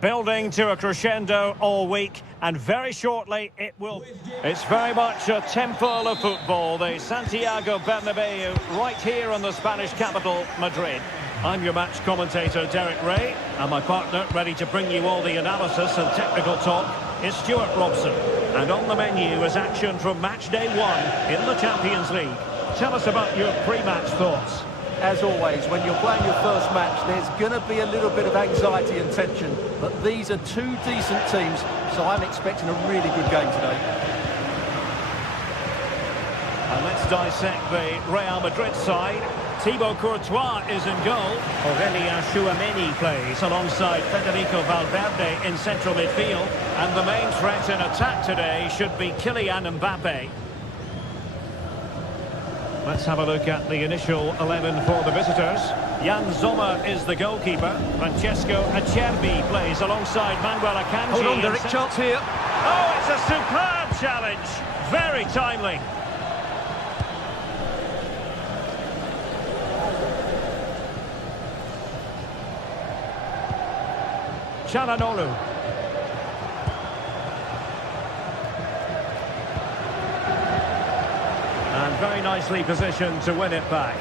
Building to a crescendo all week, and very shortly it will. It's very much a temple of football, the Santiago Bernabeu, right here in the Spanish capital, Madrid. I'm your match commentator, Derek Ray, and my partner, ready to bring you all the analysis and technical talk, is Stuart Robson. And on the menu is action from match day 1 in the Champions League. Tell us about your pre-match thoughts. As always, when you're playing your first match, there's going to be a little bit of anxiety and tension. But these are two decent teams, so I'm expecting a really good game today. And let's dissect the Real Madrid side. Thibaut Courtois is in goal. Aurelien Tchouameni plays alongside Federico Valverde in central midfield. And the main threat in attack today should be Kylian Mbappe. Let's have a look at the initial 11 for the visitors. Jan Sommer is the goalkeeper. Francesco Acerbi plays alongside Manuel Akanji. Hold on, Derek, chance here. Oh, it's a superb challenge. Very timely. Çalhanoğlu. And very nicely positioned to win it back.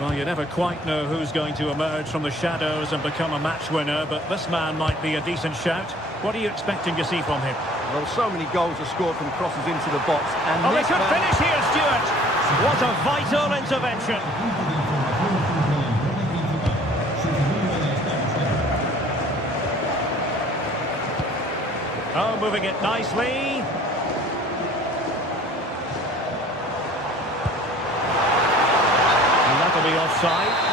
Well, you never quite know who's going to emerge from the shadows and become a match winner, but this man might be a decent shout. What are you expecting to see from him? Well, so many goals are scored from crosses into the box. And they could finish here, Stuart. What a vital intervention. Oh, moving it nicely. And that'll be offside.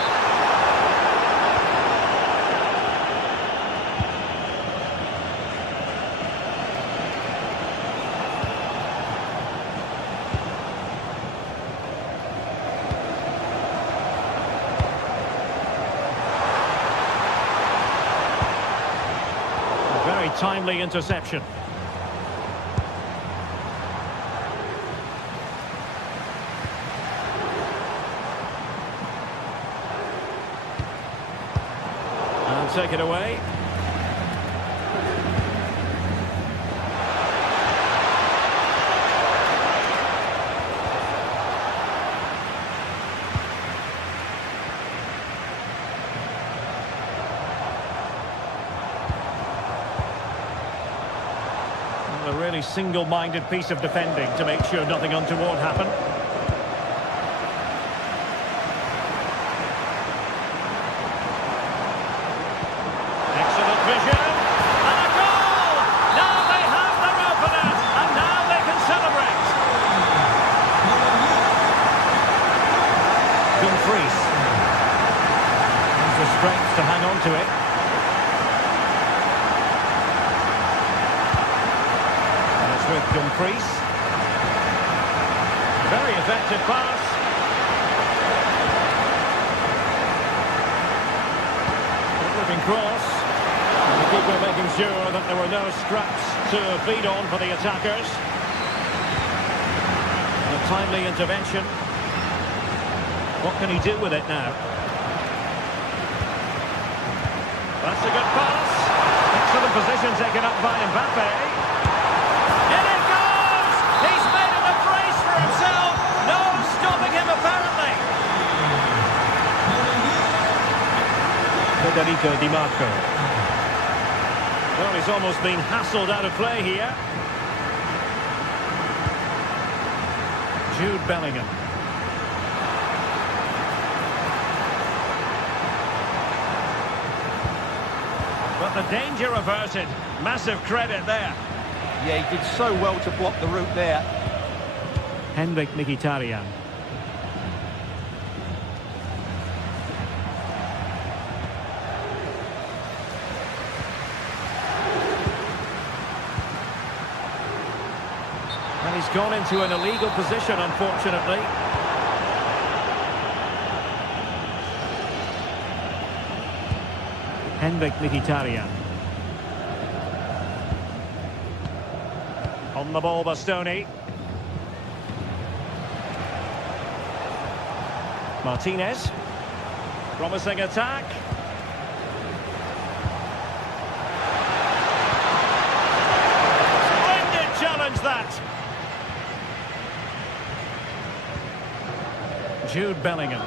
Very timely interception. And take it away. A really single-minded piece of defending to make sure nothing untoward happened. Excellent vision. And a goal! Now they have their opener, and now they can celebrate. Dumfries. Has the strength to hang on to it. With Dumfries. Very effective pass. Moving cross. And the keeper making sure that there were no scraps to feed on for the attackers. And a timely intervention. What can he do with it now? That's a good pass. Excellent position taken up by Mbappe. Federico Di Marco. Well, he's almost been hassled out of play here. Jude Bellingham. But the danger averted. Massive credit there. Yeah, he did so well to block the route there. Henrik Mkhitaryan. And he's gone into an illegal position, unfortunately. Henrik Mkhitaryan. On the ball, Bastoni. Martinez. Promising attack. Splendid challenge, that. Jude Bellingham.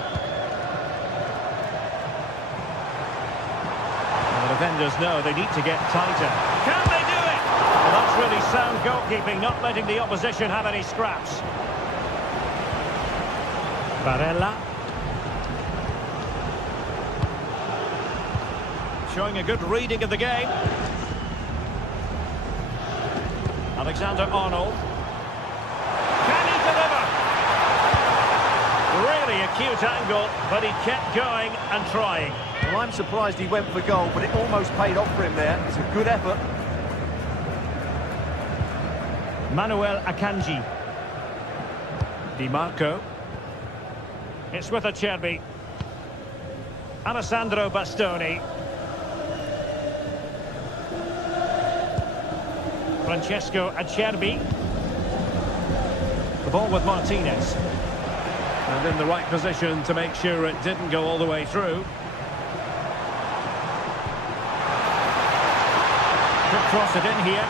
And the defenders know they need to get tighter. Can they do it? Well, that's really sound goalkeeping, not letting the opposition have any scraps. Barella. Showing a good reading of the game. Alexander-Arnold. Can he deliver? Really acute angle, but he kept going and trying. Well, I'm surprised he went for goal, but it almost paid off for him there. It's a good effort. Manuel Akanji. Di Marco. It's with Acerbi. Alessandro Bastoni. Francesco Acerbi. The ball with Martinez. And in the right position to make sure it didn't go all the way through. Could cross it in here.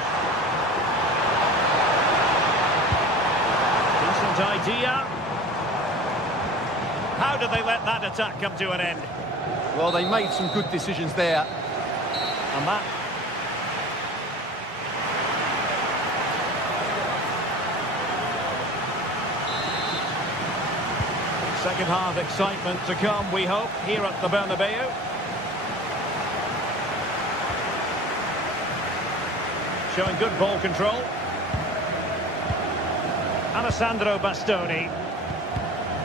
Decent idea. How did they let that attack come to an end? Well, they made some good decisions there. And that... Second half excitement to come, we hope, here at the Bernabeu. Showing good ball control. Alessandro Bastoni.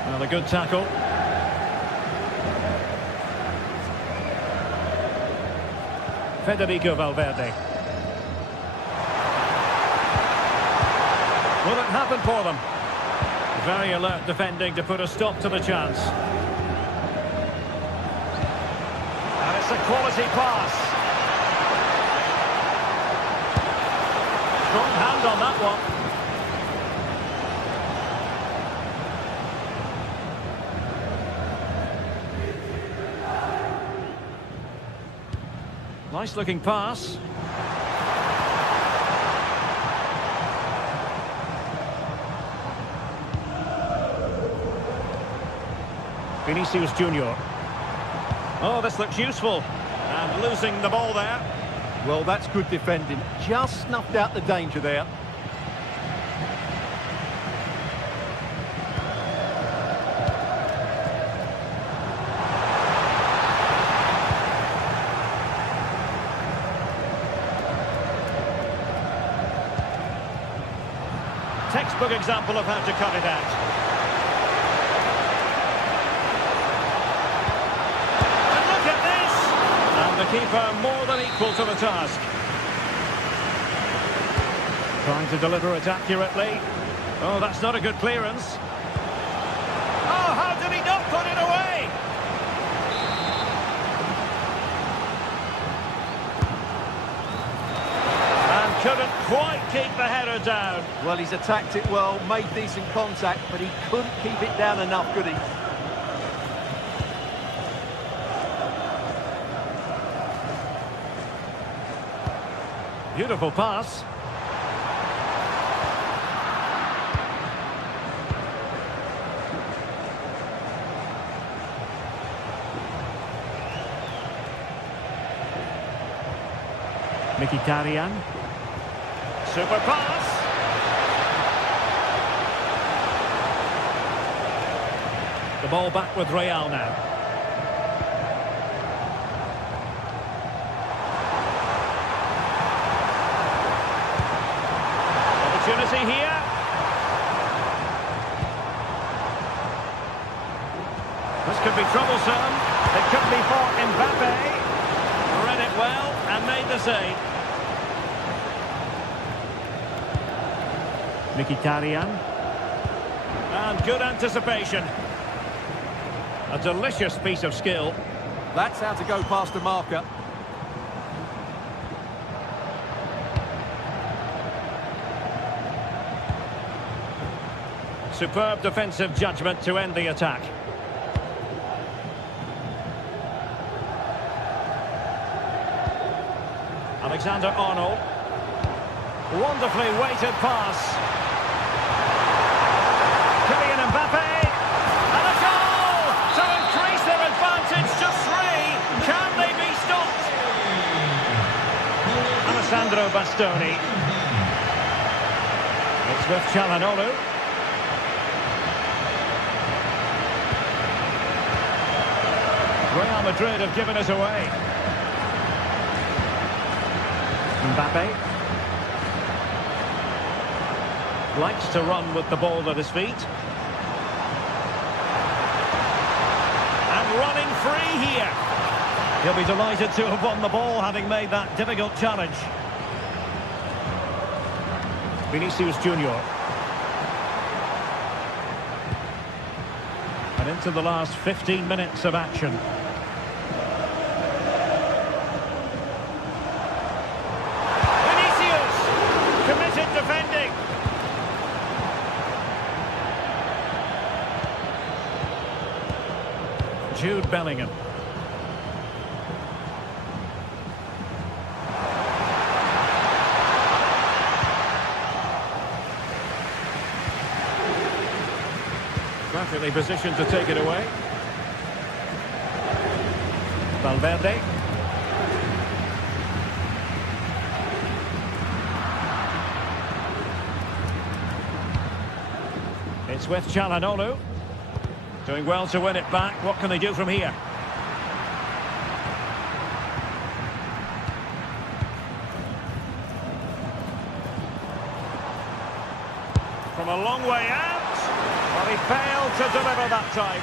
Another good tackle. Federico Valverde. Will it happen for them? Very alert defending to put a stop to the chance. And it's a quality pass. Strong hand on that one. Nice looking pass. Vinicius Junior. Oh, this looks useful. And losing the ball there. Well, that's good defending. Just snuffed out the danger there. Textbook example of how to cut it out. And look at this! And the keeper more than equal to the task. Trying to deliver it accurately. Oh, that's not a good clearance. Oh, how did he not put it away? Couldn't quite keep the header down. Well, he's attacked it well, made decent contact, but he couldn't keep it down enough, could he? Beautiful pass. Mkhitaryan. Super pass. The ball back with Real now. Opportunity here. This could be troublesome. It could be for Mbappe. Read it well and made the save. Mkhitaryan. And good anticipation. A delicious piece of skill. That's how to go past the marker. Superb defensive judgment to end the attack. Alexander-Arnold. Wonderfully weighted pass. Kylian Mbappe. And a goal to increase their advantage to 3. Can they be stopped? Alessandro Bastoni. It's with Çalhanoğlu. Real Madrid have given us away. Mbappe likes to run with the ball at his feet. And running free here. He'll be delighted to have won the ball, having made that difficult challenge. Vinicius Junior. And into the last 15 minutes of action. Committed defending. Jude Bellingham. Perfectly positioned to take it away. Valverde. It's with Çalhanoğlu. Doing well to win it back. What can they do from here? From a long way out. Well, he failed to deliver that time.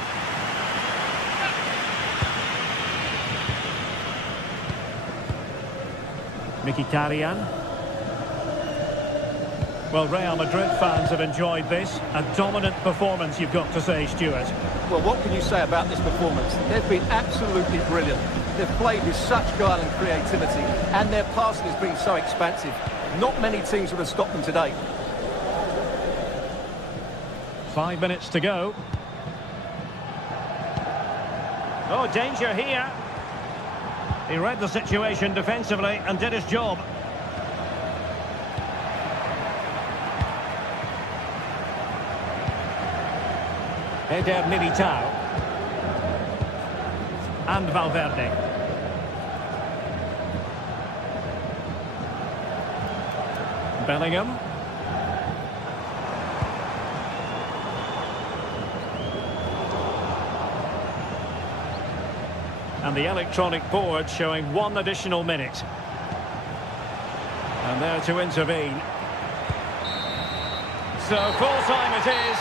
Mkhitaryan. Well, Real Madrid fans have enjoyed this. A dominant performance, you've got to say, Stuart. Well, what can you say about this performance? They've been absolutely brilliant. They've played with such guile and creativity, and their passing has been so expansive. Not many teams would have stopped them today. 5 minutes to go. Oh, danger here. He read the situation defensively and did his job. Eder Militao. And Valverde. Bellingham. And the electronic board showing 1 additional minute. And there to intervene. So full time it is.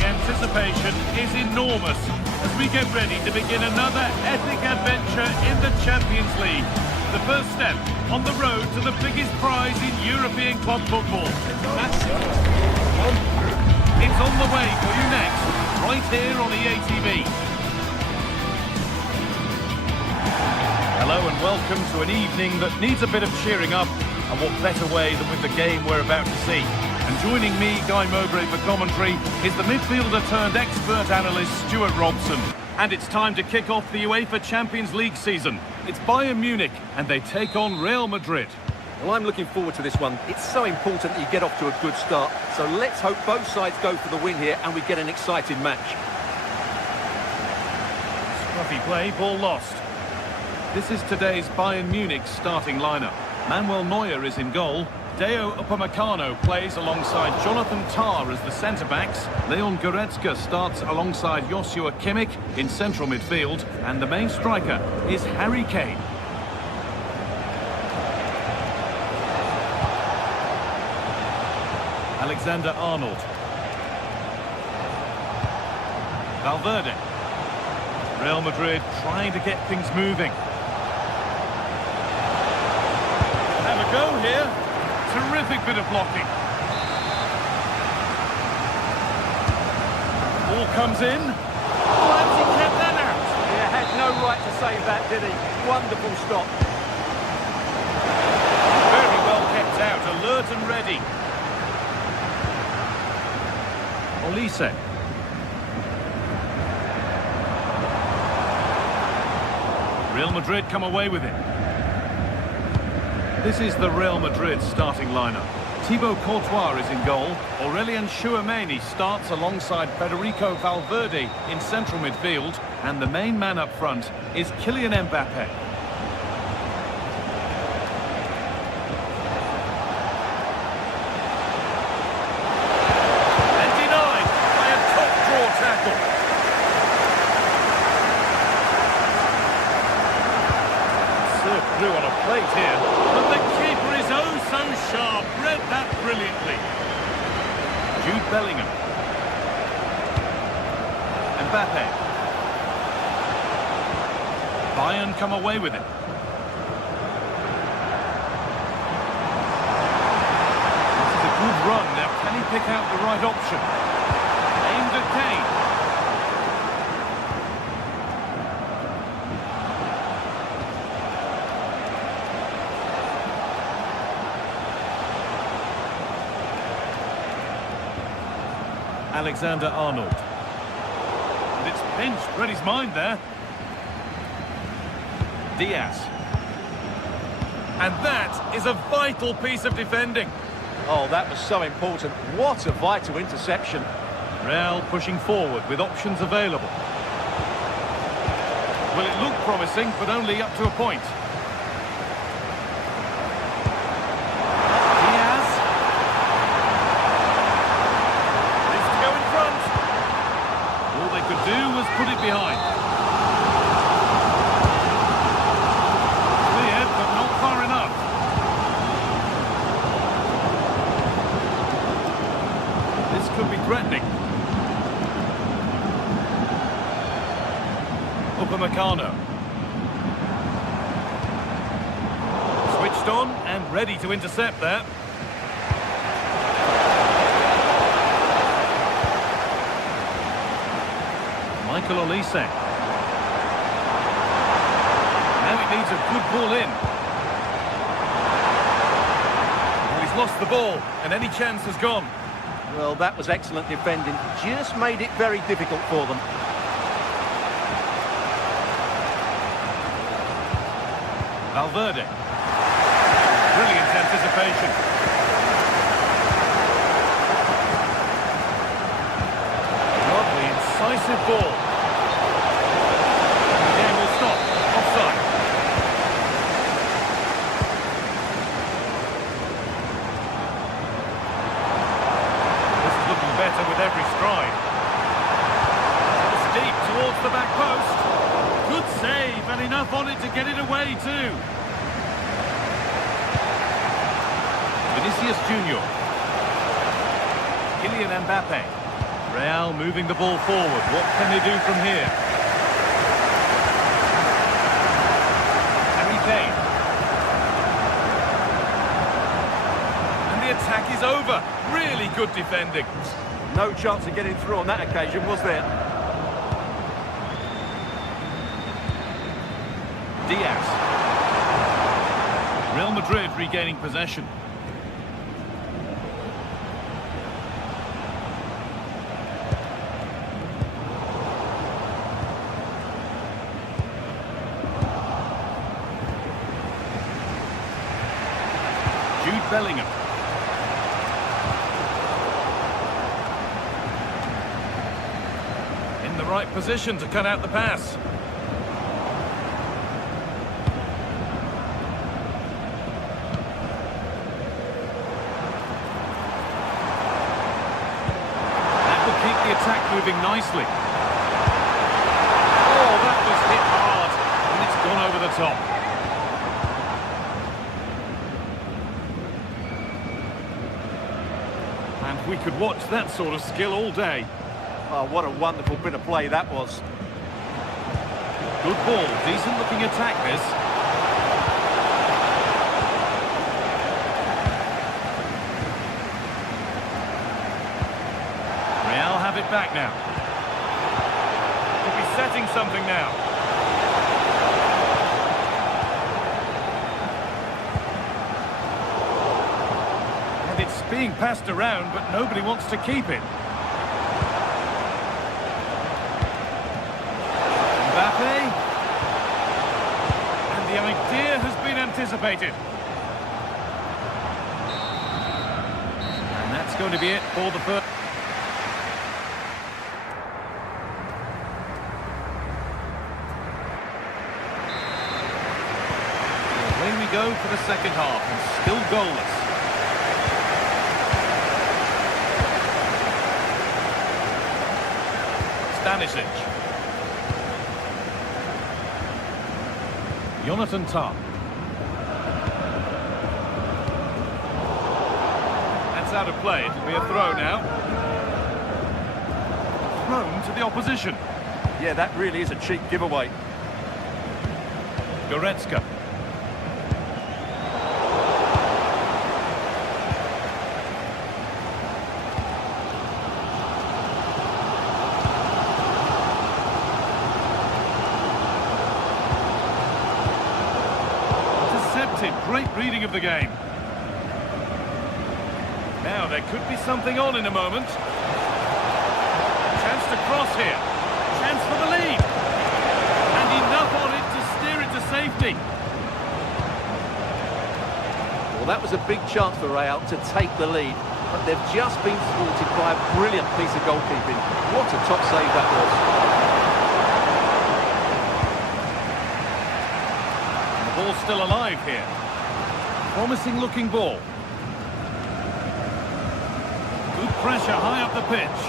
Anticipation is enormous as we get ready to begin another epic adventure in the Champions League. The first step on the road to the biggest prize in European club football. It's on the way for you next, right here on EA TV. Hello and welcome to an evening that needs a bit of cheering up, and what better way than with the game we're about to see. And joining me, Guy Mowbray, for commentary is the midfielder turned expert analyst Stuart Robson. And it's time to kick off the UEFA Champions League season. It's Bayern Munich and they take on Real Madrid. Well, I'm looking forward to this one. It's so important that you get off to a good start. So let's hope both sides go for the win here and we get an exciting match. Scruffy play, ball lost. This is today's Bayern Munich starting lineup. Manuel Neuer is in goal. Tadeo Upamecano plays alongside Jonathan Tah as the centre-backs. Leon Goretzka starts alongside Joshua Kimmich in central midfield. And the main striker is Harry Kane. Alexander-Arnold. Valverde. Real Madrid trying to get things moving. Have a go here. Terrific bit of blocking. Ball comes in. Oh, has he kept that out? He had no right to save that, did he? Wonderful stop. Very well kept out, alert and ready. Olise. Real Madrid come away with it. This is the Real Madrid starting lineup. Thibaut Courtois is in goal. Aurelien Tchouameni starts alongside Federico Valverde in central midfield. And the main man up front is Kylian Mbappe. And denied by a top draw tackle. Served through on a plate here. But the keeper is oh so sharp. Read that brilliantly. Jude Bellingham. Mbappe. Bayern come away with it. This is a good run. Now, can he pick out the right option? Aimed at Kane. Alexander-Arnold. And it's pinched. Read his mind there. Diaz. And that is a vital piece of defending. Oh, that was so important. What a vital interception. Real pushing forward with options available. Well, it looked promising, but only up to a point. Diaz. This to go in front. All they could do was put it behind. Could be threatening. Upamecano. Switched on and ready to intercept there. Michael Olise. Now it needs a good ball in. Well, he's lost the ball and any chance has gone. Well, that was excellent defending. Just made it very difficult for them. Valverde. Brilliant anticipation. Lovely, incisive ball. The game will stop. Offside. Better with every stride. It's deep towards the back post. Good save and enough on it to get it away too. Vinicius Junior. Kylian Mbappe. Real moving the ball forward. What can they do from here? Harry Kane. And the attack is over. Really good defending. No chance of getting through on that occasion, was there? Diaz. Real Madrid regaining possession. Jude Bellingham. Right position to cut out the pass. moving nicely. Oh, that was hit hard, and it's gone over the top. And we could watch that sort of skill all day. Oh, what a wonderful bit of play that was. Good ball, decent looking attack this. Real have it back now. Could be setting something now. And it's being passed around, but nobody wants to keep it. And the idea has been anticipated. And that's going to be it for the first. Away we go for the second half, and still goalless. Stanisic. Jonathan Tah. That's out of play. It'll be a throw now. Thrown to the opposition. Yeah, that really is a cheap giveaway. Goretzka. Great reading of the game. Now there could be something on in a moment. Chance to cross here. Chance for the lead. And enough on it to steer it to safety. Well, that was a big chance for Real to take the lead, but they've just been thwarted by a brilliant piece of goalkeeping. What a top save that was. The ball's still alive here. Promising looking ball. Good pressure high up the pitch.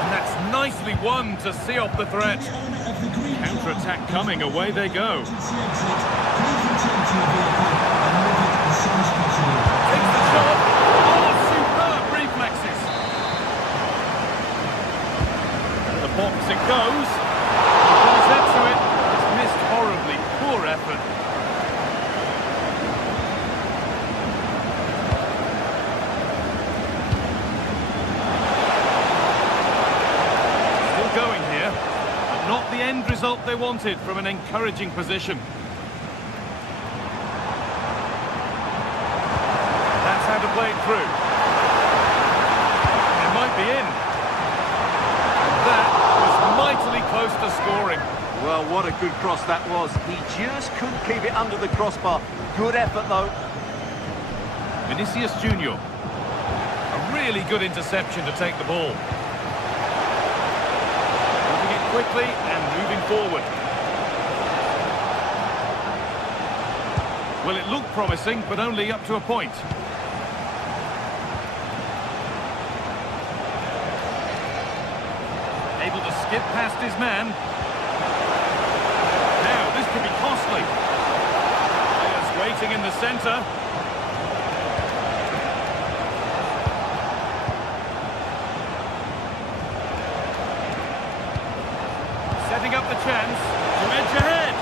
And that's nicely won to see off the threat. Counter-attack coming, away they go. Takes the shot. Oh, superb reflexes. The box it goes. He's up to it. It's missed horribly. Poor effort. Still going here, but not the end result they wanted from an encouraging position. How to play it through. It might be in. And that was mightily close to scoring. Well, what a good cross that was. He just couldn't keep it under the crossbar. Good effort, though. Vinicius Junior. A really good interception to take the ball. Moving it quickly and moving forward. Well, it looked promising, but only up to a point. Able to skip past his man. Now, this could be costly. Players waiting in the centre. Setting up the chance to edge ahead.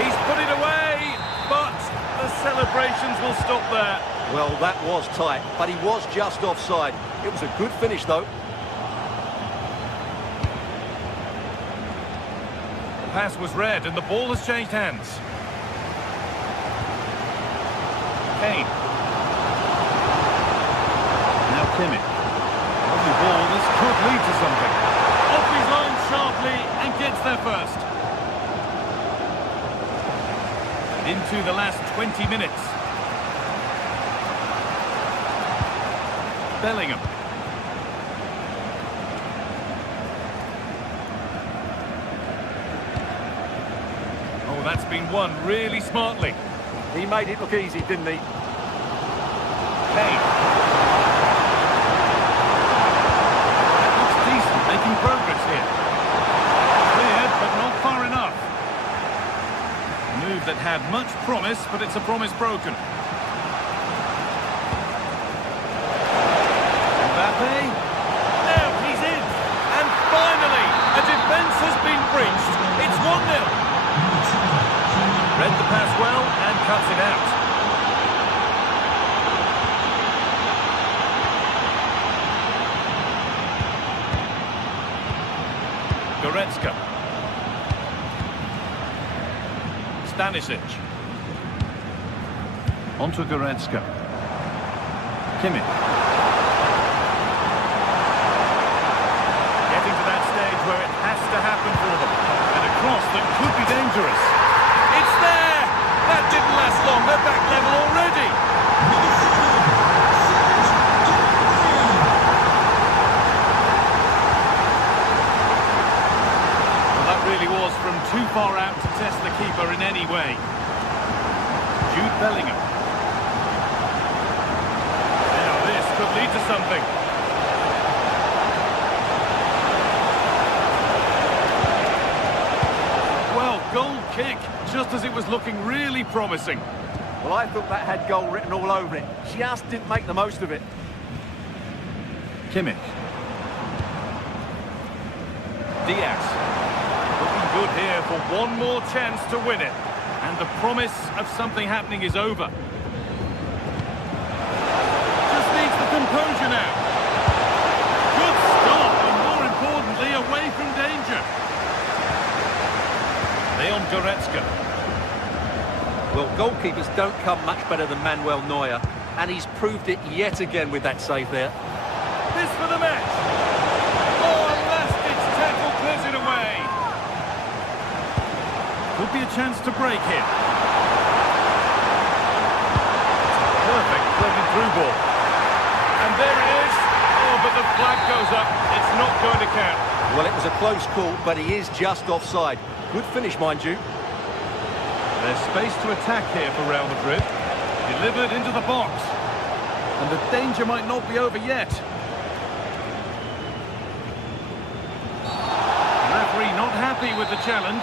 He's put it away, but the celebrations will stop there. Well, that was tight, but he was just offside. It was a good finish, though. Pass was read and the ball has changed hands. Kane. Now Kimmich. Lovely ball, this could lead to something. Off his line sharply and gets there first. And into the last 20 minutes. Bellingham. been won really smartly. He made it look easy, didn't he? Kane. That looks decent, making progress here. Cleared, but not far enough. A move that had much promise, but it's a promise broken. Mbappe. Now he's in. And finally, a defence has been breached. It's 1-0. Read the pass well and cuts it out. Goretzka. Stanisic. Onto Goretzka. Kimmich. Getting to that stage where it has to happen for them. And a cross that could be dangerous. It's there! That didn't last long. They're back level already. Well, that really was from too far out to test the keeper in any way. Jude Bellingham. Now this could lead to something. Well, goal kick, just as it was looking really promising. Well, I thought that had goal written all over it. Just didn't make the most of it. Kimmich. Diaz. Looking good here for one more chance to win it. And the promise of something happening is over. Just needs the composure now. Good stop, and more importantly, away from danger. Leon Goretzka. Well, goalkeepers don't come much better than Manuel Neuer, and he's proved it yet again with that save there. This for the match. Oh, a last-ditch tackle clears it away. Could be a chance to break here. Perfect threaded through ball. And there it is. Oh, but the flag goes up. It's not going to count. Well, it was a close call, but he is just offside. Good finish, mind you. There's space to attack here for Real Madrid. Delivered into the box. And the danger might not be over yet. The referee not happy with the challenge.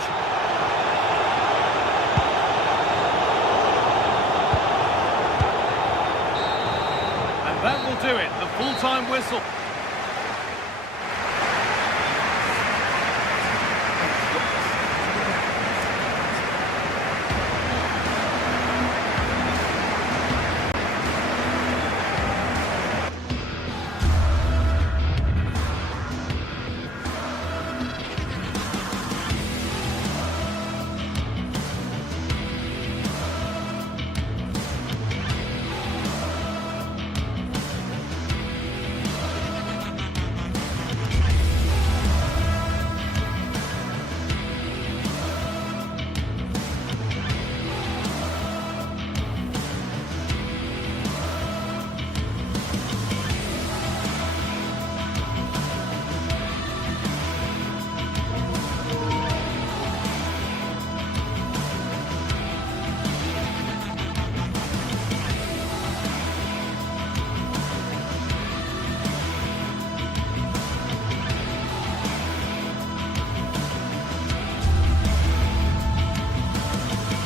And that will do it, the full-time whistle.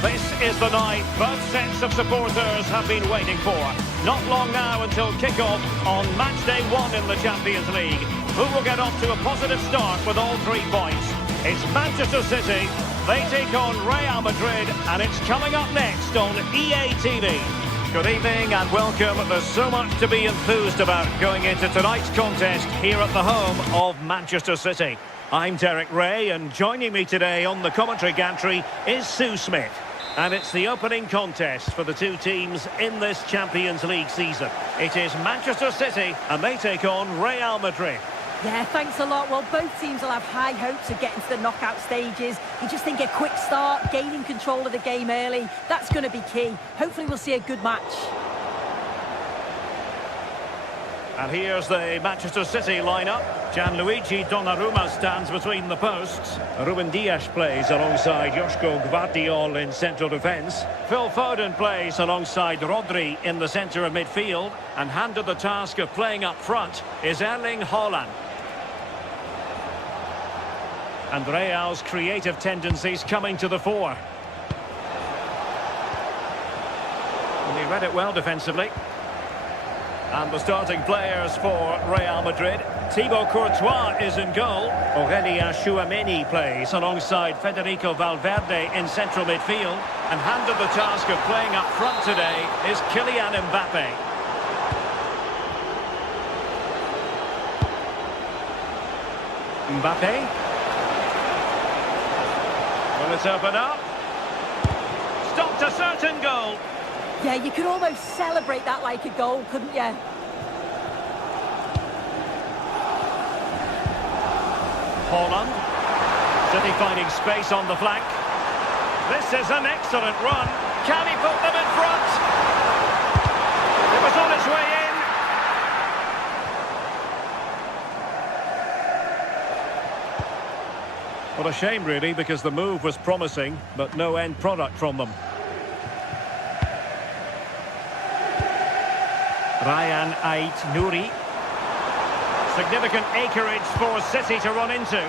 This is the night both sets of supporters have been waiting for. Not long now until kick-off on match day 1 in the Champions League. Who will get off to a positive start with all 3 points? It's Manchester City. They take on Real Madrid, and it's coming up next on EA TV. Good evening and welcome. There's so much to be enthused about going into tonight's contest here at the home of Manchester City. I'm Derek Ray, and joining me today on the commentary gantry is Sue Smith. And it's the opening contest for the 2 teams in this Champions League season. It is Manchester City, and they take on Real Madrid. Yeah, thanks a lot. Well, both teams will have high hopes of getting to the knockout stages. You just think a quick start, gaining control of the game early, that's going to be key. Hopefully we'll see a good match. And here's the Manchester City lineup. Gianluigi Donnarumma stands between the posts. Ruben Dias plays alongside Joško Gvardiol in central defence. Phil Foden plays alongside Rodri in the centre of midfield. And handed the task of playing up front is Erling Haaland. And Real's creative tendencies coming to the fore. And he read it well defensively. And the starting players for Real Madrid. Thibaut Courtois is in goal. Aurélien Tchouameni plays alongside Federico Valverde in central midfield. And handed the task of playing up front today is Kylian Mbappe. Mbappe. Will it open up? Stopped a certain goal. Yeah, you could almost celebrate that like a goal, couldn't you? Haaland. City finding space on the flank. This is an excellent run. Can he put them in front? It was on its way in. What a shame, really, because the move was promising, but no end product from them. Ryan Ait-Nouri. Significant acreage for City to run into.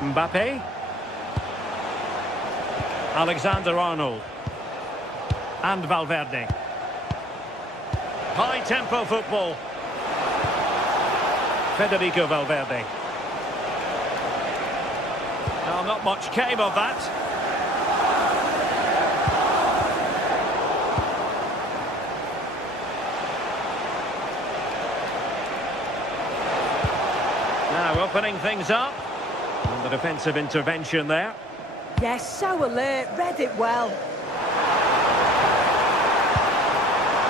Mbappe. Alexander-Arnold. And Valverde. High-tempo football. Federico Valverde. Well, not much came of that. Now opening things up. And the defensive intervention there. Yes, so alert, read it well.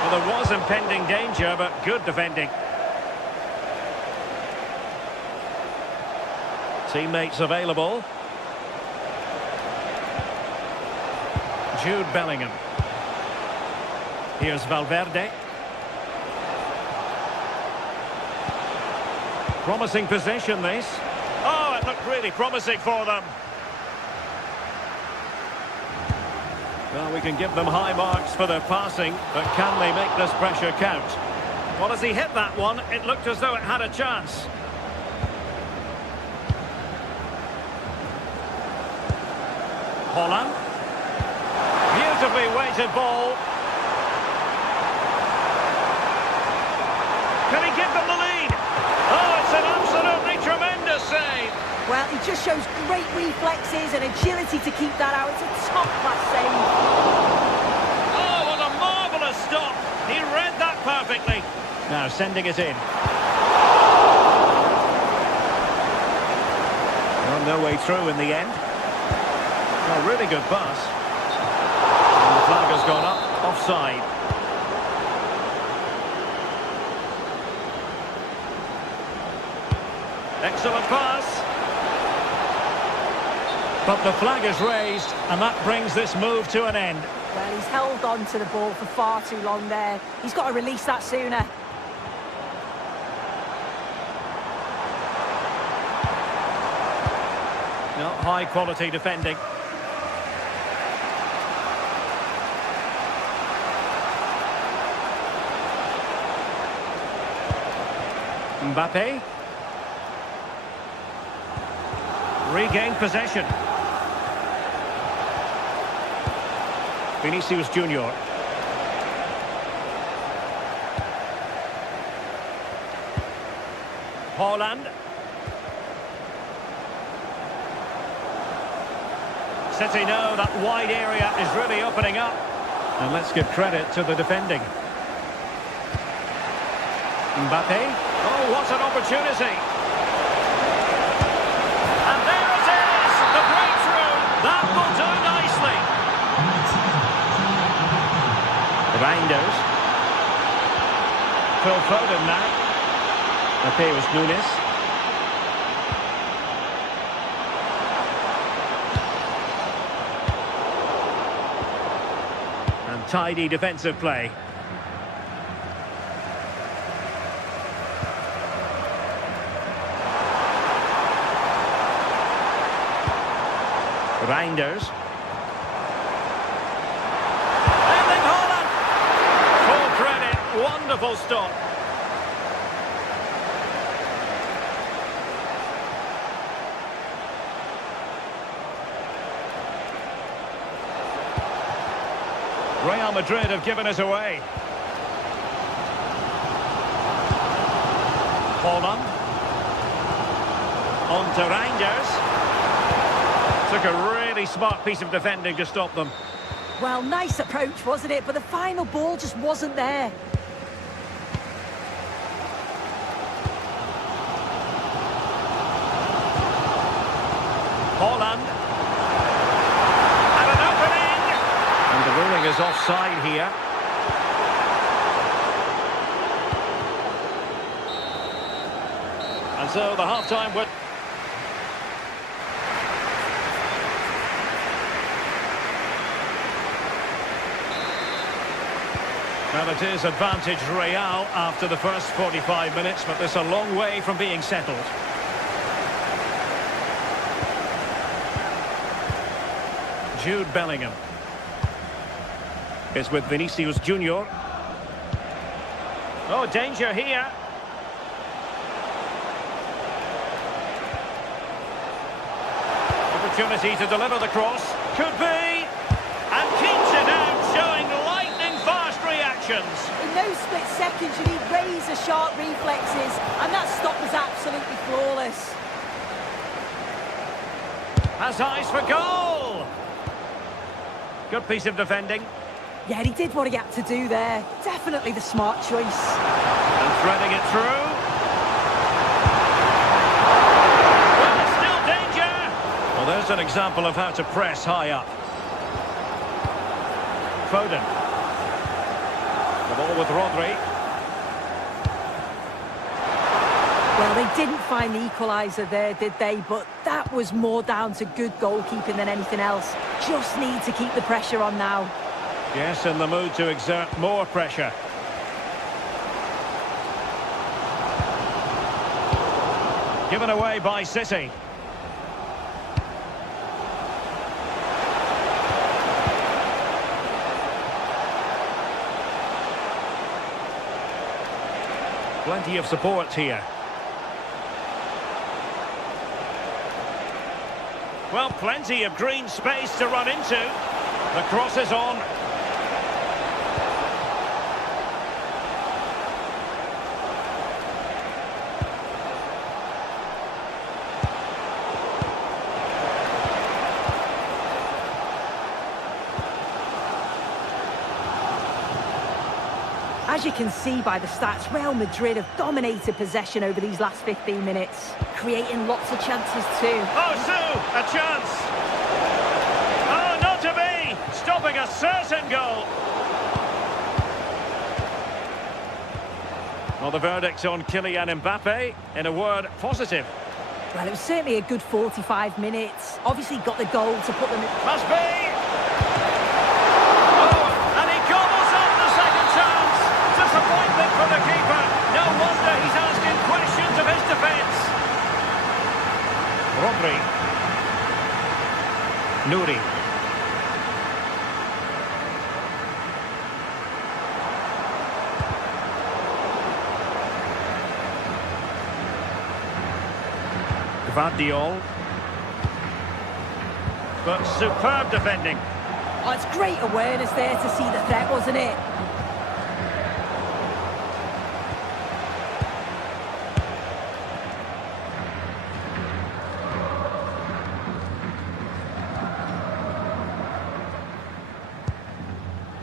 Well, there was impending danger, but good defending. Teammates available. Jude Bellingham. Here's Valverde. Promising position, this. Oh, it looked really promising for them. Well, we can give them high marks for their passing, but can they make this pressure count? Well, as he hit that one, it looked as though it had a chance. Haaland. Beautifully weighted ball. Can he give them the lead? Oh, it's an absolutely tremendous save. Well, he just shows great reflexes and agility to keep that out. It's a top-class save. Oh, what a marvellous stop. He read that perfectly. Now sending it in. Well, no way through in the end. A really good pass. And the flag has gone up, offside. Excellent pass. But the flag is raised, and that brings this move to an end. Well, he's held on to the ball for far too long there. He's got to release that sooner. No, high-quality defending. Mbappe. Regained possession. Vinicius Junior. Haaland. City know that wide area is really opening up. And let's give credit to the defending. Mbappe. Oh, what an opportunity. And there it is, the breakthrough. That will do nicely. Reinders. Phil Foden now. Mateus Nunes. Tidy defensive play. Reinders. Erling Haaland! Full credit, wonderful stop. Real Madrid have given us away. Haaland. On to Reinders. Took a really smart piece of defending to stop them. Well, nice approach, wasn't it? But the final ball just wasn't there. Haaland. And an opening! And the ruling is offside here. And so the half-time would... Well, it is advantage Real after the first 45 minutes, but there's a long way from being settled. Jude Bellingham is with Vinicius Junior. Oh, danger here. Opportunity to deliver the cross. Could be. And keeps it out, showing lightning-fast reactions. In those split seconds, you need razor-sharp reflexes, and that stop was absolutely flawless. Has eyes for goal. Good piece of defending. Yeah, he did what he had to do there. Definitely the smart choice. And threading it through. Well, it's still danger. Well, there's an example of how to press high up. Foden. The ball with Rodri. Well, they didn't find the equaliser there, did they? But that was more down to good goalkeeping than anything else. Just need to keep the pressure on now. Yes, in the mood to exert more pressure. Given away by City. Plenty of support here. Well, plenty of green space to run into. The cross is on. As you can see by the stats, Real Madrid have dominated possession over these last 15 minutes, creating lots of chances too. Oh, Sue, a chance! Oh, not to be! Stopping a certain goal! Well, the verdict on Kylian Mbappe, in a word, positive. Well, it was certainly a good 45 minutes. Obviously got the goal to put them in... Must be! Disappointment for the keeper. No wonder he's asking questions of his defence. Rodri. Nouri. Gvardiol. But superb defending. Oh, it's great awareness there to see the threat, wasn't it?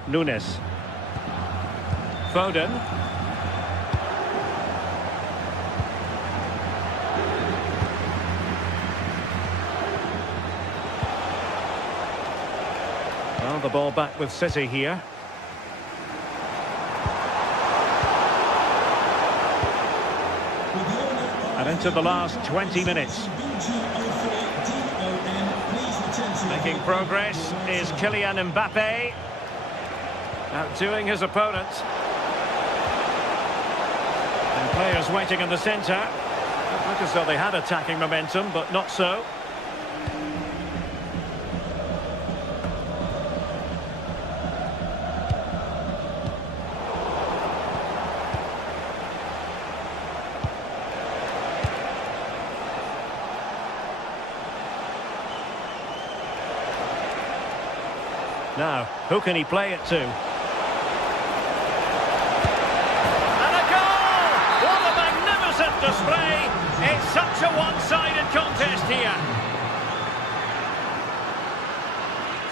Nunes. Foden. Well, the ball back with City here. And into the last 20 minutes. Making progress is Kylian Mbappe. Outdoing his opponent. And players waiting in the centre. It looked as though they had attacking momentum, but not so. Now, who can he play it to? And a goal! What a magnificent display! It's such a one-sided contest here.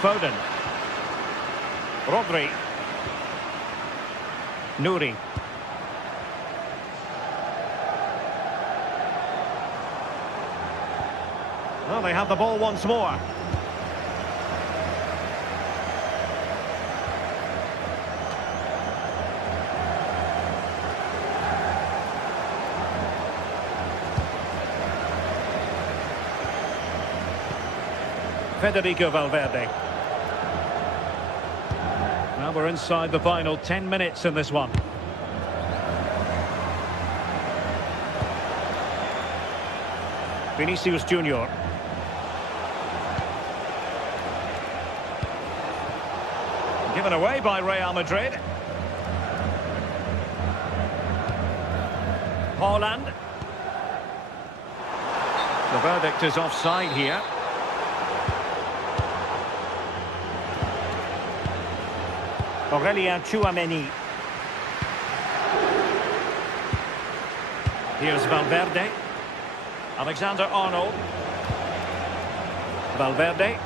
Foden. Rodri. Nouri. Well, they have the ball once more. Federico Valverde. Now we're inside the final 10 minutes in this one. Vinicius Junior. Given away by Real Madrid. Haaland. The verdict is offside here. Aurelien Tchouameni. Here's Valverde. Alexander-Arnold. Valverde.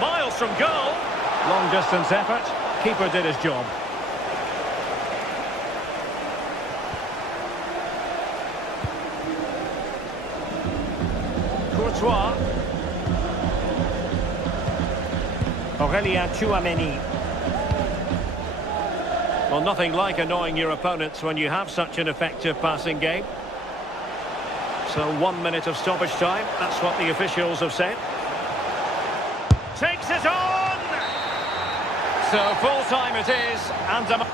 Miles from goal. Long distance effort. Keeper did his job. Courtois. Aurelien Tchouameni. Well, nothing like annoying your opponents when you have such an effective passing game. So 1 minute of stoppage time, that's what the officials have said. Takes it on! So full time it is, and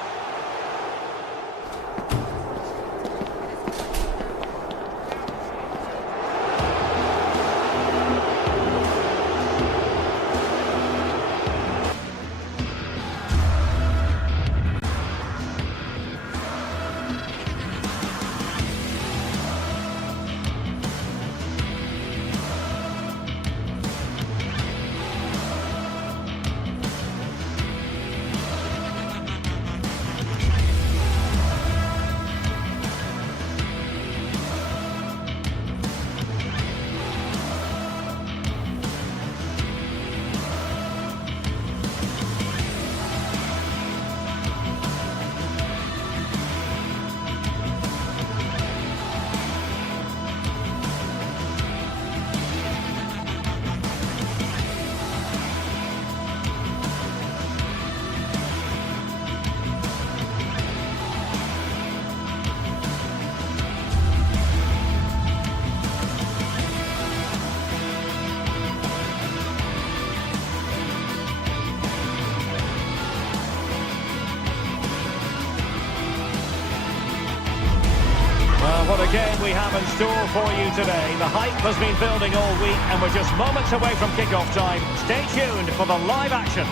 what a game we have in store for you today. The hype has been building all week and we're just moments away from kick-off time. Stay tuned for the live action.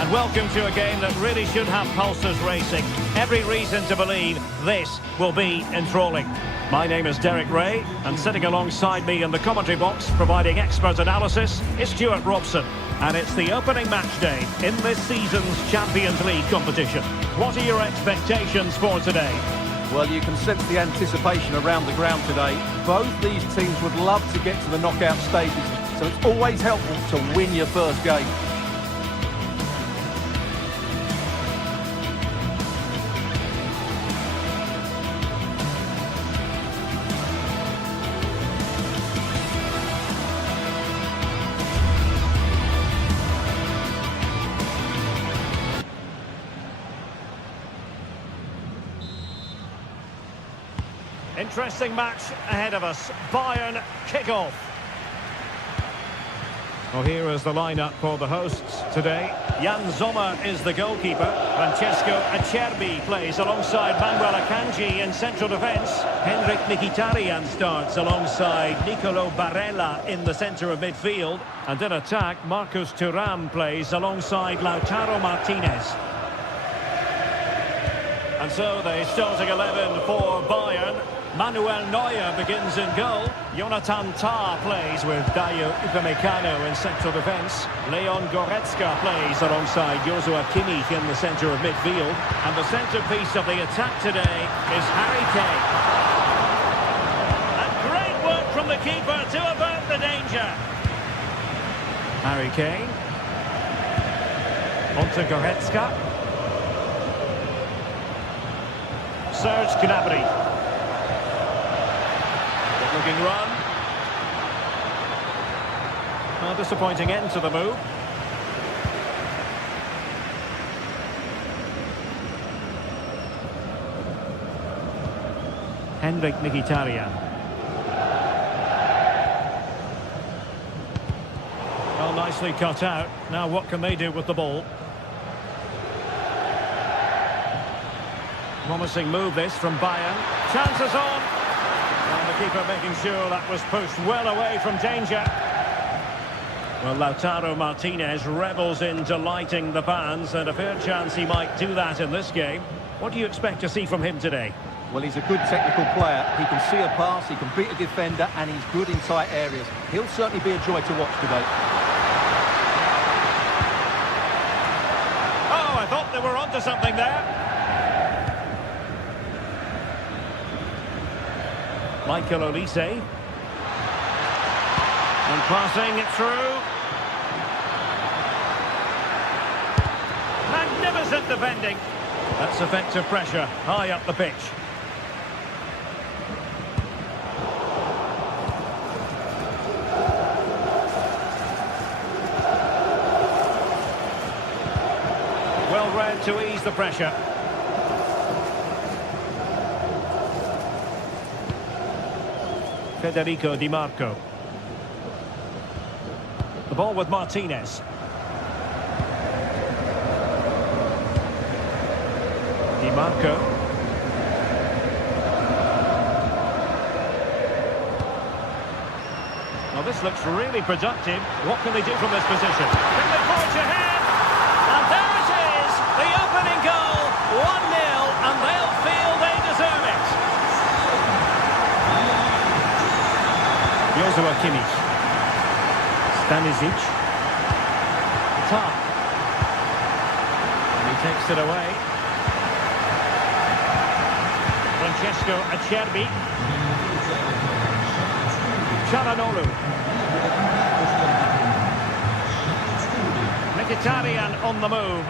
And welcome to a game that really should have pulses racing. Every reason to believe this will be enthralling. My name is Derek Ray, and sitting alongside me in the commentary box, providing expert analysis, is Stuart Robson. And it's the opening match day in this season's Champions League competition. What are your expectations for today? Well, you can sense the anticipation around the ground today. Both these teams would love to get to the knockout stages, so it's always helpful to win your first game. Interesting match ahead of us. Bayern kick-off. Well, here is the lineup for the hosts today. Jan Sommer is the goalkeeper. Francesco Acerbi plays alongside Manuel Akanji in central defence. Henrik Mkhitaryan starts alongside Nicolo Barella in the centre of midfield. And in attack, Marcus Thuram plays alongside Lautaro Martinez. And so the starting 11 for Bayern. Manuel Neuer begins in goal. Jonathan Tah plays with Dayo Upamecano in central defence. Leon Goretzka plays alongside Joshua Kimmich in the centre of midfield. And the centrepiece of the attack today is Harry Kane. And great work from the keeper to avert the danger. Harry Kane. On to Goretzka. Serge Gnabry. Looking run. A disappointing end to the move. Henrik Mkhitaryan. Well, nicely cut out. Now what can they do with the ball? Promising move this from Bayern. Chances on. And the keeper making sure that was pushed well away from danger. Well, Lautaro Martinez revels in delighting the fans, and a fair chance he might do that in this game. What do you expect to see from him today? Well, he's a good technical player. He can see a pass, he can beat a defender, and he's good in tight areas. He'll certainly be a joy to watch today. Oh, I thought they were onto something there. Michael Olise. And passing it through. Magnificent defending. That's effective pressure high up the pitch. Well read to ease the pressure. Federico Di Marco. The ball with Martinez. Di Marco. Well, this looks really productive. What can they do from this position? Can they forge ahead? And there it is! The opening goal! 1-0, and they'll feel they deserve it. Joshua Kimmich. Stanisic. Tah. And he takes it away. Francesco Acerbi. Çalhanoğlu. Mkhitaryan on the move.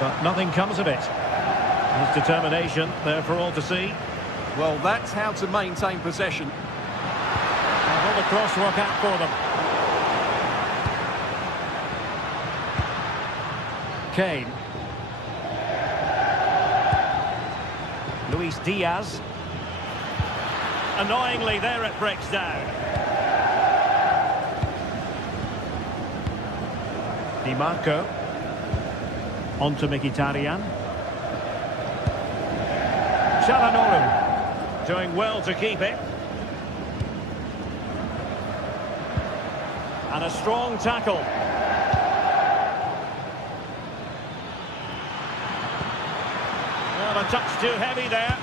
But nothing comes of it. His determination there for all to see. Well, that's how to maintain possession. The cross work out for them. Kane. Luis Diaz. Annoyingly, there it breaks down. Di Marco. On to Mkhitaryan. Çalhanoğlu. Doing well to keep it. And a strong tackle. Well, a touch too heavy there.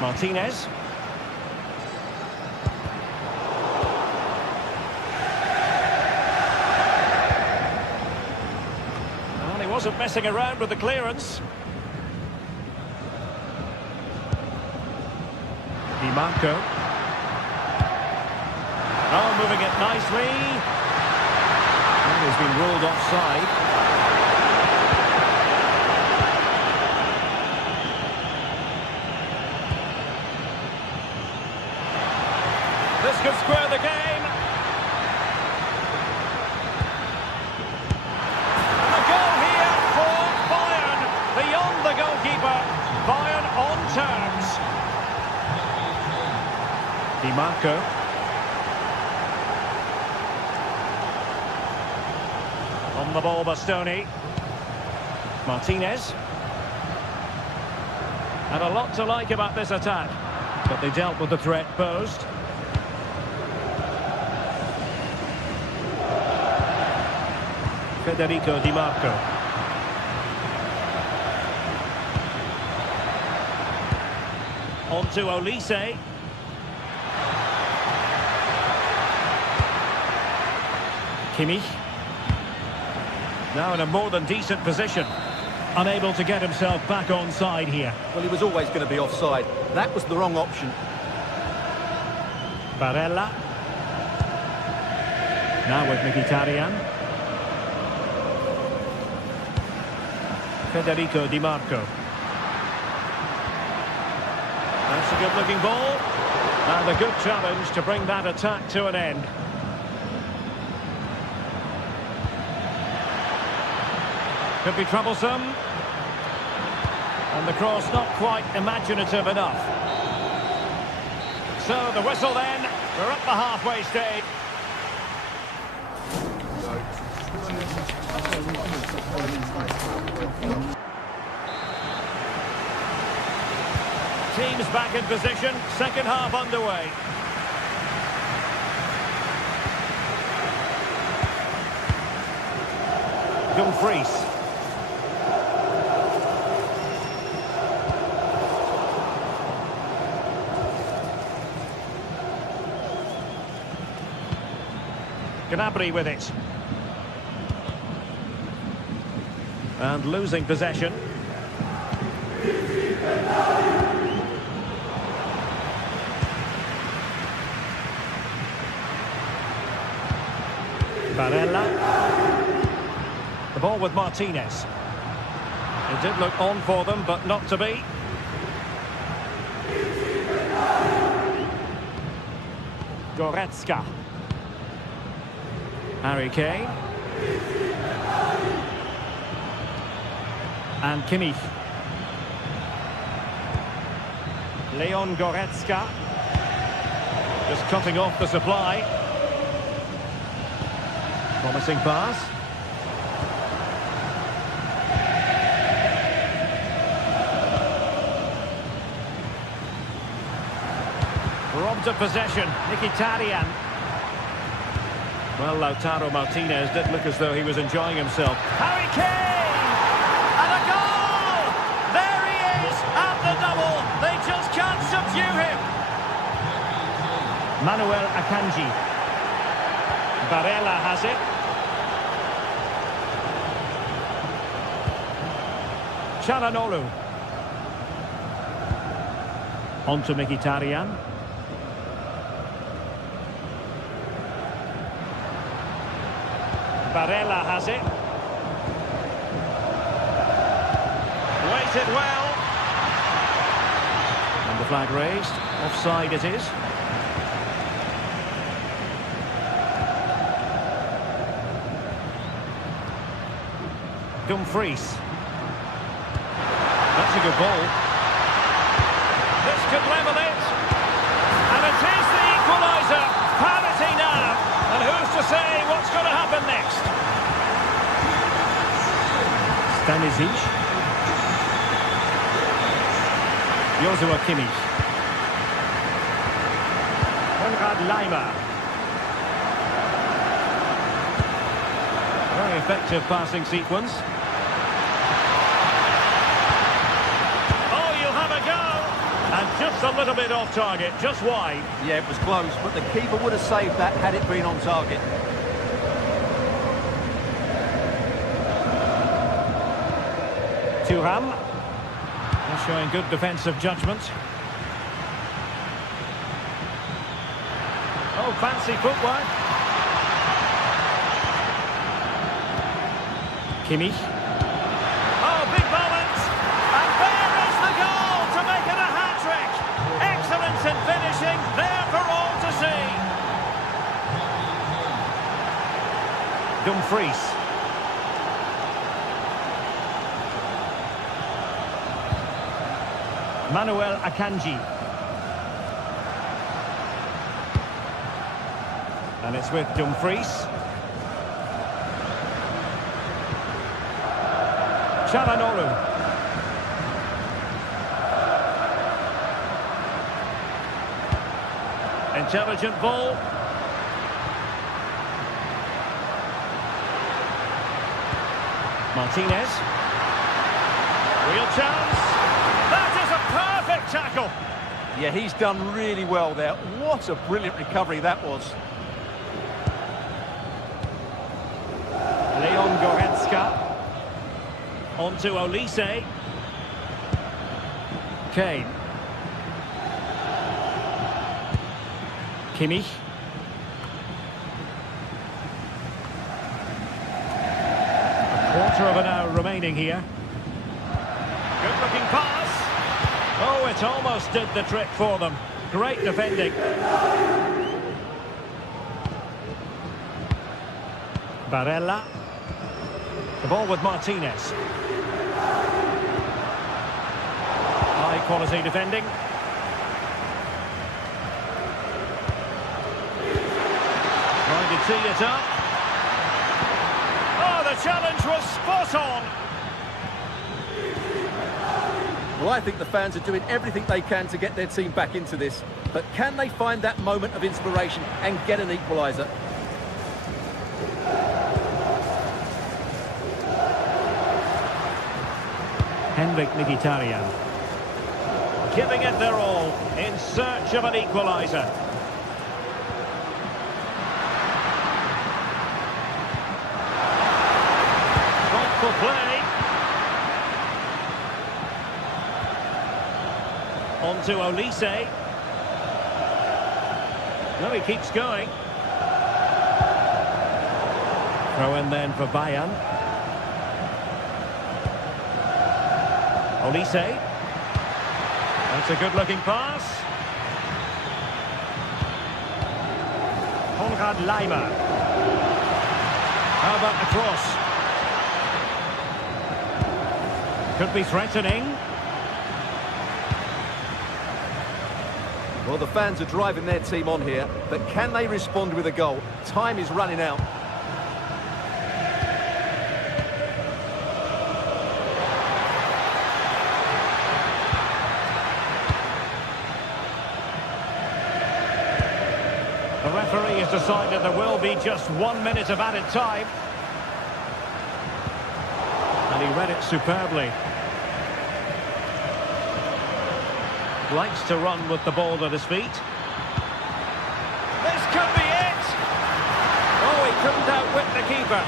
Martinez. Well, he wasn't messing around with the clearance. Di Marco. Oh, moving it nicely. And he's been ruled offside. This could square the game. And a goal here for Bayern. Beyond the goalkeeper. Bayern on returns. Di Marco. On the ball, Bastoni. Martinez. And a lot to like about this attack. But they dealt with the threat posed. Federico Di Marco. On to Olise. Kimmich. Now in a more than decent position. Unable to get himself back on side here. Well, he was always going to be offside. That was the wrong option. Barella. Now with Mkhitaryan. Federico Di Marco. That's a good-looking ball. And a good challenge to bring that attack to an end. Could be troublesome. And the cross not quite imaginative enough. So the whistle then. We're at the halfway stage. Teams back in position. Second half underway. Dumfries. Gnabry with it. And losing possession. Barella. The ball with Martinez. It did look on for them, but not to be. Goretzka. Harry Kane. And Kimmich. Leon Goretzka. Just cutting off the supply. Promising pass. Robbed of possession. Mkhitaryan. Well, Lautaro Martinez did look as though he was enjoying himself. Harry Kane! And a goal! There he is at the double. They just can't subdue him. Manuel Akanji. Barella has it. Çalhanoğlu. On to Mkhitaryan. Barella has it. Waited well. And the flag raised. Offside it is. Dumfries. That's a good ball. This could level it. And it is the equaliser. Parity now. And who's to say what's going to happen next? Stanisic. Joshua Kimmich. Konrad Laimer. Very effective passing sequence. And just a little bit off target, just wide. Yeah, it was close, but the keeper would have saved that had it been on target. Thuram. Showing good defensive judgment. Oh, fancy footwork. Kimmich. Oh, big moment. And there is the goal to make it a hat-trick. Excellence in finishing, there for all to see. Dumfries. Manuel Akanji. And it's with Dumfries. Çalhanoğlu. Intelligent ball. Martinez. Real chance. That is a perfect tackle. Yeah, he's done really well there. What a brilliant recovery that was. Leon Goretzka. On to Olise. Kane. Kimmich. A quarter of an hour remaining here. Good looking pass. Oh, it almost did the trick for them. Great defending. Barella. The ball with Martinez. High quality defending. Trying to tee it up. Oh, the challenge was spot on. Well, I think the fans are doing everything they can to get their team back into this. But can they find that moment of inspiration and get an equaliser? Henrik Mkhitaryan. Giving it their all in search of an equaliser. Thoughtful play. On to Olise. No, he keeps going. Throw in then for Bayern. Olise. That's a good-looking pass. Konrad Laimer. How about the cross? Could be threatening. Well, the fans are driving their team on here, but can they respond with a goal? Time is running out. The referee has decided there will be just 1 minute of added time. And he read it superbly. Likes to run with the ball at his feet. This could be it! Oh, he couldn't outwit the keeper.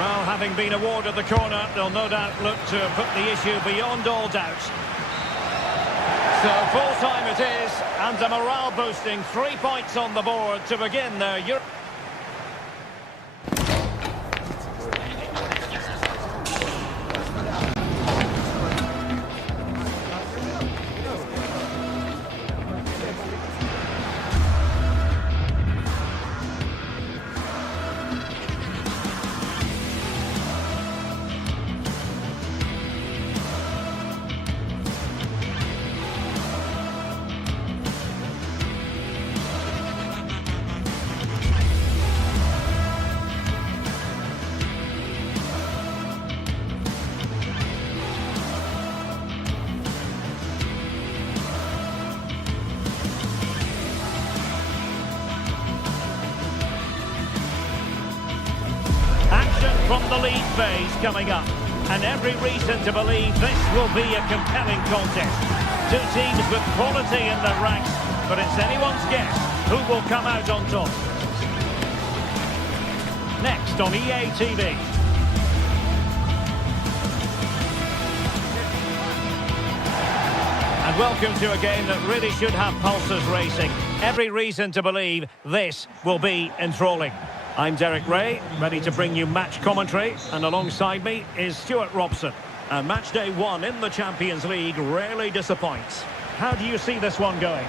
Well, having been awarded the corner, they'll no doubt look to put the issue beyond all doubt. So full-time it is, and a morale-boosting 3 points on the board to begin their Euro. From the lead phase coming up, and every reason to believe this will be a compelling contest. Two teams with quality in their ranks, but it's anyone's guess who will come out on top. Next on EA TV. And welcome to a game that really should have pulses racing. Every reason to believe this will be enthralling. I'm Derek Ray, ready to bring you match commentary, and alongside me is Stuart Robson. And match day 1 in the Champions League rarely disappoints. How do you see this one going?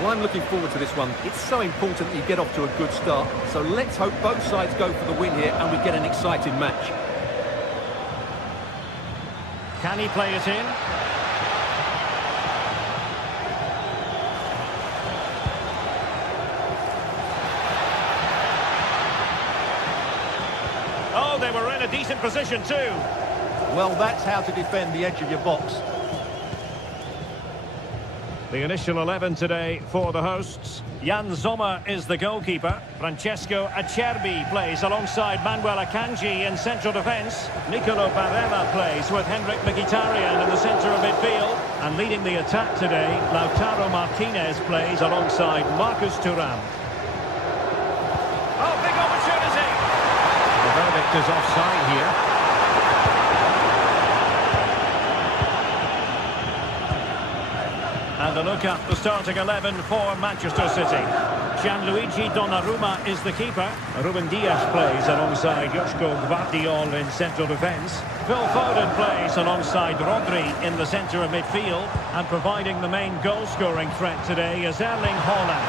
Well, I'm looking forward to this one. It's so important that you get off to a good start. So let's hope both sides go for the win here and we get an exciting match. Can he play it in? decent position too. Well, that's how to defend the edge of your box. The initial 11 today for the hosts. Jan Sommer is the goalkeeper. Francesco Acerbi plays alongside Manuel Akanji in central defence. Nicolo Barella plays with Henrik Mkhitaryan in the centre of midfield. And leading the attack today, Lautaro Martinez plays alongside Marcus Thuram. Oh, big opportunity! The verdict is offside here. And a look at the starting 11 for Manchester City. Gianluigi Donnarumma is the keeper. Ruben Dias plays alongside Joško Gvardiol in central defence. Phil Foden plays alongside Rodri in the centre of midfield. And providing the main goal-scoring threat today is Erling Haaland.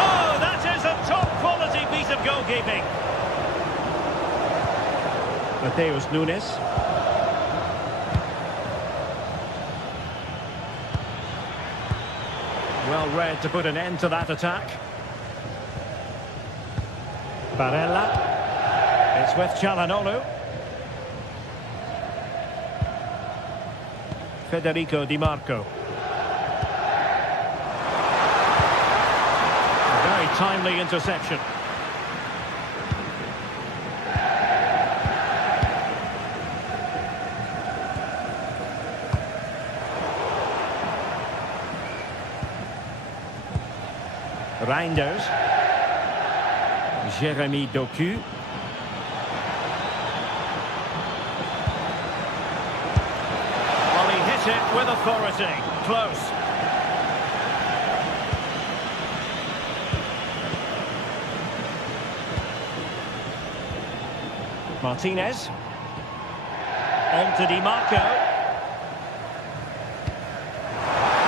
Oh, that is a top-quality piece of goalkeeping. Mateus Nunes. Well read to put an end to that attack. Barella. It's with Çalhanoğlu. Federico Di Marco. A very timely interception. Reinders. Jérémy Doku. Well, he hit it with authority. Close. Martinez. On to Di Marco.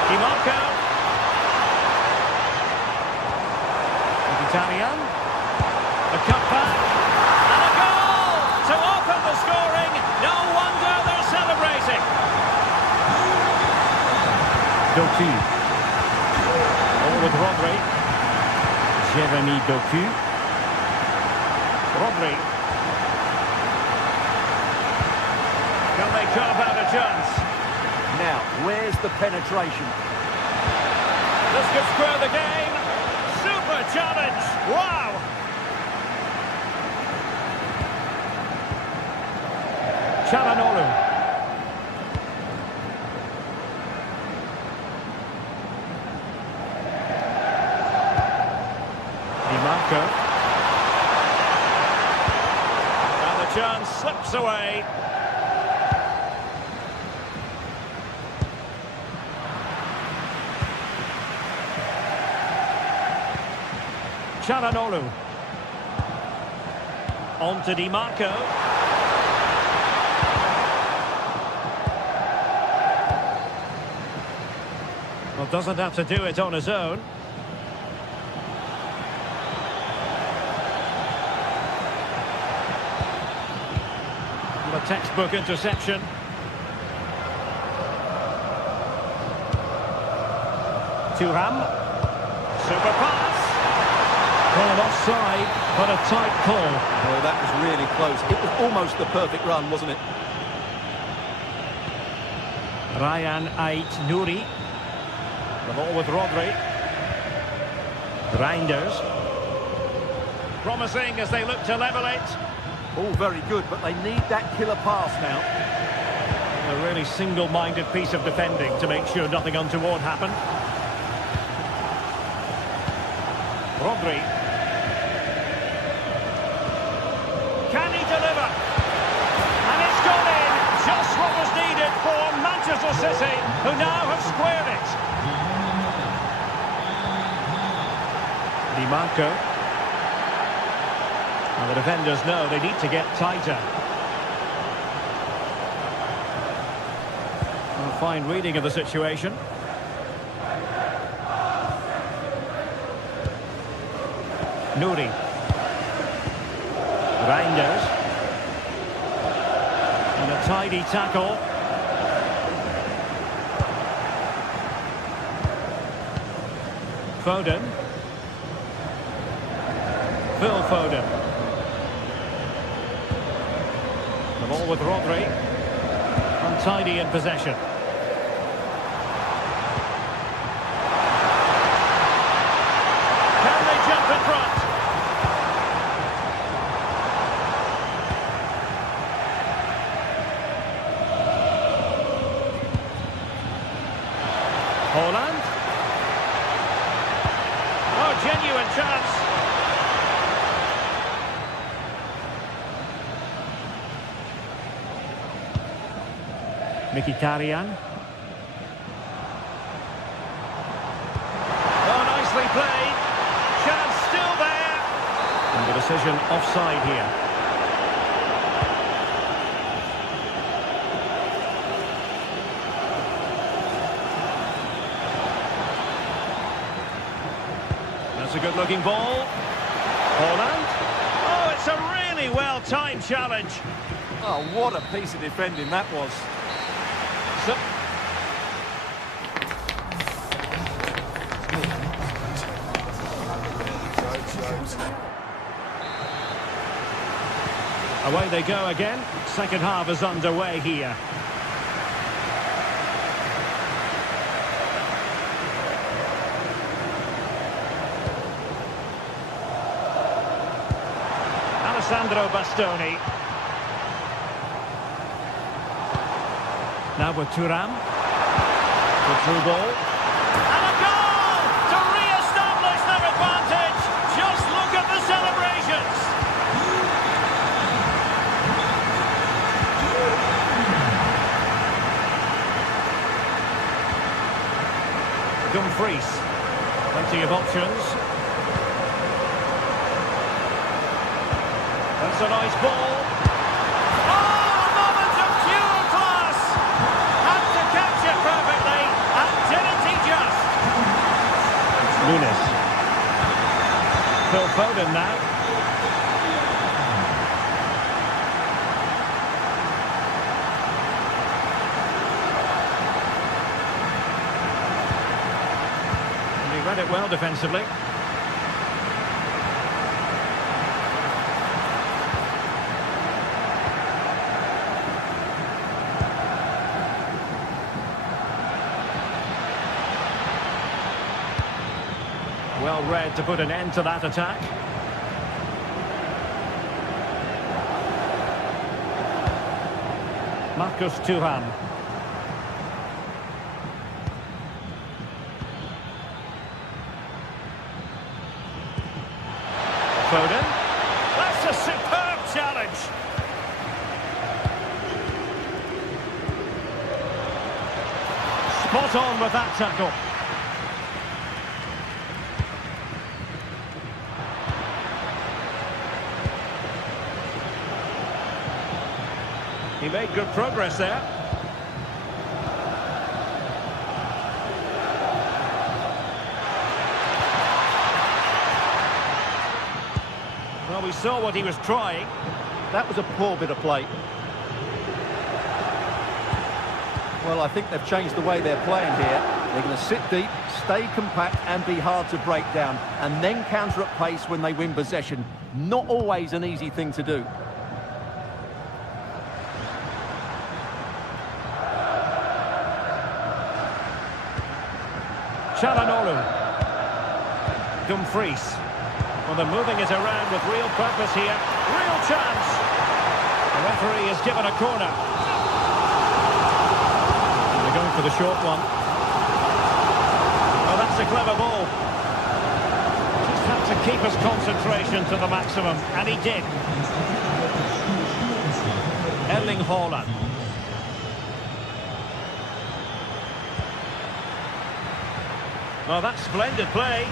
Di Marco. Mkhitaryan. A cutback. And a goal to open the scoring. No wonder they're celebrating. Doku. All with Rodri. Jérémy Doku. Rodri. Can they carve out a chance? Now, where's the penetration? This could square the game. Super challenge. Wow. Çalhanoğlu. Di Marco. And the chance slips away. Çalhanoğlu. On to Di Marco. Well, doesn't have to do it on his own. And a textbook interception. Thuram. Super pass. Well, offside, but a tight call. Well, that was really close. It was almost the perfect run, wasn't it? Ryan Ait-Nouri. The ball with Rodri. Reinders. Promising as they look to level it. All very good, but they need that killer pass now. A really single-minded piece of defending to make sure nothing untoward happened. Rodri. Can he deliver? And it's gone in. Just what was needed for Manchester City, who now have squared it. Di Marco. And the defenders know they need to get tighter. A fine reading of the situation. Nouri. Reinders. And a tidy tackle. Foden. Phil Foden. The ball with Rodri. Untidy in possession. Can they jump in front? Holland. Oh, genuine chance. Mkhitaryan. Oh, nicely played. Chance still there. And the decision offside here. That's a good-looking ball. Holland. Oh, it's a really well-timed challenge. Oh, what a piece of defending that was. So away they go again. Second half is underway here. Alessandro Bastoni. Now with Thuram. The through ball. And a goal to re-establish their advantage. Just look at the celebrations. Dumfries. Plenty of options. That's a nice ball. Nunes. Phil Foden now. And he read it well defensively. Well read to put an end to that attack. Marcus Thuram. Foden. That's a superb challenge. Spot on with that tackle. He made good progress there. Well, we saw what he was trying. That was a poor bit of play. Well, I think they've changed the way they're playing here. They're going to sit deep, stay compact and be hard to break down, and then counter at pace when they win possession. Not always an easy thing to do. Çalhanoğlu. Dumfries. Well, they're moving it around with real purpose here. Real chance. The referee is given a corner. And they're going for the short one. Oh, that's a clever ball. Just had to keep his concentration to the maximum, and he did. Erling Haaland. Well, that's splendid play.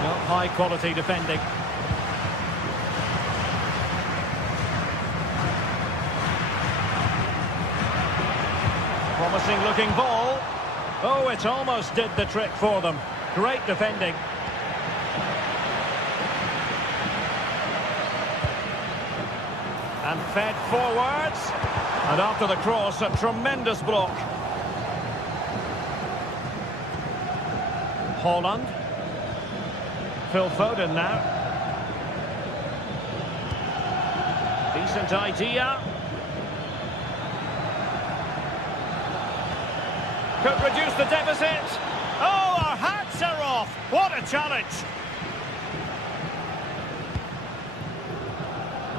Well, high quality defending. Promising looking ball. Oh, it almost did the trick for them. Great defending. And fed forwards. And after the cross, a tremendous block. Haaland. Phil Foden now. decent idea. Could reduce the deficit. Oh, our hats are off. What a challenge.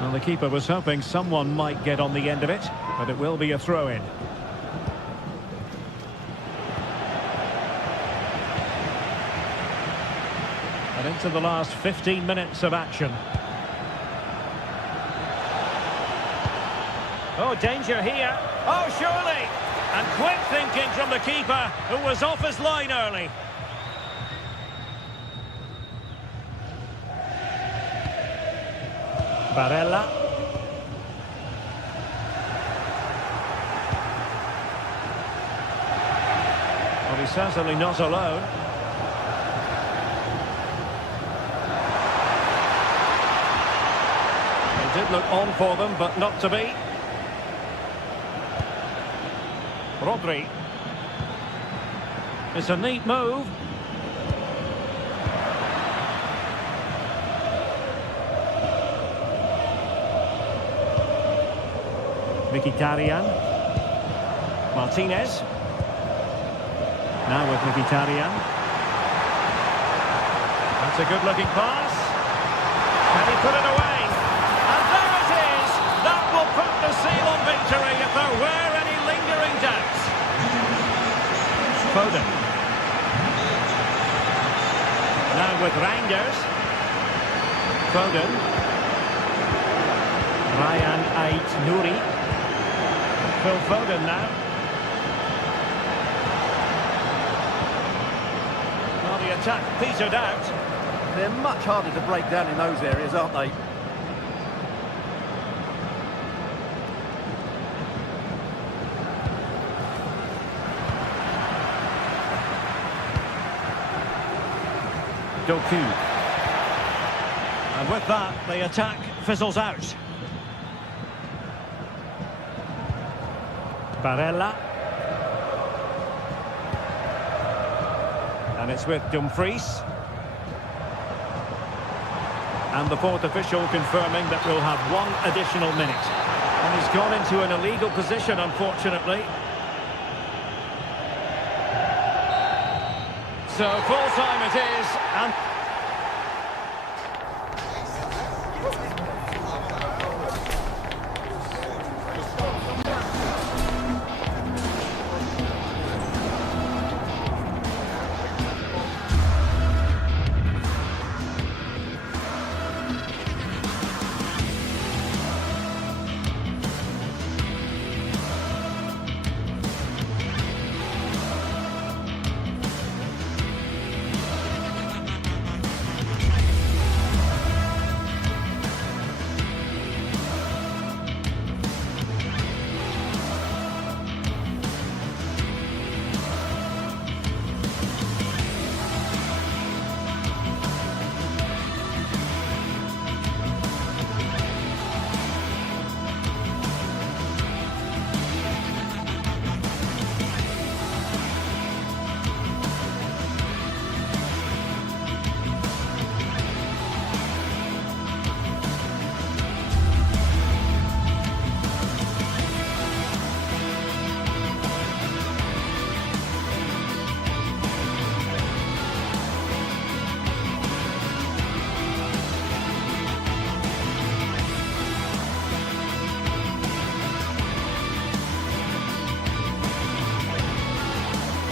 Well, the keeper was hoping someone might get on the end of it, but it will be a throw-in. And into the last 15 minutes of action. Oh, danger here. Oh, surely. And quick thinking from the keeper, who was off his line early. Barella. Well, he's certainly not alone. They did look on for them, but not to be. Rodri. It's a neat move. Mkhitaryan. Martinez. Now with Mkhitaryan. That's a good-looking pass. Can he put it away? And there it is! That will put the seal on victory if there were any lingering doubts. Foden. Now with Reinders. Foden. Ryan Ait-Nouri. Phil Foden now. Well, the attack petered out. They're much harder to break down in those areas, aren't they? Doku. And with that, the attack fizzles out. Barella. And it's with Dumfries. And the fourth official confirming that we'll have one additional minute. And he's gone into an illegal position, unfortunately. So full time it is, and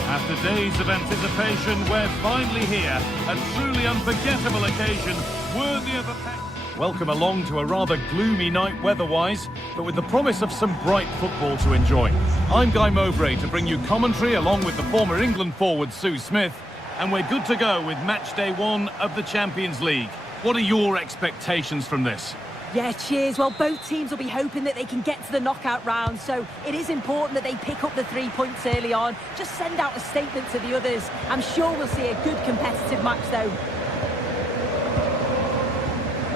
After days of anticipation, we're finally here. A truly unforgettable occasion, worthy of a pack. Welcome along to a rather gloomy night weather-wise, but with the promise of some bright football to enjoy. I'm Guy Mowbray to bring you commentary along with the former England forward Sue Smith, and we're good to go with match day 1 of the Champions League. What are your expectations from this? Yeah, cheers. Well, both teams will be hoping that they can get to the knockout round, so it is important that they pick up the 3 points early on. Just send out a statement to the others. I'm sure we'll see a good competitive match, though.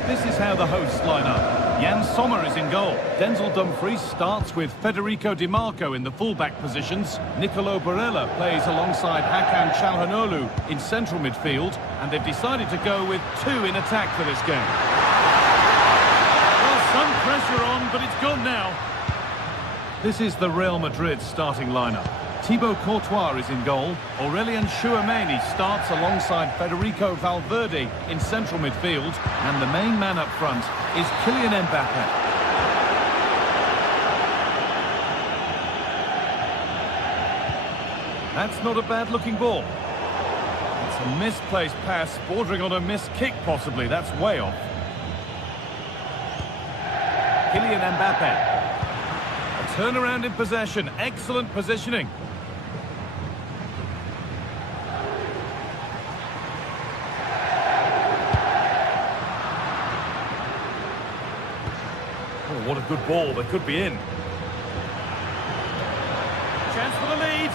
This is how the hosts line up. Jan Sommer is in goal. Denzel Dumfries starts with Federico Di Marco in the fullback positions. Nicolo Barella plays alongside Hakan Çalhanoğlu in central midfield, and they've decided to go with 2 in attack for this game. Some pressure pressure on, but it's gone now. This is the Real Madrid starting lineup. Thibaut Courtois is in goal. Aurelien Tchouameni starts alongside Federico Valverde in central midfield. And the main man up front is Kylian Mbappe. That's not a bad-looking ball. It's a misplaced pass, bordering on a missed kick possibly. That's way off. Kylian Mbappe. A turnaround in possession. Excellent positioning. Oh, what a good ball. They could be in. Chance for the lead.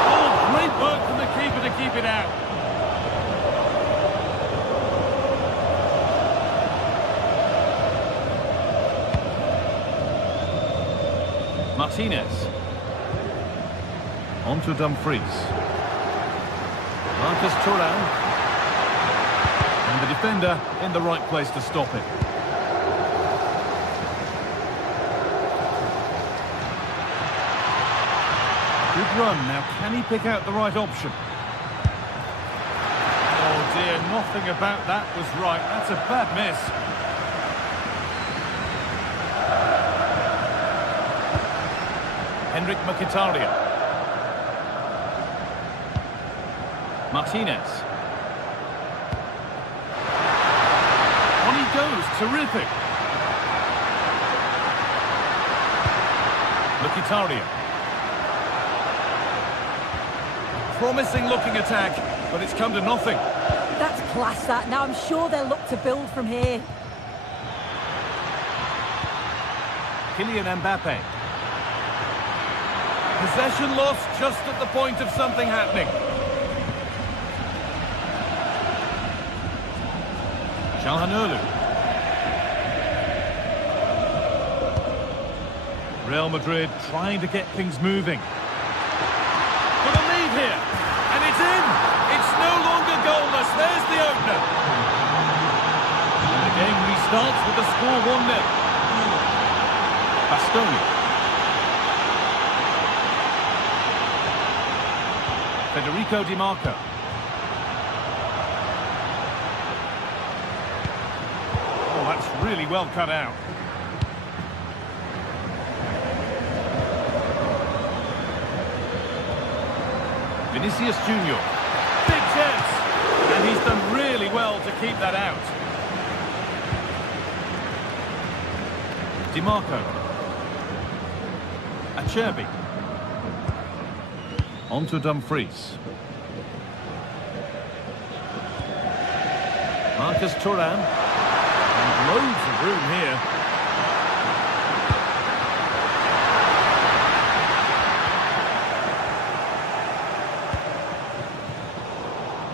Oh, great work from the keeper to keep it out. Martinez. On to Dumfries. Marcus Thuram. And the defender in the right place to stop it. Good run. Now, can he pick out the right option? Oh dear, nothing about that was right. That's a bad miss. Henrik Mkhitaryan. Martinez. On he goes. Terrific. Mkhitaryan. Promising looking attack, but it's come to nothing. That's class, that. Now I'm sure they'll look to build from here. Kylian Mbappe. Possession lost just at the point of something happening. Çalhanoğlu. Real Madrid trying to get things moving. Got a lead here, and it's in. It's no longer goalless. There's the opener. And the game restarts with the score 1-0. Bastoni. Federico Di Marco. Oh, that's really well cut out. Vinicius Junior. Big chance. And he's done really well to keep that out. Di Marco. Acerbi. On to Dumfries. Marcus Thuram. And loads of room here.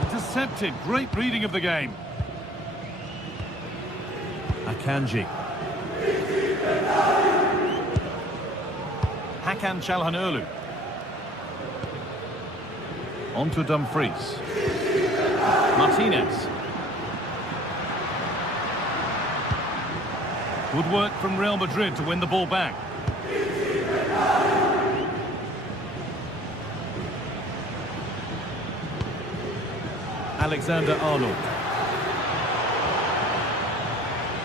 Intercepted. Great reading of the game. Akanji. Hakan Çalhanoğlu. On to Dumfries. Martinez. Good work from Real Madrid to win the ball back. Alexander-Arnold.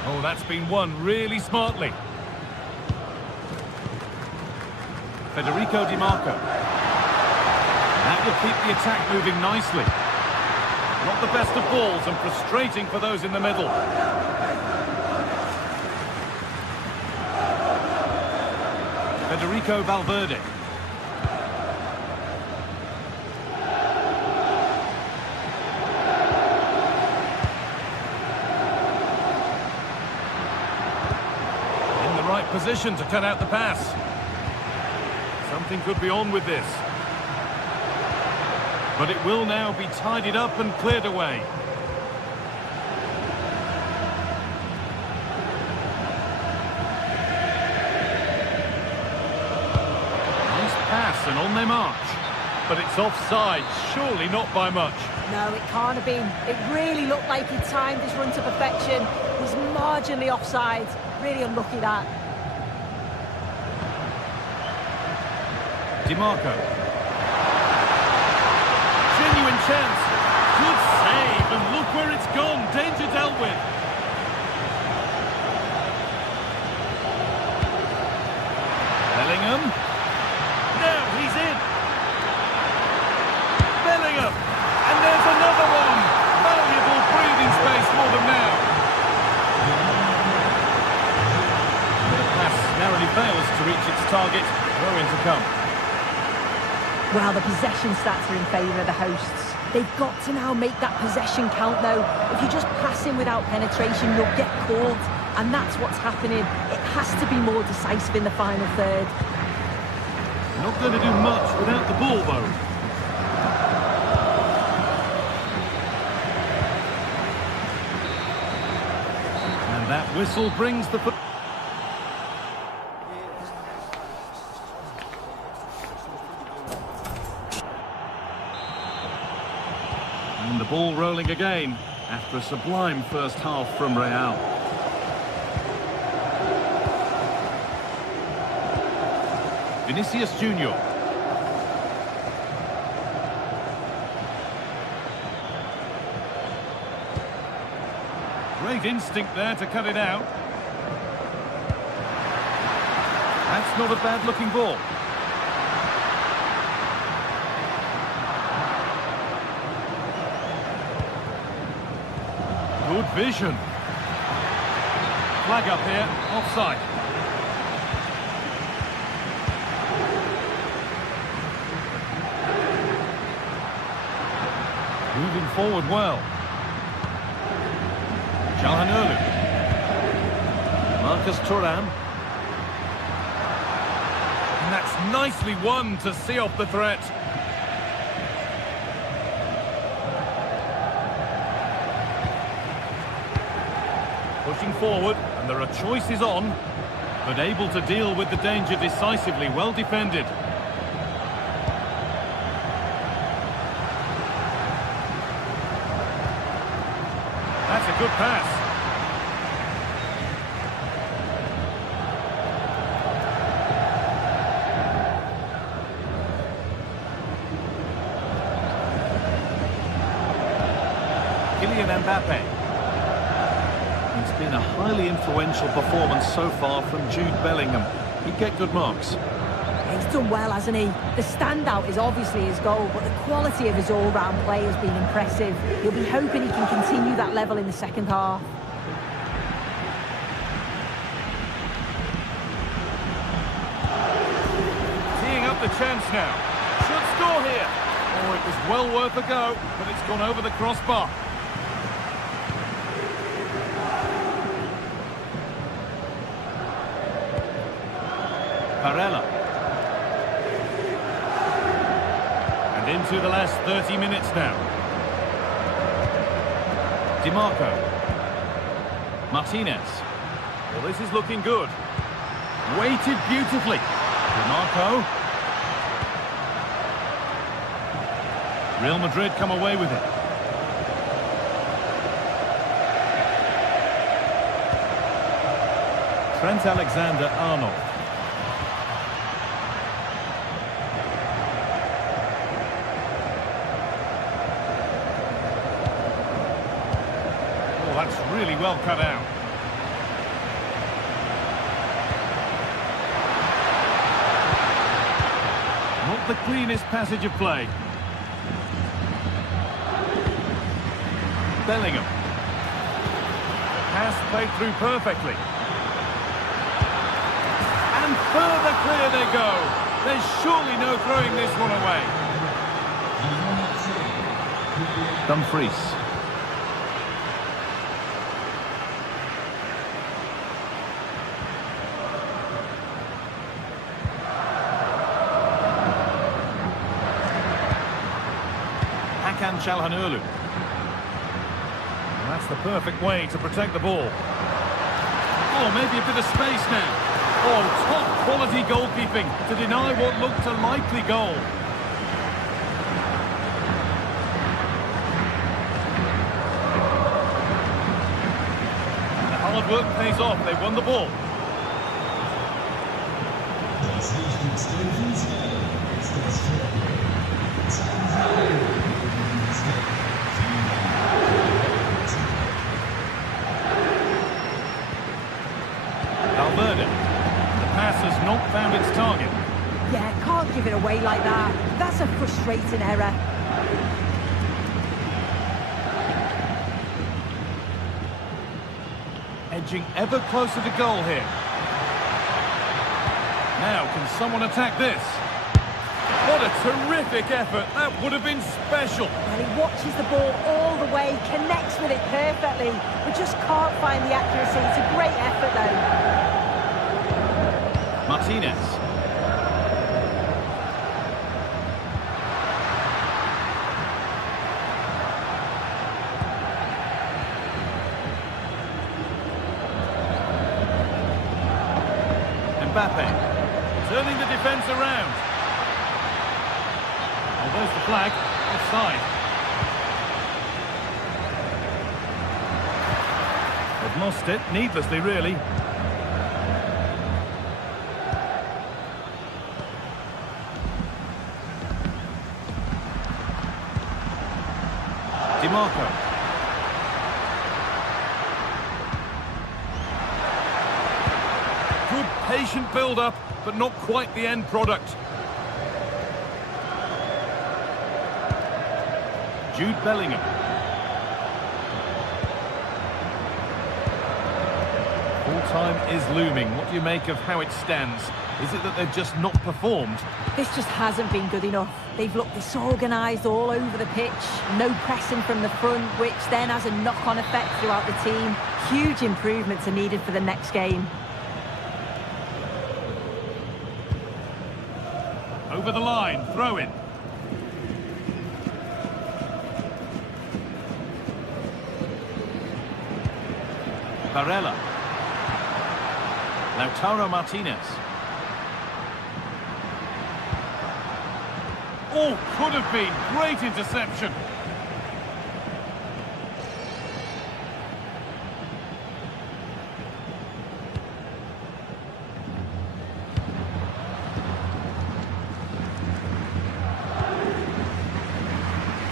Oh, that's been won really smartly. Federico Di Marco. That will keep the attack moving nicely. Not the best of balls and frustrating for those in the middle. Federico Valverde. In the right position to cut out the pass. Something could be on with this. But it will now be tidied up and cleared away. Nice pass and on they march. but it's offside. Surely not by much. No, it can't have been. It really looked like he timed his run to perfection. He's marginally offside. Really unlucky, that. DiMarco. Genuine chance. Good save, and look where it's gone. Danger dealt with. Bellingham. Now he's in. Bellingham. And there's another one. Valuable breathing space for them now. The pass narrowly fails to reach its target. Throw-in to come. Well, the possession stats are in favour of the hosts. They've got to now make that possession count, though. If you're just passing without penetration, you'll get caught. And that's what's happening. It has to be more decisive in the final third. Not going to do much without the ball, though. And that whistle brings the... And the ball rolling again after a sublime first half from Real. Vinicius Junior. Great instinct there to cut it out. That's not a bad looking ball. Good vision. Flag up here, offside. Moving forward well. Calhanoglu. Marcus Thuram. And that's nicely won to see off the threat. Pushing forward, and there are choices on, but able to deal with the danger decisively. Well defended. That's a good pass. Kylian Mbappe. It's been a highly influential performance so far from Jude Bellingham. He'd get good marks. He's done well, hasn't he? The standout is obviously his goal, but the quality of his all-round play has been impressive. He'll be hoping he can continue that level in the second half. Teeing up the chance now. Should score here. Oh, it was well worth a go, but it's gone over the crossbar. Barella. And into the last 30 minutes now. DiMarco. Martinez. Well, this is looking good. Weighted beautifully. DiMarco. Real Madrid come away with it. Trent Alexander-Arnold. That's really well cut out. Not the cleanest passage of play. Bellingham. Pass played through perfectly. And further clear they go. There's surely no throwing this one away. Dumfries. Calhanoglu. That's the perfect way to protect the ball. Oh, maybe a bit of space now. Oh, top quality goalkeeping to deny what looked a likely goal. work pays off. They won the ball. Valverde. The pass has not found its target. Yeah, can't give it away like that. That's a frustrating error. Edging ever closer to goal here. Now, can someone attack this? What a terrific effort. That would have been special. Well, he watches the ball all the way, connects with it perfectly, but just can't find the accuracy. It's a great effort, though. Martinez. Mbappe, turning the defence around. Well, there's the flag, offside. They've lost it, needlessly really. DiMarco. Good patient build-up, but not quite the end product. Jude Bellingham. Full-time is looming. What do you make of how it stands? Is it that they've just not performed? This just hasn't been good enough. They've looked disorganised all over the pitch. No pressing from the front, which then has a knock-on effect throughout the team. Huge improvements are needed for the next game. Over the line, throw in. Barella. Lautaro Martinez. Oh, could have been. Great interception.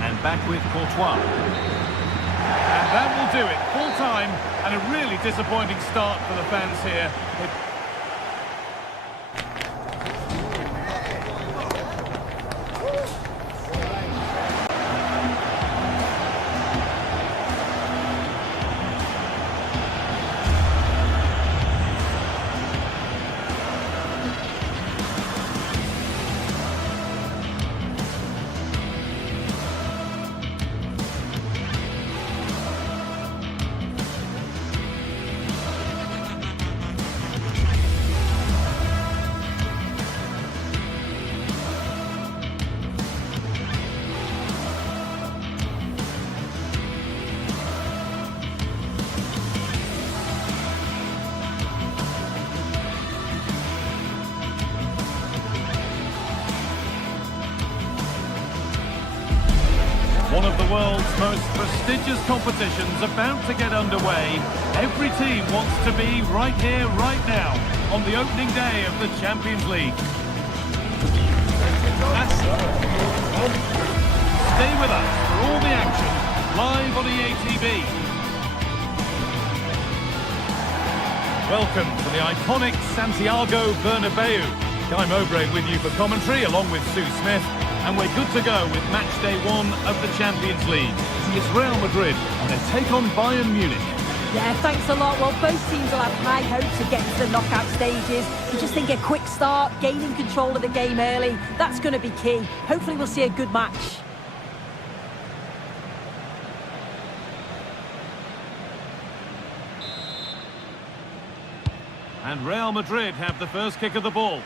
And back with Courtois. And that will do it. Full time and a really disappointing start for the fans here. One of the world's most prestigious competitions about to get underway. Every team wants to be right here, right now, on the opening day of the Champions League. Stay with us for all the action, live on EA TV. Welcome to the iconic Santiago Bernabeu. Guy Mowbray with you for commentary, along with Sue Smith. And we're good to go with match day 1 of the Champions League. It's Real Madrid, and they take on Bayern Munich. Yeah, thanks a lot. Well, both teams will have high hopes of getting to the knockout stages. You just think a quick start, gaining control of the game early, that's going to be key. Hopefully we'll see a good match. And Real Madrid have the first kick of the ball.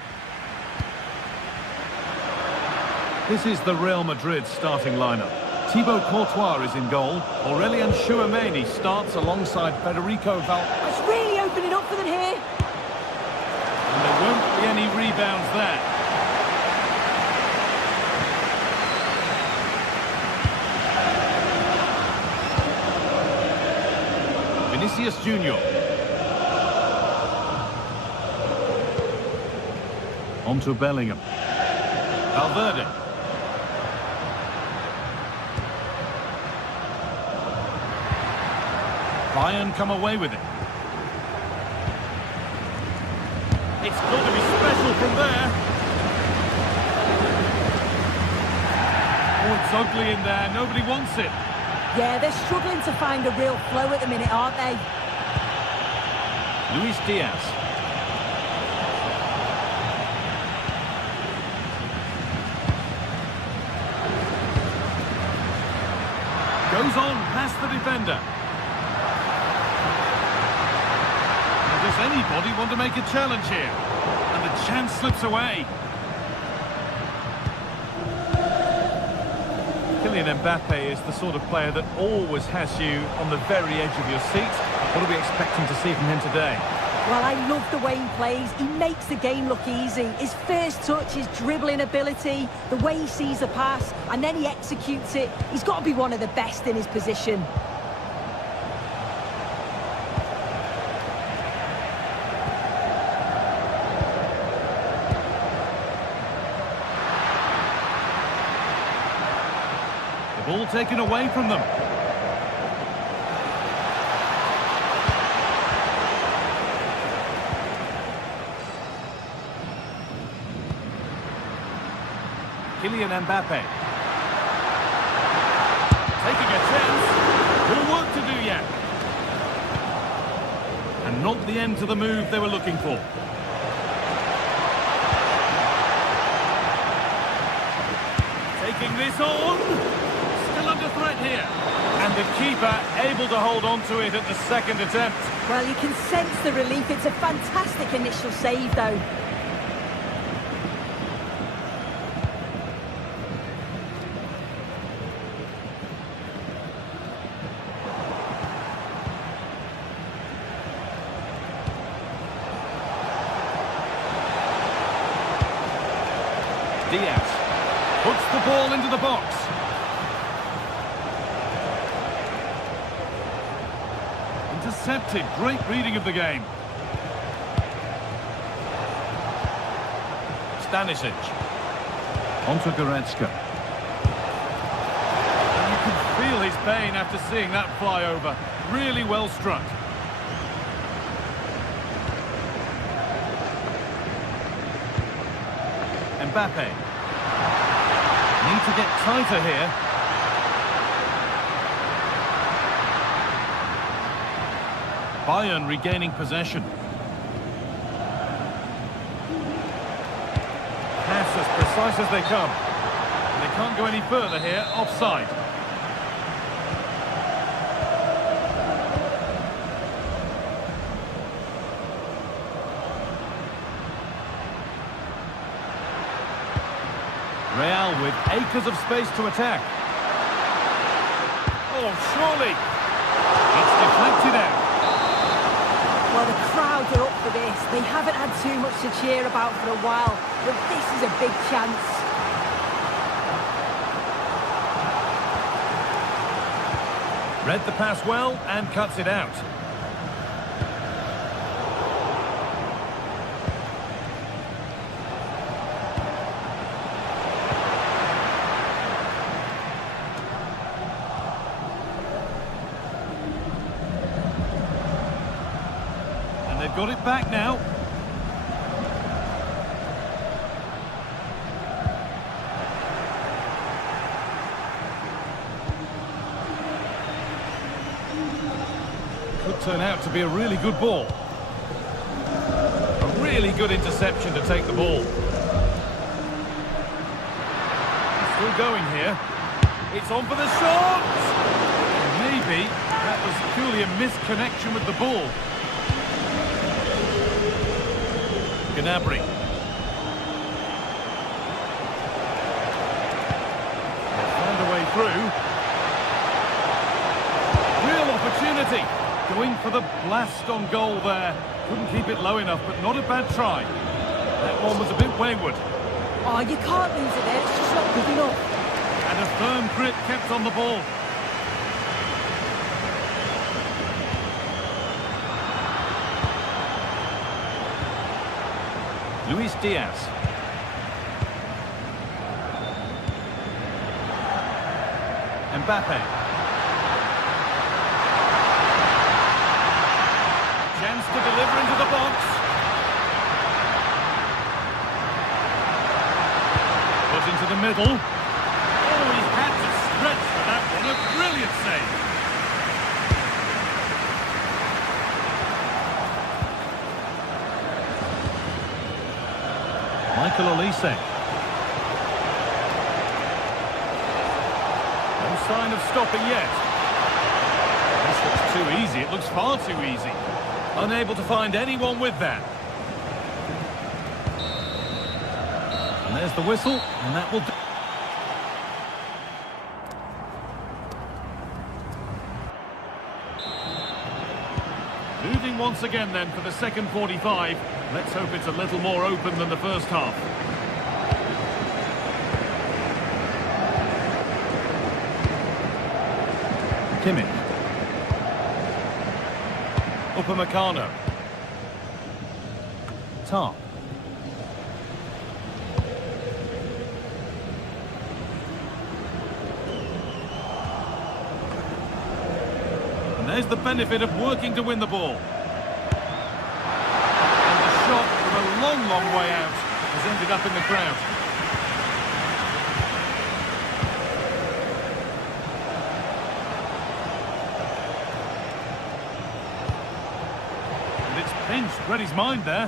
This is the Real Madrid starting lineup. Thibaut Courtois is in goal. Aurélien Tchouameni starts alongside Federico Valverde. It's really opening up for them here. And there won't be any rebounds there. Vinicius Junior. On to Bellingham. Valverde. Bayern come away with it. It's got to be special from there. Oh, it's ugly in there. Nobody wants it. Yeah, they're struggling to find a real flow at the minute, aren't they? Luis Diaz. Goes on past the defender. And does anybody want to make a challenge here? And the chance slips away. Kylian Mbappe is the sort of player that always has you on the very edge of your seat. What are we expecting to see from him today? Well, I love the way he plays. He makes the game look easy. His first touch, his dribbling ability, the way he sees a pass, and then he executes it. He's got to be one of the best in his position. The ball taken away from them. Kylian Mbappe. Taking a chance. More work to do yet. And not the end to the move they were looking for. Taking this on. Still under threat here. And the keeper able to hold on to it at the second attempt. Well, you can sense the relief. It's a fantastic initial save, though. Diaz puts the ball into the box. Intercepted. Great reading of the game. Stanisic. On to Goretzka. And you can feel his pain after seeing that fly over. Really well struck. Mbappe. Need to get tighter here. Bayern regaining possession. Pass as precise as they come. And they can't go any further here. Offside. Real with acres of space to attack. Oh, surely. It's deflected out. Well, the crowd are up for this. They haven't had too much to cheer about for a while, but this is a big chance. Read the pass well and cuts it out. They've got it back now. Could turn out to be a really good ball. A really good interception to take the ball. Still going here. It's on for the shot! Maybe that was purely a misconnection with the ball. Gnabry. Found a way through. Real opportunity. Going for the blast on goal there. Couldn't keep it low enough, but not a bad try. That one was a bit wayward. Oh, you can't lose it there. It's just not good enough. And a firm grip kept on the ball. Luis Diaz. Mbappe. Chance to deliver into the box. Put into the middle. Oh, he had to stretch for that one. A brilliant save. Michael Olise. No sign of stopping yet. This looks too easy. It looks far too easy. Unable to find anyone with that. And there's the whistle, and that will do. Moving once again then for the second 45. Let's hope it's a little more open than the first half. Kimmich. Upamecano. Tar. And there's the benefit of working to win the ball. And the shot from a long, long way out has ended up in the crowd. And it's pinched, read his mind there.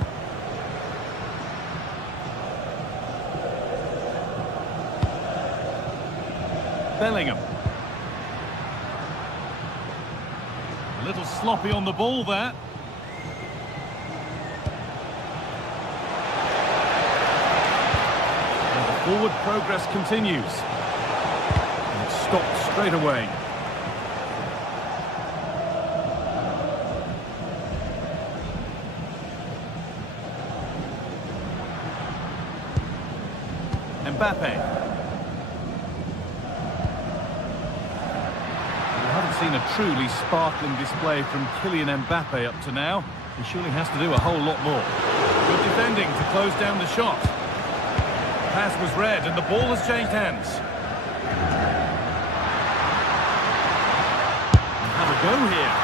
Bellingham. A little sloppy on the ball there. And the forward progress continues. And it's stopped straight away. Mbappe. Seen a truly sparkling display from Kylian Mbappe up to now. He surely has to do a whole lot more. Good defending to close down the shot. Pass was read and the ball has changed hands. Have a go here.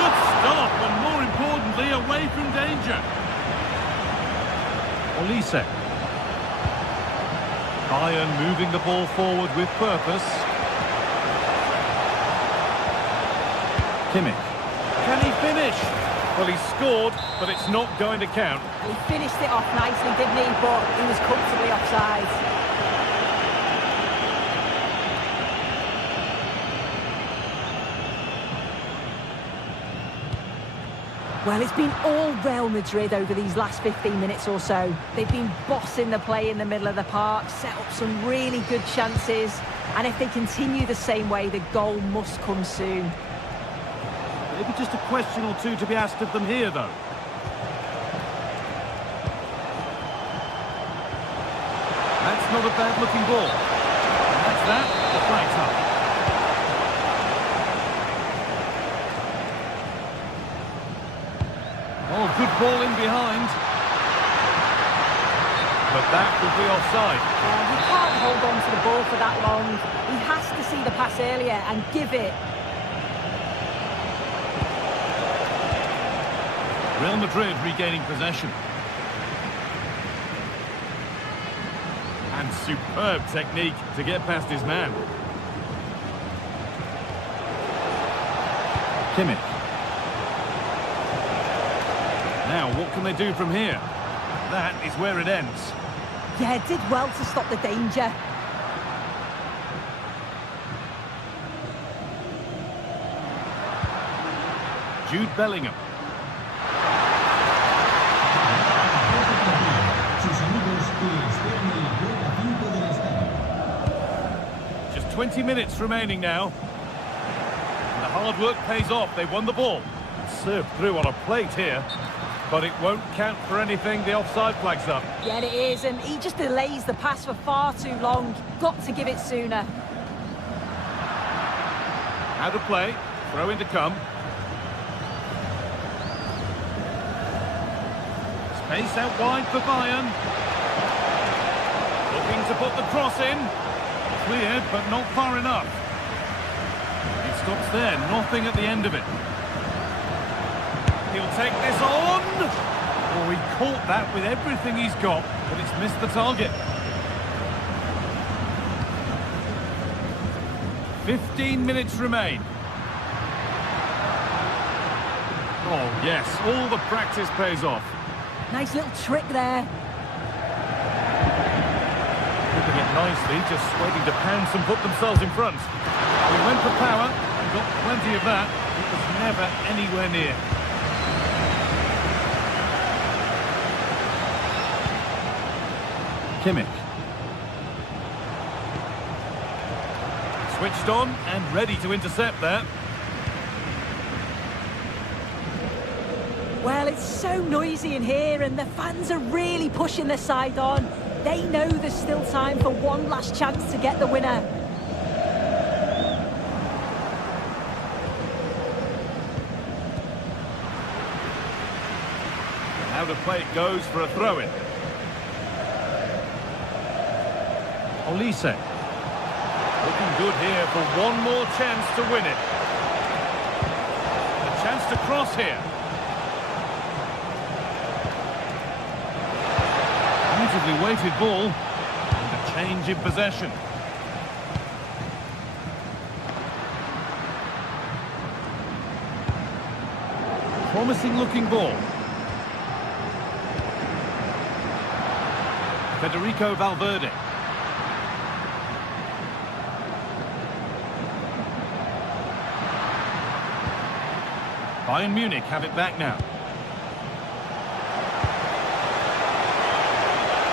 Good stop and more importantly away from danger. Olise. Bayern moving the ball forward with purpose. Kimmich. Can he finish? Well, he scored, but it's not going to count. He finished it off nicely, didn't he? But he was comfortably offside. Well, it's been all Real Madrid over these last 15 minutes or so. They've been bossing the play in the middle of the park, set up some really good chances. And if they continue the same way, the goal must come soon. Maybe just a question or two to be asked of them here, though. That's not a bad-looking ball. And that's that, the flag's up. Oh, good ball in behind. But that will be offside. He can't hold on to the ball for that long. He has to see the pass earlier and give it. Real Madrid regaining possession. And superb technique to get past his man. Kimmich. Now, what can they do from here? That is where it ends. Yeah, did well to stop the danger. Jude Bellingham. Just 20 minutes remaining now. And the hard work pays off. They won the ball. Served through on a plate here. But it won't count for anything. The offside flag's up. Yeah, it is. And he just delays the pass for far too long. Got to give it sooner. Out of play. Throw in to come. Space out wide for Bayern. Looking to put the cross in. Cleared, but not far enough. stops there, nothing at the end of it. He'll take this on! Oh, he caught that with everything he's got, but it's missed the target. 15 minutes remain. Oh, yes, all the practice pays off. Nice little trick there. Keeping it nicely, just waiting to pounce and put themselves in front. He went for power and got plenty of that. It was never anywhere near. Kimmich. Switched on and ready to intercept there. Well, it's so noisy in here and the fans are really pushing their side on. They know there's still time for one last chance to get the winner. Out of play it goes for a throw-in. Olise. Looking good here for one more chance to win it. A chance to cross here. Beautifully weighted ball. And a change in possession. Promising looking ball. Federico Valverde. Bayern Munich have it back now.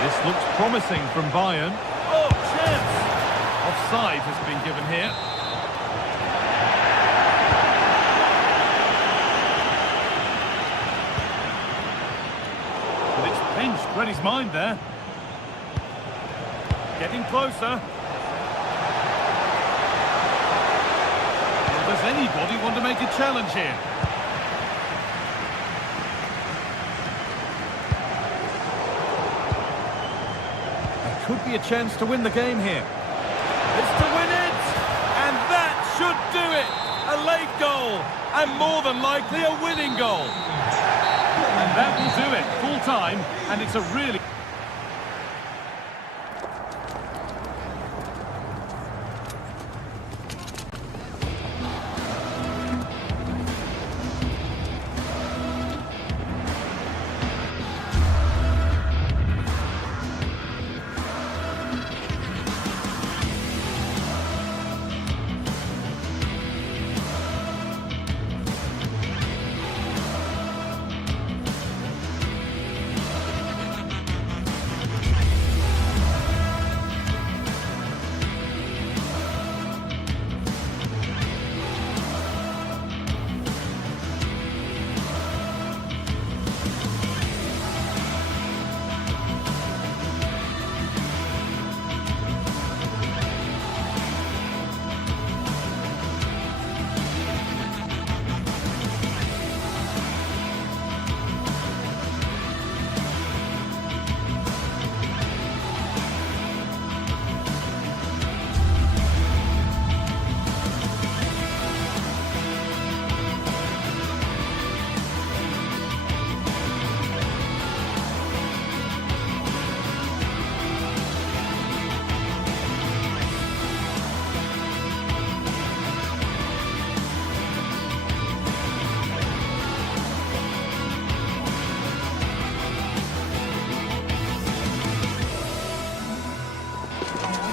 This looks promising from Bayern. Oh, chance! Offside has been given here. But it's pinched, read his mind there. Getting closer. Well, does anybody want to make a challenge here? Could be a chance to win the game here. It's to win it! And that should do it! A late goal! And more than likely a winning goal! And that will do it, full time, and it's a really...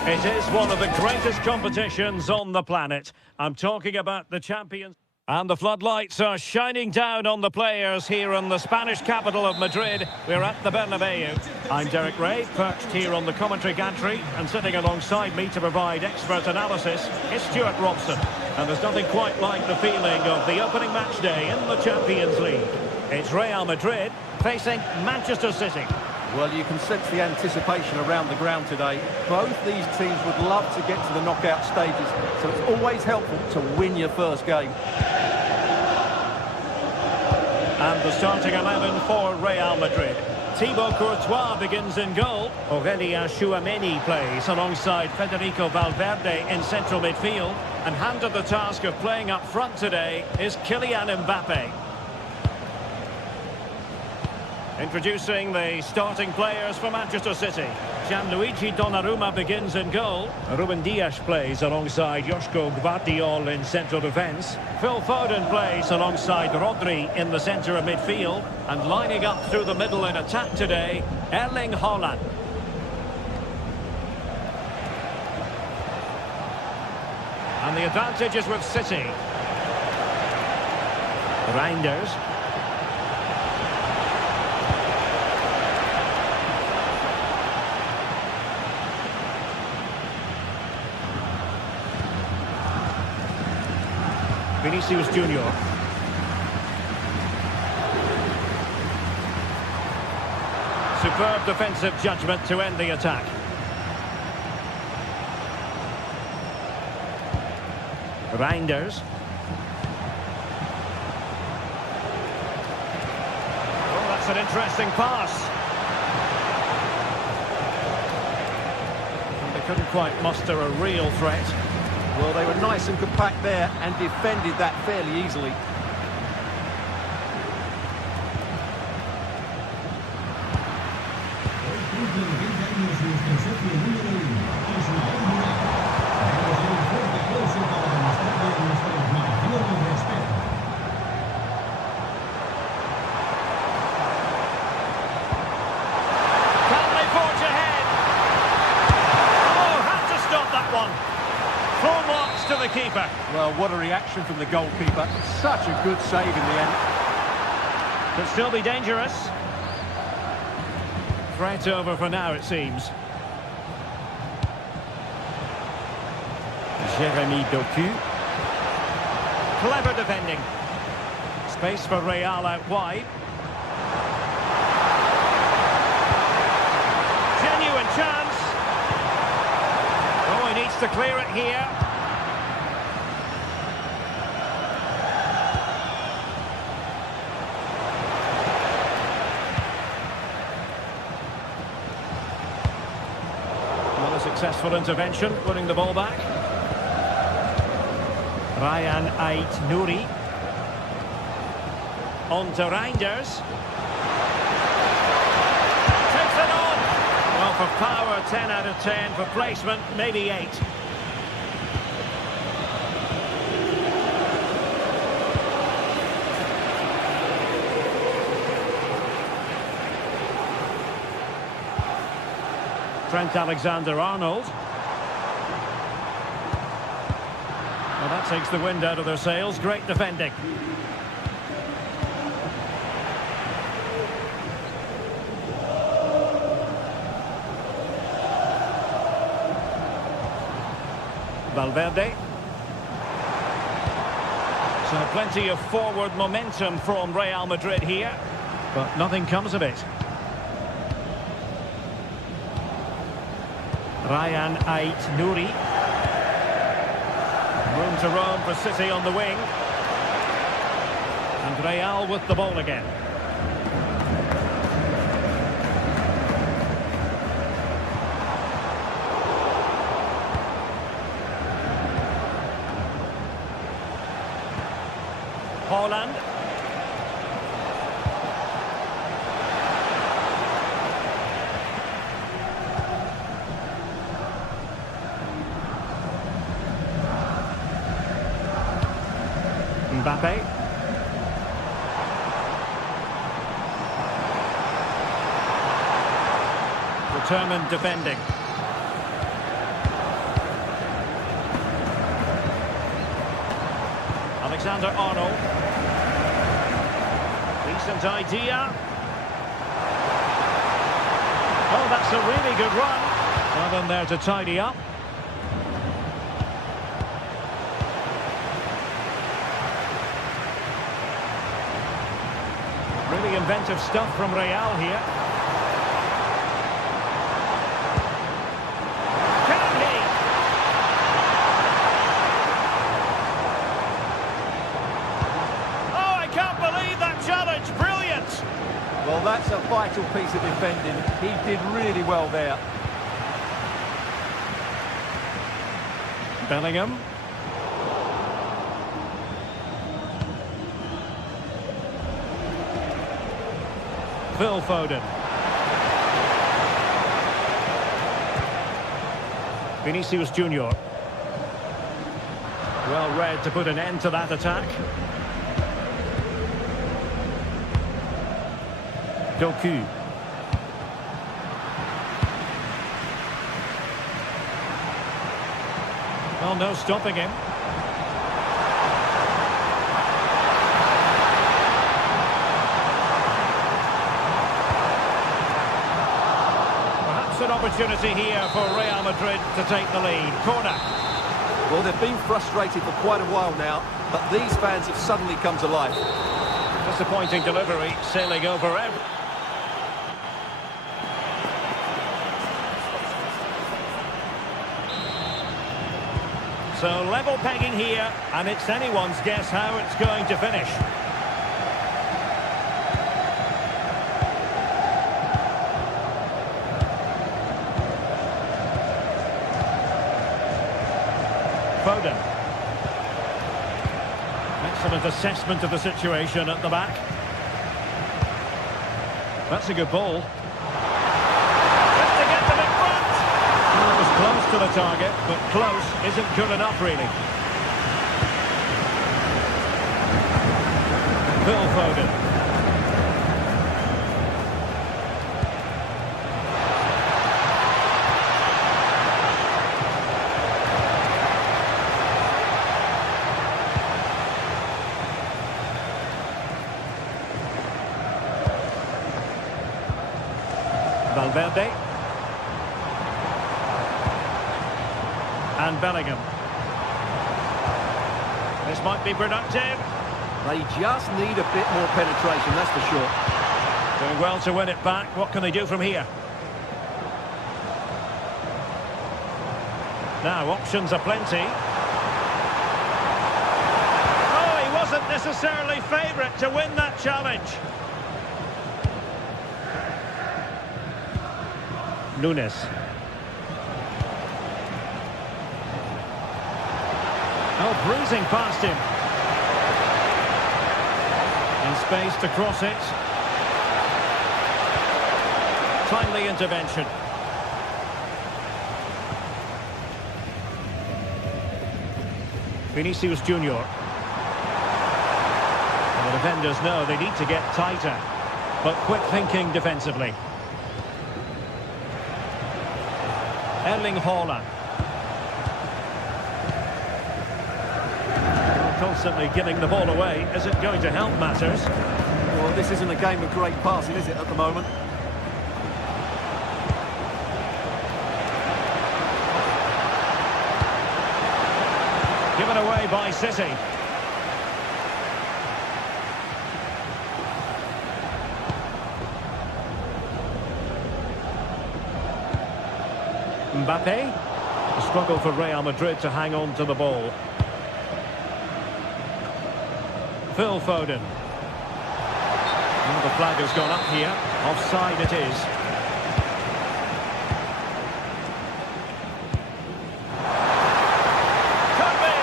It is one of the greatest competitions on the planet. I'm talking about the champions. And the floodlights are shining down on the players here in the Spanish capital of Madrid. We're at the Bernabeu. I'm Derek Ray, perched here on the commentary gantry, and sitting alongside me to provide expert analysis is Stuart Robson. And there's nothing quite like the feeling of the opening match day in the Champions League. It's Real Madrid facing Manchester City. Well, you can sense the anticipation around the ground today. Both these teams would love to get to the knockout stages, so it's always helpful to win your first game. And the starting 11 for Real Madrid. Thibaut Courtois begins in goal. Aurelien Tchouameni plays alongside Federico Valverde in central midfield. And handed the task of playing up front today is Kylian Mbappe. Introducing the starting players for Manchester City. Gianluigi Donnarumma begins in goal. Ruben Dias plays alongside Joško Gvardiol in central defence. Phil Foden plays alongside Rodri in the centre of midfield. And lining up through the middle in attack today, Erling Haaland. And the advantage is with City. Reinders. Vinicius Junior. Superb defensive judgment to end the attack. Reinders. Oh, that's an interesting pass. And they couldn't quite muster a real threat. Well, they were nice and compact there and defended that fairly easily. Can they forge ahead? Oh, had to stop that one. Full marks to the keeper. Well, what a reaction from the goalkeeper. Such a good save in the end. Could still be dangerous. Threat over for now, it seems. Jeremy Doku. Clever defending. Space for Real out wide. Genuine chance. Oh, he needs to clear it here. Well, a successful intervention, winning the ball back. Ryan Ait-Nouri. On to Reinders. Takes it on. Well, for power, 10 out of 10. For placement, maybe 8. Trent Alexander-Arnold. Well, that takes the wind out of their sails. Great defending. Valverde. So plenty of forward momentum from Real Madrid here, but nothing comes of it. Ryan Ait-Nouri. Room to roam for City on the wing. And Real with the ball again. Haaland. Mbappe. Determined defending. Alexander-Arnold. Decent idea. Oh, that's a really good run. Well in there to tidy up. Really inventive stuff from Real here. Can he? Oh, I can't believe that challenge. Brilliant. Well, that's a vital piece of defending. He did really well there. Bellingham. Phil Foden. Vinicius Junior. Well read to put an end to that attack. Doku. Well, no stopping him. Perhaps an opportunity here for Real Madrid to take the lead. Corner. Well, they've been frustrated for quite a while now, but these fans have suddenly come to life. Disappointing delivery, sailing over every... So level pegging here, and it's anyone's guess how it's going to finish. Foden. Excellent assessment of the situation at the back. That's a good ball. Just to get them in front. Well, it was close to the target, but close isn't good enough, really. Phil Foden. Valverde. And Bellingham. This might be productive. They just need a bit more penetration, that's for sure. Doing well to win it back. What can they do from here? Now, options are plenty. Oh, he wasn't necessarily favourite to win that challenge. Nunes. Oh, bruising past him. In space to cross it. Timely intervention. Vinicius Junior. And the defenders know they need to get tighter, but quick thinking defensively. Erling Haaland. Constantly giving the ball away isn't going to help matters. Well, this isn't a game of great passing, is it, at the moment? Given away by City. Mbappe. A struggle for Real Madrid to hang on to the ball. Phil Foden. Well, the flag has gone up here. Offside it is. Could be.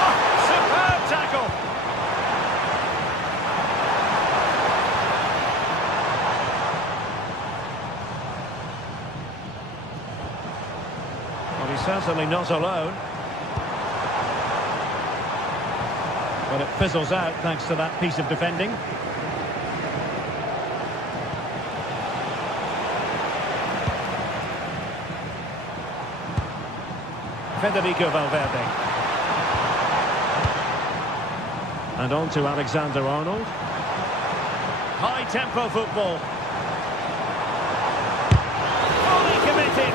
Oh, superb tackle. Well, he's certainly not alone. But it fizzles out thanks to that piece of defending. Federico Valverde. And on to Alexander-Arnold. High-tempo football. Fully committed.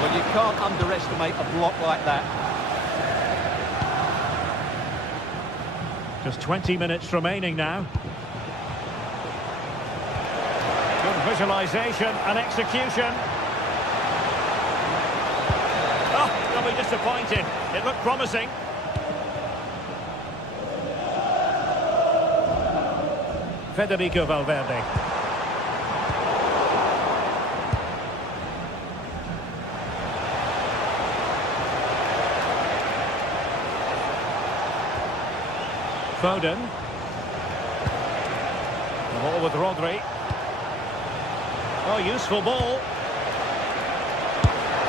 Well, you can't underestimate a block like that. Just 20 minutes remaining now. Good visualisation and execution. Oh, they'll be disappointed. It looked promising. Federico Valverde. Foden. The ball with Rodri. Oh, useful ball.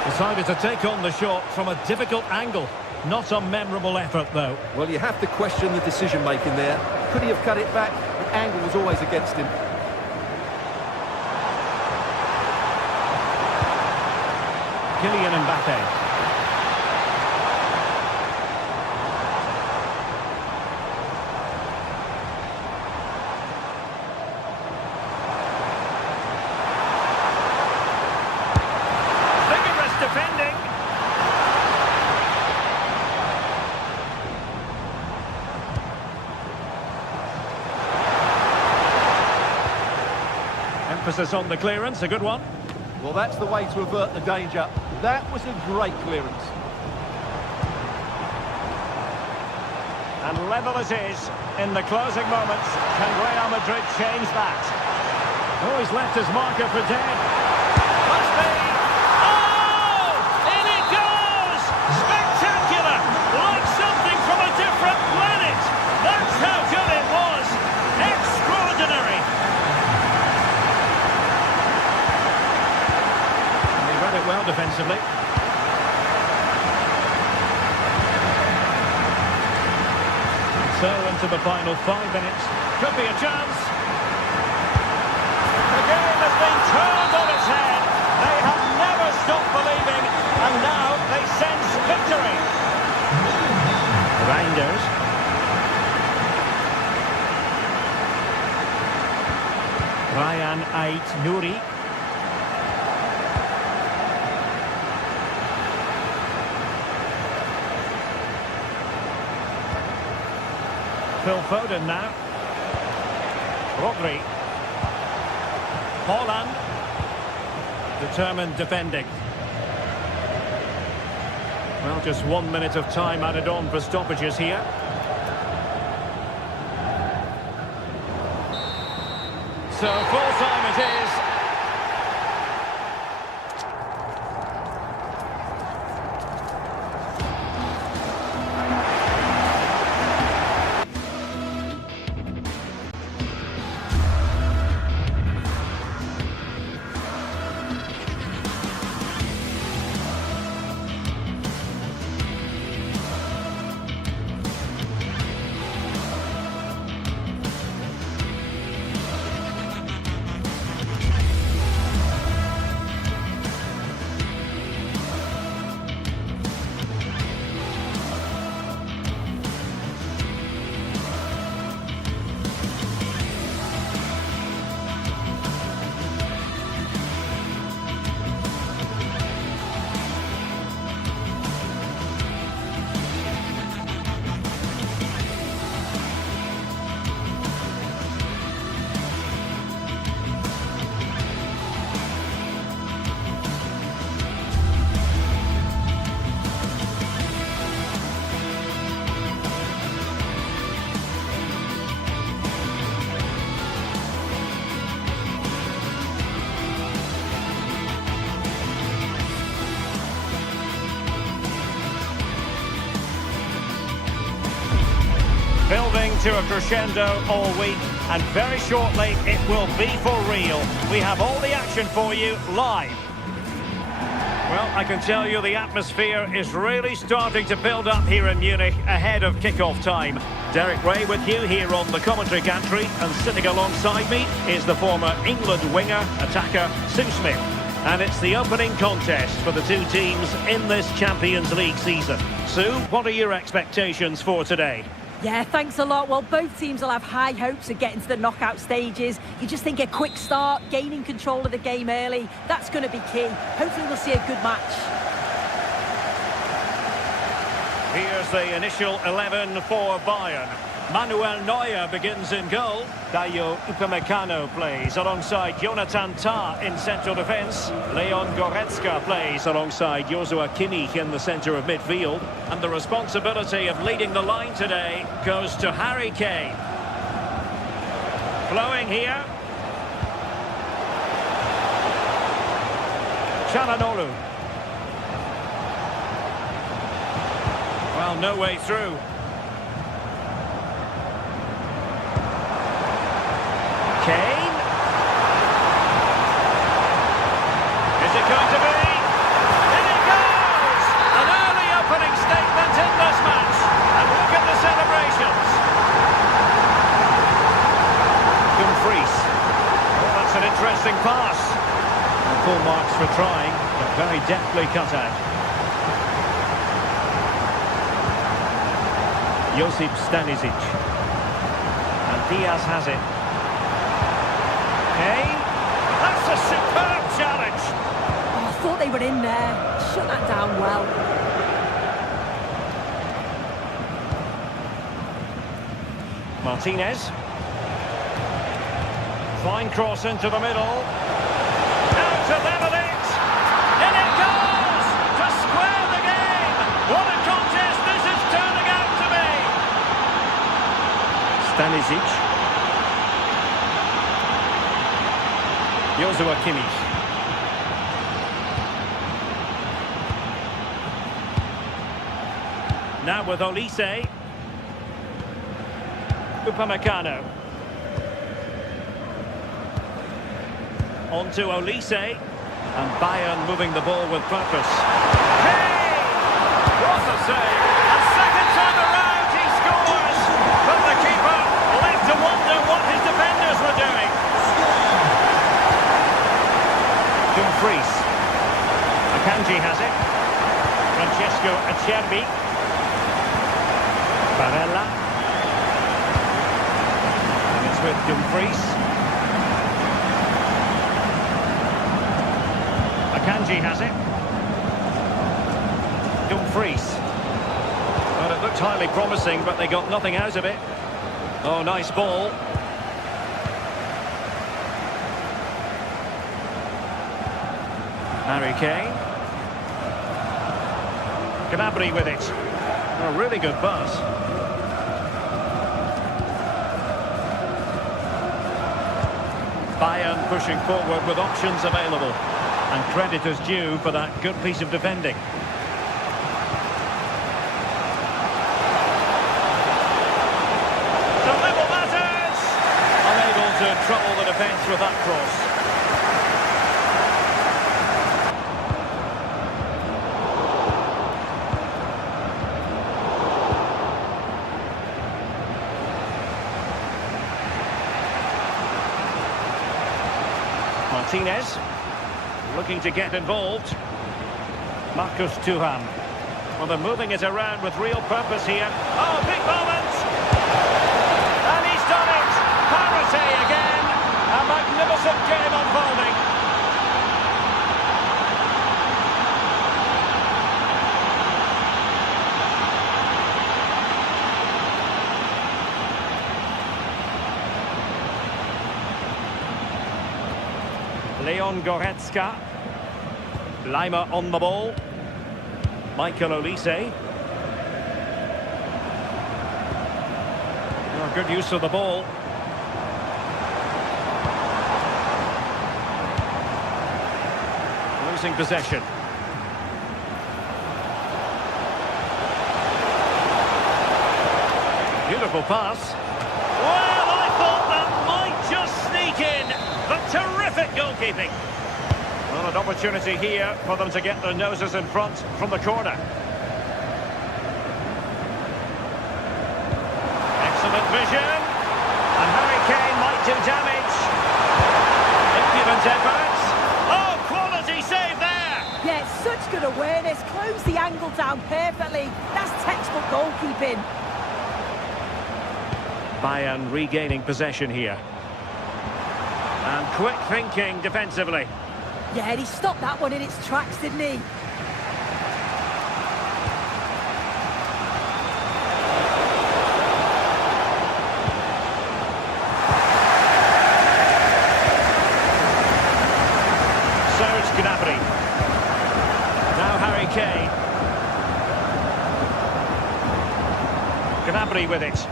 Decided to take on the shot from a difficult angle. Not a memorable effort, though. Well, you have to question the decision-making there. Could he have cut it back? The angle was always against him. Kylian Mbappe. Vigorous defending. Emphasis on the clearance, a good one. Well, that's the way to avert the danger. That was a great clearance. And level it is in the closing moments. Can Real Madrid change that? Oh, he's left his marker for dead. Must be. Oh! In it goes! Spectacular! Like something from a different planet. That's how good it was. Extraordinary. And he read it well defensively. So into the final 5 minutes. Could be a chance. The game has been turned on its head. They have never stopped believing, and now they sense victory. Reinders. Ryan Ait-Nouri. Phil Foden now. Rodri. Haaland. Determined defending. Well, just 1 minute of time added on for stoppages here. So full time it is. Building to a crescendo all week, and very shortly it will be for real. We have all the action for you live. Well, I can tell you the atmosphere is really starting to build up here in Munich ahead of kick-off time. Derek Ray with you here on the commentary gantry, and sitting alongside me is the former England winger, attacker, Sue Smith. And it's the opening contest for the two teams in this Champions League season. Sue, what are your expectations for today? Yeah, thanks a lot. Well, both teams will have high hopes of getting to the knockout stages. You just think a quick start, gaining control of the game early, that's going to be key. Hopefully we'll see a good match. Here's the initial 11 for Bayern. Manuel Neuer begins in goal. Dayo Upamecano plays alongside Jonathan Tah in central defence. Leon Goretzka plays alongside Joshua Kimmich in the centre of midfield. And the responsibility of leading the line today goes to Harry Kane. Flowing here. Çalhanoğlu. Well, no way through. Kane. Very deftly cut out. Josip Stanisic. And Diaz has it. Kane. That's a superb challenge. Oh, I thought they were in there. Shut that down well. Martinez. Fine cross into the middle. Now to level it. In it goes! To square the game! What a contest this is turning out to be! Stanisic. Joshua Kimmich. Now with Olise. Upamecano. On to Olise. And Bayern moving the ball with purpose. Hey! What a save! A second time around he scores! But the keeper left to wonder what his defenders were doing. Dumfries. Akanji has it. Francesco Acerbi. Barella. And it's with Dumfries. Akanji has it. Dumfries. Well, it looked highly promising, but they got nothing out of it. Oh, nice ball. Harry Kane. Gnabry with it. A really good pass. Bayern pushing forward with options available. And credit is due for that good piece of defending. To level matters! Unable to trouble the defence with that cross. Martinez. Looking to get involved. Marcus Thuram. Well, they're moving it around with real purpose here. Oh, big moment! And he's done it! Parity again! A magnificent game unfolding. Leon Goretzka. Lima on the ball. Michael Olise. Oh, good use of the ball. Losing possession. Beautiful pass. Well, I thought that might just sneak in. But terrific goalkeeping. Well, an opportunity here for them to get their noses in front from the corner. Excellent vision. And Harry Kane might do damage. Impudent efforts. Oh, quality save there. Yeah, it's such good awareness. Close the angle down perfectly. That's textbook goalkeeping. Bayern regaining possession here. And quick thinking defensively. Yeah, he stopped that one in its tracks, didn't he? Serge Gnabry. Now Harry Kane. Gnabry with it.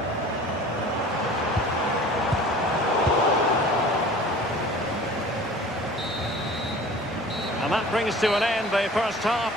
And that brings to an end the first half.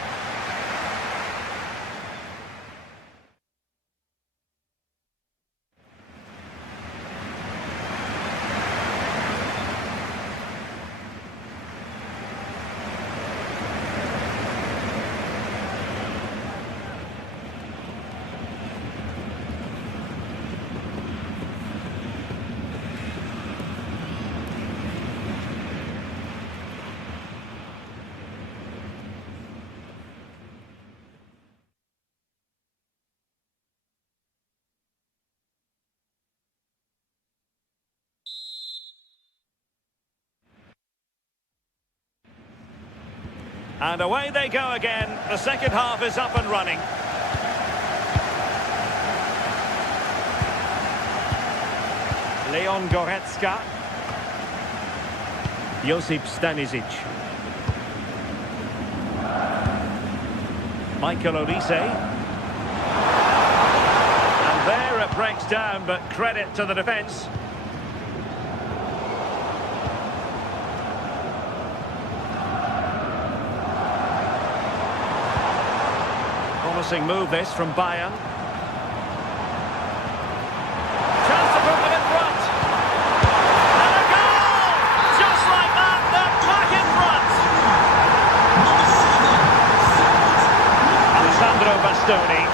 And away they go again. The second half is up and running. Leon Goretzka. Josip Stanisic. Michael Olise. And there it breaks down, but credit to the defence. Promising move this from Bayern. Chance to put them in front. And a goal! Just like that, they're back in front. Alessandro Bastoni.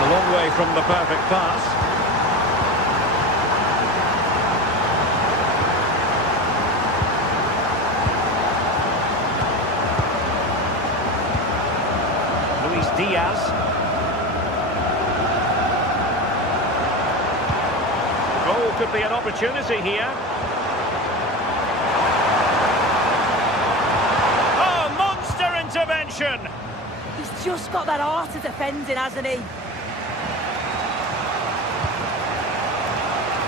A long way from the perfect pass. Diaz. Goal could be an opportunity here. Oh, monster intervention! He's just got that art of defending, hasn't he?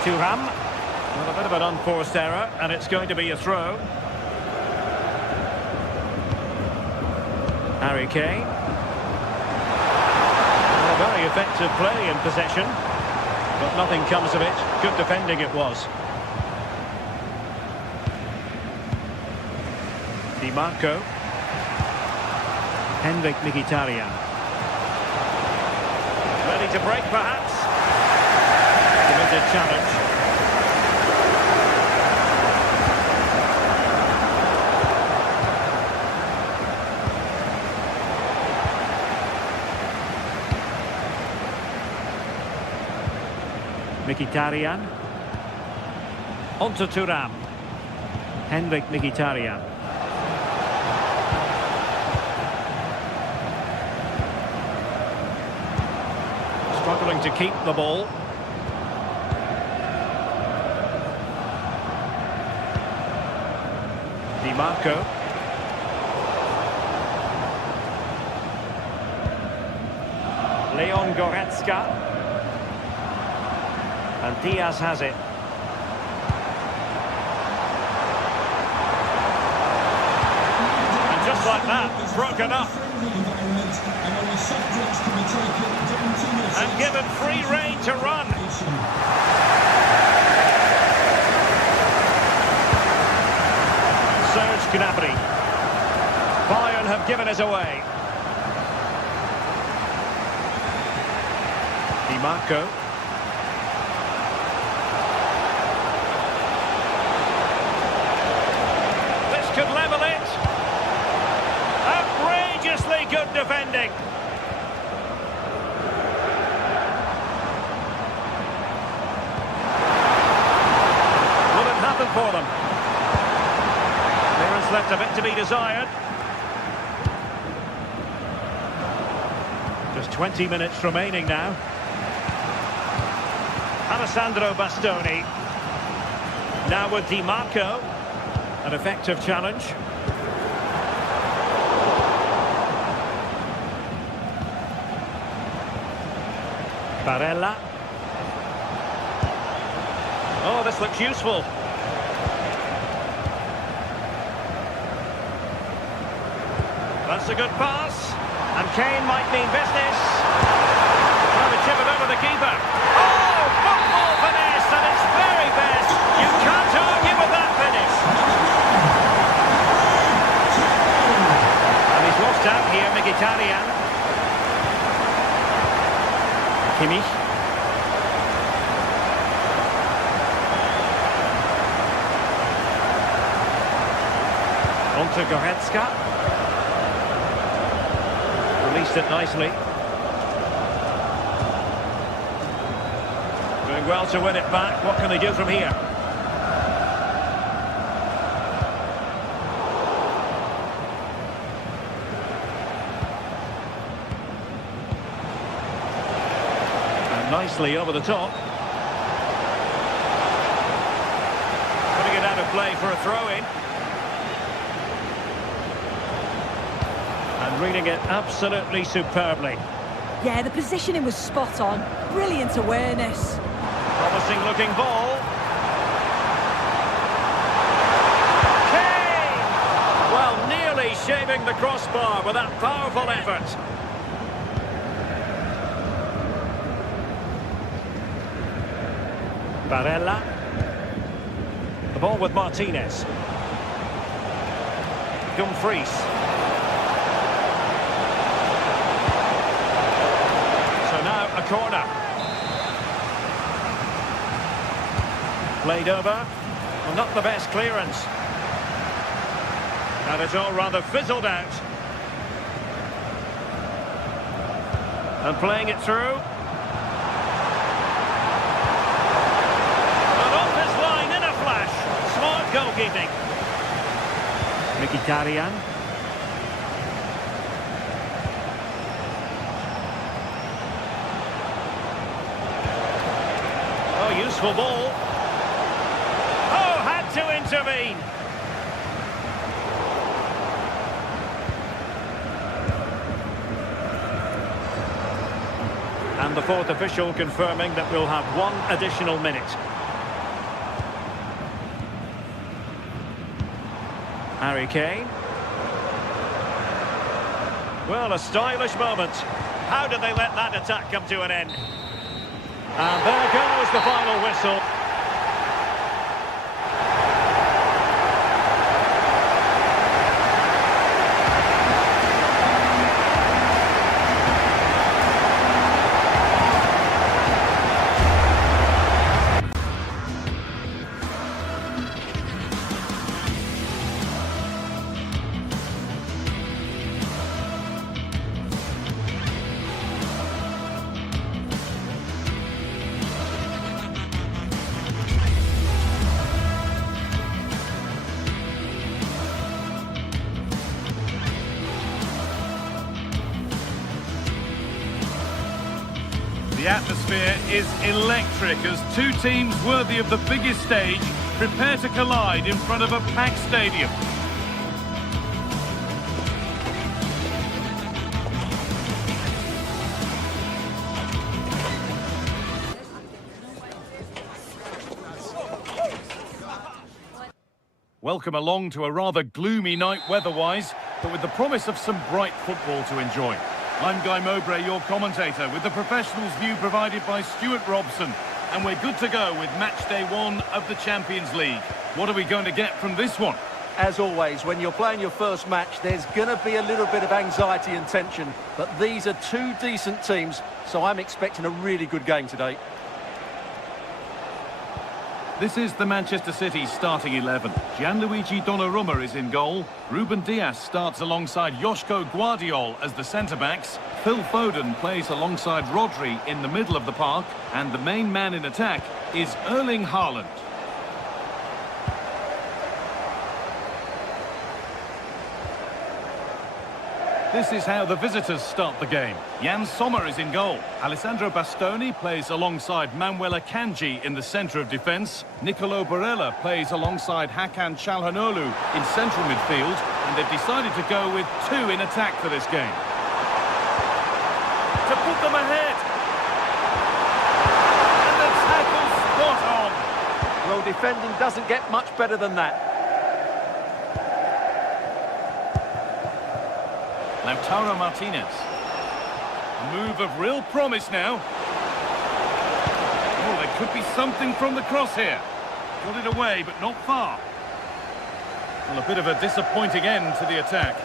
Thuram. Well, a bit of an unforced error, and it's going to be a throw. Harry Kane. Very effective play in possession, but nothing comes of it. Good defending it was. Di Marco. Henrik Mkhitaryan. Ready to break, perhaps. Committed challenge. Mkhitaryan. On to Thuram. Henrik Mkhitaryan. Struggling to keep the ball. Di Marco. Leon Goretzka. And Diaz has it. And just like that, broken up. And given free rein to run. Serge Gnabry. Bayern have given us away. Di Marco. Could level it. Outrageously good defending. Will it happen for them? Clearance left a bit to be desired. Just 20 minutes remaining now. Alessandro Bastoni. Now with Di Marco. An effective challenge. Barella. Oh, this looks useful. That's a good pass. And Kane might mean business. Trying to chip it over the keeper. Oh, football finesse at its very best. You can't argue with that finish. And he's lost out here, Mkhitaryan. Kimmich. On to Goretzka. Released it nicely. Doing well to win it back. What can they do from here? And nicely over the top. Putting it out of play for a throw-in. reading it absolutely superbly. Yeah, the positioning was spot on. Brilliant awareness. Promising looking ball. Kane! Well, nearly shaving the crossbar with that powerful effort. Barella. The ball with Martinez. Dumfries. So now a corner. Played over. Well, not the best clearance. And it's all rather fizzled out. And playing it through. And off his line in a flash. Smart goalkeeping. Mkhitaryan. Oh, useful ball. Oh, had to intervene. And the fourth official confirming that we'll have one additional minute. Harry Kane. Well, a stylish moment. How did they let that attack come to an end? And there goes the final whistle. The atmosphere is electric as two teams worthy of the biggest stage prepare to collide in front of a packed stadium. Welcome along to a rather gloomy night weather-wise, but with the promise of some bright football to enjoy. I'm Guy Mowbray, your commentator, with the professionals' view provided by Stuart Robson. And we're good to go with match day 1 of the Champions League. What are we going to get from this one? As always, when you're playing your first match, there's going to be a little bit of anxiety and tension. But these are two decent teams, so I'm expecting a really good game today. This is the Manchester City starting 11. Gianluigi Donnarumma is in goal. Ruben Dias starts alongside Joško Gvardiol as the centre-backs. Phil Foden plays alongside Rodri in the middle of the park. And the main man in attack is Erling Haaland. This is how the visitors start the game. Jan Sommer is in goal. Alessandro Bastoni plays alongside Manuel Akanji in the centre of defence. Nicolo Barella plays alongside Hakan Çalhanoğlu in central midfield. And they've decided to go with two in attack for this game. To put them ahead. And the tackle spot on. Well, defending doesn't get much better than that. Lautaro Martinez. A move of real promise now. Oh, there could be something from the cross here. Got it away, but not far. Well, a bit of a disappointing end to the attack.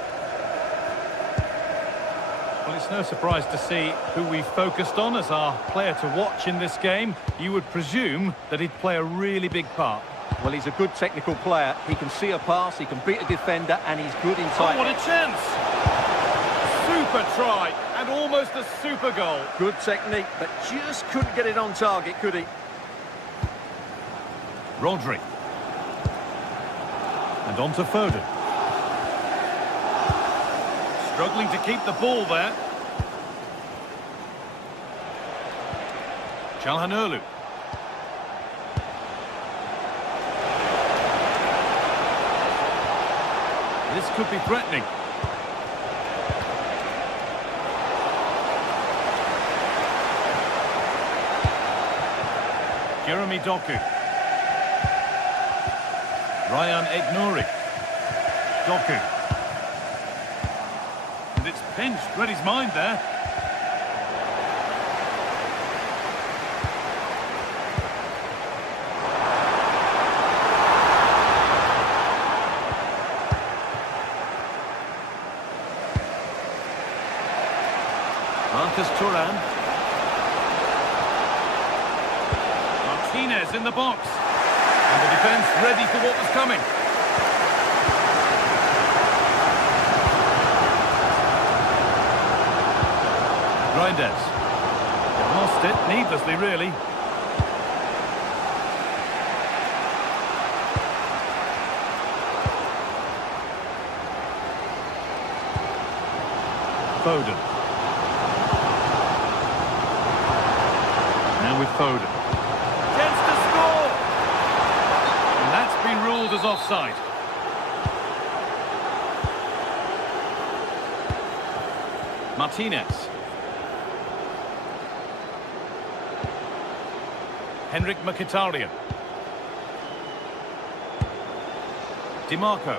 Well, it's no surprise to see who we focused on as our player to watch in this game. You would presume that he'd play a really big part. Well, he's a good technical player. He can see a pass, he can beat a defender, and he's good in tight. Oh, what a chance! Super try, and almost a super goal. Good technique, but just couldn't get it on target, could he? Rodri. And on to Foden. Struggling to keep the ball there. Çalhanoğlu. This could be threatening. Jeremy Doku. Ryan Aït-Nouri. Doku. And it's pinched. Read his mind there. Marcus Thuram. Martinez in the box. And the defence ready for what was coming. Reinders. They've lost it needlessly, really. Foden. Now with Foden. Chance to score! And that's been ruled as offside. Martinez. Henrik Mkhitaryan. DiMarco.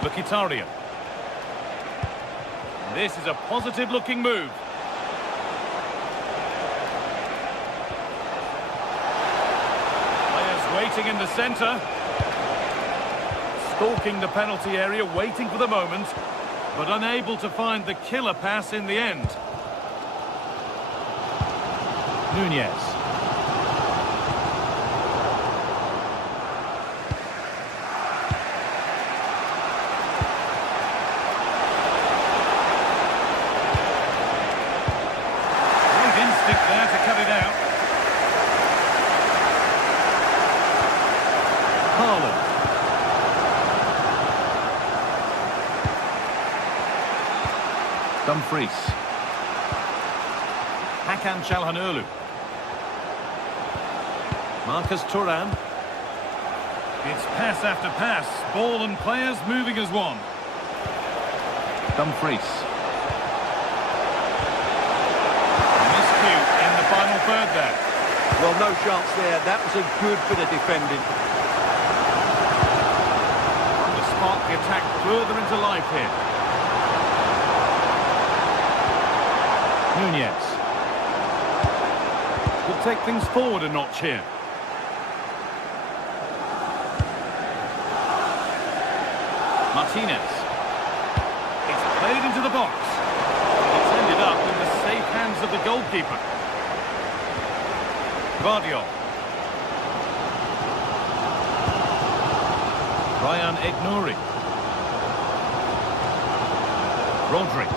Mkhitaryan. This is a positive-looking move. Players waiting in the centre. Stalking the penalty area, waiting for the moment, but unable to find the killer pass in the end. Nunez. Great instinct there to cut it out. Haaland. Dumfries. Hakan Çalhanoğlu. Marcus Thuram. It's pass after pass. Ball and players moving as one. Dumfries. Miscue in the final third there. Well, no chance there. That was a good bit of defending. To spark the attack further into life here. Nunez. Will take things forward a notch here. Martinez. It's played into the box. It's ended up in the safe hands of the goalkeeper. Guardiola. Ryan Aït-Nouri. Rodri.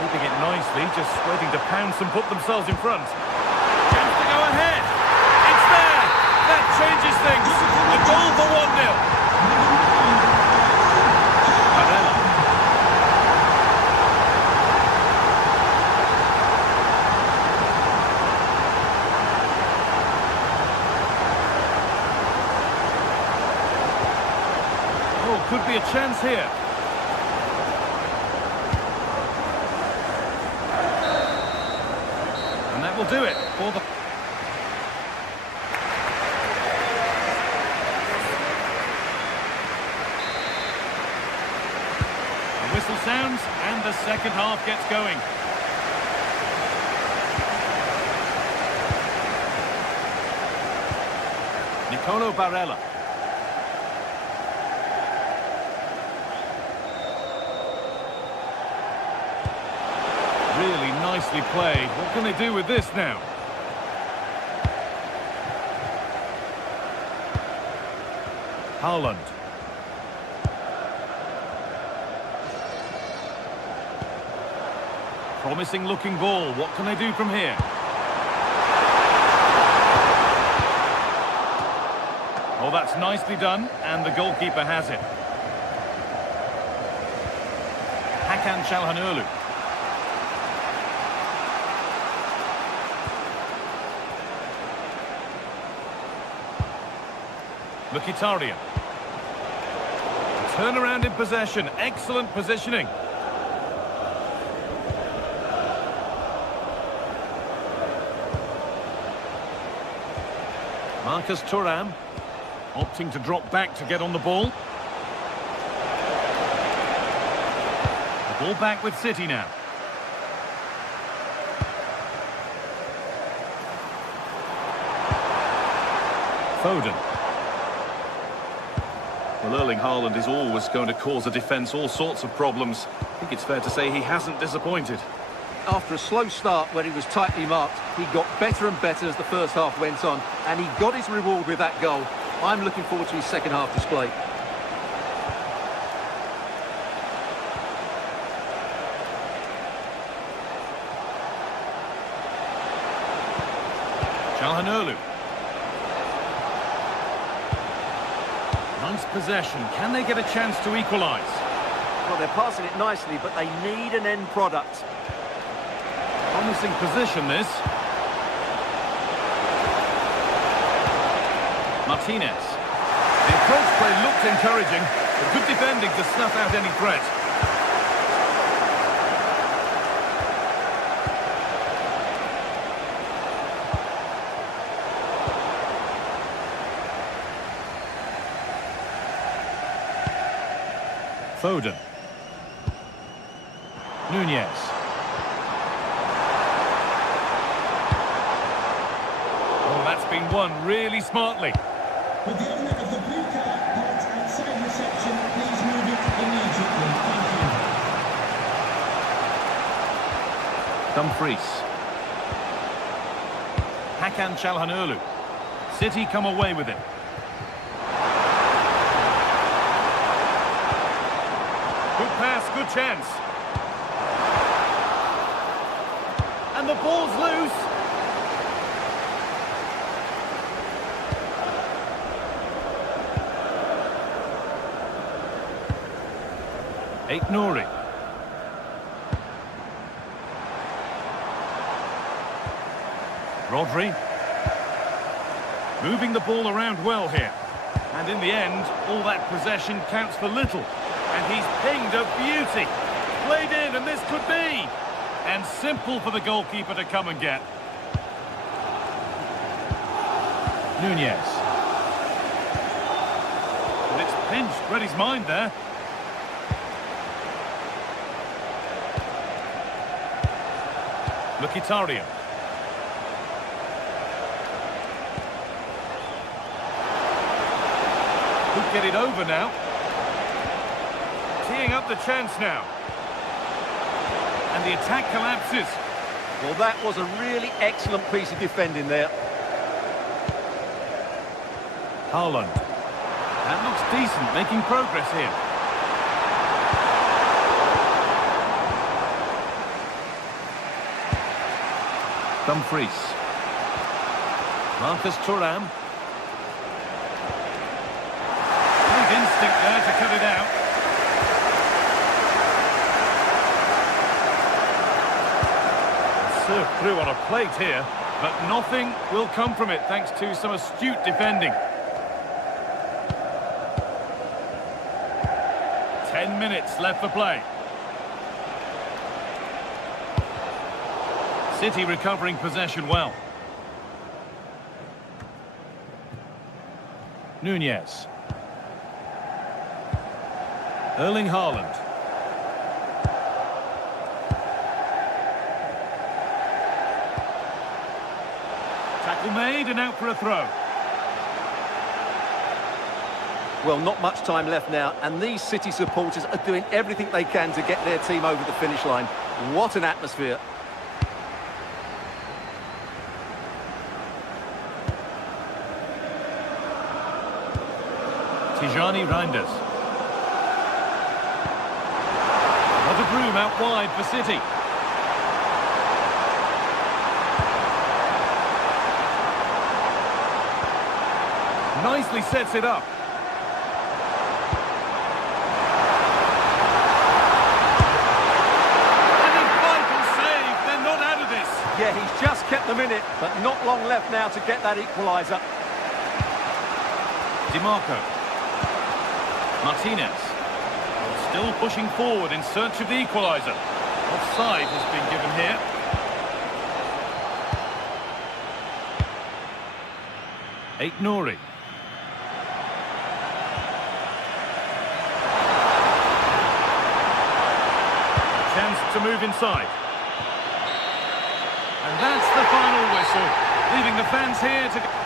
Keeping it nicely, just waiting to pounce and put themselves in front. Chance to go ahead. It's there. That changes things. A goal for 1-0. Barella. Oh, could be a chance here. And that will do it for the... The whistle sounds and the second half gets going. Nicolo Barella. Really nicely played. What can they do with this now? Haaland. Promising looking ball. What can they do from here? Oh, that's nicely done, and the goalkeeper has it. Hakan Çalhanoğlu. Mkhitaryan. Turnaround in possession. Excellent positioning. Marcus Thuram opting to drop back to get on the ball. The ball back with City now. Foden. Well, Erling Haaland is always going to cause a defence all sorts of problems. I think it's fair to say he hasn't disappointed. After a slow start where he was tightly marked, he got better and better as the first half went on, and he got his reward with that goal. I'm looking forward to his second half display. Çalhanoğlu. Nice possession. Can they get a chance to equalise? Well, they're passing it nicely, but they need an end product. Promising position, this. Martinez. The approach play looked encouraging, but good defending to snuff out any threat. Foden. Nunez. Oh, that's been won really smartly. With the owner of the blue card parked outside reception, please move it immediately. Thank you. Dumfries. Hakan Çalhanoğlu. City come away with it. Good pass, good chance. And the ball's loose. Nouri. Rodri. Moving the ball around well here. And in the end, all that possession counts for little. And he's pinged a beauty. Played in, and this could be. And simple for the goalkeeper to come and get. Nunez. But it's pinched. Read his mind there. Mkhitaryan. Could get it over now. Teeing up the chance now. And the attack collapses. Well, that was a really excellent piece of defending there. Haaland. That looks decent, making progress here. Dumfries. Marcus Thuram. Great instinct there to cut it out. Served through on a plate here, but nothing will come from it thanks to some astute defending. 10 minutes left for play. City recovering possession well. Nunez. Erling Haaland. Tackle made and out for a throw. Well, not much time left now, and these City supporters are doing everything they can to get their team over the finish line. What an atmosphere. Tijani Reinders. A lot of room out wide for City. Nicely sets it up. And a vital save. They're not out of this. Yeah, he's just kept them in it, but not long left now to get that equaliser. Di Marco. Martinez. Still pushing forward in search of the equaliser. Offside has been given here. Nouri. Chance to move inside. And that's the final whistle, leaving the fans here to...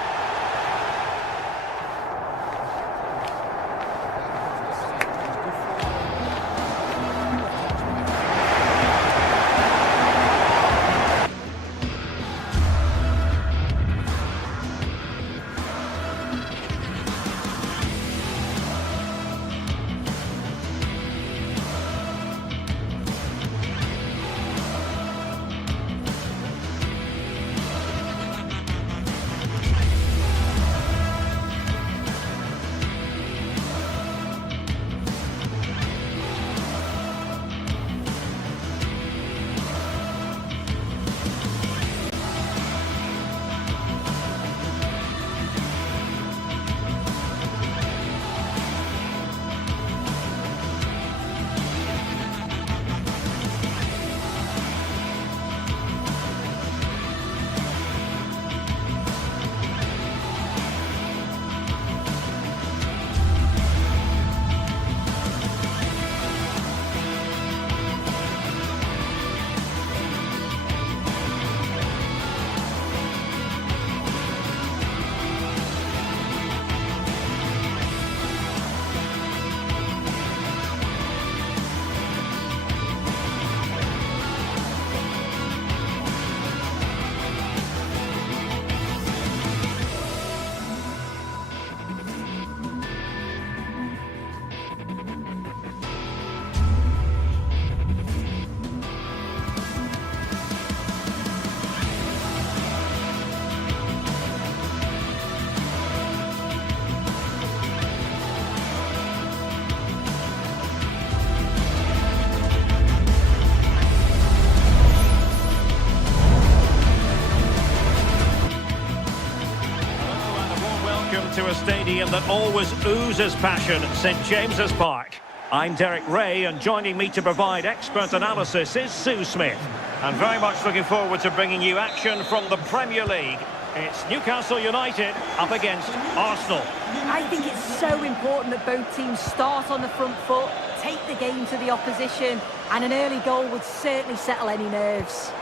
To a stadium that always oozes passion, St James's Park. I'm Derek Ray, and joining me to provide expert analysis is Sue Smith. And very much looking forward to bringing you action from the Premier League. It's Newcastle United up against Arsenal. I think it's so important that both teams start on the front foot, take the game to the opposition, and an early goal would certainly settle any nerves.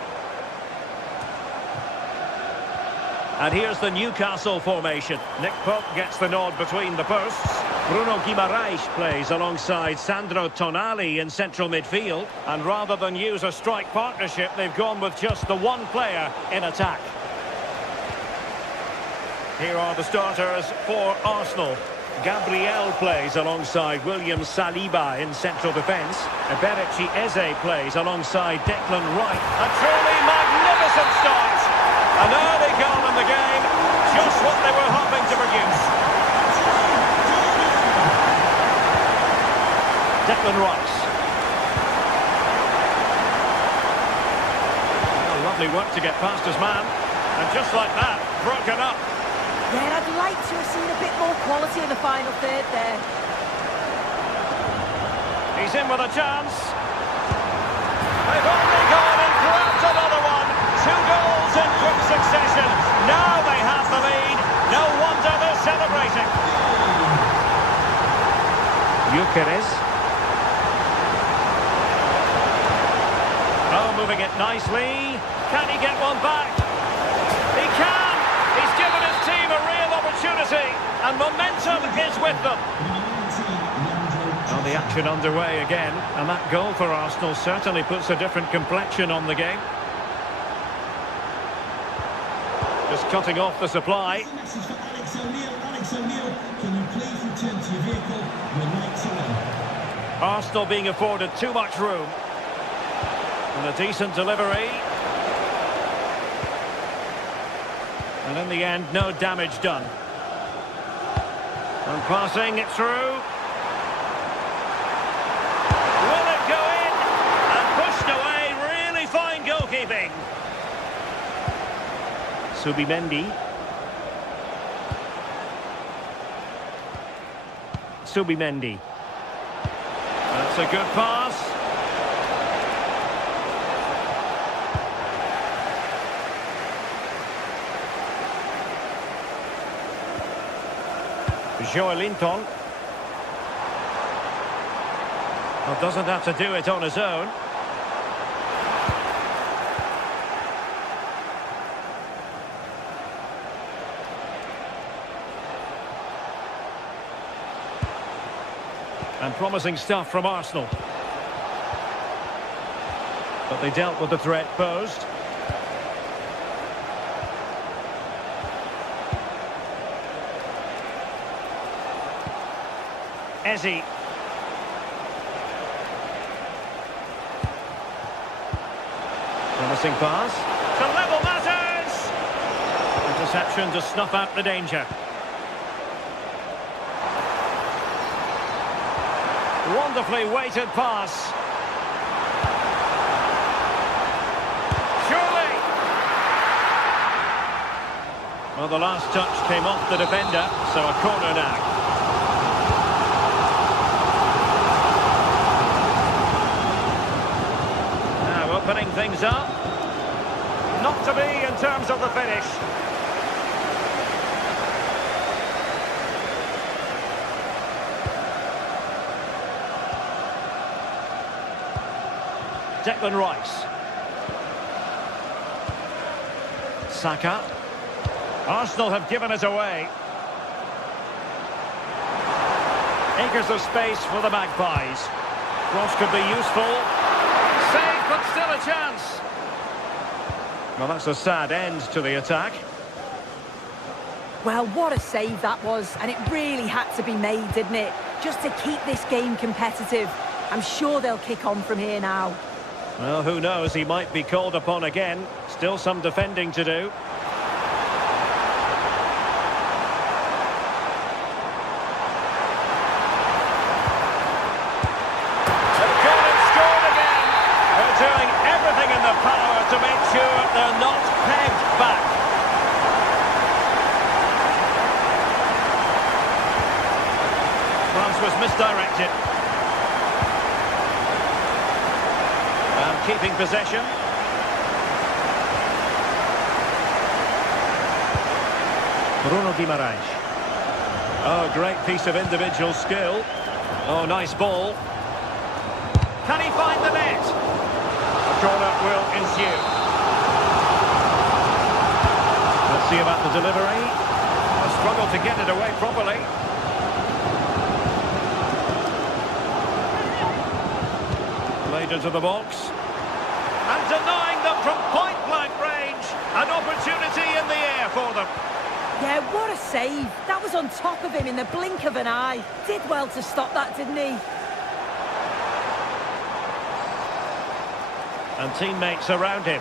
And here's the Newcastle formation. Nick Pope gets the nod between the posts. Bruno Guimaraes plays alongside Sandro Tonali in central midfield. And rather than use a strike partnership, they've gone with just the one player in attack. Here are the starters for Arsenal. Gabriel plays alongside William Saliba in central defence. Eberechi Eze plays alongside Declan Wright. A truly magnificent start. An early goal in the game, just what they were hoping to produce. Declan Rice. Oh, lovely work to get past his man. And just like that, broken up. Yeah, I'd like to have seen a bit more quality in the final third there. He's in with a chance. They've only gone and grabbed another one. 2 goals in quick succession. Now they have the lead. No wonder they're celebrating. Gyökeres. Oh, moving it nicely. Can he get one back? He can. He's given his team a real opportunity, and momentum is with them. Well, the action underway again, and that goal for Arsenal certainly puts a different complexion on the game. Just cutting off the supply. Alex O'Neill, can you please return to your vehicle? Your lights are on. Arsenal being afforded too much room. And a decent delivery. And in the end, no damage done. And passing it through. Will it go in? And pushed away. Really fine goalkeeping. Subimendi. That's a good pass. Joelinton. Well, doesn't have to do it on his own. And promising stuff from Arsenal. But they dealt with the threat posed. Eze. Promising pass. To level matters! Interception to snuff out the danger. Wonderfully weighted pass. Surely! Well, the last touch came off the defender, so a corner now. Opening things up. Not to be in terms of the finish. Declan Rice. Saka. Arsenal have given it away. Acres of space for the Magpies. Cross could be useful. Save, but still a chance. Well, that's a sad end to the attack. Well, what a save that was, and it really had to be made, didn't it? Just to keep this game competitive. I'm sure they'll kick on from here now. Well, who knows? He might be called upon again. Still some defending to do. Doing everything in their power to make sure they're not pegged back. France was misdirected. And keeping possession. Bruno Guimaraes. Oh, great piece of individual skill. Oh, nice ball. Can he find the net? Corner will ensue. Let's see about the delivery. A struggle to get it away properly. Played into the box. And denying them from point-blank range. An opportunity in the air for them. Yeah, what a save. That was on top of him in the blink of an eye. Did well to stop that, didn't he? And teammates around him.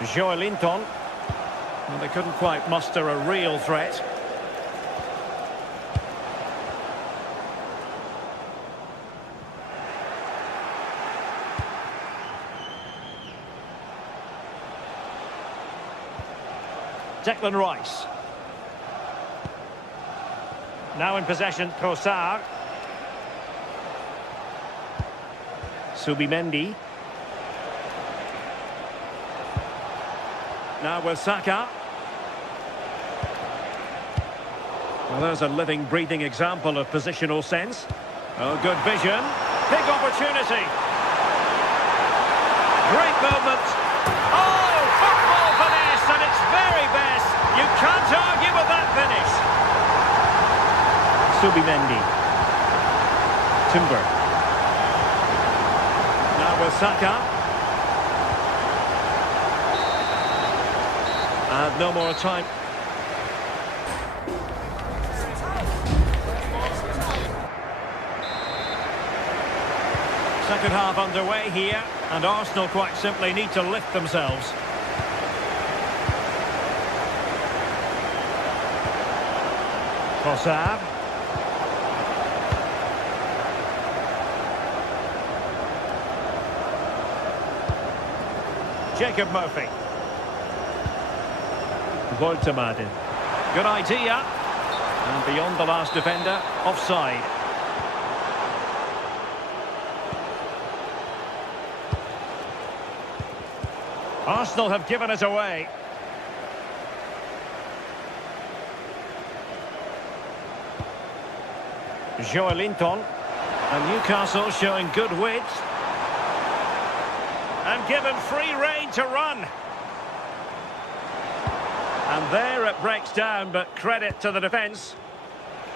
Joelinton. Well, they couldn't quite muster a real threat. Declan Rice. Now in possession, Trossard. Subimendi. Now with Saka. Well, there's a living, breathing example of positional sense. Oh, good vision. Big opportunity. Great movement. Oh, football finesse at its very best. You can't argue with that finish. Subimendi. Timber. Now with Saka. And no more time. Second half underway here, and Arsenal quite simply need to lift themselves. Trossard. Jacob Murphy. Voltemade. Good idea. And beyond the last defender, offside. Arsenal have given it away. Joelinton. And Newcastle showing good width. And given free rein to run. And there it breaks down, but credit to the defence.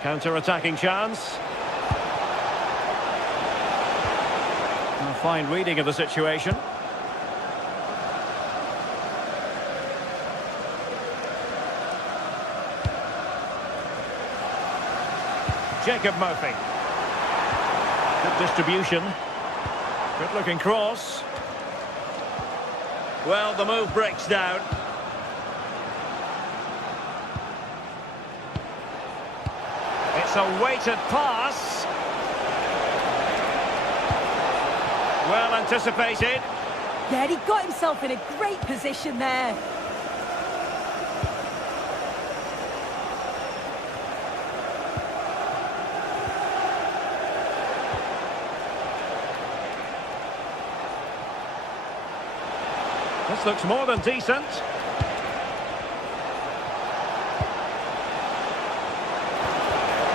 Counter-attacking chance. A fine reading of the situation. Jacob Murphy. Good distribution. Good looking cross. Well, the move breaks down. It's a weighted pass. Well anticipated. Yeah, he got himself in a great position there. This looks more than decent.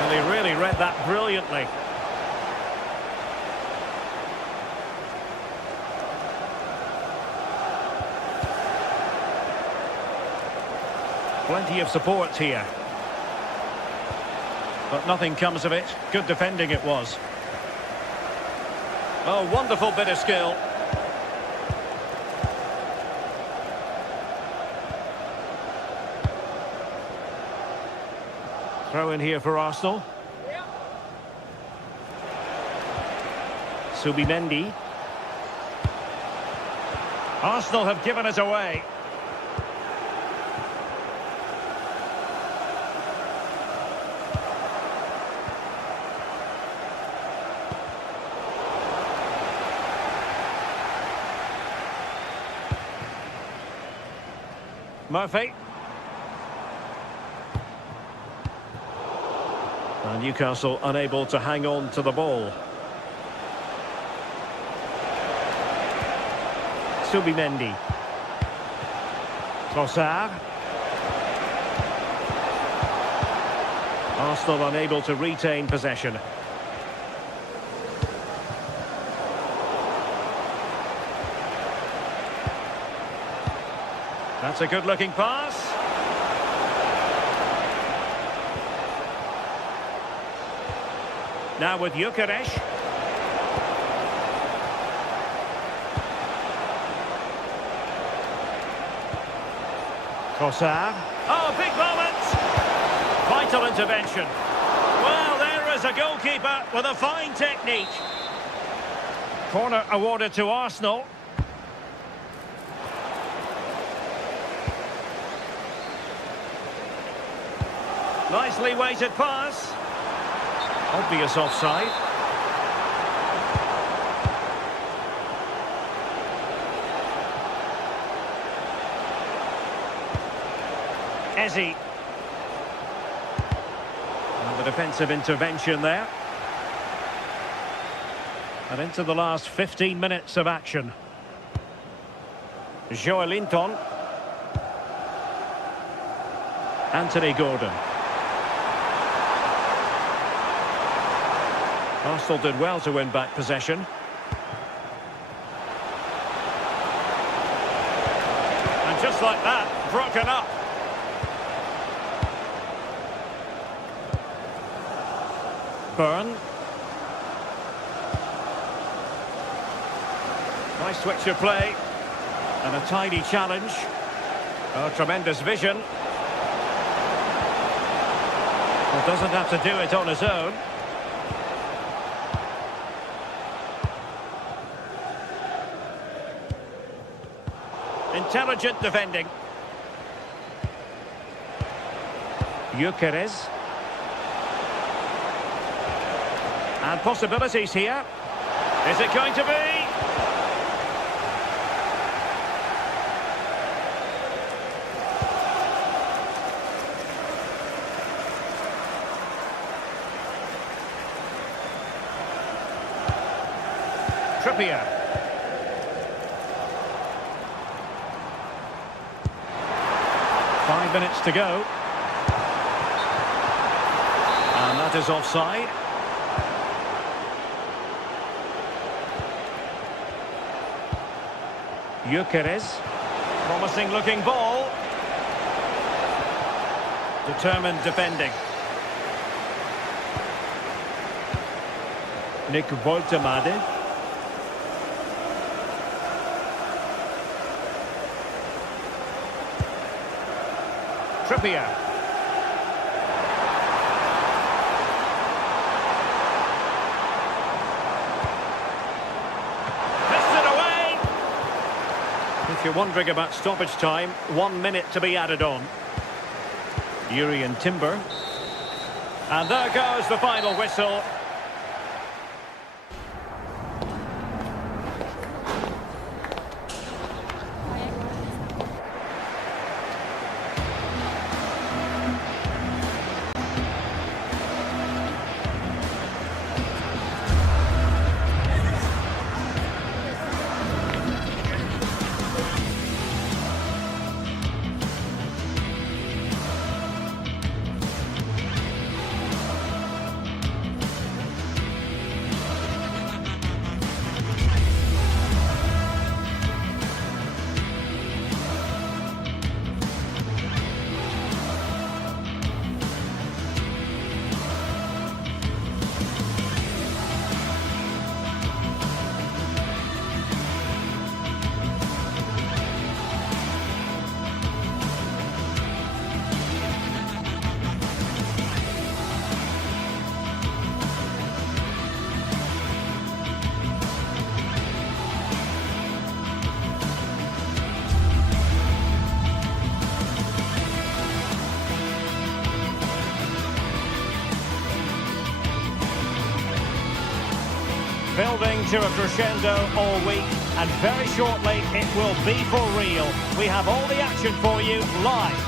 And he really read that brilliantly. Plenty of support here. But nothing comes of it. Good defending it was. Oh, wonderful bit of skill. Throw in here for Arsenal. Subimendi. Arsenal have given it away. Murphy. And Newcastle unable to hang on to the ball. Subimendi. Trossard. Arsenal unable to retain possession. That's a good-looking pass. Now with Gyökeres. Trossard. Oh, big moment! Vital intervention. Well, there is a goalkeeper with a fine technique. Corner awarded to Arsenal. Nicely weighted pass. Obvious offside. Eze. And the defensive intervention there. And into the last 15 minutes of action. Joelinton. Anthony Gordon. Arsenal did well to win back possession. And just like that, broken up. Byrne. Nice switch of play. And a tidy challenge. Oh, tremendous vision. Well, doesn't have to do it on his own. Intelligent defending. Gyökeres. And possibilities here. Is it going to be? Trippier. Five minutes to go. And that is offside. Gyökeres. Promising looking ball. Determined defending. Nick Woltemade. Trippier. Missed it away. If you're wondering about stoppage time, 1 minute to be added on. Urian Timber. And there goes the final whistle. Building to a crescendo all week, and very shortly it will be for real. We have all the action for you live.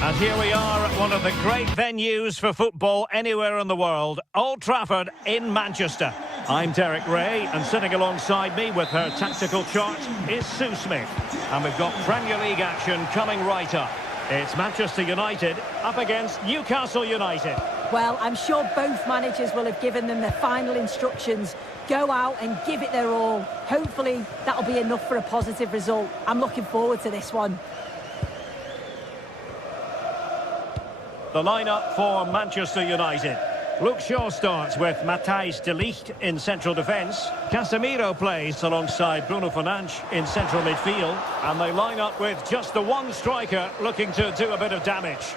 And here we are at one of the great venues for football anywhere in the world, Old Trafford in Manchester. I'm Derek Ray, and sitting alongside me with her tactical chart is Sue Smith. And we've got Premier League action coming right up. It's Manchester United up against Newcastle United. Well, I'm sure both managers will have given them their final instructions. Go out and give it their all. Hopefully, that'll be enough for a positive result. I'm looking forward to this one. The lineup for Manchester United. Luke Shaw starts with Matthijs de Ligt in central defence. Casemiro plays alongside Bruno Fernandes in central midfield. And they line up with just the one striker looking to do a bit of damage.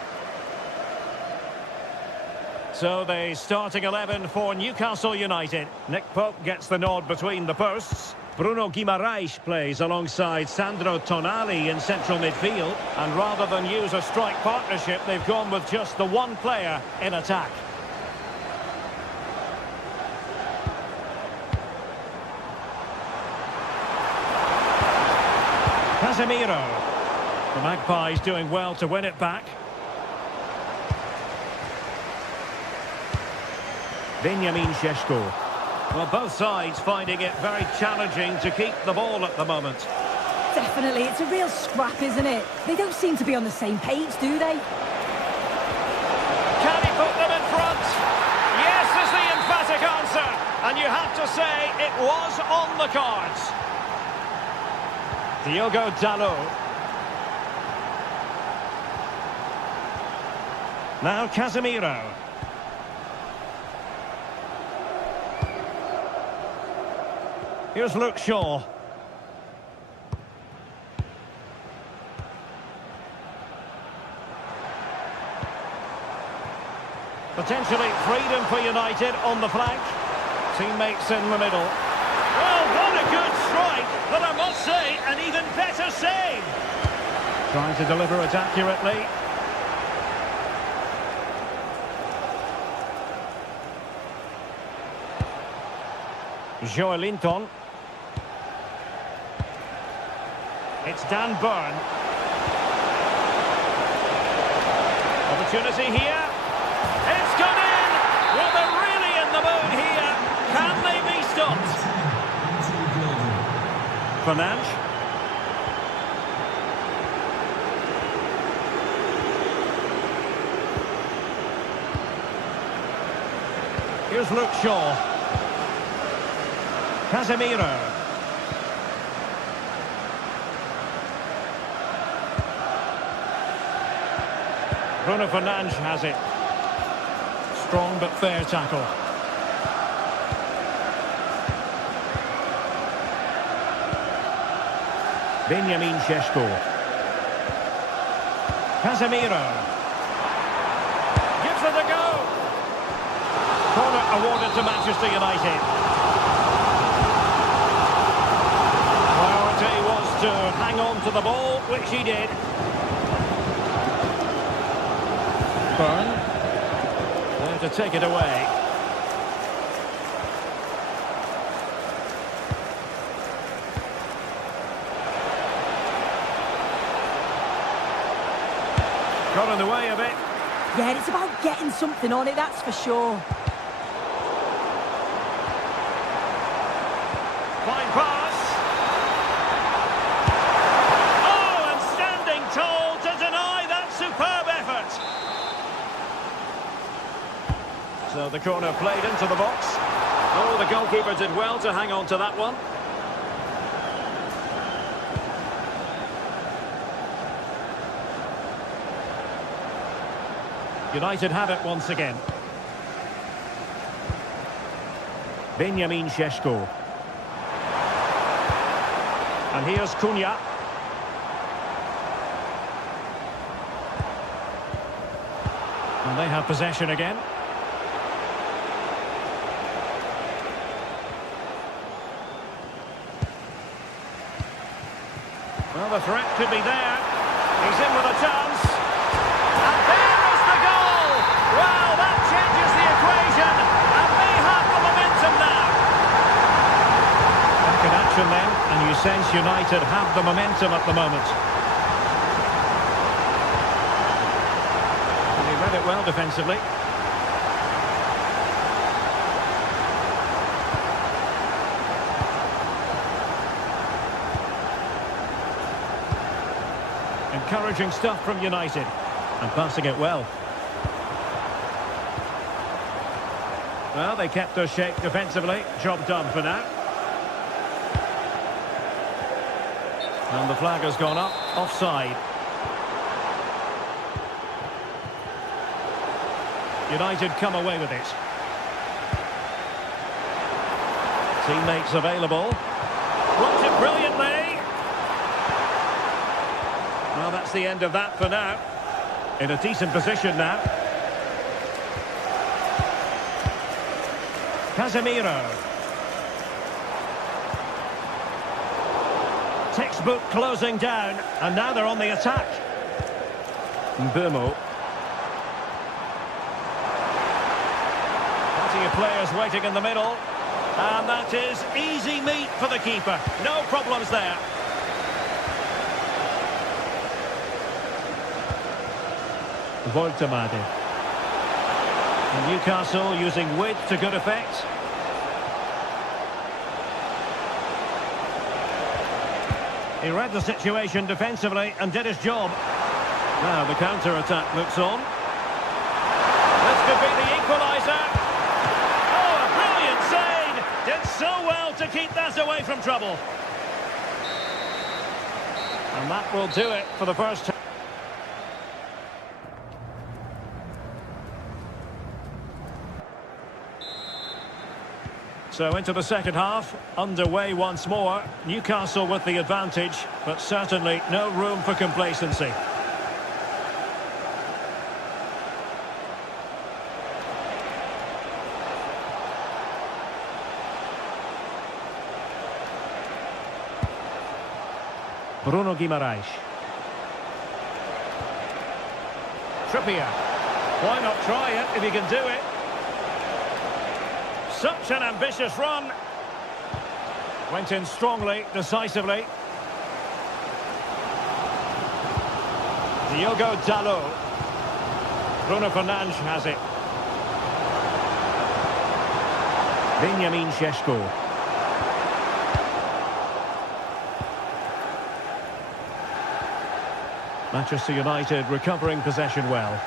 So the starting 11 for Newcastle United. Nick Pope gets the nod between the posts. Bruno Guimaraes plays alongside Sandro Tonali in central midfield. And rather than use a strike partnership, they've gone with just the one player in attack. Casemiro. The Magpies doing well to win it back. Benjamin Šeško. Well, both sides finding it very challenging to keep the ball at the moment. Definitely, it's a real scrap, isn't it? They don't seem to be on the same page, do they? Can he put them in front? Yes is the emphatic answer. And you have to say it was on the cards. Diogo Dalot. Now Casemiro. Here's Luke Shaw. Potentially freedom for United on the flank. Teammates in the middle. Well, what a good strike, but I must say, an even better save. Trying to deliver it accurately. Joelinton. It's Dan Burn. Opportunity here. It's gone in! Well, they're really in the mood here. shot. Fernandes. Here's Luke Shaw. Casemiro. Bruno Fernandes has it. Strong but fair tackle. Benjamin Šeško. Casemiro. Gives it a go. Corner awarded to Manchester United. Priority was to hang on to the ball, which he did. Byrne. There to take it away. Got in the way of it. Yeah, it's about getting something on it, that's for sure. Fine pass. Oh, and standing tall to deny that superb effort. So the corner played into the box. Oh, the goalkeeper did well to hang on to that one. United have it once again. Benjamin Šeško. And here's Cunha. And they have possession again. Well, the threat could be there. He's in with a chance. And there is the goal! Well, that changes the equation. And they have the momentum now. Back in action then, and you sense United have the momentum at the moment. And he read it well defensively. Encouraging stuff from United. And passing it well. Well, they kept their shape defensively. Job done for now. And the flag has gone up. Offside. United come away with it. Teammates available. Blocked it brilliantly. Well, that's the end of that for now. In a decent position now. Casemiro. Textbook closing down, and now they're on the attack. Mbeumo. Plenty of players waiting in the middle. And that is easy meat for the keeper. No problems there. Voltemade. And Newcastle using width to good effect. He read the situation defensively and did his job. Now the counter-attack looks on. This could be the equaliser. Oh, a brilliant save! Did so well to keep that away from trouble. And that will do it for the first time. So into the second half, underway once more. Newcastle with the advantage, but certainly no room for complacency. Bruno Guimaraes. Trippier. Why not try it if he can do it? Such an ambitious run. Went in strongly, decisively. Diogo Dalot. Bruno Fernandes has it. Benjamin Šeško. Manchester United recovering possession well.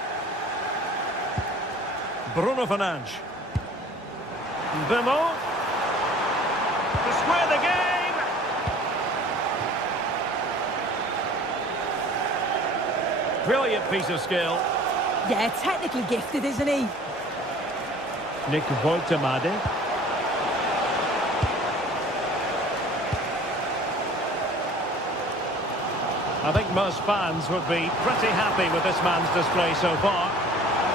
Bruno Fernandes. Bemo. To square the game. Brilliant piece of skill. Yeah, technically gifted, isn't he? Nick Woltemade. I think most fans would be pretty happy with this man's display so far.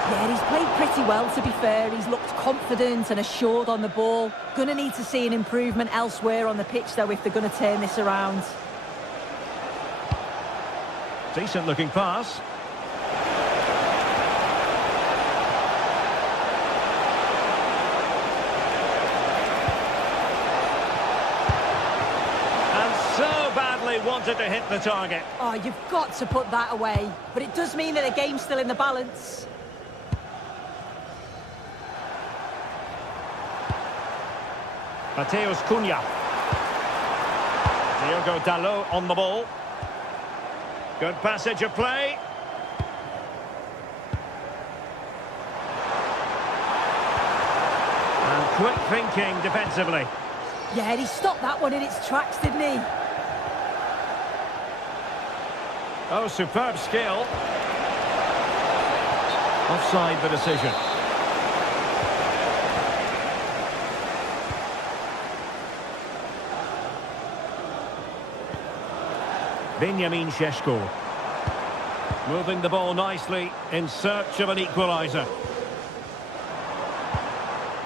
Yeah, he's played pretty well, to be fair. He's looked confident and assured on the ball. Going to need to see an improvement elsewhere on the pitch, though, if they're going to turn this around. Decent looking pass. Wanted to hit the target. Oh, you've got to put that away. But it does mean that the game's still in the balance. Mateus Cunha. Diogo Dalot on the ball. Good passage of play. And quick thinking defensively. Yeah, he stopped that one in its tracks, didn't he? Oh, superb skill. Offside the decision. Benjamin Šeško. Moving the ball nicely in search of an equaliser.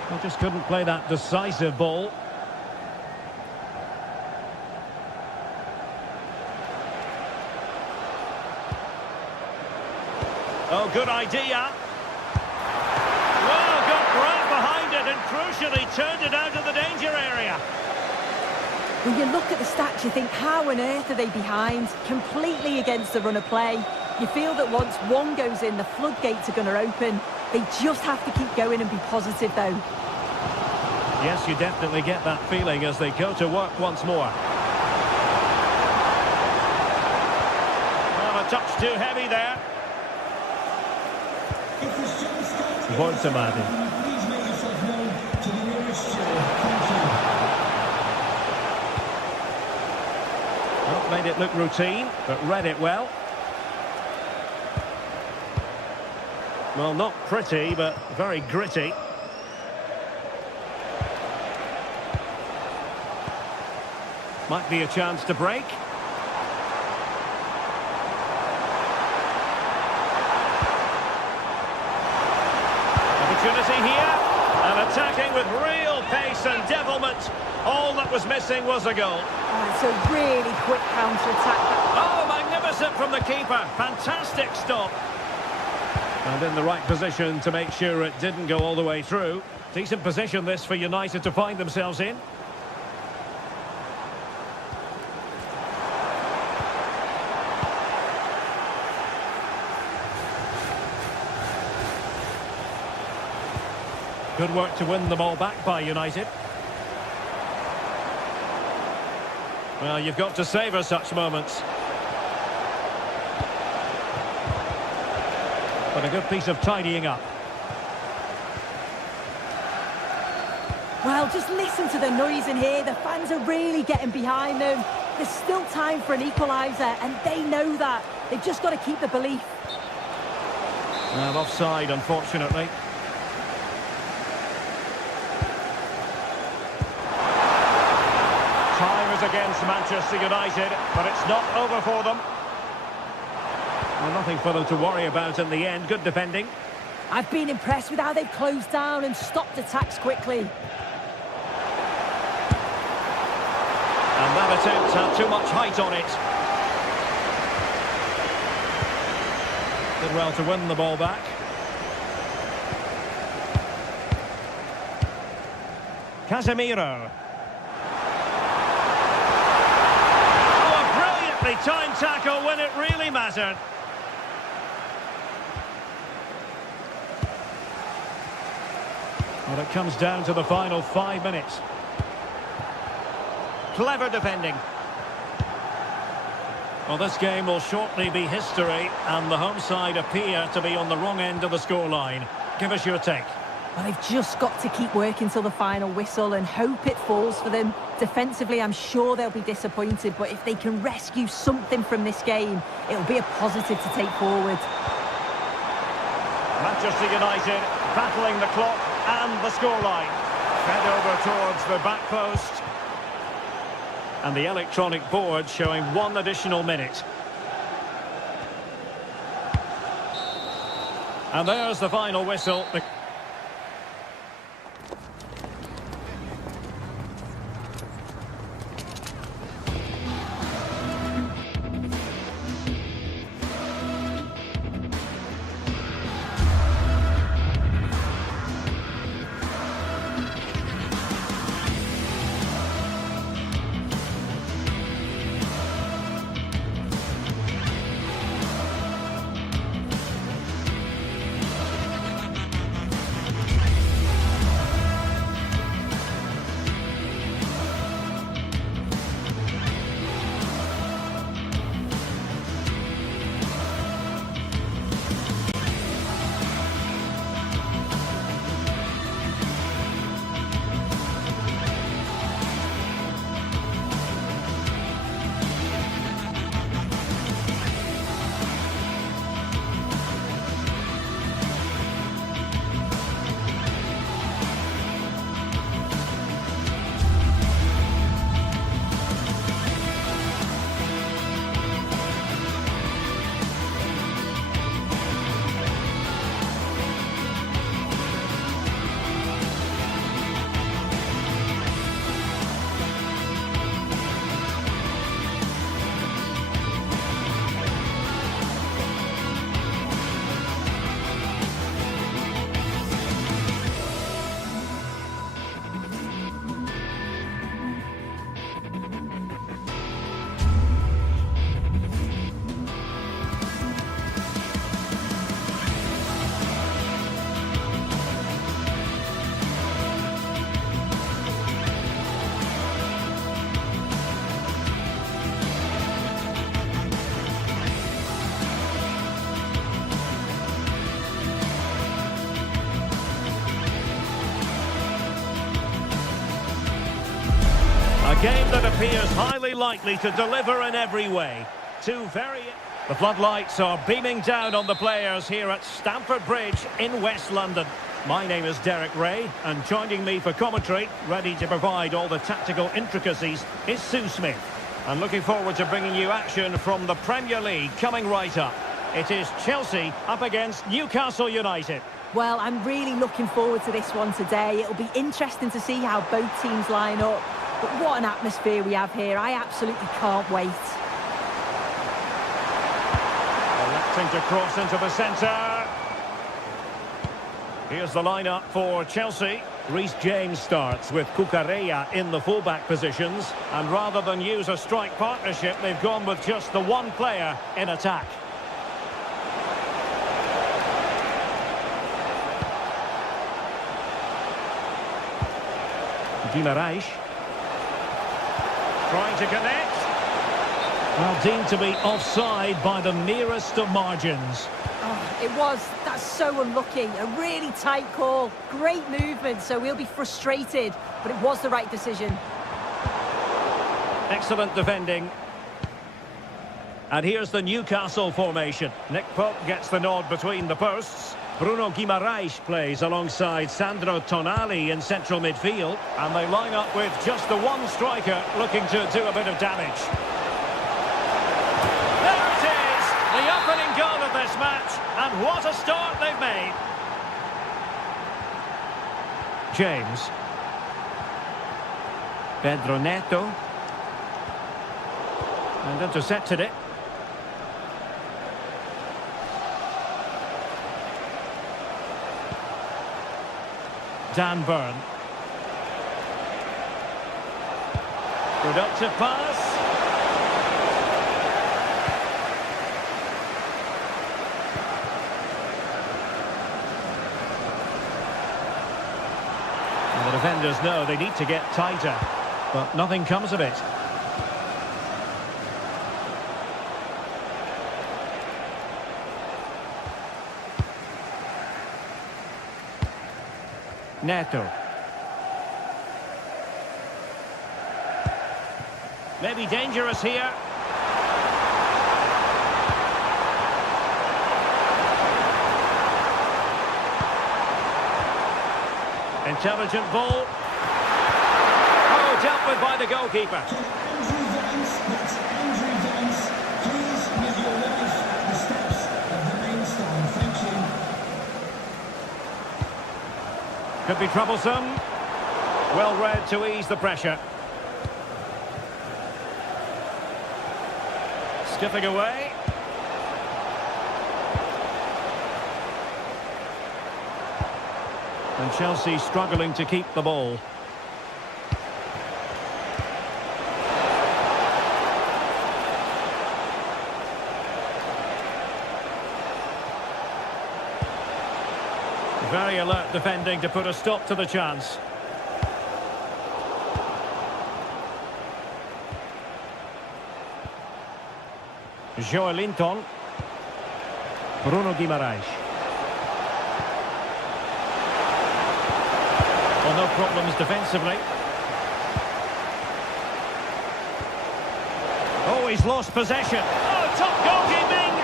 Well, just couldn't play that decisive ball. Oh, good idea. Well, got right behind it and crucially turned it out of the danger area. When you look at the stats, you think, how on earth are they behind? Completely against the run of play. You feel that once one goes in, the floodgates are going to open. They just have to keep going and be positive, though. Yes, you definitely get that feeling as they go to work once more. Well, a touch too heavy there. Woltemade. Please make yourself known to the nearest chair. Thank you. Well, made it look routine, but read it well. Well, not pretty, but very gritty. Might be a chance to break. Opportunity here, and attacking with real pace and devilment. All that was missing was a goal. It's a really quick counter-attack. Oh, magnificent from the keeper. Fantastic stop. And in the right position to make sure it didn't go all the way through. Decent position this for United to find themselves in. Good work to win the ball back by United. Well, you've got to savour such moments. But a good piece of tidying up. Well, just listen to the noise in here. The fans are really getting behind them. There's still time for an equaliser, and they know that. They've just got to keep the belief. Well, offside, unfortunately. Time is against Manchester United, but it's not over for them. Well, nothing for them to worry about in the end. Good defending. I've been impressed with how they've closed down and stopped attacks quickly. And that attempt had too much height on it. Did well to win the ball back. Casemiro. Oh, a brilliantly timed tackle when it really mattered. Well, it comes down to the final 5 minutes. Clever defending. Well, this game will shortly be history, and the home side appear to be on the wrong end of the scoreline. Give us your take. Well, they've just got to keep working till the final whistle and hope it falls for them. Defensively, I'm sure they'll be disappointed, but if they can rescue something from this game, it'll be a positive to take forward. Manchester United battling the clock and the scoreline. Fed over towards the back post. And the electronic board showing 1 additional minute. And there's the final whistle. A game that appears highly likely to deliver in every way. The floodlights are beaming down on the players here at Stamford Bridge in West London. My name is Derek Ray, and joining me for commentary, ready to provide all the tactical intricacies, is Sue Smith. And looking forward to bringing you action from the Premier League coming right up. It is Chelsea up against Newcastle United. Well, I'm really looking forward to this one today. It'll be interesting to see how both teams line up. But what an atmosphere we have here. I absolutely can't wait. Electing to cross into the centre. Here's the lineup for Chelsea. Reece James starts with Cucurella in the fullback positions. And rather than use a strike partnership, they've gone with just the one player in attack. Guimaraes. Trying to connect. Well, deemed to be offside by the merest of margins. Oh, it was. That's so unlucky. A really tight call. Great movement, so we'll be frustrated. But it was the right decision. Excellent defending. And here's the Newcastle formation. Nick Pope gets the nod between the posts. Bruno Guimaraes plays alongside Sandro Tonali in central midfield. And they line up with just the one striker looking to do a bit of damage. There it is! The opening goal of this match. And what a start they've made. James. Pedro Neto. And intercepted it. Dan Burn. Productive pass. And the defenders know they need to get tighter, but nothing comes of it. Neto. Maybe dangerous here. Intelligent ball. Oh, dealt with by the goalkeeper. Andrew Dance, that's Andrew Dance. Please give your wife the steps of the main stand. Thank you. Could be troublesome. Well read to ease the pressure. Skipping away. And Chelsea struggling to keep the ball. Very alert defending to put a stop to the chance. Joelinton. Bruno Guimaraes. Well, no problems defensively. Oh, he's lost possession. Oh, top goalkeeping!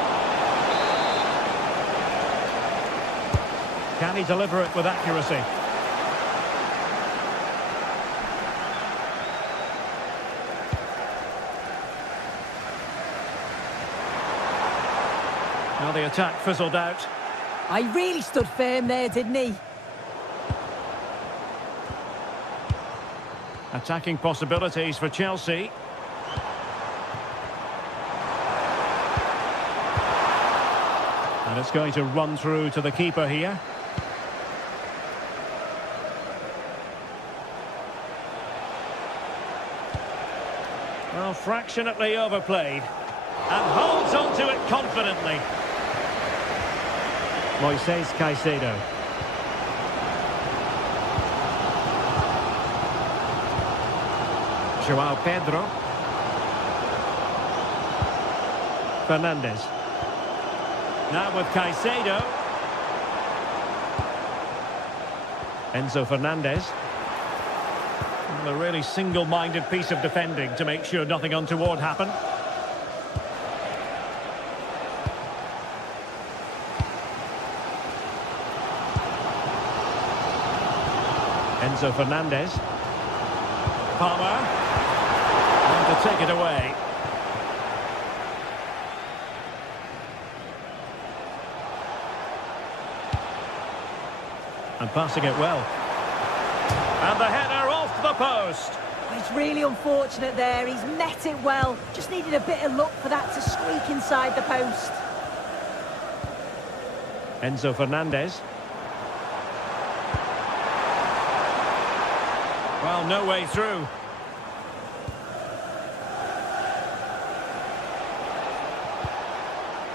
Can he deliver it with accuracy? Now the attack fizzled out. I really stood firm there, didn't he? Attacking possibilities for Chelsea. And it's going to run through to the keeper here. Well, fractionately overplayed. And holds on to it confidently. Moises Caicedo. João Pedro. Fernandes. Now with Caicedo. Enzo Fernandez. Well, a really single-minded piece of defending to make sure nothing untoward happened. Enzo Fernandez. Palmer. And to take it away. And passing it well. And the header off the post. It's really unfortunate there. He's met it well. Just needed a bit of luck for that to squeak inside the post. Enzo Fernandez. Well, no way through.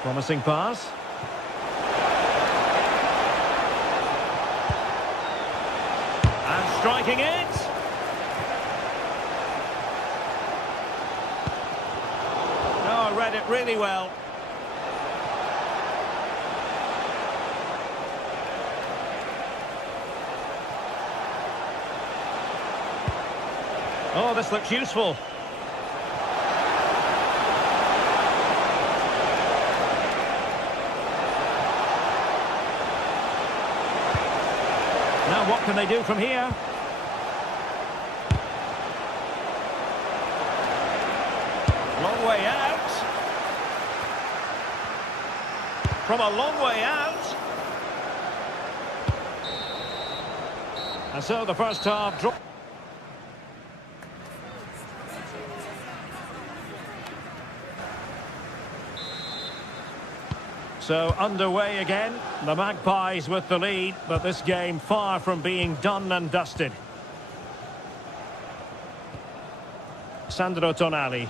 Promising pass. And striking it. Oh, I read it really well. Oh, this looks useful. Now what can they do from here? Long way out. From a long way out. And so the first half draw. So underway again, the Magpies with the lead, but this game far from being done and dusted. Sandro Tonali.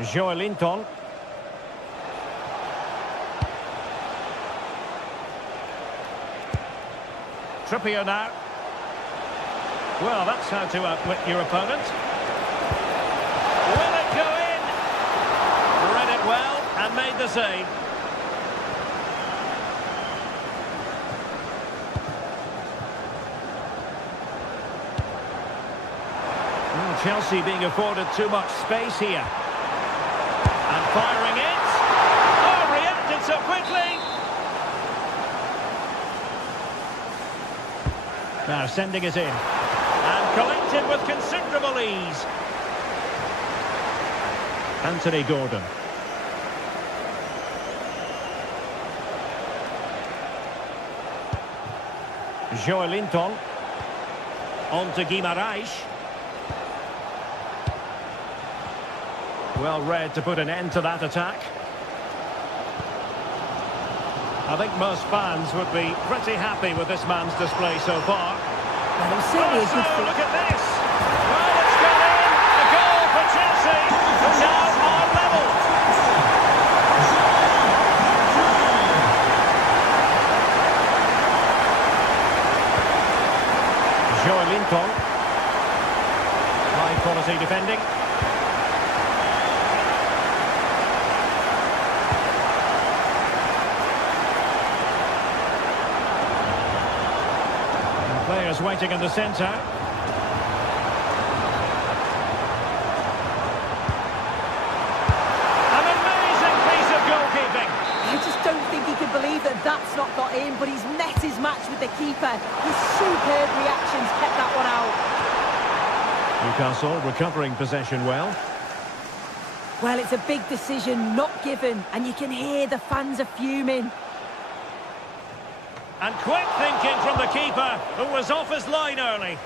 Joelinton. Trippier now. Well, that's how to outwit your opponent. and made the save. Chelsea being afforded too much space here. And firing it. Oh, reacted so quickly. Now sending it in. And collected with considerable ease. Anthony Gordon. Joelinton. On to Guimaraes. Well read to put an end to that attack. I think most fans would be pretty happy with this man's display so far. Well, it's certainly a good thing. Look at this! Well, it's gone in! A goal for Chelsea, who now are level. Joelinton. High quality defending. Players waiting in the centre. An amazing piece of goalkeeping. I just don't think he can believe that that's not got in, but he's met his match with the keeper. His superb reactions kept that one out. Newcastle recovering possession well. Well, it's a big decision, not given, and you can hear the fans are fuming. And quick thinking from the keeper, who was off his line early.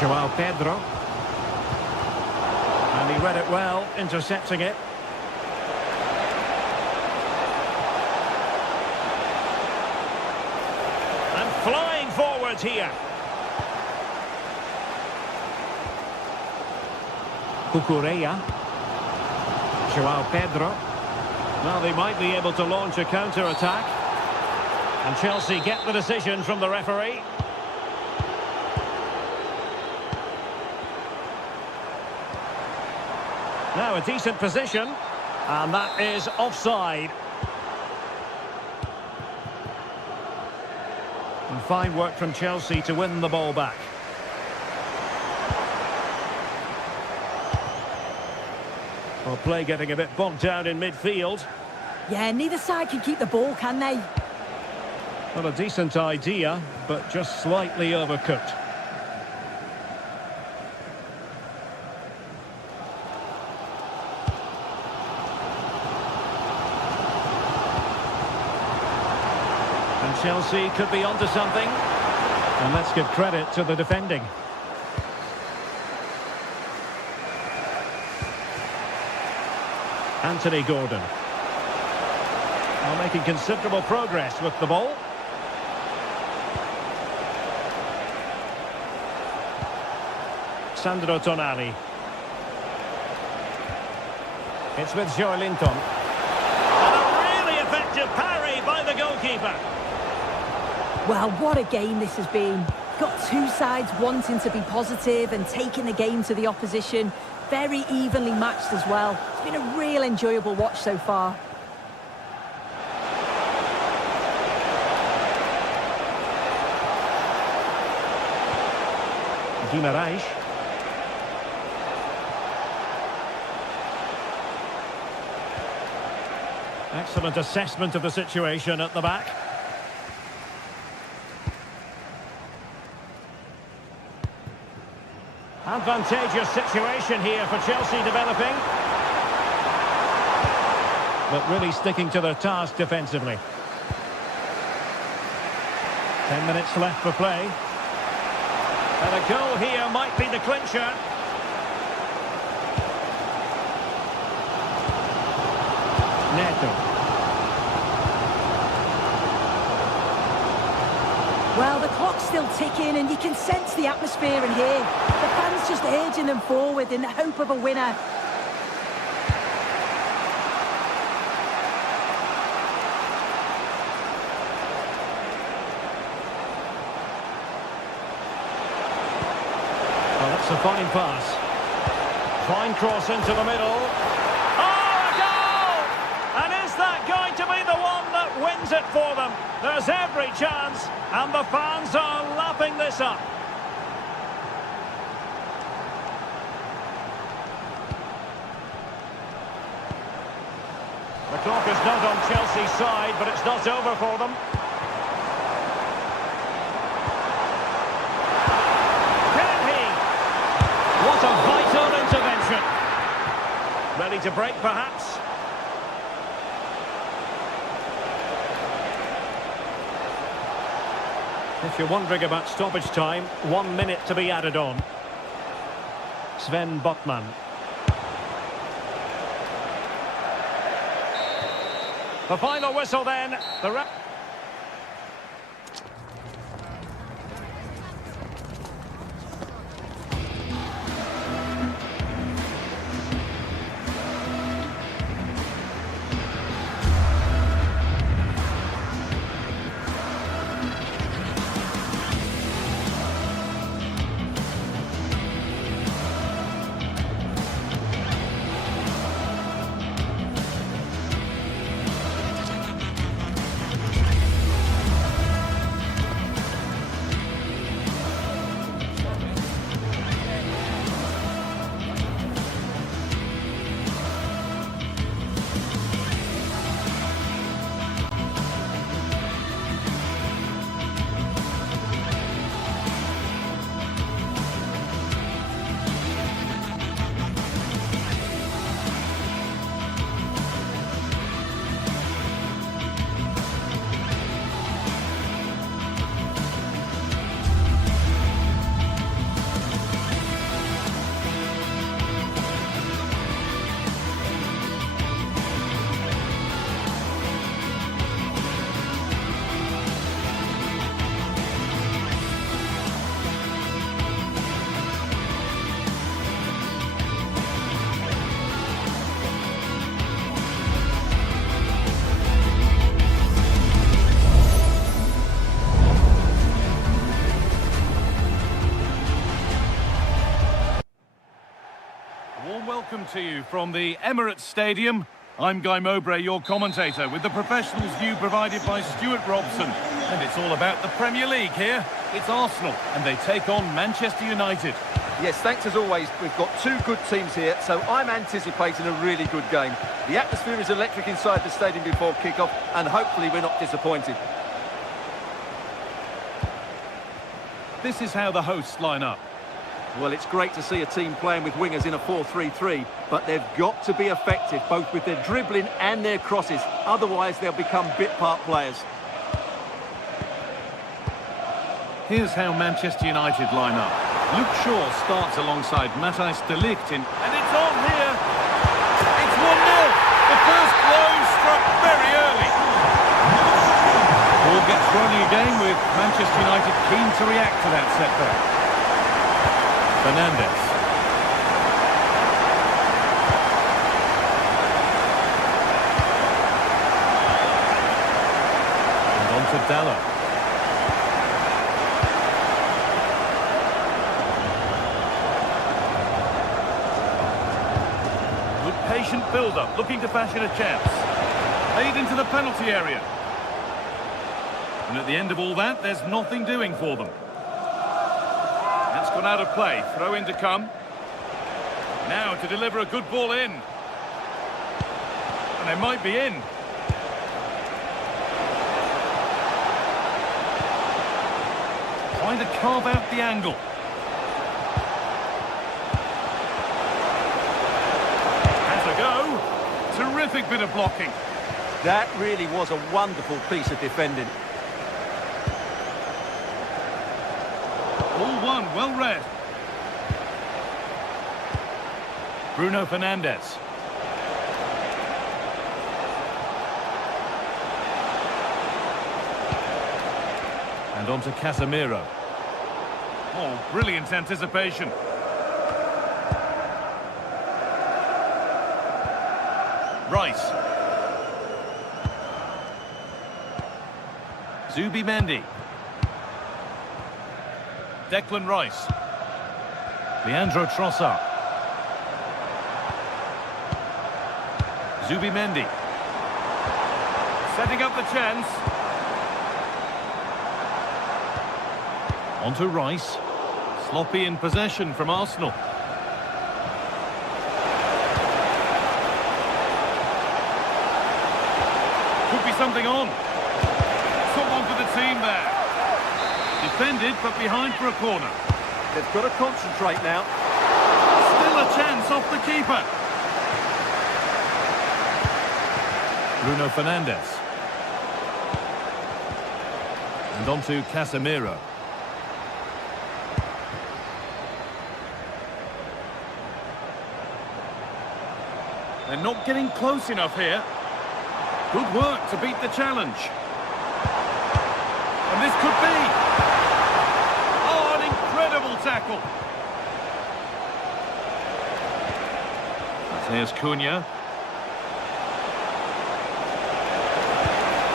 Joao Pedro. And he read it well, intercepting it. And flying forwards here. Cucurella. Joao Pedro. Now they might be able to launch a counter-attack. And Chelsea get the decision from the referee. Now a decent position. And that is offside. And fine work from Chelsea to win the ball back. Well, play getting a bit bogged down in midfield. Yeah, neither side can keep the ball, can they? Well, a decent idea, but just slightly overcooked. And Chelsea could be onto something. And let's give credit to the defending. Anthony Gordon. Well, making considerable progress with the ball. Sandro Tonali. It's with Joelinton. And a really effective parry by the goalkeeper. Well, what a game this has been. Got two sides wanting to be positive and taking the game to the opposition. Very evenly matched as well. It's been a real enjoyable watch so far. Guimaraes. Excellent assessment of the situation at the back. Advantageous situation here for Chelsea developing. But really sticking to their task defensively. 10 minutes left for play. And a goal here might be the clincher. Neto. Well, the clock's still ticking and you can sense the atmosphere in here. The fans just urging them forward in the hope of a winner. fine pass. Fine cross into the middle. Oh, a goal! And is that going to be the one that wins it for them? There's every chance, and the fans are lapping this up. The clock is not on Chelsea's side, but it's not over for them. Can he? What a vital intervention. Ready to break, perhaps? If you're wondering about stoppage time, 1 minute to be added on. Sven Botman. The final whistle then. The welcome to you from the Emirates Stadium. I'm Guy Mowbray, your commentator, with the professionals' view provided by Stuart Robson. And it's all about the Premier League here. It's Arsenal, and they take on Manchester United. Yes, thanks as always. We've got two good teams here, so I'm anticipating a really good game. The atmosphere is electric inside the stadium before kick-off, and hopefully we're not disappointed. This is how the hosts line up. Well, it's great to see a team playing with wingers in a 4-3-3, but they've got to be effective, both with their dribbling and their crosses. Otherwise, they'll become bit-part players. Here's how Manchester United line up. Luke Shaw starts alongside Matthijs de Ligt in, and it's on here. It's 1-0. The first blow struck very early. Ball gets rolling again with Manchester United keen to react to that setback. Fernandes. And on to Dalla. Good patient build-up, looking to fashion a chance. Played into the penalty area. And at the end of all that, there's nothing doing for them. That's gone out of play. Throw in to come. Now to deliver a good ball in. And they might be in. Trying to carve out the angle. Has a go. Terrific bit of blocking. That really was a wonderful piece of defending. All one, well read. Bruno Fernandes. And on to Casemiro. Oh, brilliant anticipation. Rice. Zubimendi. Declan Rice. Leandro Trossard. Zubimendi. Setting up the chance. On to Rice. Sloppy in possession from Arsenal. Could be something on. Someone for the team there. Defended, but behind for a corner. They've got to concentrate now. Still a chance off the keeper. Bruno Fernandes. And on to Casemiro. They're not getting close enough here. Good work to beat the challenge. And this could be... Oh, an incredible tackle. There's Cunha.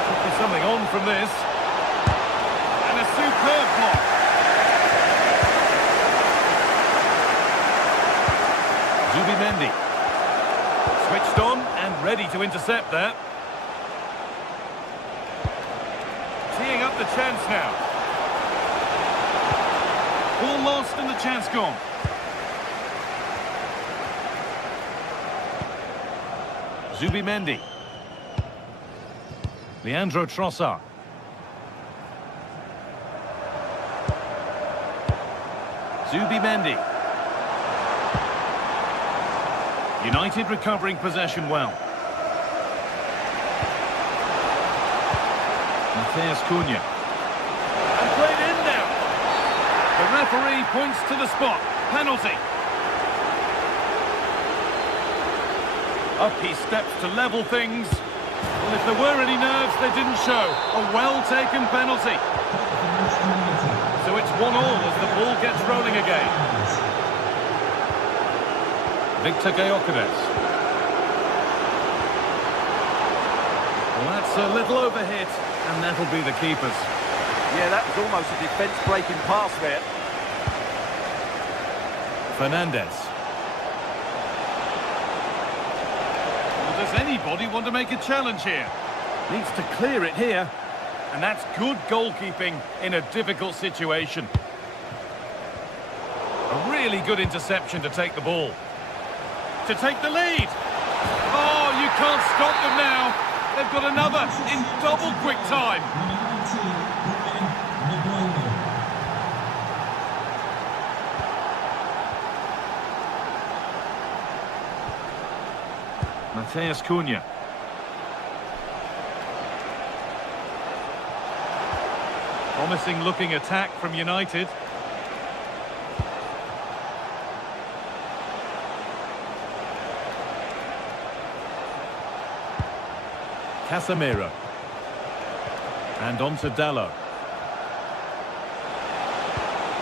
Could be something on from this. And a superb block. Zubimendi. Switched on and ready to intercept there. Teeing up the chance now. Ball lost and the chance gone. Zubimendi. Leandro Trossard. Zubimendi. United recovering possession well. Matheus Cunha. And played in now. The referee points to the spot. Penalty. Up he steps to level things. Well, if there were any nerves, they didn't show. A well-taken penalty. So it's 1-1 as the ball gets rolling again. Victor Gyökeres. Well, that's a little overhit, and that'll be the keeper's. Yeah, that was almost a defence-breaking pass there. Fernandes. Well, does anybody want to make a challenge here? Needs to clear it here. And that's good goalkeeping in a difficult situation. A really good interception to take the ball. To take the lead. Oh, you can't stop them now. They've got another in double quick time. Matheus Cunha. Promising looking attack from United. Casemiro. And on to Dalot.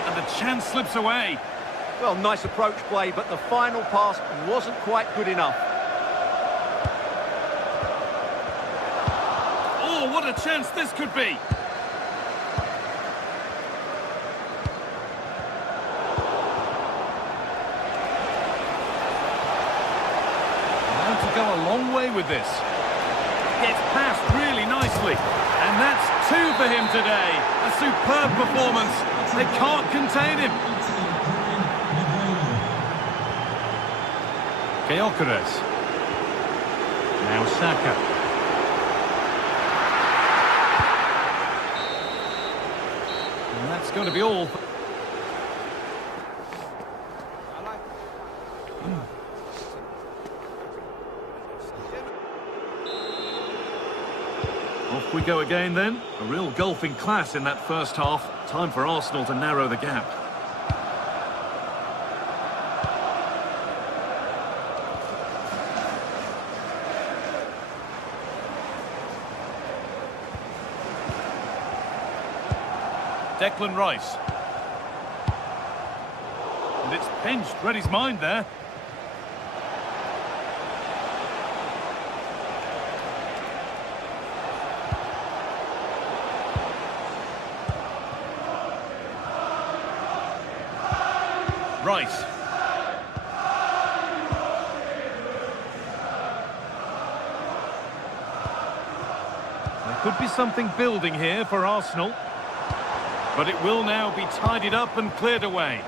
And the chance slips away. Well, nice approach play, but the final pass wasn't quite good enough. Oh, what a chance this could be. Now to go a long way with this. Gets past really nicely. And that's 2 for him today. A superb performance. They can't contain him. Gyökeres. Now Saka. And that's going to be all. Off we go again then. A real golfing class in that first half. Time for Arsenal to narrow the gap. Declan Rice. And it's pinched, read his mind there. Rice. Could be something building here for Arsenal. But it will now be tidied up and cleared away.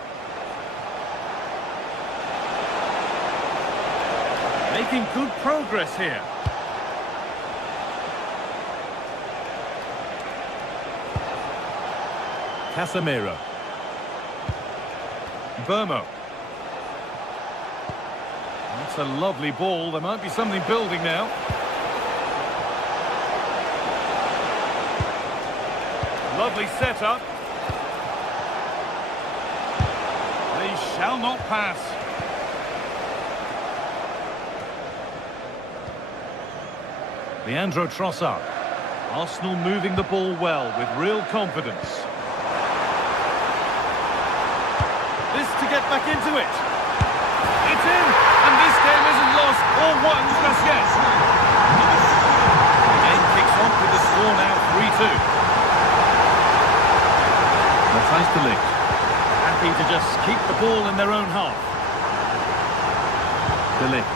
Making good progress here. Casemiro. Burmo. That's a lovely ball. There might be something building now. Lovely setup. They shall not pass. Leandro Trossard. Arsenal moving the ball well with real confidence. This to get back into it. It's in, and this game isn't lost or won just yet. The game kicks off with the score now 3-2. Matthijs de Ligt. Happy to just keep the ball in their own half. De Ligt.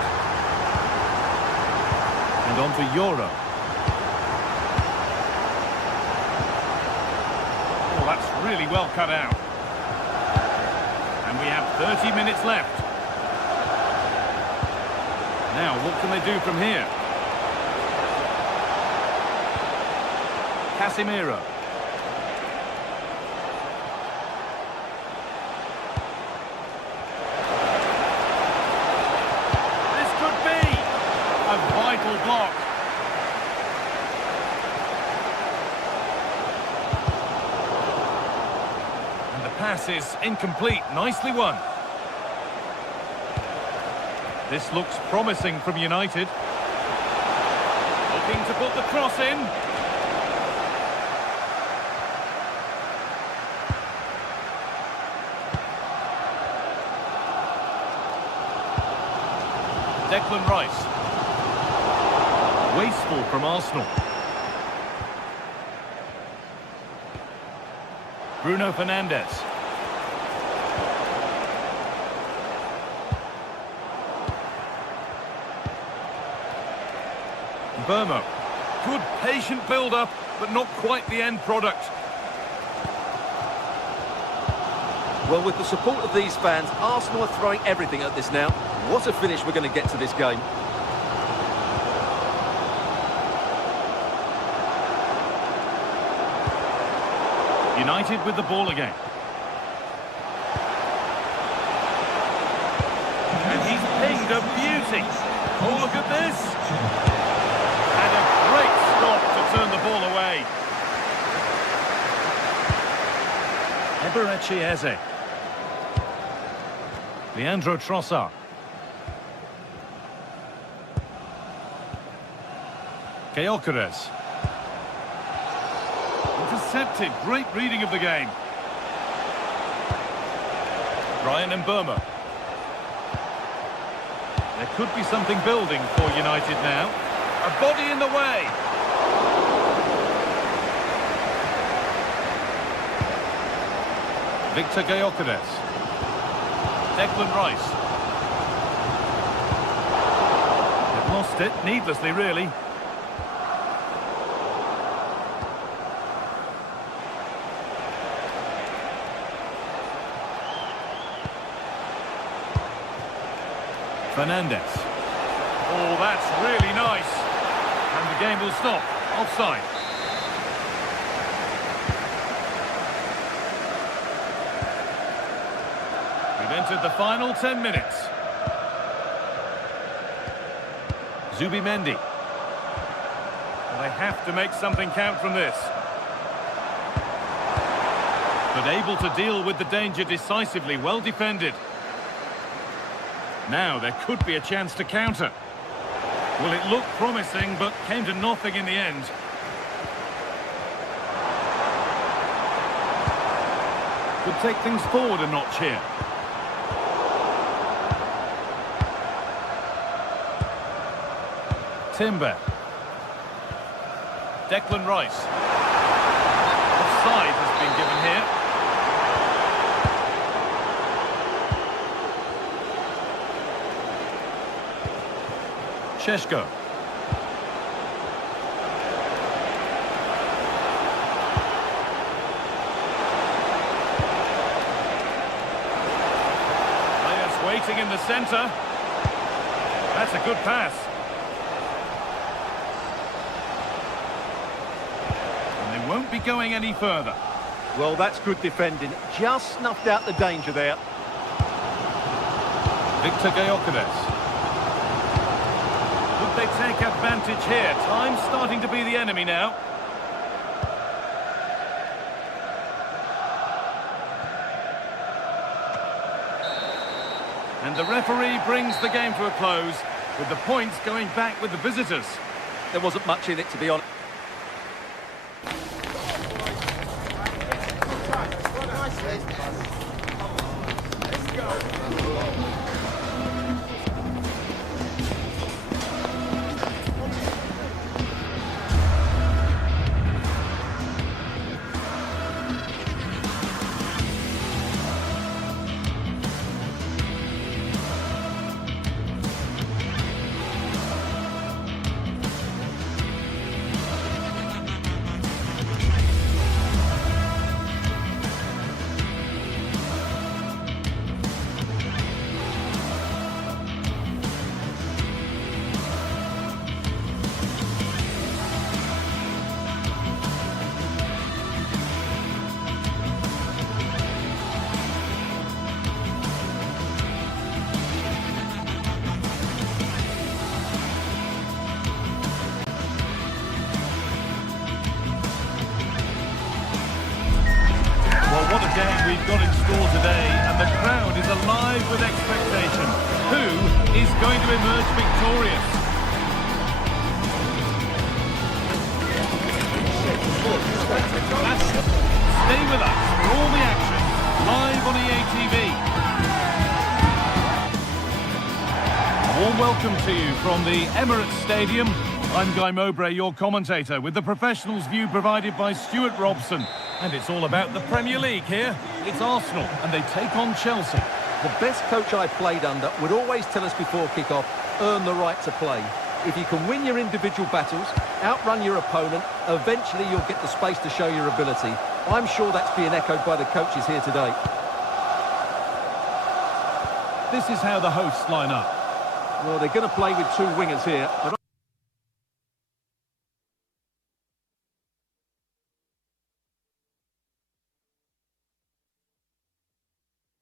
And on to Euro. Oh, that's really well cut out. And we have 30 minutes left. Now, what can they do from here? Casemiro. This could be a vital block. And the pass is incomplete. Nicely won. This looks promising from United. Looking to put the cross in. Declan Rice. Wasteful from Arsenal. Bruno Fernandes. Burmo. Good patient build-up, but not quite the end product. Well, with the support of these fans, Arsenal are throwing everything at this now. What a finish we're going to get to this game. United with the ball again. And he's pinged a beauty. Oh, look at this. And a great stop to turn the ball away. Eberechi Eze. Leandro Trossard. Gyökeres. Intercepted. Great reading of the game. Ryan Mbeumo. There could be something building for United now. A body in the way. Victor Gyökeres. Declan Rice. They've lost it needlessly, really. Fernandes. Oh, that's really nice. And the game will stop. Offside. We've entered the final 10 minutes. Zubimendi. Well, they have to make something count from this. But able to deal with the danger decisively. Well defended. Now there could be a chance to counter. Well, it looked promising, but came to nothing in the end. Could take things forward a notch here. Timber. Declan Rice. Offside has been given here. Šeško. in the centre. That's a good pass. And they won't be going any further. Well, that's good defending. Just snuffed out the danger there. Victor Gyökeres. Would they take advantage here? Time's starting to be the enemy now. And the referee brings the game to a close, with the points going back with the visitors. There wasn't much in it, to be honest. What a game we've got in store today, and the crowd is alive with expectation. Who is going to emerge victorious? Stay with us for all the action, live on EA TV. A warm welcome to you from the Emirates Stadium. I'm Guy Mowbray, your commentator, with the professionals' view provided by Stuart Robson. And it's all about the Premier League here. It's Arsenal, and they take on Chelsea. The best coach I played under would always tell us before kick-off, earn the right to play. If you can win your individual battles, outrun your opponent, eventually you'll get the space to show your ability. I'm sure that's being echoed by the coaches here today. This is how the hosts line up. Well, they're going to play with two wingers here, but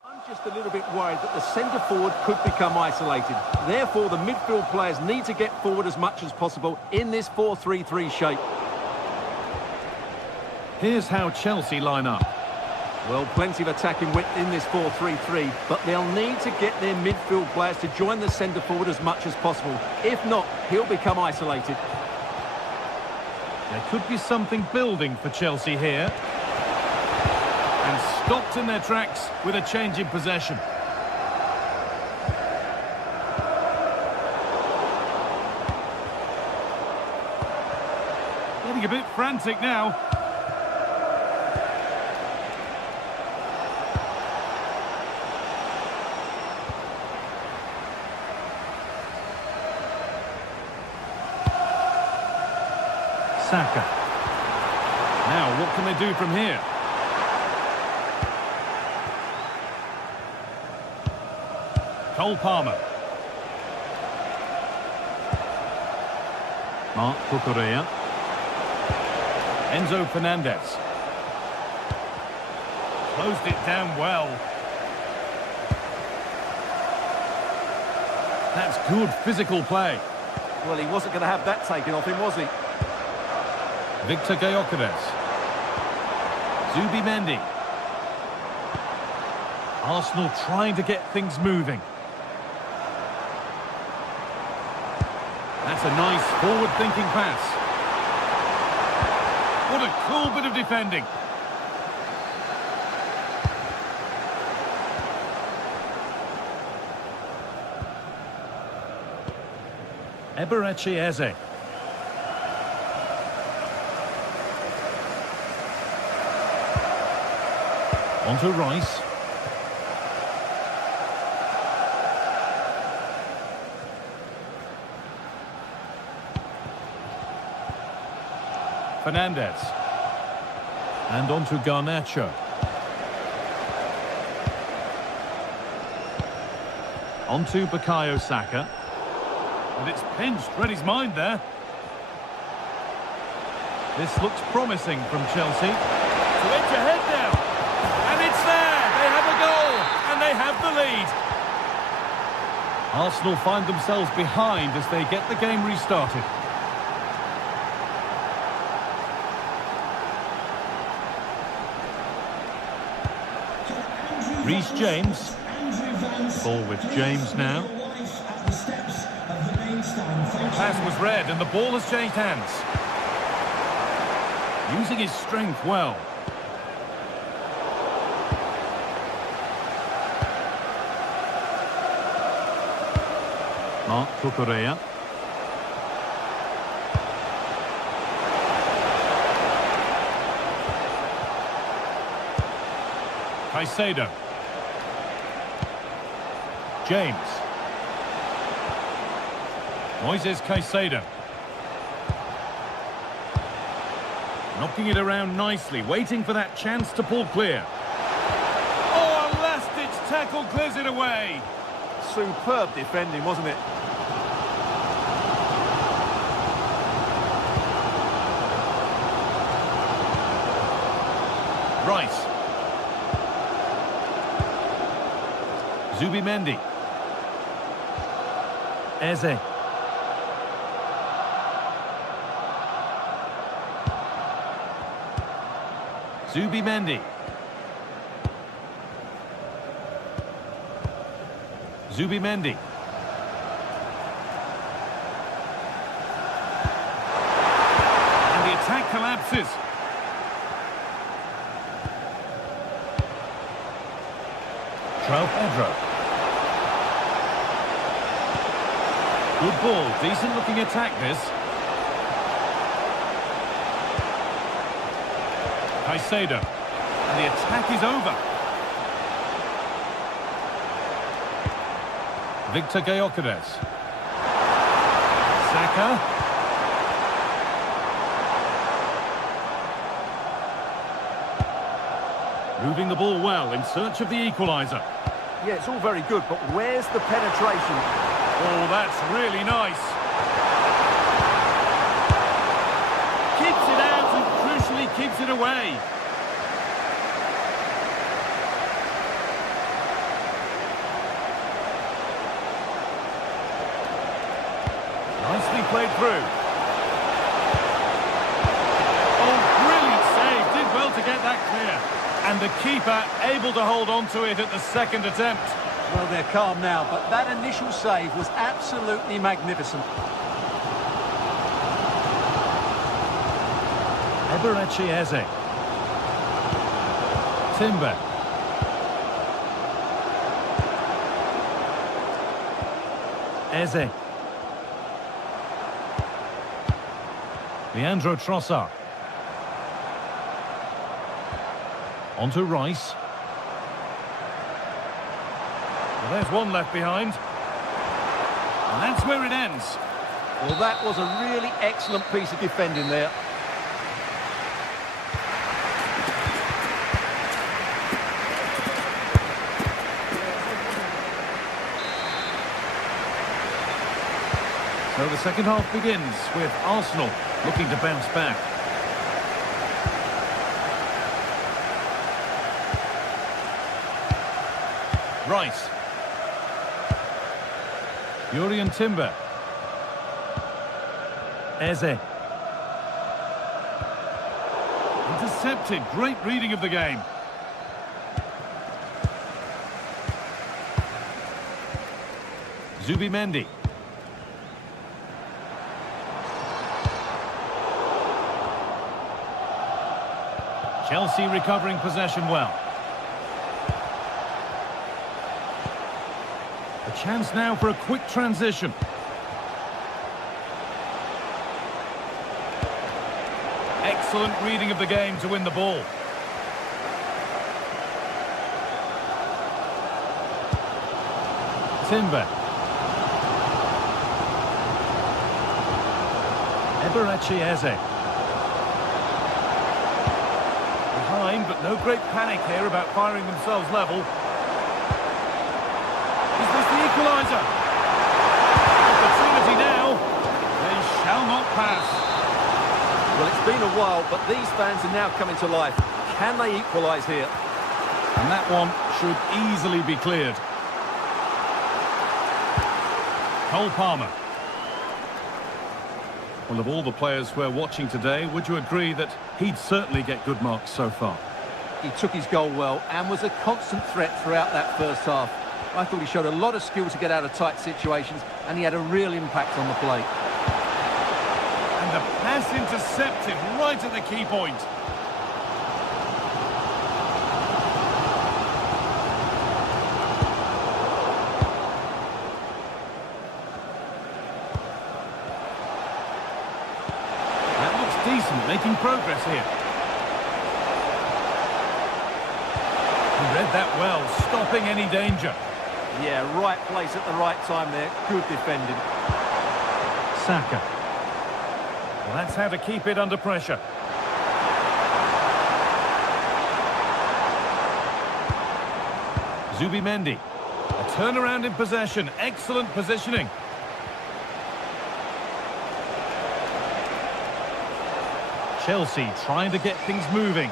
I'm just a little bit worried that the centre forward could become isolated. Therefore, the midfield players need to get forward as much as possible in this 4-3-3 shape. Here's how Chelsea line up. Well, plenty of attacking width in this 4-3-3, but they'll need to get their midfield players to join the centre forward as much as possible. If not, he'll become isolated. There could be something building for Chelsea here. And stopped in their tracks with a change in possession. Getting a bit frantic now. Saka. Now, what can they do from here? Cole Palmer. Marc Cucurella. Enzo Fernandez. Closed it down well. That's good physical play. Well, he wasn't going to have that taken off him, was he? Victor Gyökeres. Zubimendi. Arsenal trying to get things moving. That's a nice forward-thinking pass. What a cool bit of defending. Eberechi Eze. Onto Rice. Fernandez. And onto Garnacho. On to Bukayo Saka. And it's pinched. Read his mind there. This looks promising from Chelsea. To edge ahead now. And it's there. They have a goal. And they have the lead. Arsenal find themselves behind as they get the game restarted. Reece James. Ball with James now. Pass was read and the ball has changed hands. Using his strength well. Mark Cucurella. Caicedo. James. Moises Caicedo. Knocking it around nicely, waiting for that chance to pull clear. Oh, a last-ditch tackle clears it away. Superb defending, wasn't it? Rice. Zubimendi. Eze. Zubimendi. Zubimendi. And the attack collapses. João Pedro. Good ball, decent looking attack this. Caicedo. And the attack is over. Victor Gyökeres. Saka. Moving the ball well in search of the equaliser. Yeah, it's all very good, but where's the penetration? Oh, that's really nice. Keeps it out and crucially keeps it away. Nicely played through. Oh, brilliant save. Did well to get that clear. And the keeper able to hold on to it at the second attempt. Well, they're calm now, but that initial save was absolutely magnificent. Eberechi Eze. Timber. Eze. Leandro Trossard. On to Rice. Well, there's one left behind. And that's where it ends. Well, that was a really excellent piece of defending there. So the second half begins with Arsenal looking to bounce back. Rice. Jurriën Timber. Eze. Intercepted. Great reading of the game. Zubimendi. Chelsea recovering possession well. A chance now for a quick transition. Excellent reading of the game to win the ball. Timber. Eberechi Eze. Behind, but no great panic here about firing themselves level. Is this the equaliser. Opportunity now. They shall not pass. Well, it's been a while, but these fans are now coming to life. Can they equalise here? And that one should easily be cleared. Cole Palmer. Well, of all the players we're watching today, would you agree that he'd certainly get good marks so far? He took his goal well and was a constant threat throughout that first half. I thought he showed a lot of skill to get out of tight situations, and he had a real impact on the play. And the pass intercepted right at the key point. Decent, making progress here. He read that well, stopping any danger. Yeah, right place at the right time there. Good defending. Saka. Well, that's how to keep it under pressure. Zubimendi. A turnaround in possession. Excellent positioning. Chelsea trying to get things moving.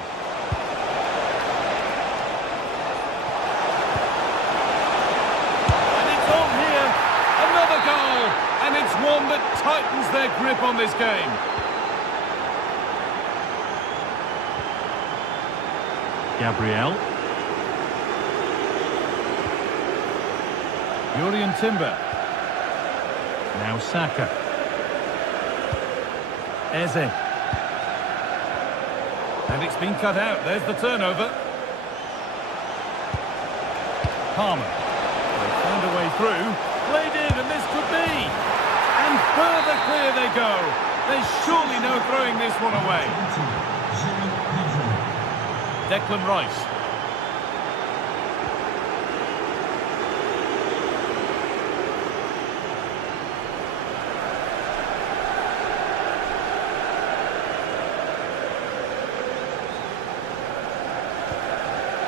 And it's on here. Another goal. And it's one that tightens their grip on this game. Gabriel. Jurrien Timber. Now Saka. Eze. And it's been cut out. There's the turnover. Palmer. They found a way through. Played in, and this could be. And further clear they go. There's surely no throwing this one away. Declan Rice.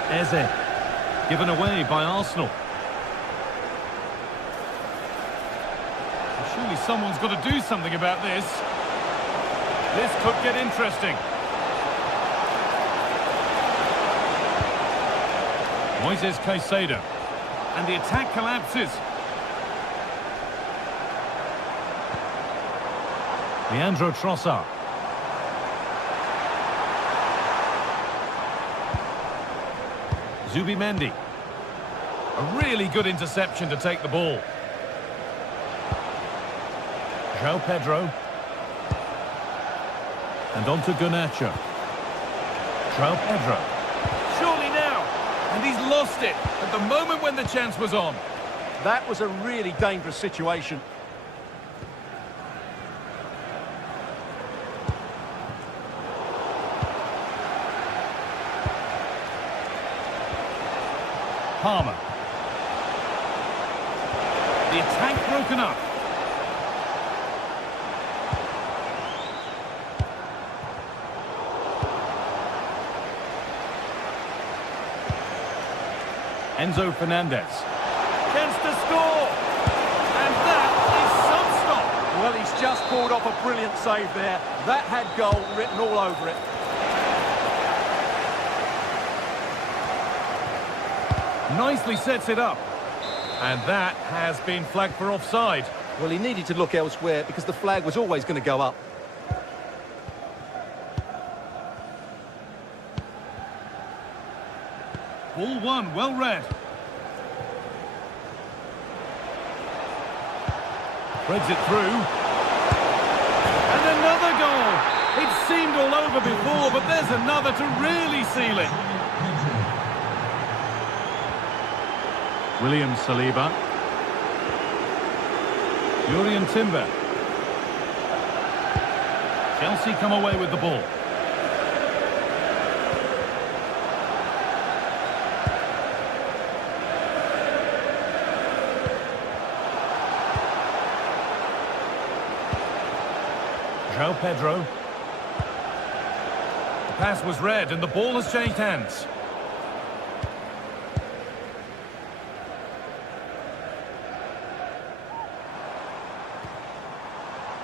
Eze, given away by Arsenal. Surely someone's got to do something about this. This could get interesting. Moises Caicedo. And the attack collapses. Leandro Trossard. Zubimendi. A really good interception to take the ball. João Pedro. And on to Garnacho. João Pedro. Surely now. And he's lost it at the moment when the chance was on. That was a really dangerous situation. Palmer. The attack broken up. Enzo Fernandez. Chance to score. And that is some stop. Well, he's just pulled off a brilliant save there. That had goal written all over it. Nicely sets it up. And that has been flagged for offside. Well, he needed to look elsewhere because the flag was always going to go up. Ball one, well read. Threads it through. And another goal. It seemed all over before, but there's another to really seal it. William Saliba. Jurrien Timber. Chelsea come away with the ball. João Pedro. The pass was read and the ball has changed hands.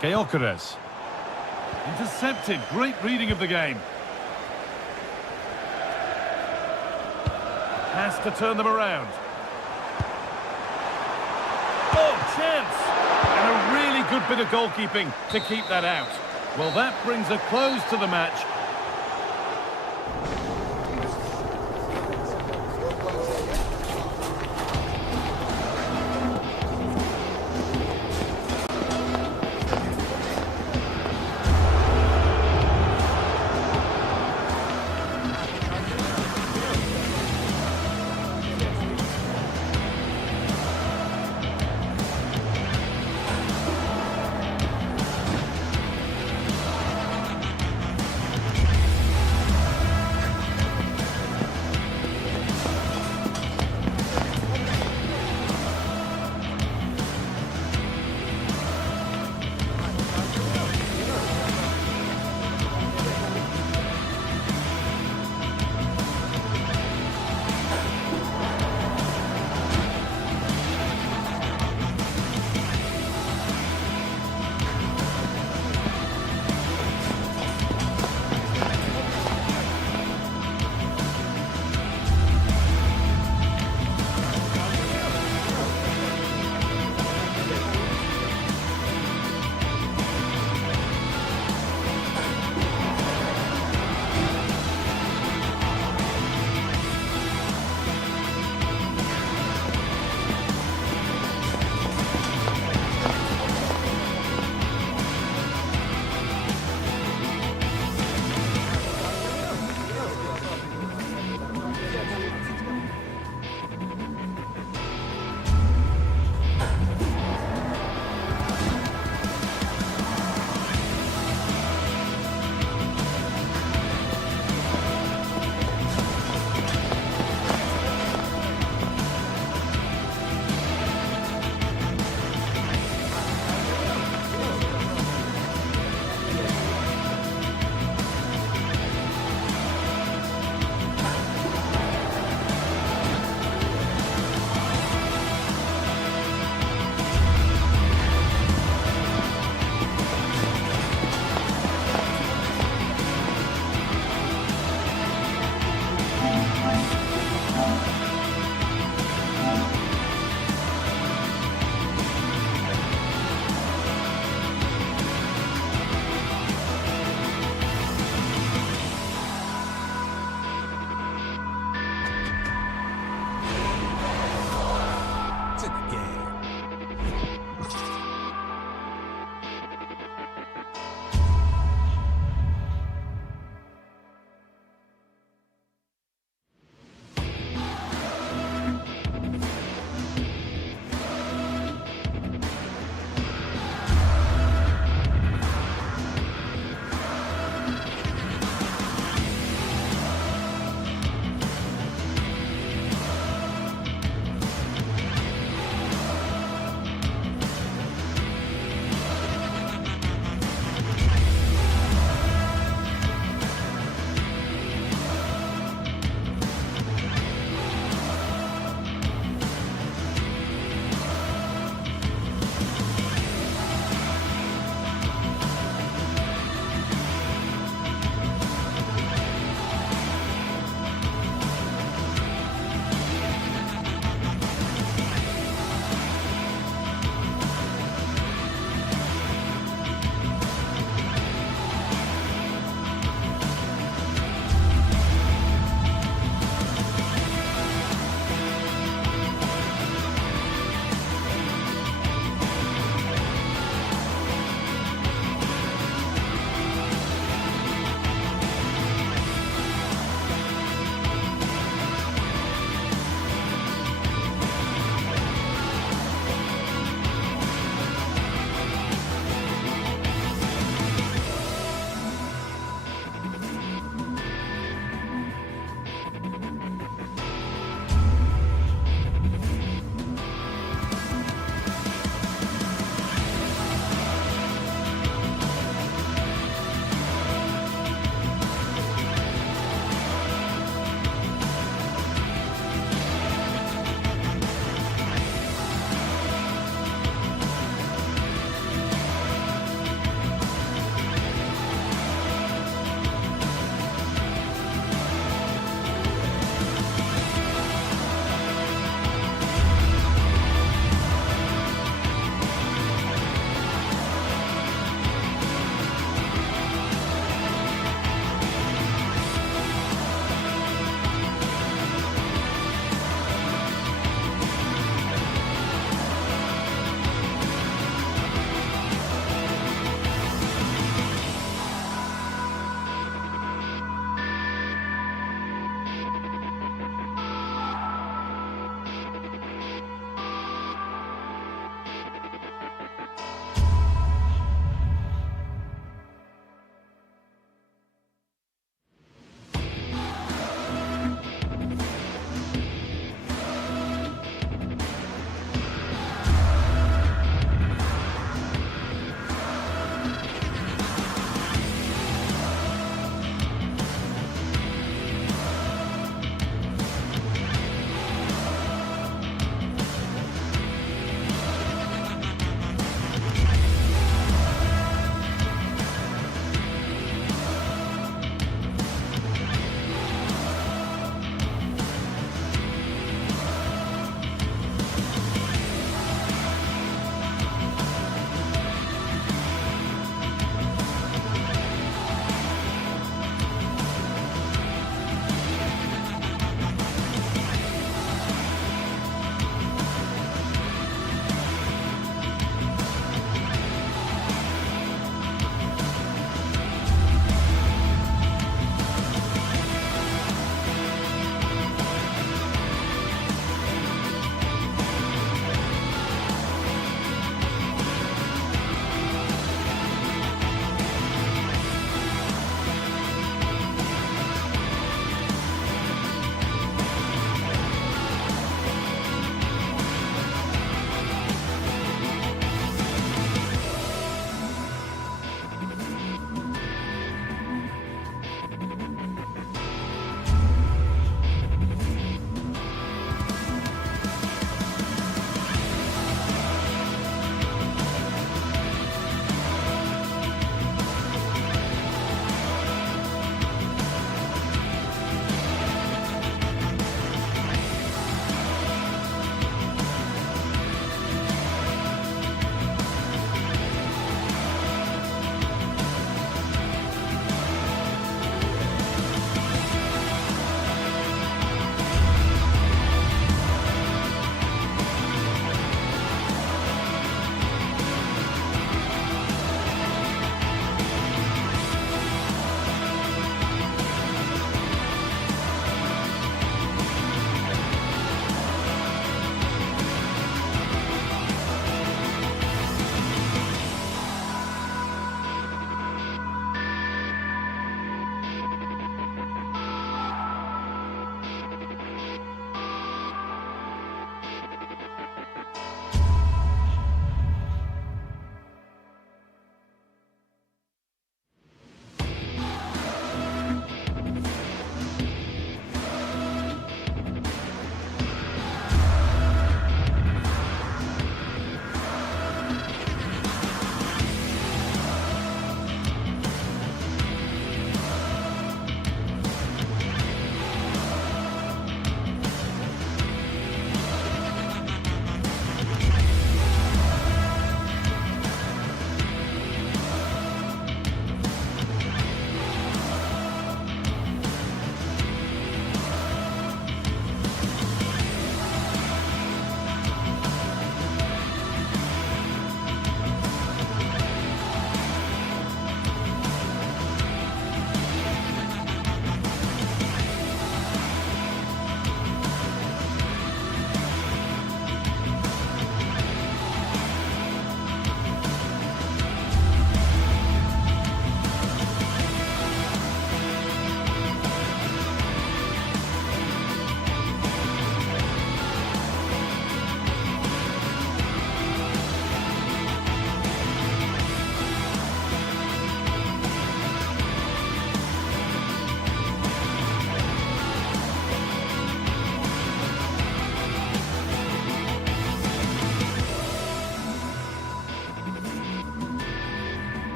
Gyökeres. Intercepted. Great reading of the game. Has to turn them around. Oh, chance! And a really good bit of goalkeeping to keep that out. Well, that brings a close to the match.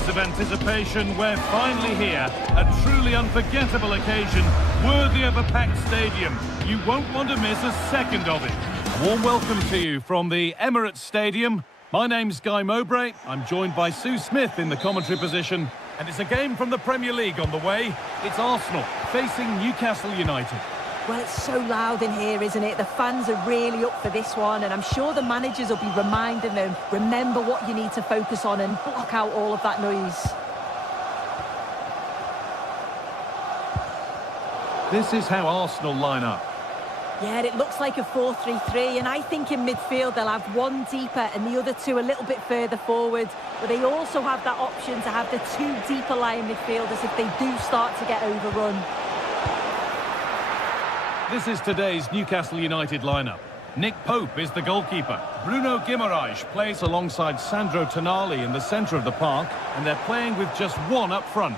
days of anticipation, we're finally here. A truly unforgettable occasion, worthy of a packed stadium. You won't want to miss a second of it. A warm welcome to you from the Emirates Stadium. My name's Guy Mowbray. I'm joined by Sue Smith in the commentary position. And it's a game from the Premier League on the way. It's Arsenal facing Newcastle United. Well, it's so loud in here, isn't it? The fans are really up for this one, and I'm sure the managers will be reminding them, remember what you need to focus on and block out all of that noise. This is how Arsenal line up. Yeah, it looks like a 4-3-3, and I think in midfield they'll have one deeper and the other two a little bit further forward. But they also have that option to have the two deeper lying midfielders if they do start to get overrun. This is today's Newcastle United lineup. Nick Pope is the goalkeeper. Bruno Guimaraes plays alongside Sandro Tonali in the centre of the park, and they're playing with just one up front.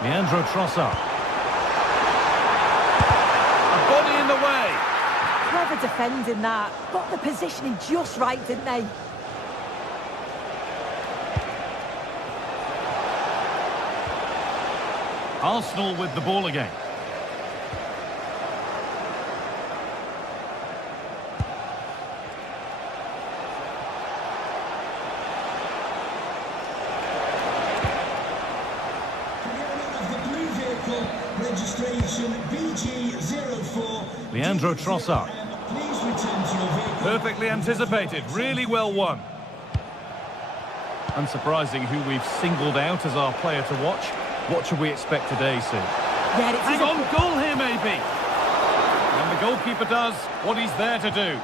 Leandro Trossard. A body in the way. Clever defending that. Got the positioning just right, didn't they? Arsenal with the ball again. Registration BG04. Leandro Trossard. Please return to your vehicle. Perfectly anticipated, really well won. Unsurprising who we've singled out as our player to watch. What should we expect today, Sue? Yeah, it's Hang on, goal here maybe. And the goalkeeper does what he's there to do.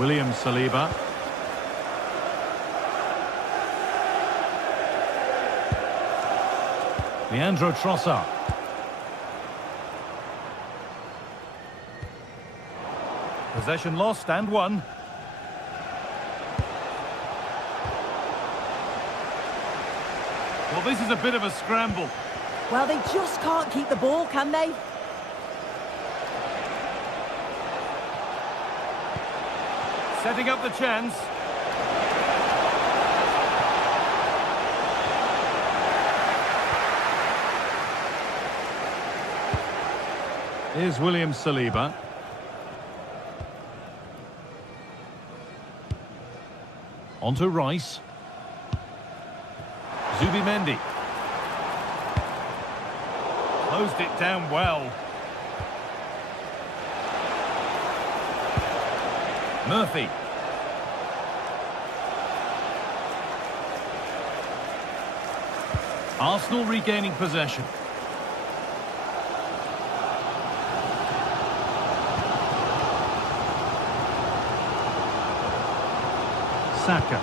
William Saliba. Leandro Trossard. Possession lost and won. Well, this is a bit of a scramble. Well, they just can't keep the ball, can they? Setting up the chance. Here's William Saliba. On to Rice. Zubimendi. Closed it down well. Murphy. Arsenal regaining possession. Saka.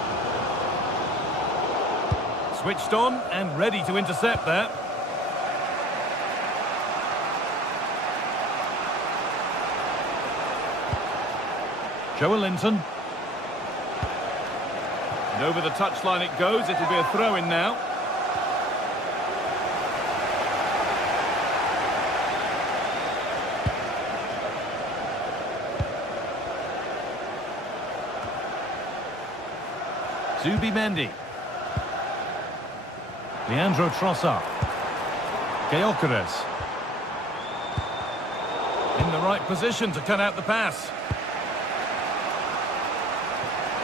Switched on and ready to intercept there. Joelinton. And over the touchline it goes. It'll be a throw-in now. Zubimendi. Leandro Trossard. Gyökeres. In the right position to cut out the pass.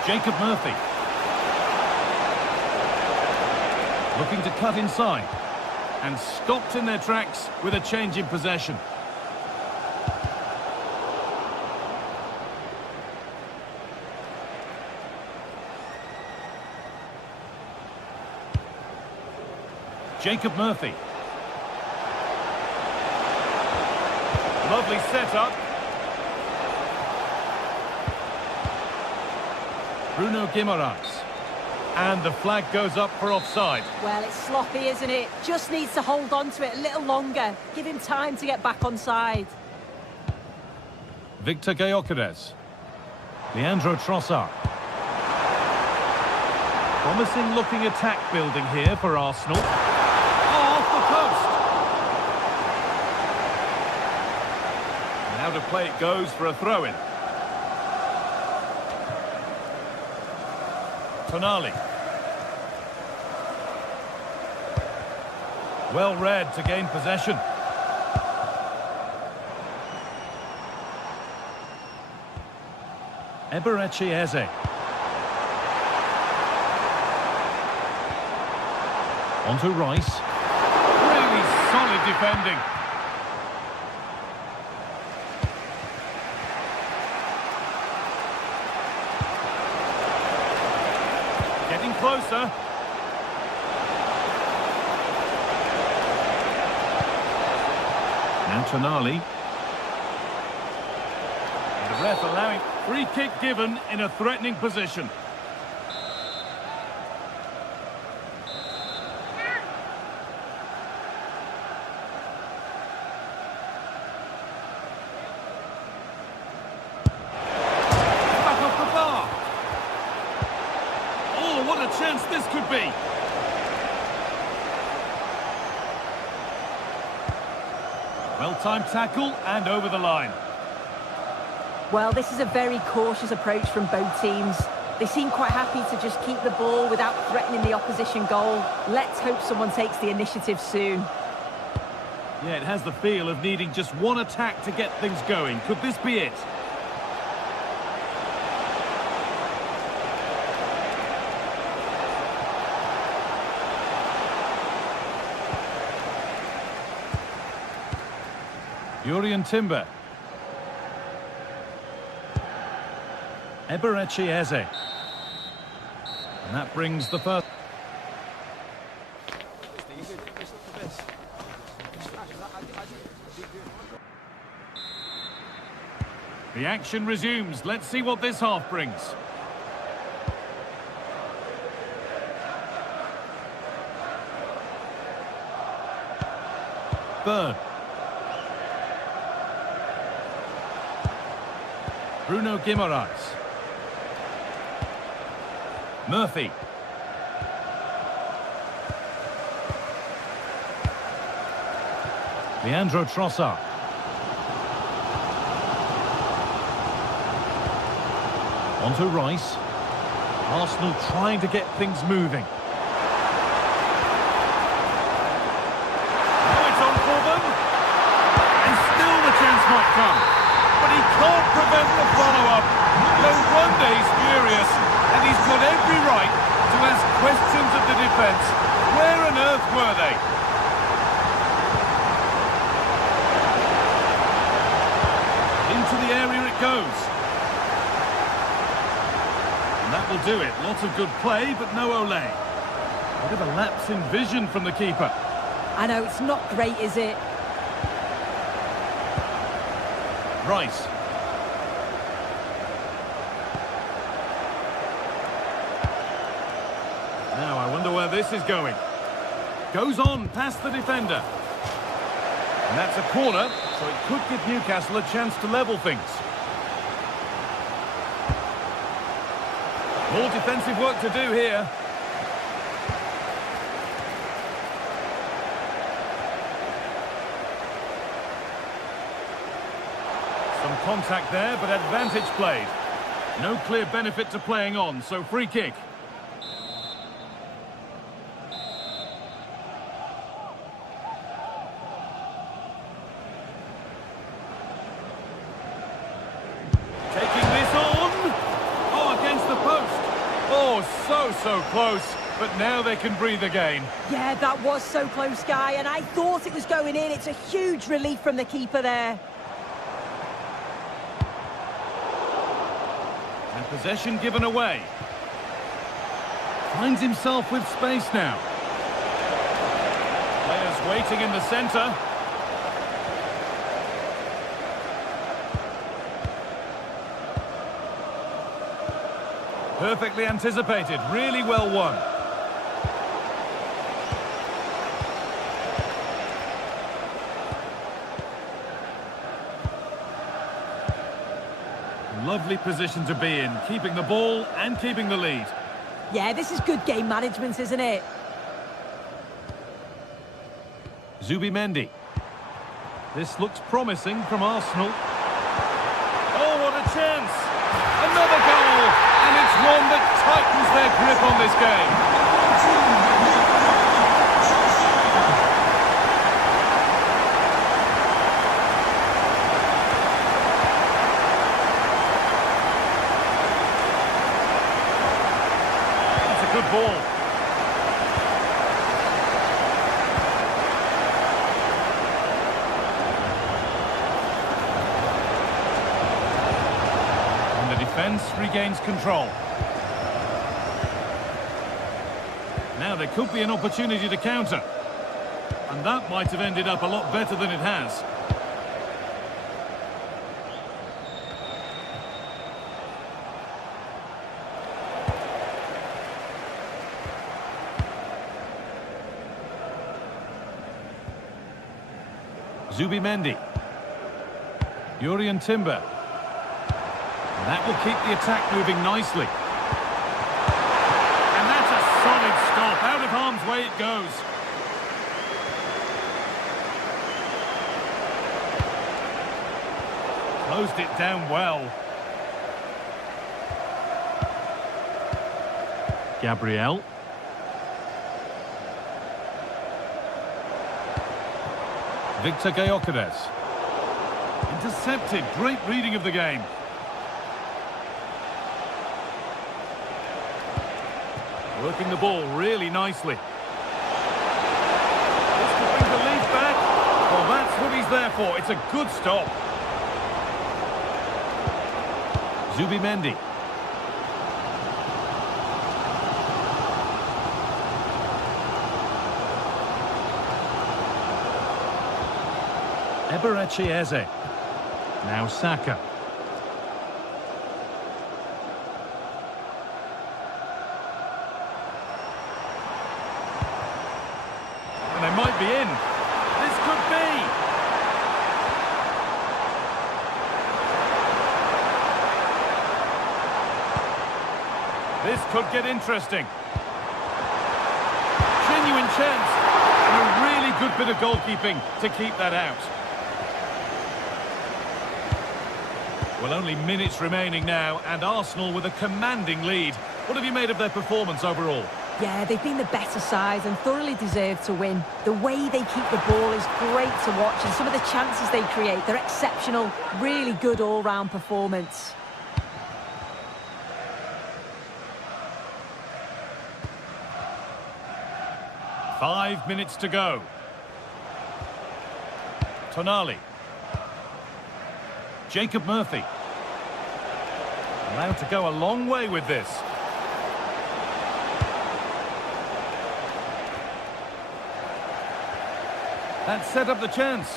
Jacob Murphy. Looking to cut inside. And stopped in their tracks with a change in possession. Jacob Murphy. Lovely setup. Bruno Guimaraes. And the flag goes up for offside. Well, it's sloppy, isn't it? Just needs to hold on to it a little longer. Give him time to get back on side. Victor Gyökeres. Leandro Trossard. Promising looking attack building here for Arsenal. Oh, off the post. And out of play it goes for a throw-in. Tonali. Well read to gain possession. Eberechi Eze. On to Rice. Really solid defending. Getting closer. Now Tonali. And the ref allowing free kick given in a threatening position. Back off the bar. Oh, what a chance this could be. Well-timed tackle and over the line. Well, this is a very cautious approach from both teams. They seem quite happy to just keep the ball without threatening the opposition goal. Let's hope someone takes the initiative soon. Yeah, it has the feel of needing just one attack to get things going. Could this be it? Jurrien Timber. Eberechi Eze. And that brings the first. The action resumes. Let's see what this half brings. Bird. Bruno Guimaraes. Murphy. Leandro Trossard. On to Rice. Arsenal trying to get things moving. Now it's on for them. And still the chance might come. But he can't prevent the follow-up. No wonder he's furious. And he's got every right to ask questions of the defence. Where on earth were they? Into the area it goes. And that will do it. Lots of good play, but no Ole. Bit of a lapse in vision from the keeper. I know, it's not great, is it? Rice. Now, I wonder where this is going. Goes on past the defender. And that's a corner, so it could give Newcastle a chance to level things. More defensive work to do here. Some contact there, but advantage played. No clear benefit to playing on, so free kick. Taking this on. Oh, against the post. Oh, so close. But now they can breathe again. Yeah, that was so close, Guy, and I thought it was going in. It's a huge relief from the keeper there. And possession given away. Finds himself with space now. Players waiting in the centre. Perfectly anticipated, really well won. Lovely position to be in, keeping the ball and keeping the lead. Yeah, this is good game management, isn't it? Zubimendi. This looks promising from Arsenal. chance. Another goal, and it's one that tightens their grip on this game. That's a good ball. Defence regains control. Now there could be an opportunity to counter. And that might have ended up a lot better than it has. Zubimendi. Jurrien Timber. That will keep the attack moving nicely. And that's a solid stop. Out of harm's way it goes. Closed it down well. Gabriel. Victor Gyökeres. Intercepted. Great reading of the game. Working the ball really nicely. This could bring the lead back. Well, that's what he's there for. It's a good stop. Zubimendi. Eberechi Eze. Now Saka. Might be in. This could be. This could get interesting. Genuine chance. And a really good bit of goalkeeping to keep that out. Well, only minutes remaining now, and Arsenal with a commanding lead. What have you made of their performance overall? Yeah, they've been the better side and thoroughly deserve to win. The way they keep the ball is great to watch, and some of the chances they create, they're exceptional. Really good all-round performance. Five minutes to go. Tonali. Jacob Murphy. Allowed to go a long way with this. That set up the chance.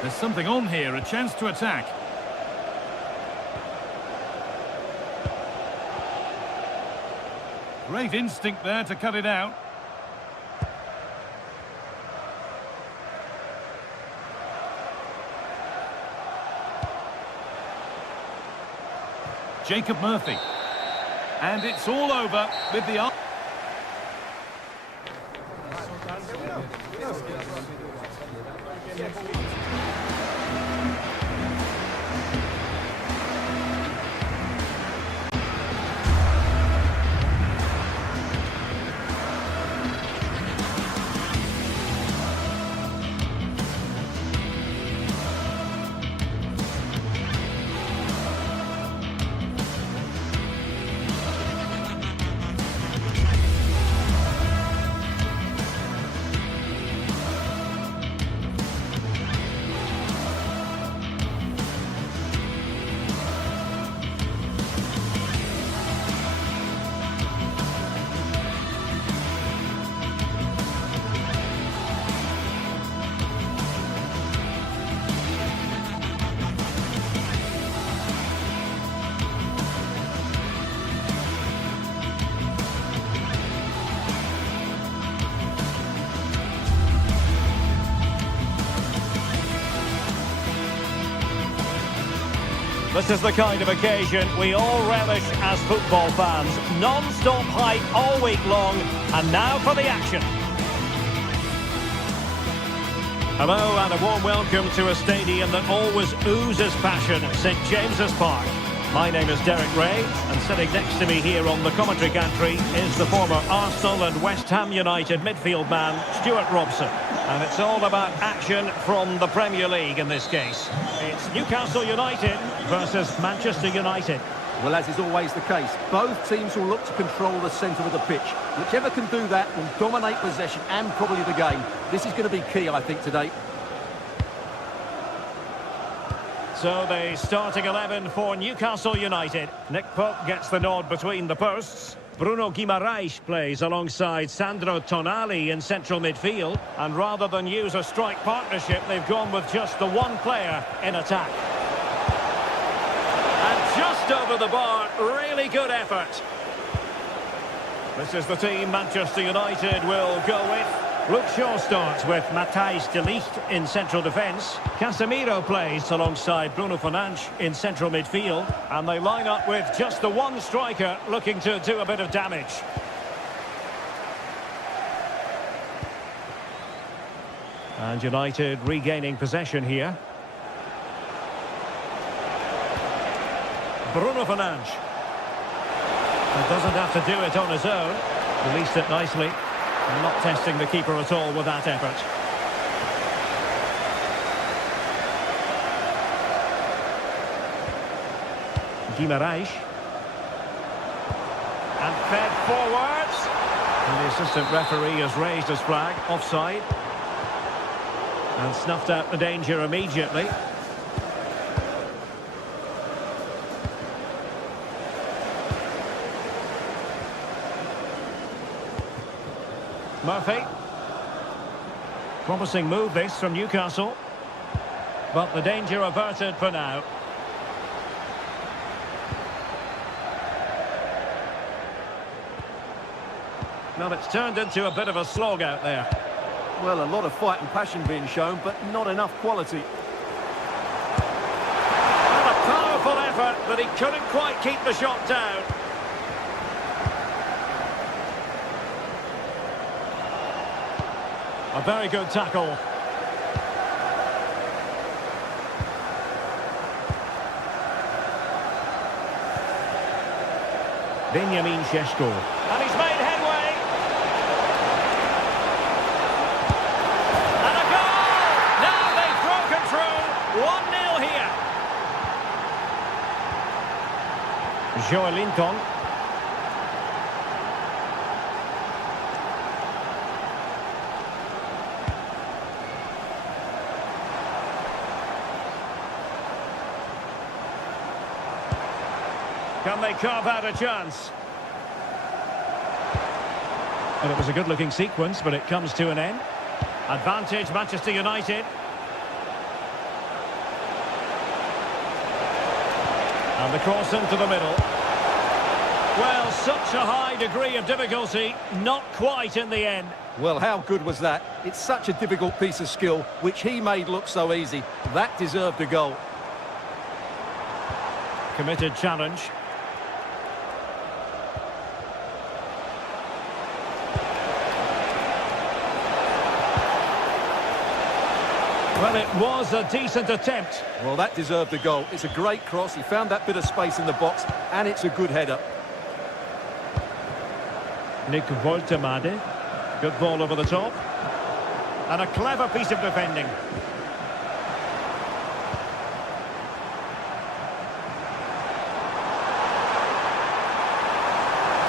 There's something on here, a chance to attack. Great instinct there to cut it out. Jacob Murphy. And it's all over with the... This is the kind of occasion we all relish as football fans. Non-stop hype all week long, and now for the action. Hello and a warm welcome to a stadium that always oozes passion, St James's Park. My name is Derek Ray, and sitting next to me here on the commentary gantry is the former Arsenal and West Ham United midfield man, Stuart Robson. And it's all about action from the Premier League in this case. It's Newcastle United versus Manchester United. Well, as is always the case, both teams will look to control the centre of the pitch. Whichever can do that will dominate possession and probably the game. This is going to be key, I think, today. So the starting 11 for Newcastle United. Nick Pope gets the nod between the posts. Bruno Guimaraes plays alongside Sandro Tonali in central midfield. And rather than use a strike partnership, they've gone with just the one player in attack. And just over the bar, really good effort. This is the team Manchester United will go with. Luke Shaw starts with Matthijs de Ligt in central defence. Casemiro plays alongside Bruno Fernandes in central midfield. And they line up with just the one striker looking to do a bit of damage. And United regaining possession here. Bruno Fernandes. He doesn't have to do it on his own. Released it nicely. And not testing the keeper at all with that effort. Guimaraes. And fed forwards. And the assistant referee has raised his flag. Offside. And snuffed out the danger immediately. Murphy. Promising move this from Newcastle. But the danger averted for now. Well, it's turned into a bit of a slog out there. Well, a lot of fight and passion being shown, but not enough quality. And a powerful effort, but he couldn't quite keep the shot down. A very good tackle. Benjamin Šeško. And he's made headway. And a goal! Now they've broken through. 1-0 here. Joelinton. Can they carve out a chance? Well, it was a good-looking sequence, but it comes to an end. Advantage, Manchester United. And the cross into the middle. Well, such a high degree of difficulty, not quite in the end. Well, how good was that? It's such a difficult piece of skill, which he made look so easy. That deserved a goal. Committed challenge. Well, it was a decent attempt. Well, that deserved a goal. It's a great cross. He found that bit of space in the box, and it's a good header. Nick Woltemade. Good ball over the top. And a clever piece of defending.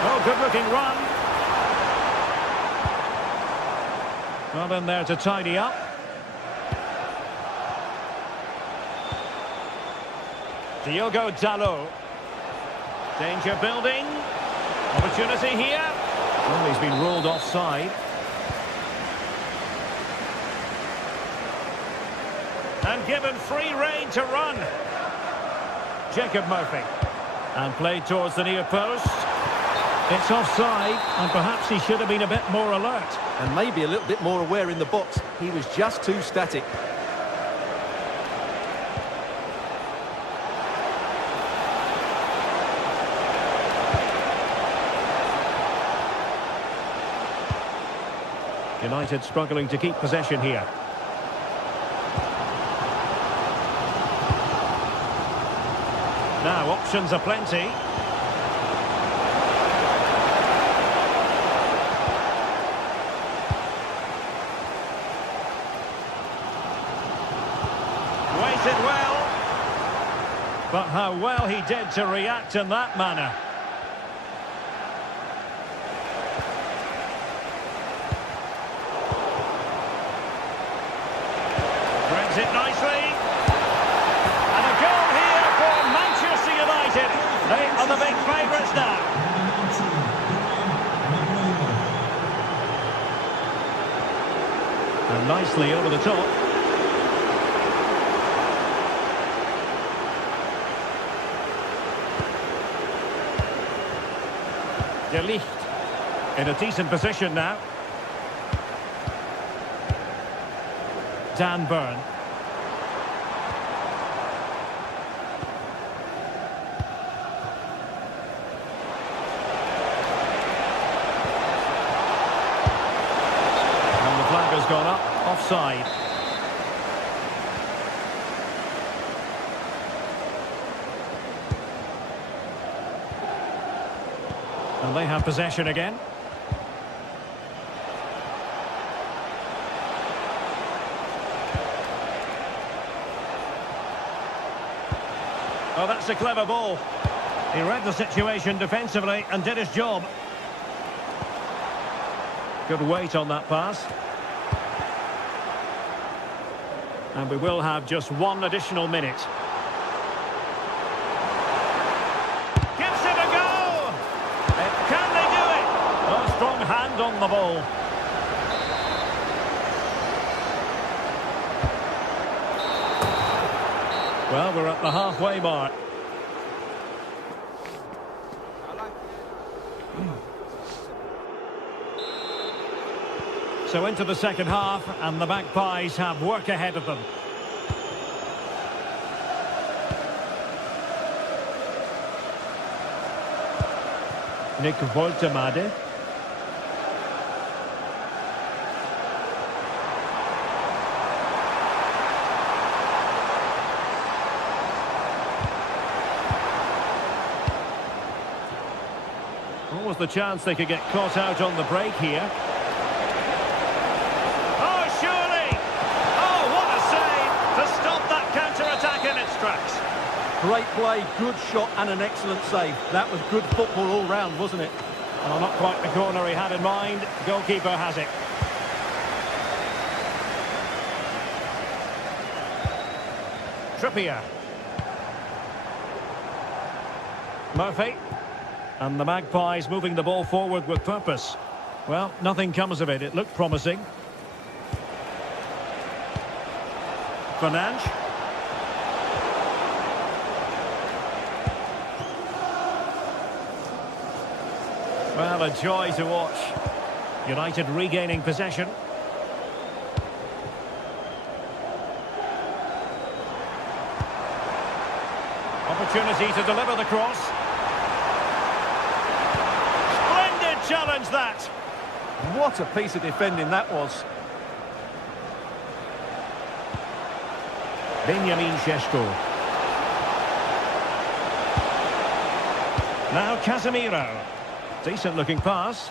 Oh, good-looking run. Well, in there to tidy up. Diogo Dalot. Danger building. Opportunity here. Well, he's been ruled offside. And given free rein to run. Jacob Murphy. And played towards the near post. It's offside, and perhaps he should have been a bit more alert. And maybe a little bit more aware in the box. He was just too static. United struggling to keep possession here. Now, options are plenty. Waited well. But how well he did to react in that manner. Brings it nicely. And a goal here for Manchester United. They are the big favourites now. And nicely over the top. De Ligt in a decent position now. Dan Burn. And the flag has gone up, offside. And they have possession again. Oh, that's a clever ball. He read the situation defensively and did his job. Good weight on that pass. And we will have just one additional minute. Gives it a go! Can they do it? A strong hand on the ball. Well, we're at the halfway mark. So into the second half, and the Magpies have work ahead of them. Nick Woltemade. What was the chance they could get caught out on the break here? Oh, surely! Oh, what a save to stop that counter-attack in its tracks. Great play, good shot and an excellent save. That was good football all round, wasn't it? Well, not quite the corner he had in mind. Goalkeeper has it. Trippier. Murphy. And the Magpies moving the ball forward with purpose. Well, nothing comes of it. It looked promising. Fernandes. Well, a joy to watch. United regaining possession. Opportunity to deliver the cross. Splendid challenge that. What a piece of defending that was. Benjamin Šeško. Now Casemiro. Decent looking pass.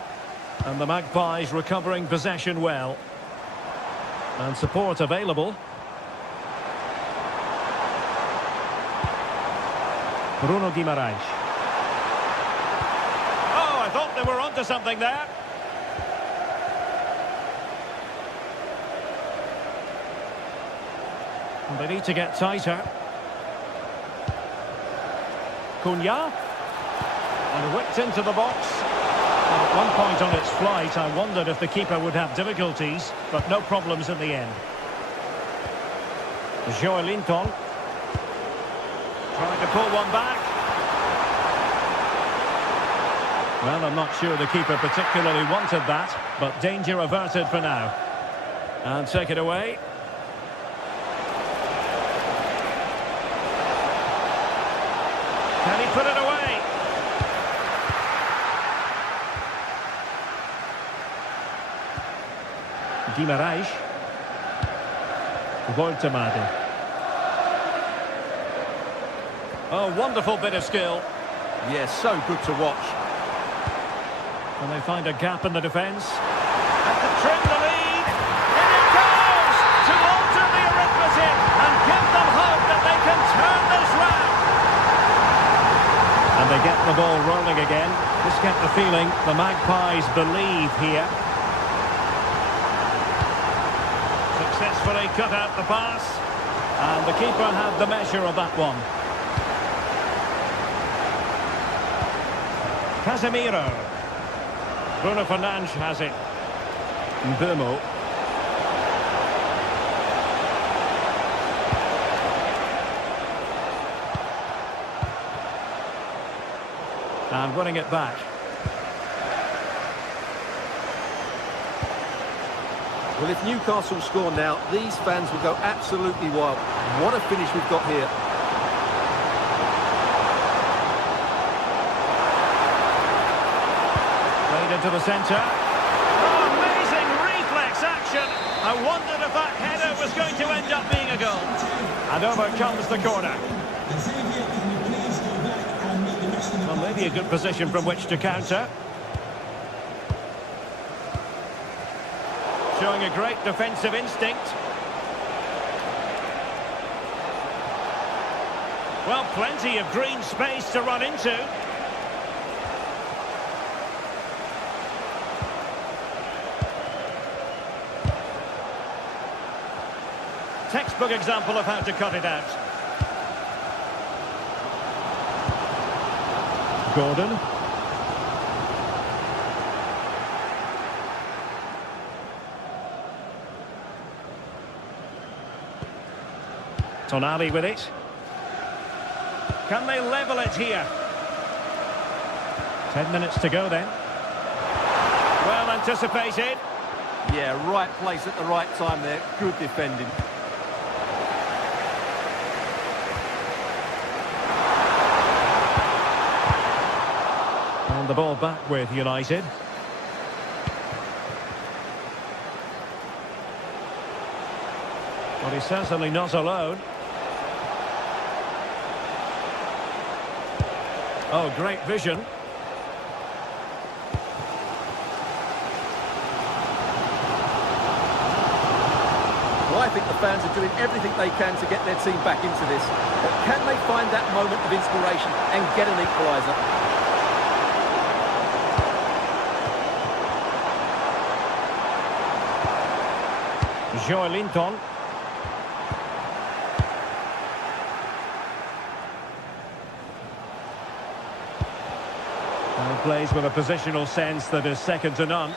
And the Magpies recovering possession well. And support available. Bruno Guimaraes. Oh, I thought they were onto something there. And they need to get tighter. Cunha. And whipped into the box. And at one point on its flight, I wondered if the keeper would have difficulties, but no problems in the end. Joelinton. Trying to pull one back. Well, I'm not sure the keeper particularly wanted that, but danger averted for now. And take it away. Can he put it away? Guimaraes. Woltemade. Oh, wonderful bit of skill. Yeah, so good to watch. Can they find a gap in the defence? And to trim the lead. In it goes! To alter the arithmetic and give them hope that they can turn this round. And they get the ball rolling again. Just get the feeling the Magpies believe here. Successfully cut out the pass. And the keeper had the measure of that one. Casemiro. Bruno Fernandes has it. Mbeumo. And winning it back. Well, if Newcastle score now, these fans will go absolutely wild. What a finish we've got here. Into the centre. Oh, amazing reflex action. I wondered if that header was going to end up being a goal. And over comes the corner. Well, maybe a good position from which to counter. Showing a great defensive instinct. Well, plenty of green space to run into. Textbook example of how to cut it out. Gordon. Tonali with it. Can they level it here? 10 minutes to go then. Well anticipated. Yeah, right place at the right time there. Good defending. And the ball back with United. Well, he's certainly not alone. Oh, great vision. Well, I think the fans are doing everything they can to get their team back into this. But can they find that moment of inspiration and get an equaliser? Joelinton. And plays with a positional sense that is second to none.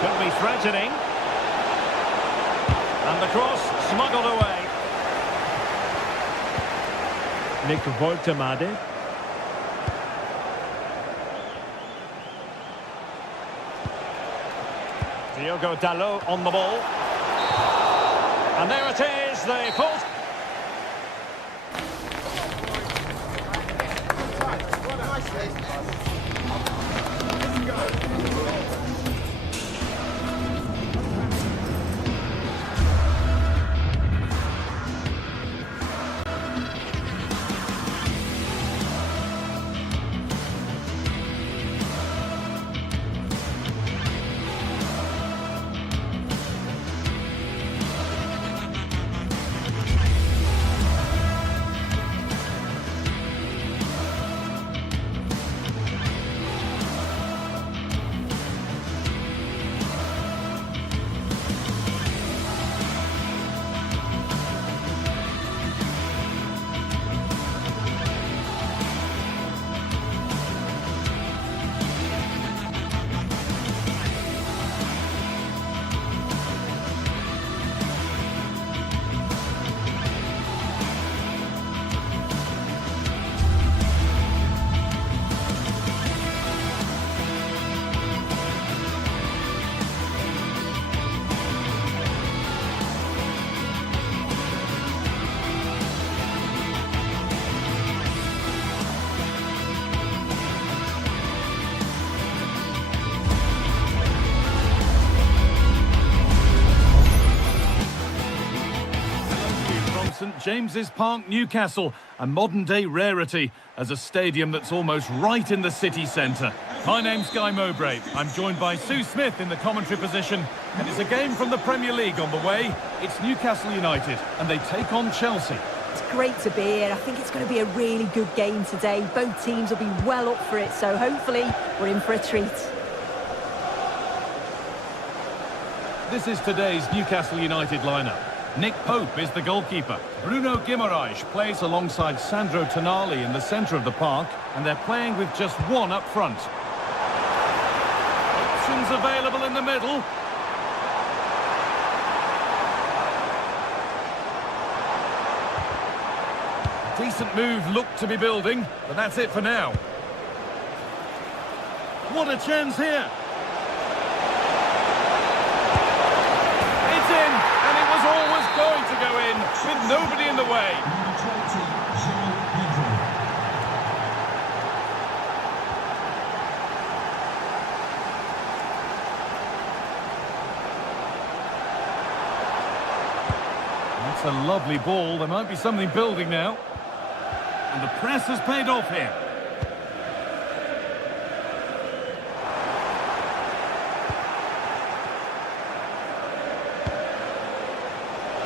Could be threatening. And the cross smuggled away. Nick Woltemade. Diogo Dalot on the ball. And there it is, the full... James's Park, Newcastle, a modern-day rarity as a stadium that's almost right in the city centre. My name's Guy Mowbray. I'm joined by Sue Smith in the commentary position, and it's a game from the Premier League on the way. It's Newcastle United, and they take on Chelsea. It's great to be here. I think it's going to be a really good game today. Both teams will be well up for it, so hopefully we're in for a treat. This is today's Newcastle United lineup. Nick Pope is the goalkeeper. Bruno Guimaraes plays alongside Sandro Tonali in the centre of the park, and they're playing with just one up front. Options available in the middle. Decent move looked to be building, but that's it for now. What a chance here! It's in, and it was always going to go in, with nobody in the way. Number 20, João Pedro. That's a lovely ball. There might be something building now. And the press has paid off here.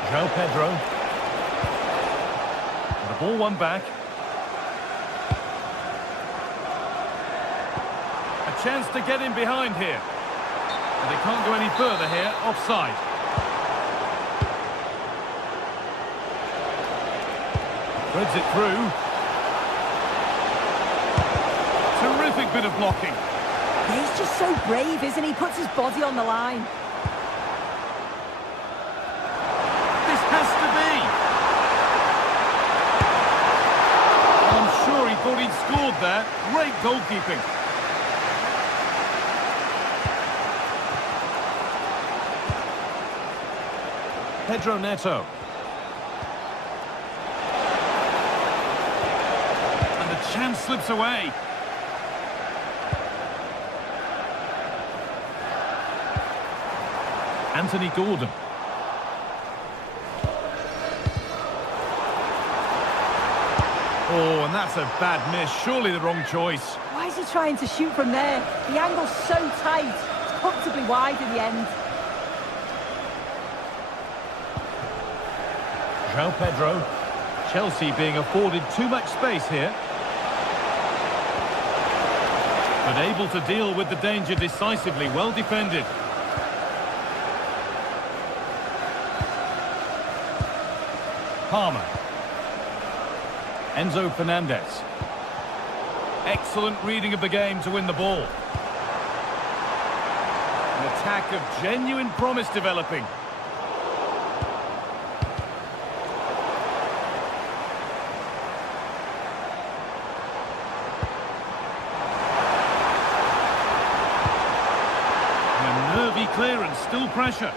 João Pedro. And the ball won back. A chance to get in behind here. And they can't go any further here. Offside. Threads it through. Terrific bit of blocking. He's just so brave, isn't he? Puts his body on the line. This has to be. I'm sure he thought he'd scored there. Great goalkeeping. Pedro Neto. And the chance slips away. Anthony Gordon. Oh, and that's a bad miss. Surely the wrong choice. Why is he trying to shoot from there? The angle's so tight. It's comfortably wide in the end. João Pedro. Chelsea being afforded too much space here. But able to deal with the danger decisively. Well defended. Palmer. Enzo Fernandez. Excellent reading of the game to win the ball. An attack of genuine promise developing. And a nervy clearance, still pressure.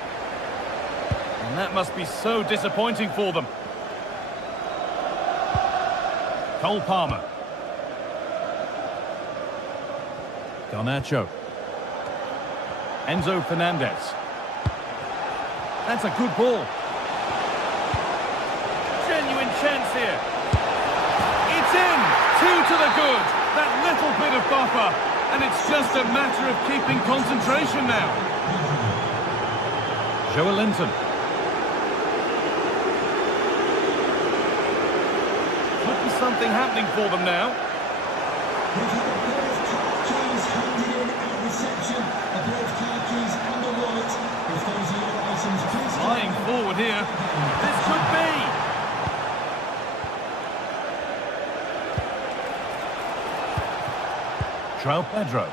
And that must be so disappointing for them. Cole Palmer. Garnacho. Enzo Fernandez. That's a good ball. Genuine chance here. It's in! 2 to the good. That little bit of buffer. And it's just a matter of keeping concentration now. Joe Linton. Something happening for them now. We've had both car keys handed in at reception. Both car keys and a wallet. If those are your items, please. Flying forward here. This could be. João Pedro.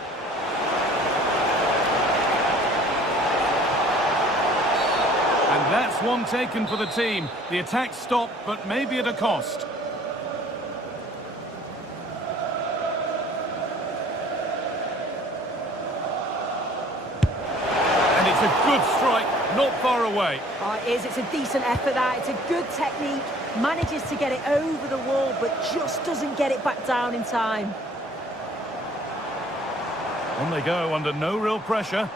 And that's one taken for the team. The attack stopped, but maybe at a cost. It's a good strike, not far away. Oh, it is. It's a decent effort, that. It's a good technique. Manages to get it over the wall, but just doesn't get it back down in time. On they go, under no real pressure.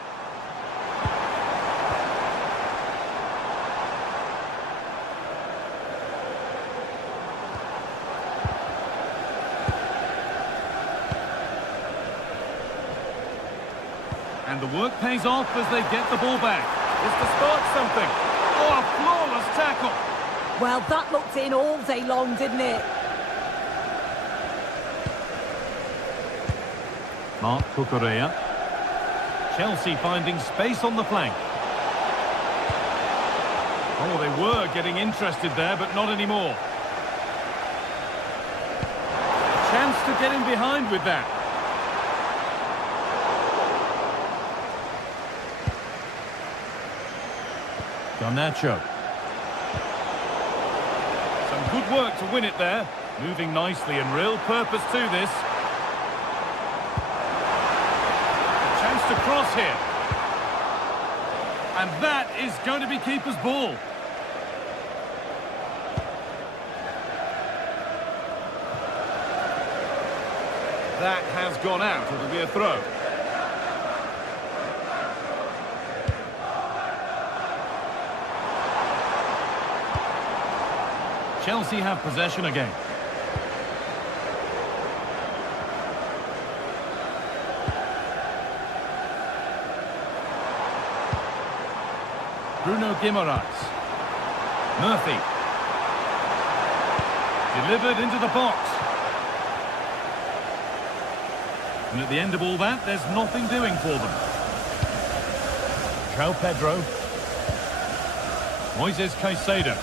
the work pays off as they get the ball back. It's to spark something. Oh, a flawless tackle. Well, that looked in all day long, didn't it? Mark Cucurella. Chelsea finding space on the flank. Oh, they were getting interested there, but not anymore. A chance to get in behind with that. Garnacho. Some good work to win it there. Moving nicely and real purpose to this. A chance to cross here. And that is going to be keeper's ball. That has gone out. It'll be a throw. Chelsea have possession again. Bruno Guimaraes. Murphy. Delivered into the box. And at the end of all that, there's nothing doing for them. João Pedro. Moises Caicedo.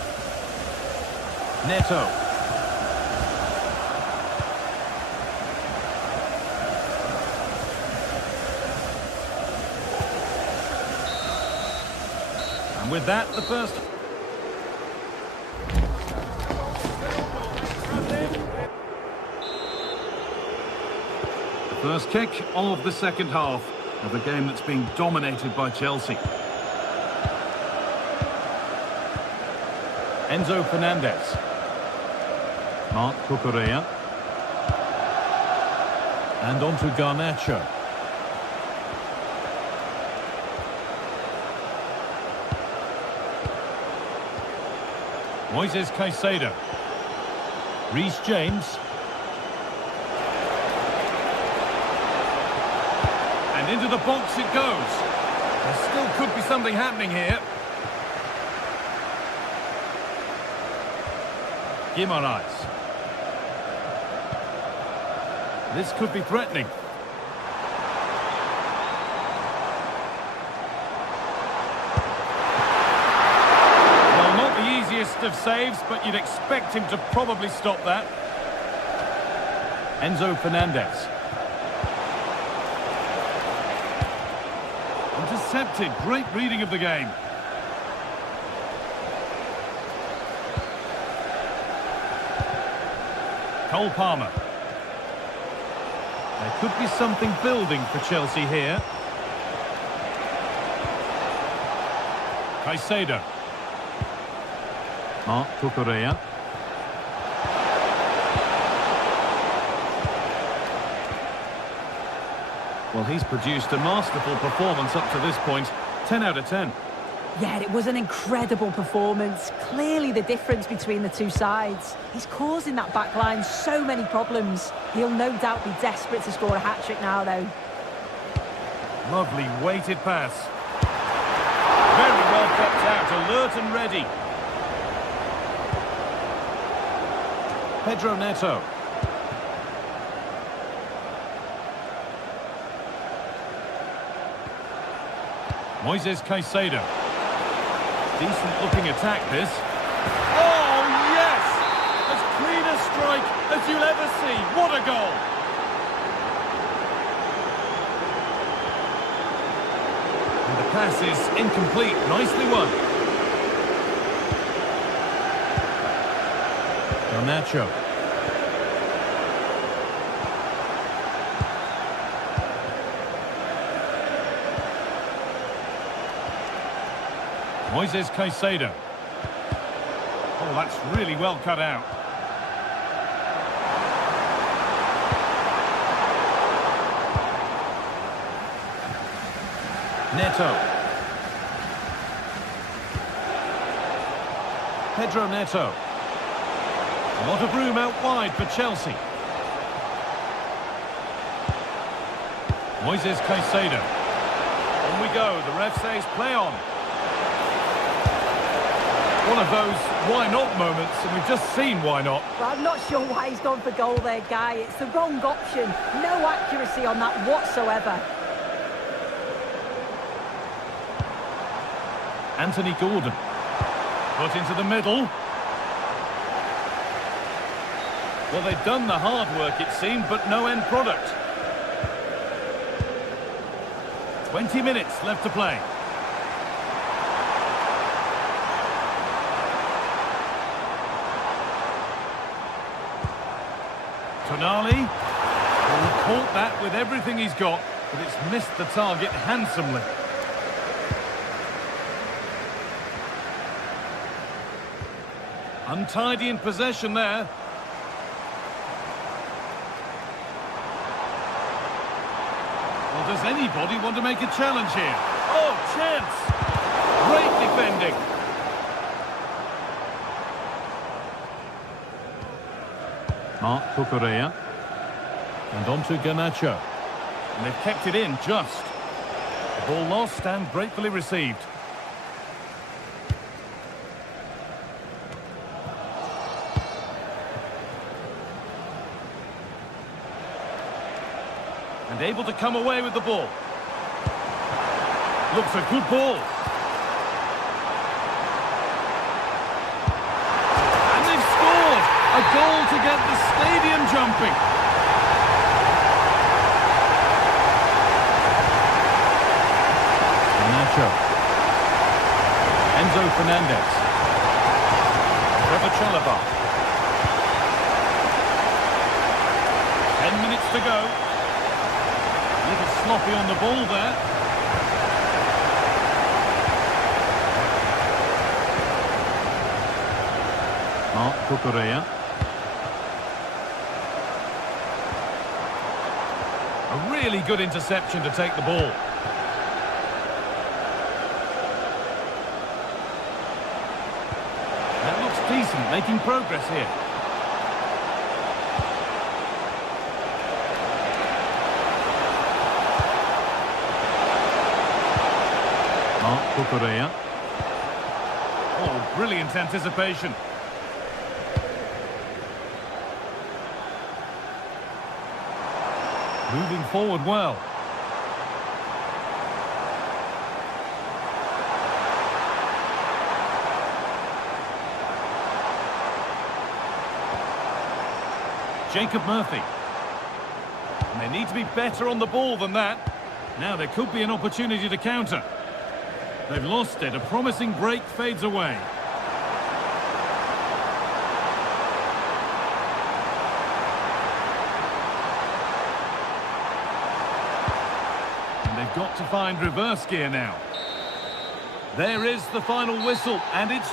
Neto. And with that, the first... The first kick of the second half of a game that's being dominated by Chelsea. Enzo Fernandez. Mark Cucurella. And on to Garnacho. Moises Caicedo. Reece James. And into the box it goes. There still could be something happening here. Guimaraes. This could be threatening. Well, not the easiest of saves, but you'd expect him to probably stop that. Enzo Fernandez. Intercepted. Great reading of the game. Cole Palmer. There could be something building for Chelsea here. Caicedo. Mark Cucurella. Well, he's produced a masterful performance up to this point. 10 out of 10. Yeah, it was an incredible performance. Clearly the difference between the two sides. He's causing that back line so many problems. He'll no doubt be desperate to score a hat-trick now, though. Lovely weighted pass. Very well kept out, alert and ready. Pedro Neto. Moises Caicedo. Decent looking attack this. Oh yes! As clean a strike as you'll ever see. What a goal! And the pass is incomplete. Nicely won. Garnacho. Moises Caicedo. Oh, that's really well cut out. Neto. Pedro Neto. A lot of room out wide for Chelsea. Moises Caicedo. On we go. The ref says play on. One of those why not moments, and we've just seen why not. Well, I'm not sure why he's gone for goal there, Guy. It's the wrong option. No accuracy on that whatsoever. Anthony Gordon. Put into the middle. Well, they've done the hard work, it seemed, but no end product. 20 minutes left to play. Tonali. Well, he caught that with everything he's got, but it's missed the target handsomely. Untidy in possession there. Well, does anybody want to make a challenge here? Oh, chance! Great defending. Mark Cucurella. And on to Garnacho. And they've kept it in just. The ball lost and gratefully received. And able to come away with the ball. Looks a good ball. And they've scored! A goal to get the stadium jumping. Nacho. Enzo Fernandez. Trevor Chalobah. 10 minutes to go. A little sloppy on the ball there. Mark Cucurella. A really good interception to take the ball. That looks decent, making progress here. Mark Cucurella. Oh, brilliant anticipation. Moving forward well. Jacob Murphy. And they need to be better on the ball than that. Now there could be an opportunity to counter. They've lost it. A promising break fades away. And they've got to find reverse gear now. There is the final whistle, and it's...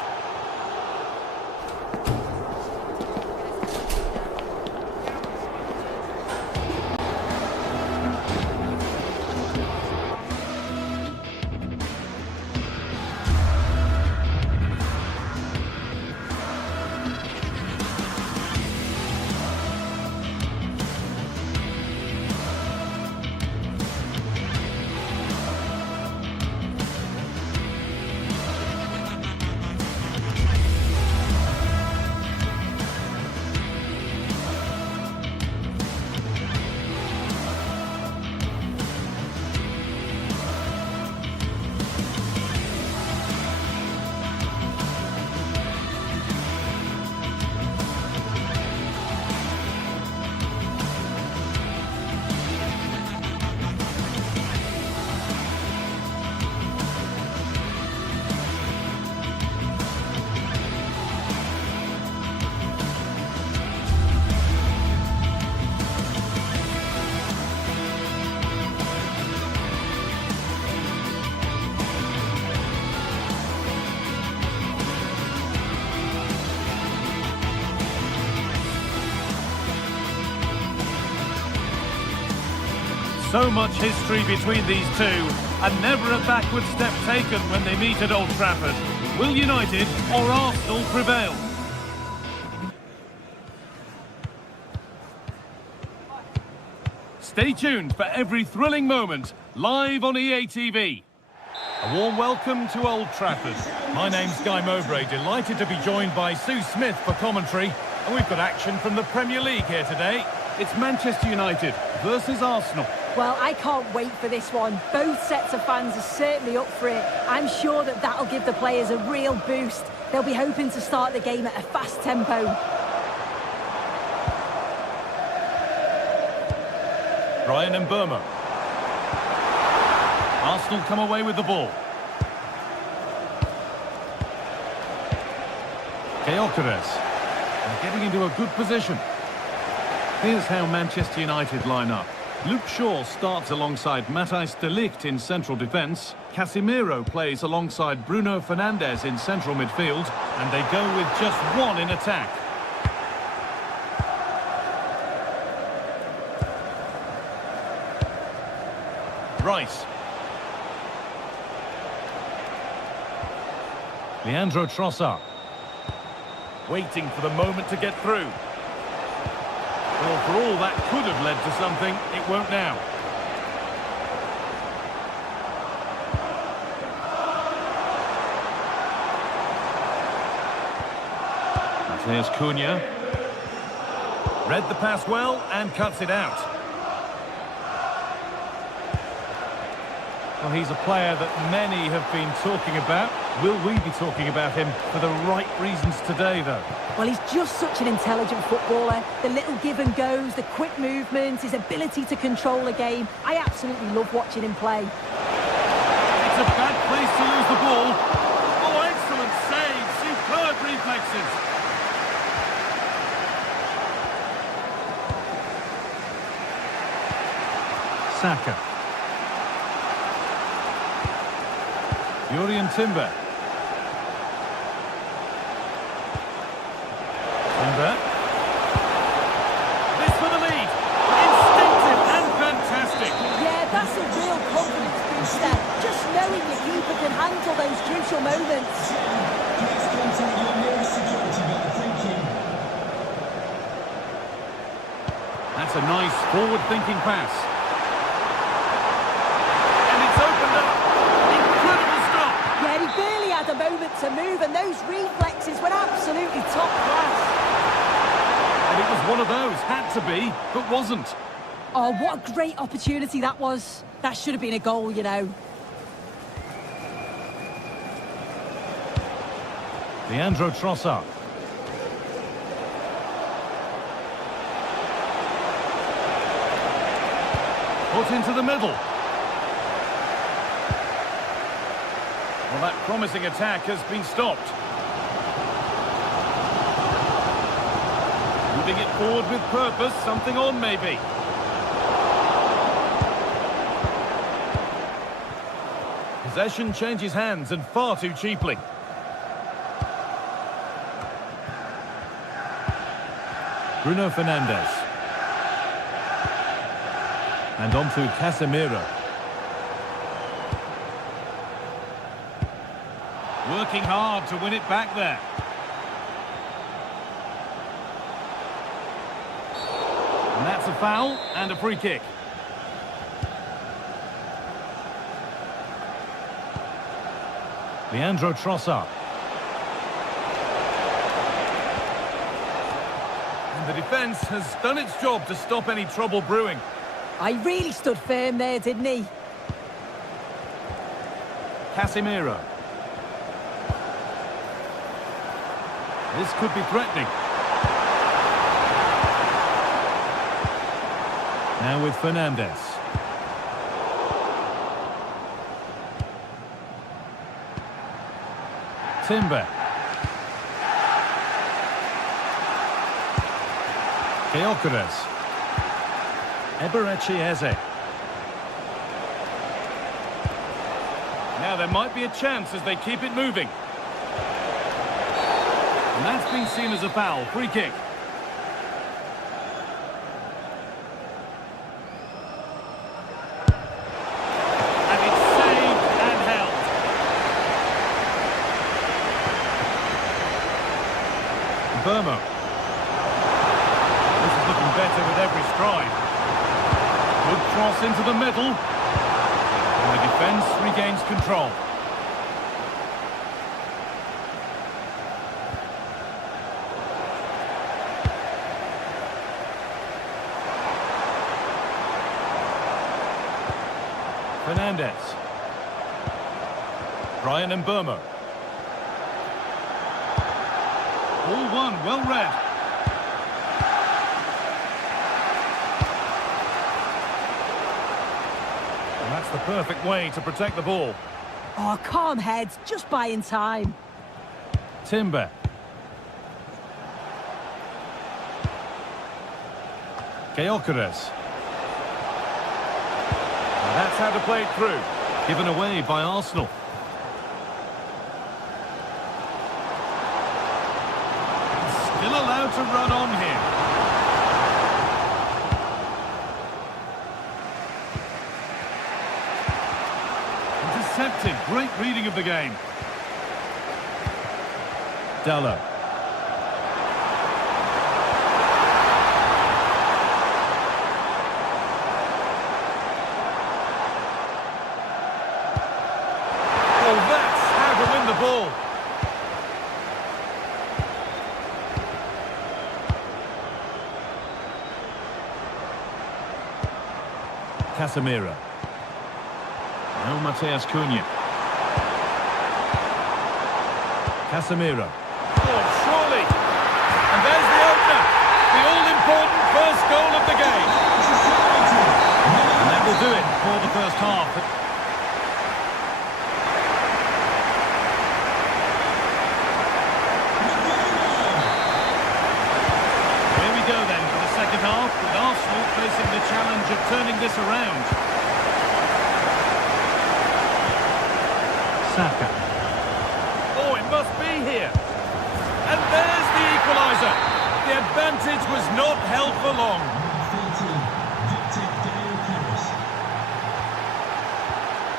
So much history between these two, and never a backward step taken when they meet at Old Trafford. Will United or Arsenal prevail? Stay tuned for every thrilling moment, live on EA TV. A warm welcome to Old Trafford. My name's Guy Mowbray, delighted to be joined by Sue Smith for commentary. And we've got action from the Premier League here today. It's Manchester United versus Arsenal. Well, I can't wait for this one. Both sets of fans are certainly up for it. I'm sure that that'll give the players a real boost. They'll be hoping to start the game at a fast tempo. Brian Mbeumo. Arsenal come away with the ball. Gyökeres. They're getting into a good position. Here's how Manchester United line up. Luke Shaw starts alongside Matthijs de Ligt in central defence. Casemiro plays alongside Bruno Fernandes in central midfield. And they go with just one in attack. Rice. Leandro Trossard. Waiting for the moment to get through. Well, for all that could have led to something, it won't now. There's Cunha. Read the pass well and cuts it out. Well, he's a player that many have been talking about. Will we be talking about him for the right reasons today, though? Well, he's just such an intelligent footballer. The little give and goes, the quick movements, his ability to control a game. I absolutely love watching him play. It's a bad place to lose the ball. Oh, excellent save. Superb reflexes. Saka. Jurrien Timber. Timber. This for the lead. Instinctive and fantastic. Yeah, that's a real confidence booster. Just knowing your keeper can handle those crucial moments. Please contact your nearest security guard. Thank you. That's a nice forward-thinking pass. And it's opened up. Incredible stop. Yeah, he barely had a moment to move, and those reflexes were absolutely top class. And it was one of those. Had to be, but wasn't. Oh, what a great opportunity that was. That should have been a goal, you know. Leandro Trossard. Put into the middle. Well, that promising attack has been stopped. Moving it forward with purpose, something on maybe. Possession changes hands and far too cheaply. Bruno Fernandes. And on to Casemiro. Working hard to win it back there. And that's a foul and a free kick. Leandro Trossard. And the defence has done its job to stop any trouble brewing. I really stood firm there, didn't he? Casemiro. This could be threatening. Now with Fernandes. Timber. Gyökeres. Eberechi Eze. Now there might be a chance as they keep it moving. And that's been seen as a foul. Free kick. And it's saved and held. Mbeumo. This is looking better with every stride. Good cross into the middle. And the defence regains control. Fernandez. Brian Mbomo. All one, well read. And that's the perfect way to protect the ball. Oh, calm heads, just buying time. Timber. Gyökeres. That's how to play it through. Given away by Arsenal. Still allowed to run on here. Intercepted. Great reading of the game. Dalot. Oh, that's how to win the ball. Casemiro. Now Mateus Cunha. Casemiro. Oh, surely. And there's the opener. The all-important first goal of the game. And that will do it for the first half. Here we go then for the second half, with Arsenal facing the challenge of turning this around. Saka. Oh, it must be here. And there's the equaliser. The advantage was not held for long.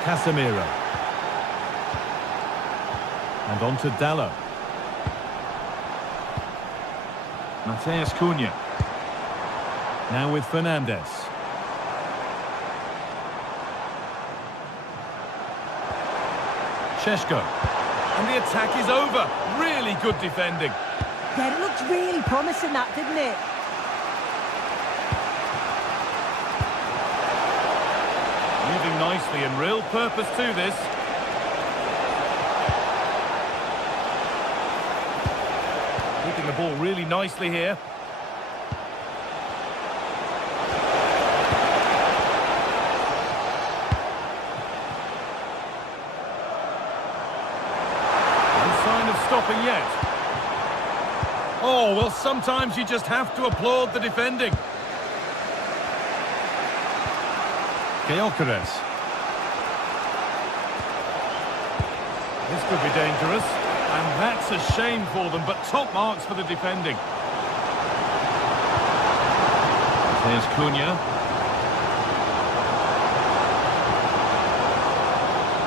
Casemiro. And on to Dalot. Mateus Cunha. Now with Fernandez. Šeško. And the attack is over. Really good defending. Yeah, it looked really promising, that, didn't it? Moving nicely and real purpose to this. Keeping the ball really nicely here. Stopping yet. Oh, well, sometimes you just have to applaud the defending. Gyökeres. This could be dangerous, and that's a shame for them, but top marks for the defending. There's Cunha.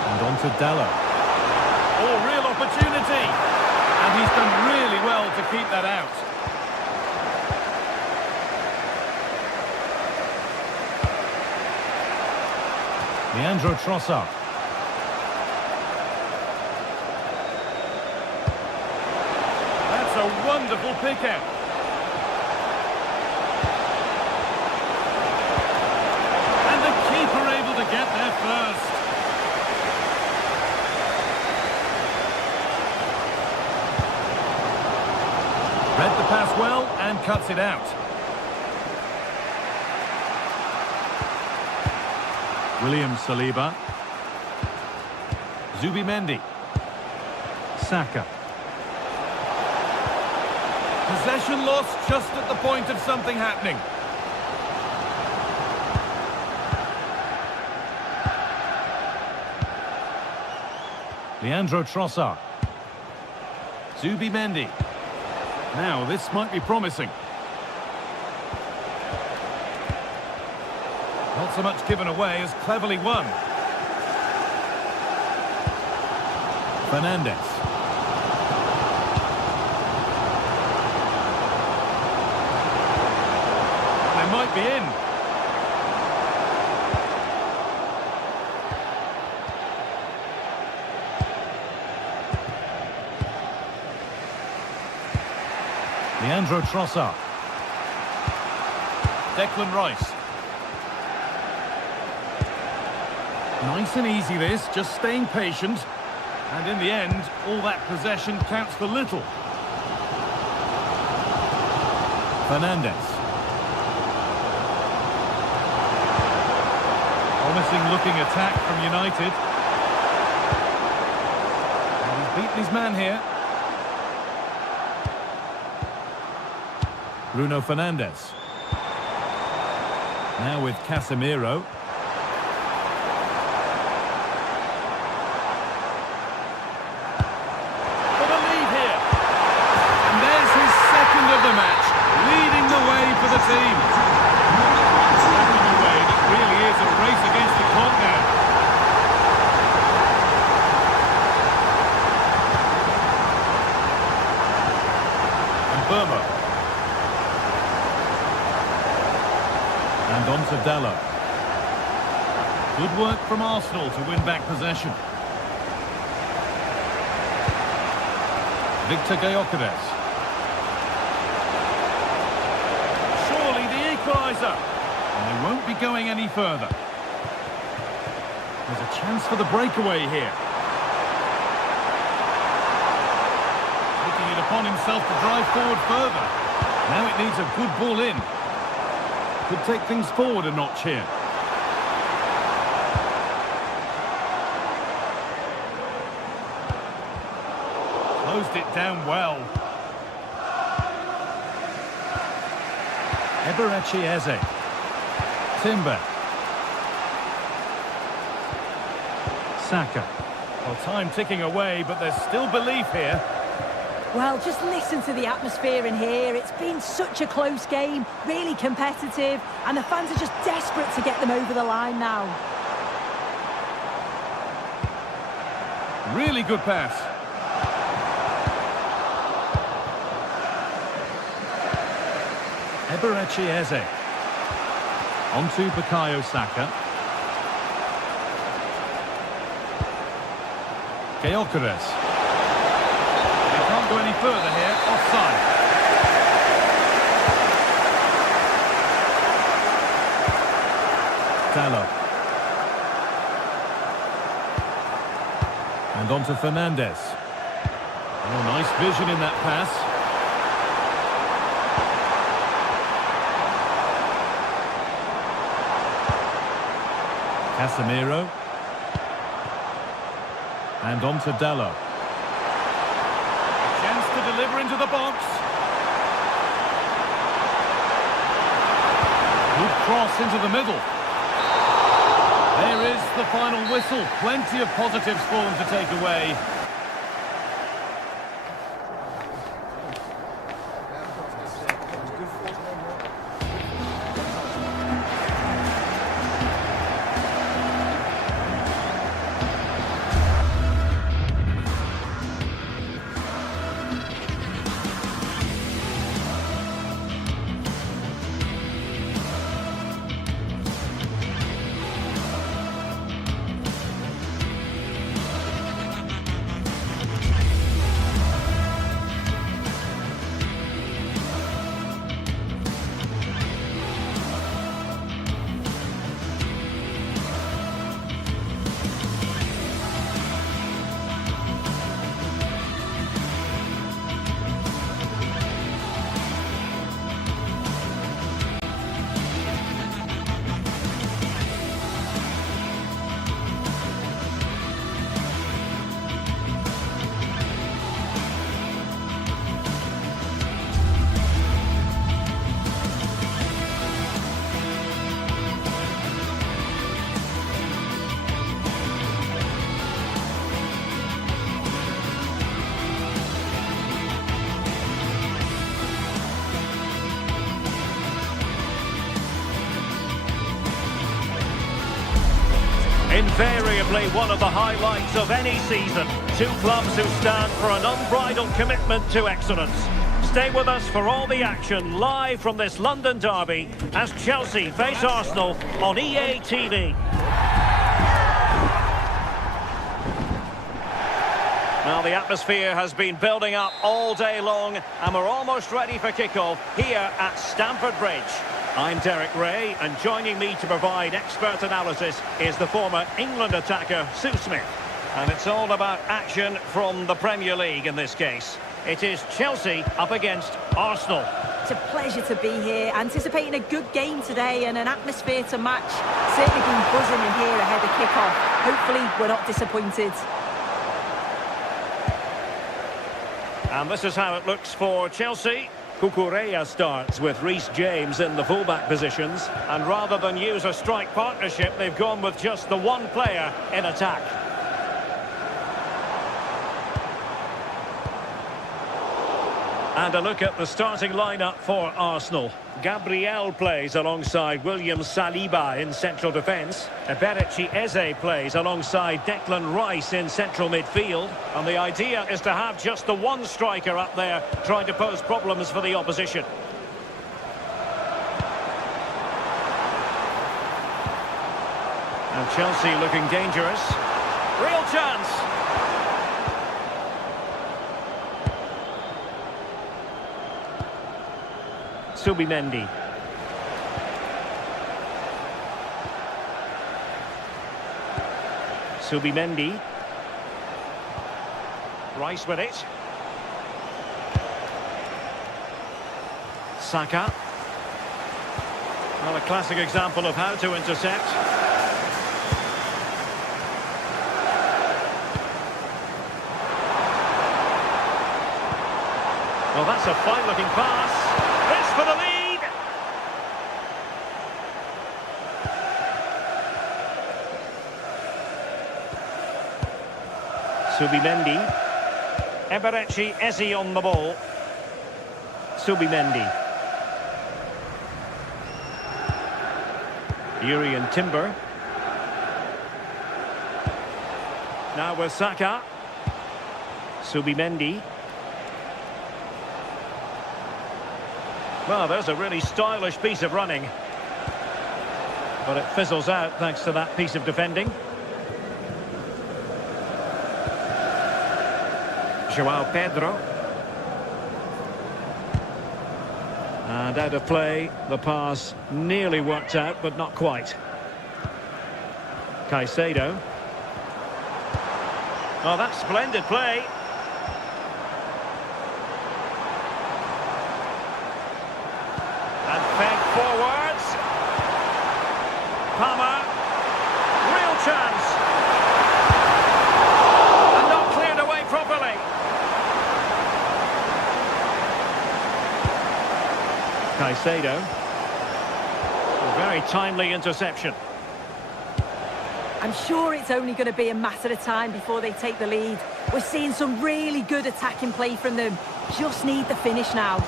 And on to Dalot. Oh, real opportunity. And he's done really well to keep that out. Leandro Trossard. That's a wonderful pick-out. And the keeper able to get there first. Read the pass well and cuts it out. William Saliba. Zubimendi. Saka. Possession lost just at the point of something happening. Leandro Trossard. Zubimendi. Now, this might be promising. Not so much given away as cleverly won. Fernandez. They might be in. Leandro Trossard. Declan Rice. Nice and easy this, just staying patient. And in the end, all that possession counts for little. Fernandes. Promising looking attack from United. And he's beaten his man here. Bruno Fernandes. Now with Casemiro. For the lead here. And there's his second of the match, leading the way for the team. Leading the way, it really is a race against the clock now. And Burma. And on to Dalla. Good work from Arsenal to win back possession. Victor Gyökeres. Surely the equaliser. And they won't be going any further. There's a chance for the breakaway here. Taking it upon himself to drive forward further. Now it needs a good ball in. Could take things forward a notch here. Closed it down well. Eberechi Eze. Timber. Saka. Well, time ticking away, but there's still belief here. Well, just listen to the atmosphere in here. It's been such a close game, really competitive, and the fans are just desperate to get them over the line now. Really good pass. Eberechi Eze. On to Bukayo Saka. Gyökeres. Can't go any further here, offside. Dalla. And on to Fernandes. Oh, nice vision in that pass. Casemiro. And on to Dalla. To deliver into the box. Good cross into the middle. There is the final whistle. Plenty of positives for them to take away. Invariably one of the highlights of any season. Two clubs who stand for an unbridled commitment to excellence. Stay with us for all the action live from this London derby as Chelsea face Arsenal on EA TV. Now the atmosphere has been building up all day long and we're almost ready for kickoff here at Stamford Bridge. I'm Derek Ray, and joining me to provide expert analysis is the former England attacker, Sue Smith. And it's all about action from the Premier League in this case. It is Chelsea up against Arsenal. It's a pleasure to be here, anticipating a good game today and an atmosphere to match. Certainly been buzzing in here ahead of kick-off. Hopefully we're not disappointed. And this is how it looks for Chelsea. Cucurella starts with Reece James in the fullback positions. And rather than use a strike partnership, they've gone with just the one player in attack. And a look at the starting lineup for Arsenal. Gabriel plays alongside William Saliba in central defence. Eberechi Eze plays alongside Declan Rice in central midfield. And the idea is to have just the one striker up there trying to pose problems for the opposition. And Chelsea looking dangerous. Real chance. Subimendi. Subimendi. Rice with it. Saka. Well, a classic example of how to intercept. Well, that's a fine-looking pass. This for the lead. Subimendi. Eberechi Eze on the ball. Subimendi. Yuri and Timber. Now with Saka. Subimendi. Well, there's a really stylish piece of running. But it fizzles out thanks to that piece of defending. Joao Pedro. And out of play, the pass nearly worked out, but not quite. Caicedo. Oh, that's splendid play. And fed forwards. Palmer. Real chance. And not cleared away properly. Caicedo. A very timely interception. I'm sure it's only going to be a matter of time before they take the lead. We're seeing some really good attacking play from them. Just need the finish now.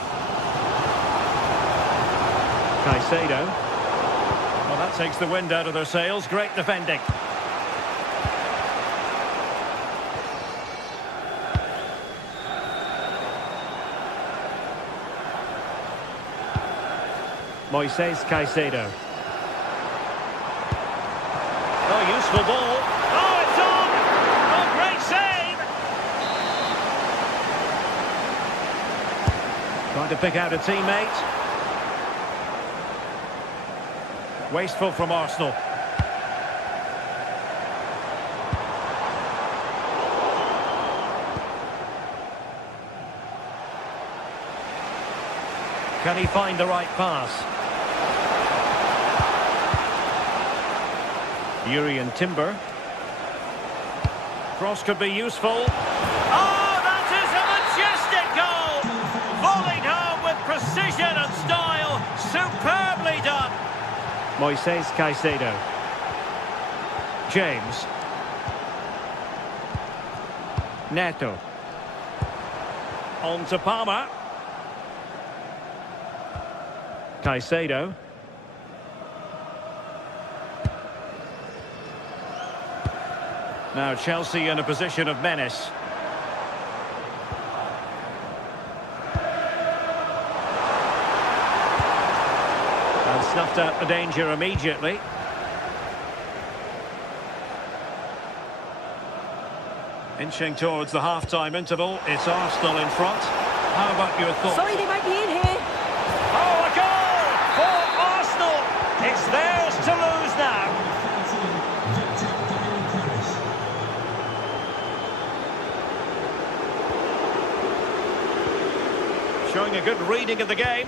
Caicedo. Well, that takes the wind out of their sails. Great defending. Moises Caicedo. Oh, useful ball. Oh, it's on! Oh, great save! Trying to pick out a teammate. Wasteful from Arsenal. Can he find the right pass? Yuri and Timber. Cross could be useful. Oh, that is a majestic goal! Volleyed home with precision and style. Superbly done. Moises Caicedo. James. Neto. On to Palmer. Caicedo. Now Chelsea in a position of menace. And snuffed out the danger immediately. Inching towards the half-time interval, it's Arsenal in front. How about your thoughts? Sorry, they might be in here. Oh, a goal for Showing a good reading of the game.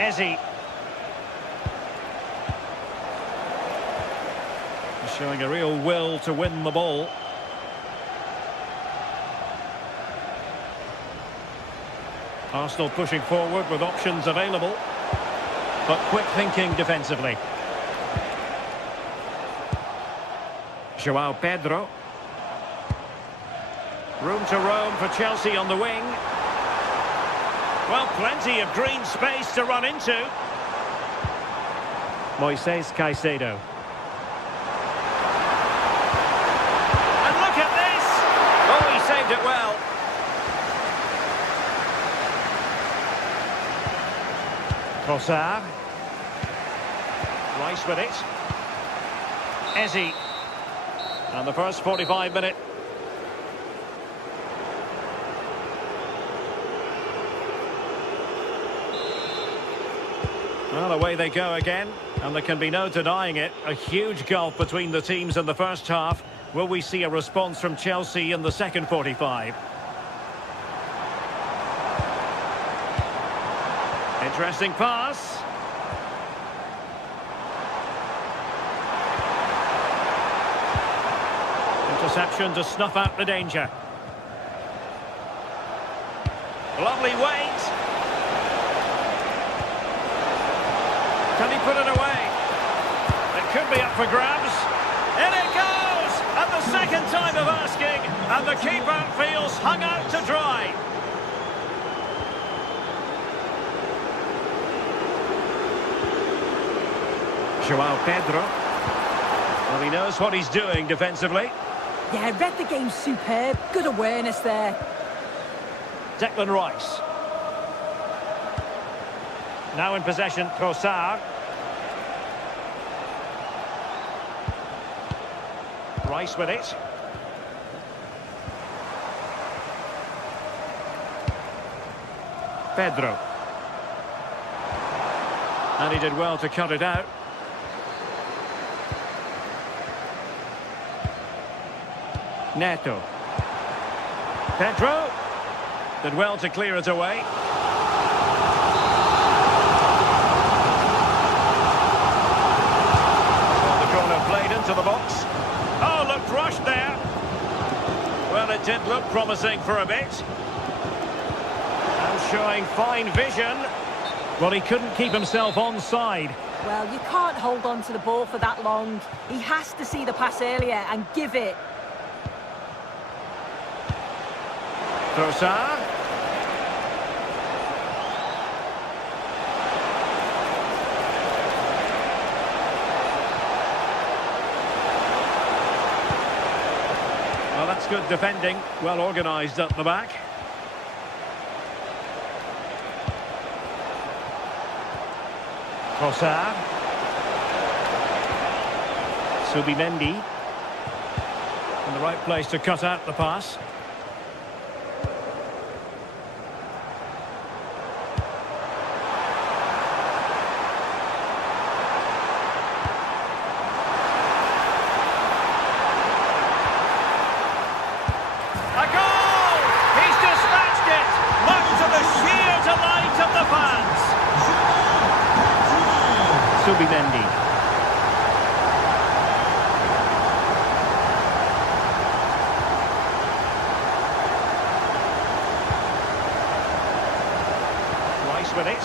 Eze. Showing a real will to win the ball. Arsenal pushing forward with options available, but quick thinking defensively. João Pedro. Room to roam for Chelsea on the wing. Well, plenty of green space to run into. Moises Caicedo. And look at this! Oh, he saved it well. Trossard. Rice with it. Eze. And the first 45 minutes. Well, away they go again, and there can be no denying it. A huge gulf between the teams in the first half. Will we see a response from Chelsea in the second 45? Interesting pass. Interception to snuff out the danger. Lovely weight. Can he put it away? It could be up for grabs. In it goes! And the second time of asking, and the keeper feels hung out to dry. João Pedro. Well, he knows what he's doing defensively. Yeah, read the game superb. Good awareness there. Declan Rice. Now in possession, Trossard. Rice with it. Pedro. And he did well to cut it out. Neto. Pedro. Did well to clear it away. Played into the box. Oh, looked rushed there. Well, it did look promising for a bit. And showing fine vision. Well, he couldn't keep himself onside. Well, you can't hold on to the ball for that long. He has to see the pass earlier and give it. Trossard. Well, that's good defending. Well organised up the back. Trossard. Subimendi. In the right place to cut out the pass. Subimendi. Rice with it.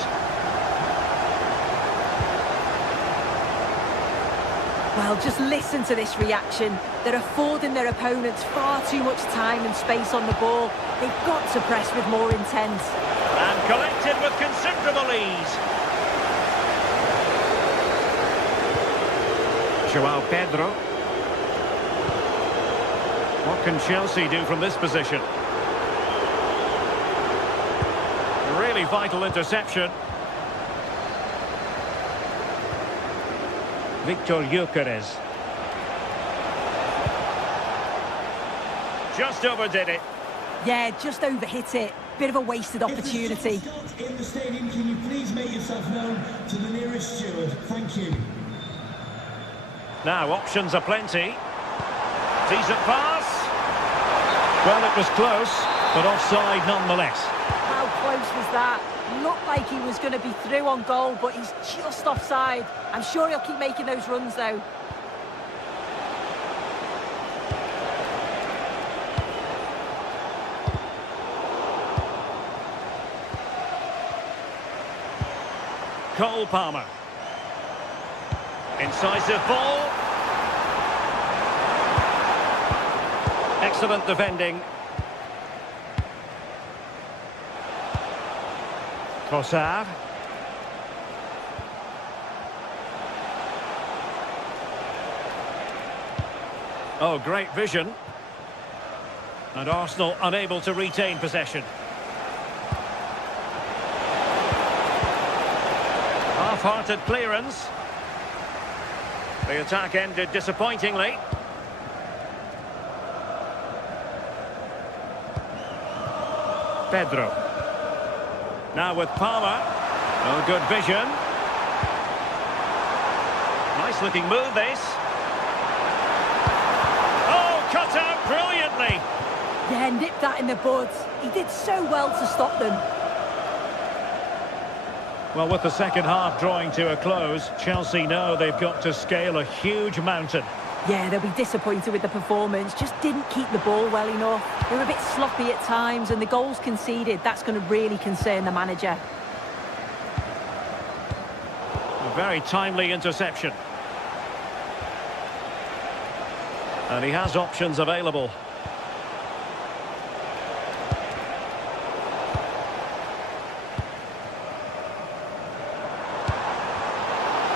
Well, just listen to this reaction. They're affording their opponents far too much time and space on the ball. They've got to press with more intent. And collected with considerable ease. João Pedro. What can Chelsea do from this position? Really vital interception. Victor Gyökeres. Just overdid it. Yeah, just overhit it. Bit of a wasted opportunity. In the stadium, can you please make yourself known to the nearest steward? Thank you. Now, options are plenty. Decent pass. Well, it was close, but offside nonetheless. How close was that? Looked like he was going to be through on goal, but he's just offside. I'm sure he'll keep making those runs, though. Cole Palmer. Incisive ball. Excellent defending. Trossard. Oh, great vision. And Arsenal unable to retain possession. Half-hearted clearance. The attack ended disappointingly. Pedro. Now with Palmer. Oh, good vision. Nice looking move, this. Oh, cut out brilliantly. Yeah, nipped that in the bud. He did so well to stop them. Well, with the second half drawing to a close, Chelsea know they've got to scale a huge mountain. Yeah, they'll be disappointed with the performance. Just didn't keep the ball well enough. They were a bit sloppy at times, and the goals conceded, that's going to really concern the manager. A very timely interception. And he has options available.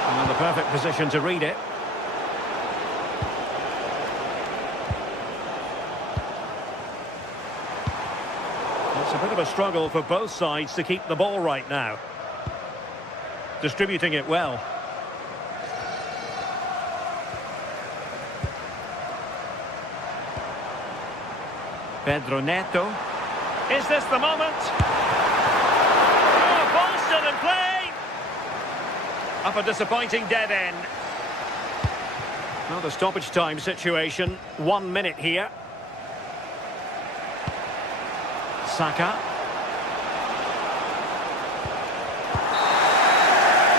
And the perfect position to read it. It's a bit of a struggle for both sides to keep the ball right now. Distributing it well. Pedro Neto. Is this the moment? Oh, ball still in play! Up a disappointing dead end. Well, the stoppage time situation. 1 minute here. Saka.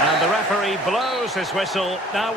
And the referee blows his whistle. Now...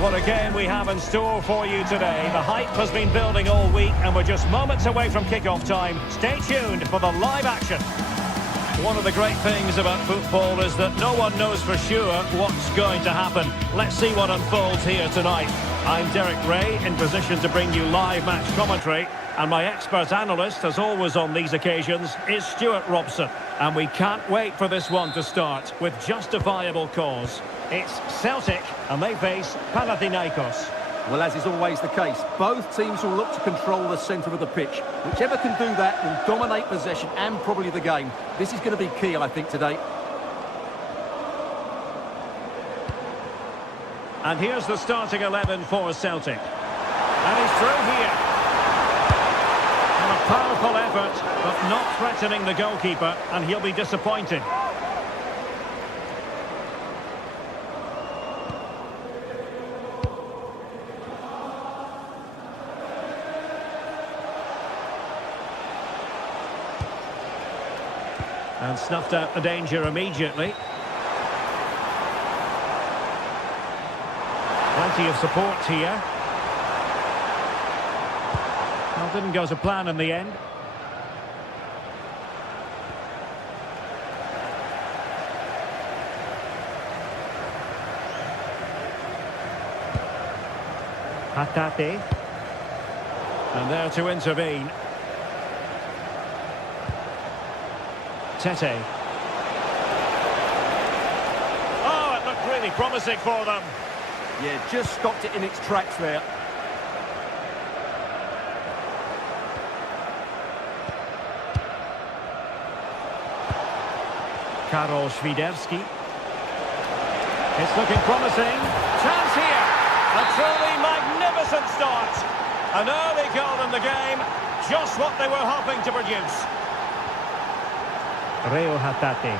What a game we have in store for you today. The hype has been building all week and we're just moments away from kick-off time. Stay tuned for the live action. One of the great things about football is that no one knows for sure what's going to happen. Let's see what unfolds here tonight. I'm Derek Ray, in position to bring you live match commentary. And my expert analyst, as always on these occasions, is Stuart Robson. And we can't wait for this one to start with justifiable cause. It's Celtic, and they face Panathinaikos. Well, as is always the case, both teams will look to control the centre of the pitch. Whichever can do that will dominate possession and probably the game. This is going to be key, I think, today. And here's the starting 11 for Celtic. goes through here. And a powerful effort, but not threatening the goalkeeper, and he'll be disappointed. And snuffed out the danger immediately. Plenty of support here. Well, didn't go to plan in the end. Hatate. And there to intervene. Tete. Oh, it looked really promising for them. Yeah, just stopped it in its tracks there. Karol Świderski. It's looking promising. Chance here. A truly magnificent start. An early goal in the game. Just what they were hoping to produce. Reo Hatate.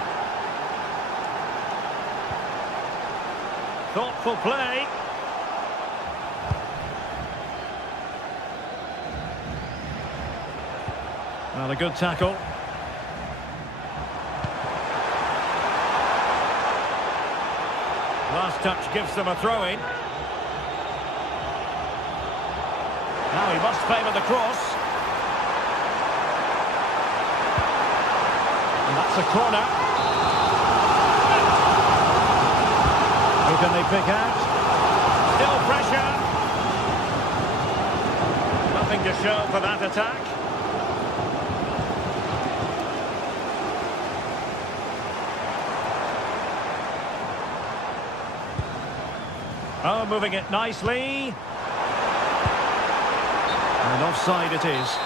Thoughtful play. Well, a good tackle. Last touch gives them a throw-in. Now he must favour the cross. And that's a corner. Who can they pick out? Still pressure. Nothing to show for that attack. Oh, moving it nicely. And offside it is.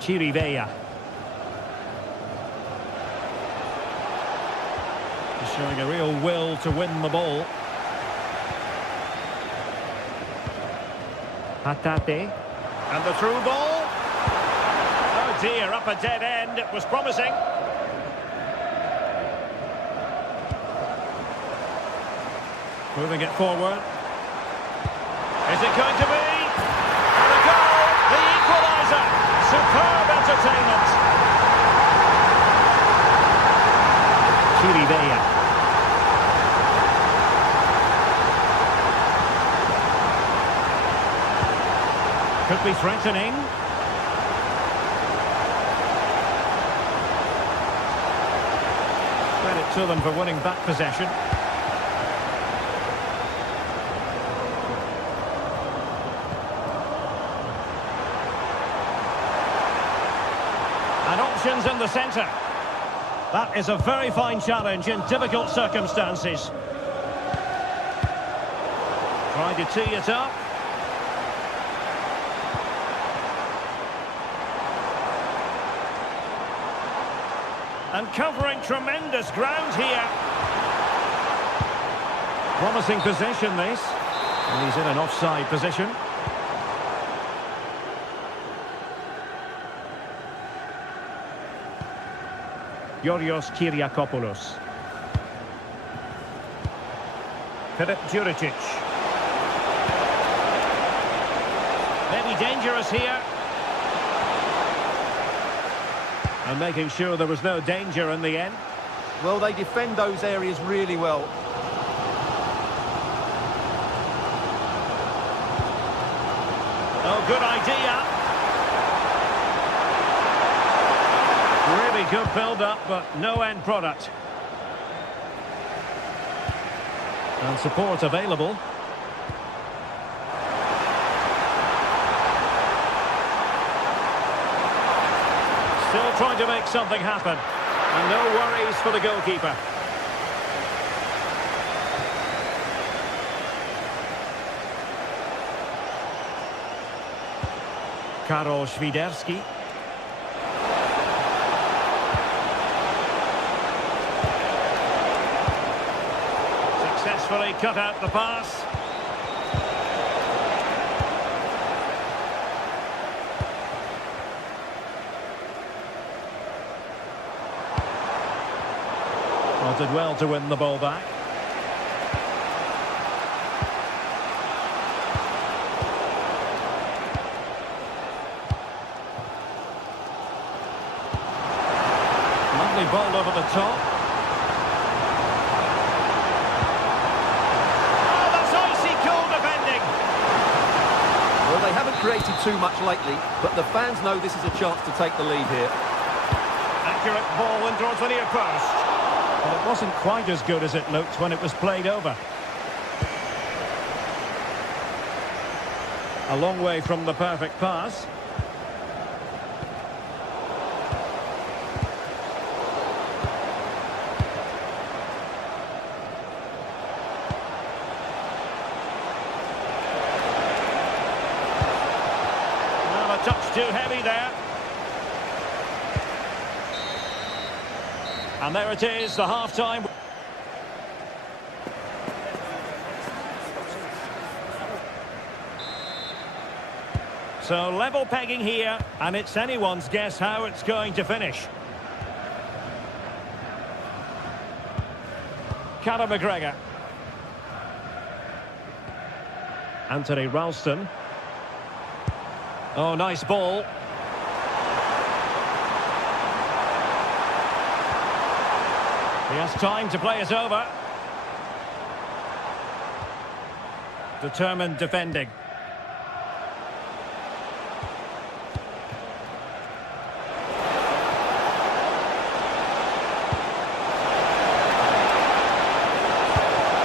Chirivella. He's showing a real will to win the ball. Hatate. And the through ball. Oh dear, up a dead end. It was promising. Moving it forward. Is it going to be? And a goal! The equaliser! Superb entertainment! Chirivella. Could be threatening. Credit to them for winning back possession. And options in the centre. That is a very fine challenge in difficult circumstances. Trying to tee it up. And covering tremendous ground here. Promising possession, this. And he's in an offside position. Yorios Kyriakopoulos. Filip Juricic. Maybe dangerous here. And making sure there was no danger in the end. Well, they defend those areas really well. Oh, good idea. Really good build-up, but no end product. And support available. Still trying to make something happen. And no worries for the goalkeeper. Karol Świderski. successfully cut out the pass. Well, did well to win the ball back. Lovely ball over the top. Oh, that's icy cool defending. Well, they haven't created too much lately, but the fans know this is a chance to take the lead here. Accurate ball in towards the near post. Well, it wasn't quite as good as it looked when it was played over. A long way from the perfect pass. Well, a touch too heavy there. And there it is, the half-time. So level pegging here, and it's anyone's guess how it's going to finish. Callum McGregor. Anthony Ralston. Oh, nice ball. He has time to play it over. Determined defending.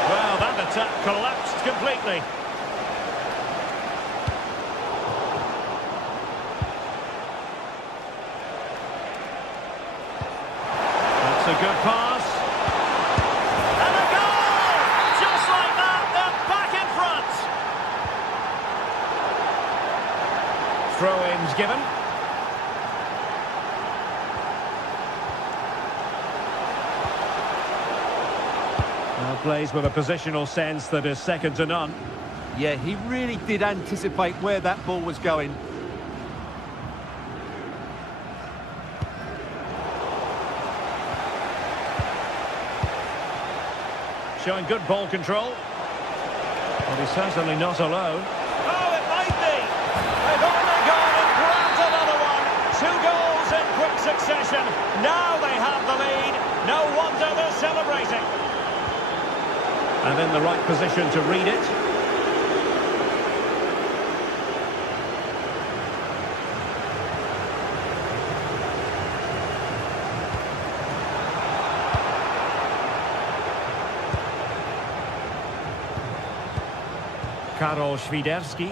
Well, that attack collapsed completely. That's a good pass. Throw-ins given. Now plays with a positional sense that is second to none. Yeah, he really did anticipate where that ball was going. Showing good ball control. But he's certainly not alone. Oh, it might be. They've only gone and grabbed another one. 2 goals in quick succession. Now they have the lead. No wonder they're celebrating. And in the right position to read it. Karol Świderski.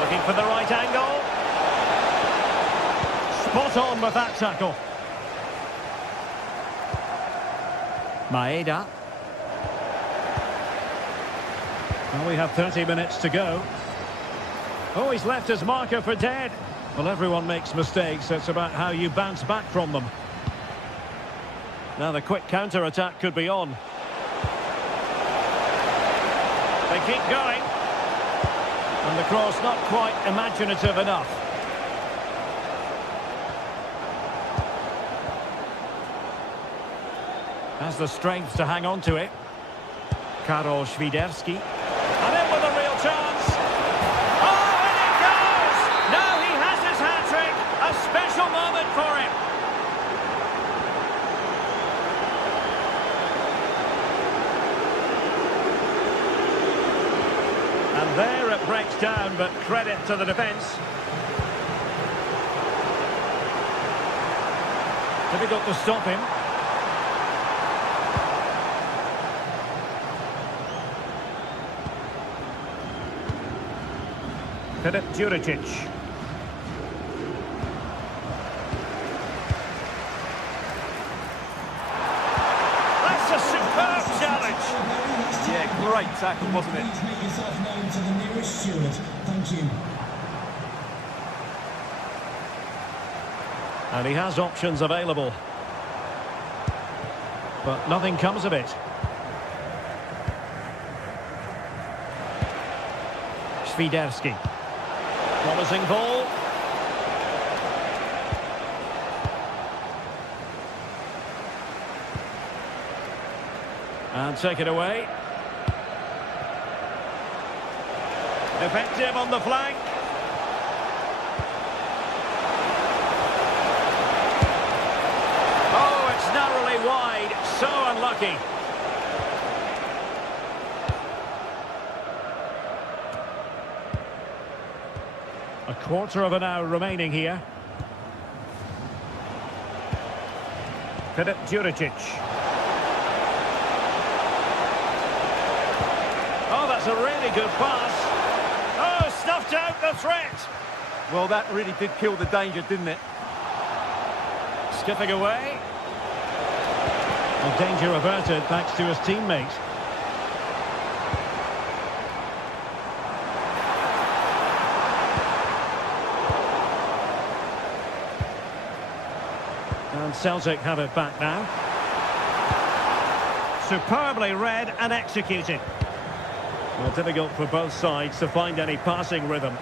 Looking for the right angle. Spot on with that tackle. Maeda. Well, we have 30 minutes to go. Oh, he's left his marker for dead. Well, everyone makes mistakes. It's about how you bounce back from them. Now the quick counter-attack could be on. They keep going. And the cross not quite imaginative enough. Has the strength to hang on to it. Karol Świderski. And in with a real chance. Oh, and it goes! Now he has his hat-trick. A special moment for him. And there it breaks down, but credit to the defence. Difficult to stop him. Filip Juricic. That's a superb challenge. Yeah, great tackle, wasn't it? Please make yourself known to the nearest steward. Thank you. And he has options available. But nothing comes of it. Świderski. Promising ball. And take it away. Effective on the flank. Oh, it's narrowly wide. So unlucky. A quarter of an hour remaining here. Filip Juricic. Oh, that's a really good pass. Oh, snuffed out the threat. Well, that really did kill the danger, didn't it? Skipping away. Well, danger averted thanks to his teammate. And Celtic have it back now. Superbly read and executed. Well, difficult for both sides to find any passing rhythm.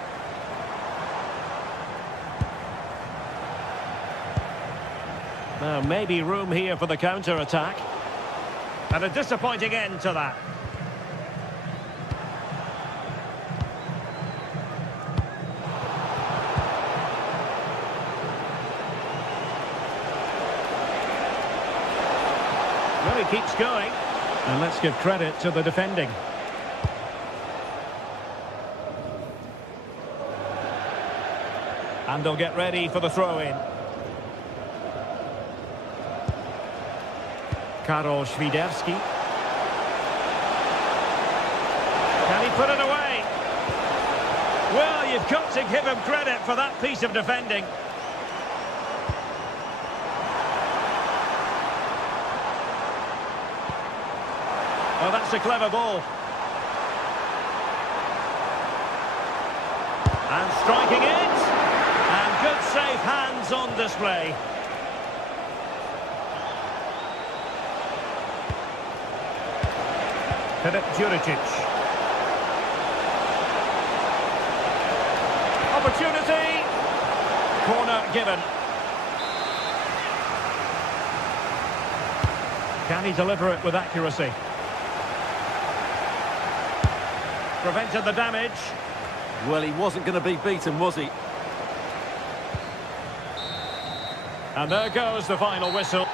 Now, maybe room here for the counter-attack. And a disappointing end to that. Well, he keeps going. And let's give credit to the defending. And they'll get ready for the throw-in. Karol Świderski. Can he put it away? Well, you've got to give him credit for that piece of defending. Oh, that's a clever ball. And striking it. And good safe hands on display. Filip Juricic. Opportunity. Corner given. Can he deliver it with accuracy? Prevented the damage. Well, he wasn't going to be beaten, was he? And there goes the final whistle.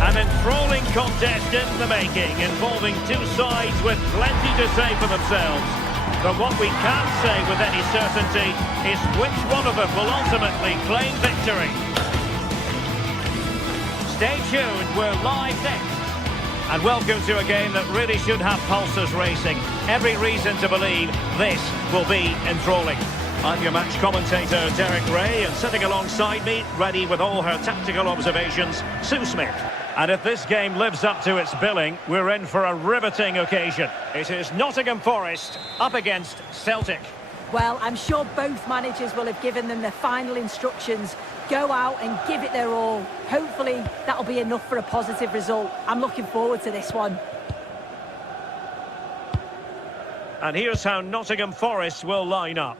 An enthralling contest in the making, involving two sides with plenty to say for themselves. But what we can say with any certainty is which one of them will ultimately claim victory. Stay tuned, we're live next. And welcome to a game that really should have pulses racing. Every reason to believe this will be enthralling. I'm your match commentator, Derek Ray, and sitting alongside me, ready with all her tactical observations, Sue Smith. And if this game lives up to its billing, we're in for a riveting occasion. It is Nottingham Forest up against Celtic. Well, I'm sure both managers will have given them their final instructions. Go out and give it their all. Hopefully, that'll be enough for a positive result. I'm looking forward to this one. And here's how Nottingham Forest will line up.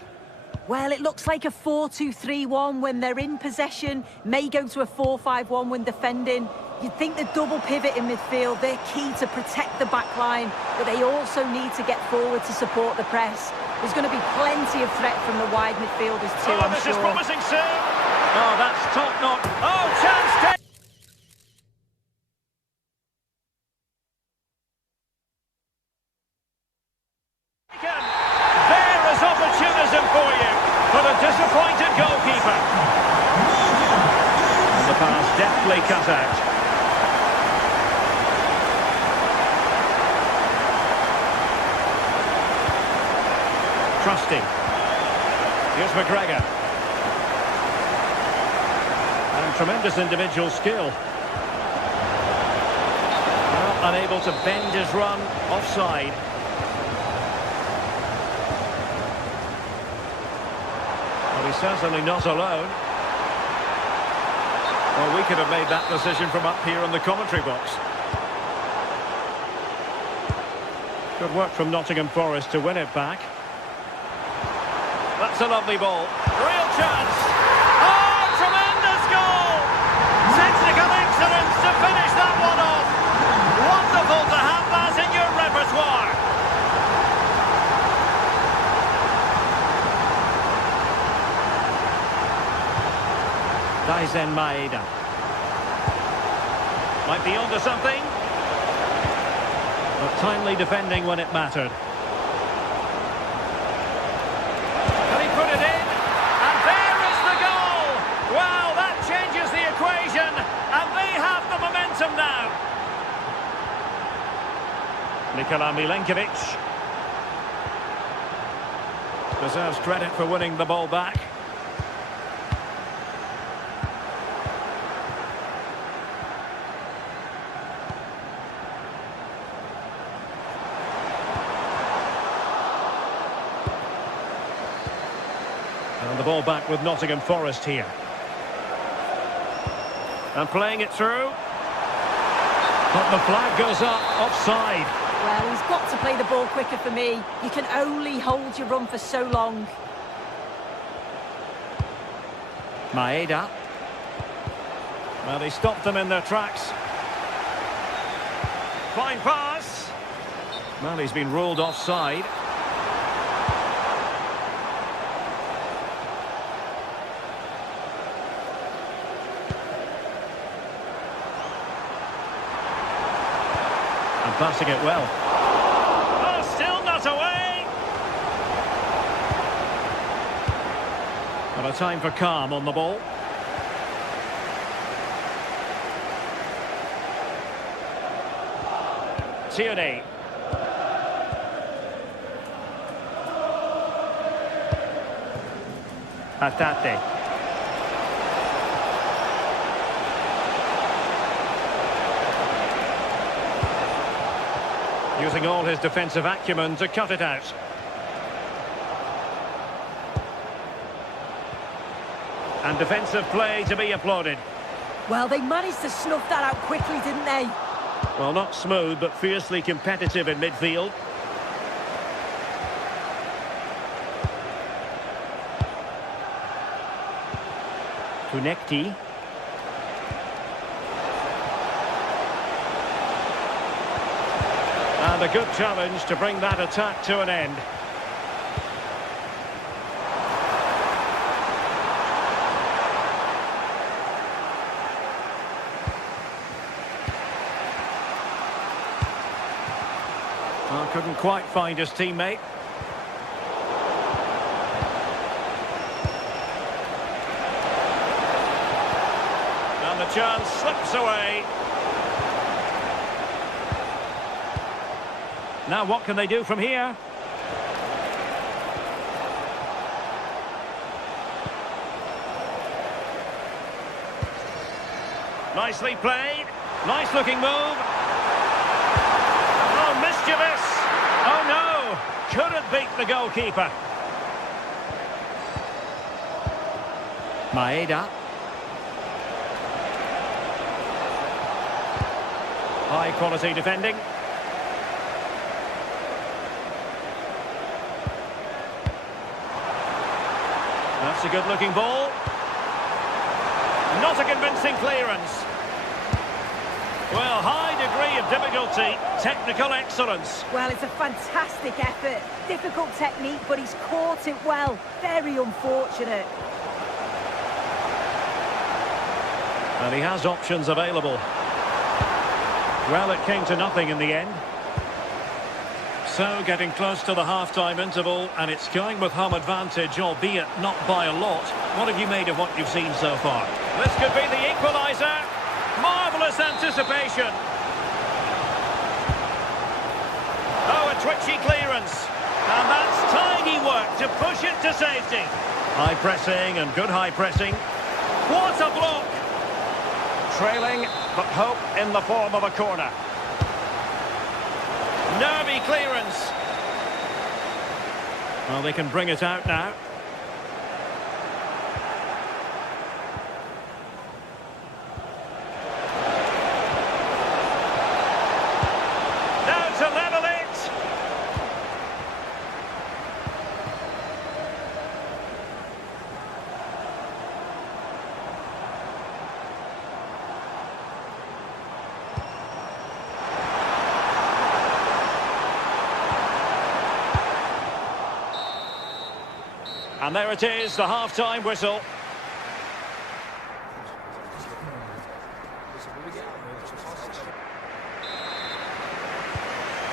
Well, it looks like a 4-2-3-1 when they're in possession. May go to a 4-5-1 when defending. You'd think the double pivot in midfield, they're key to protect the back line, but they also need to get forward to support the press. There's going to be plenty of threat from the wide midfielders too, I'm this sure. is promising soon. Oh, that's top-notch. Oh, chance taken. There is opportunism for you, but a disappointed goalkeeper. And the pass deftly cut out. Trusty. Here's McGregor. And tremendous individual skill. Well, unable to bend his run, offside. Well, he's certainly not alone. Well, we could have made that decision from up here in the commentary box. Good work from Nottingham Forest to win it back. That's a lovely ball. Real chance. Oh, tremendous goal! Technical excellence to finish that one off. Wonderful to have that in your repertoire. Daisen Maeda. Might be onto something. But timely defending when it mattered. And he put it in. And there is the goal. Wow, that changes the equation. And they have the momentum now. Nikola Milenkovic. Deserves credit for winning the ball back. And the ball back with Nottingham Forest here. And playing it through. But the flag goes up, offside. Well, he's got to play the ball quicker for me. You can only hold your run for so long. Maeda. Well, he stopped them in their tracks. Fine pass. Well, he's been ruled offside. And passing it well. Oh, still not away. But a time for calm on the ball. Tierney. Hatate. Using all his defensive acumen to cut it out. And defensive play to be applauded. Well, they managed to snuff that out quickly, didn't they? Well, not smooth, but fiercely competitive in midfield. Tunekti. And a good challenge to bring that attack to an end. Well, couldn't quite find his teammate. And the chance slips away. Now what can they do from here? Nicely played. Nice looking move. Oh, mischievous. Oh no. Couldn't beat the goalkeeper. Maeda. High quality defending. That's a good-looking ball. Not a convincing clearance. Well, high degree of difficulty, technical excellence. Well, it's a fantastic effort. Difficult technique, but he's caught it well. Very unfortunate. And he has options available. Well, it came to nothing in the end. So, getting close to the half-time interval, and it's going with home advantage, albeit not by a lot. What have you made of what you've seen so far? This could be the equaliser. Marvellous anticipation. Oh, a twitchy clearance. And that's tidy work to push it to safety. High pressing and good high pressing. What a block. Trailing, but hope in the form of a corner. Nervy clearance. Well, they can bring it out now. Now to level it. And there it is, the half-time whistle.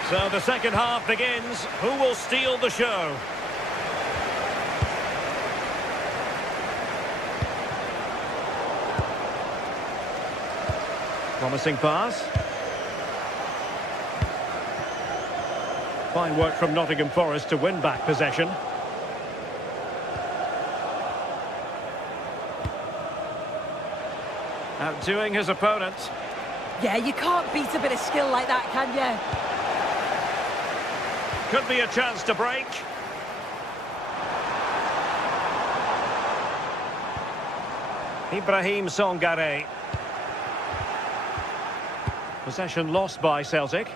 So the second half begins. Who will steal the show? Promising pass. Fine work from Nottingham Forest to win back possession. Outdoing his opponent. Yeah, you can't beat a bit of skill like that, can you? Could be a chance to break. Ibrahim Songare. Possession lost by Celtic.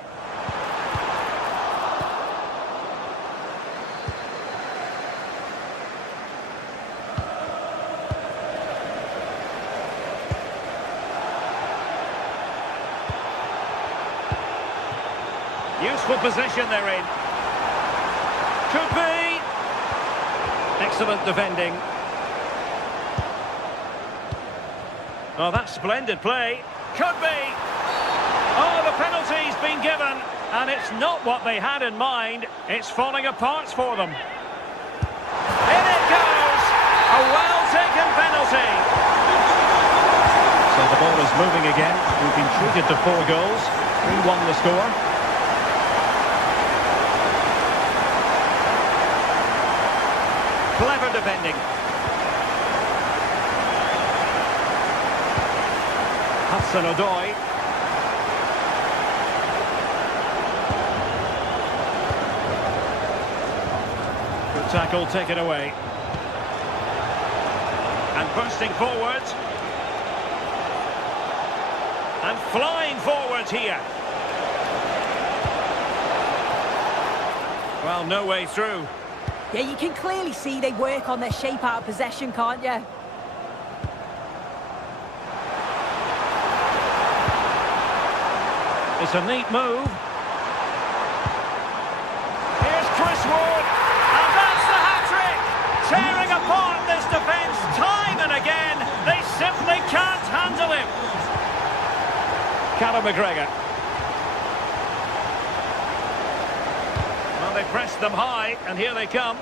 Useful position they're in. Could be. Excellent defending. Oh, that's splendid play. Could be. Oh, the penalty's been given. And it's not what they had in mind. It's falling apart for them. In it goes. A well-taken penalty. So the ball is moving again. We've been treated to 4 goals. 3-1 the score. Clever defending. Hudson-Odoi. Good tackle taken away. And bursting forward. And flying forward here. Well, no way through. Yeah, you can clearly see they work on their shape out of possession, can't you? It's a neat move. Here's Chris Wood. And that's the hat-trick. Tearing apart this defence time and again. They simply can't handle him. Callum McGregor. Well, they pressed them high, and here they come.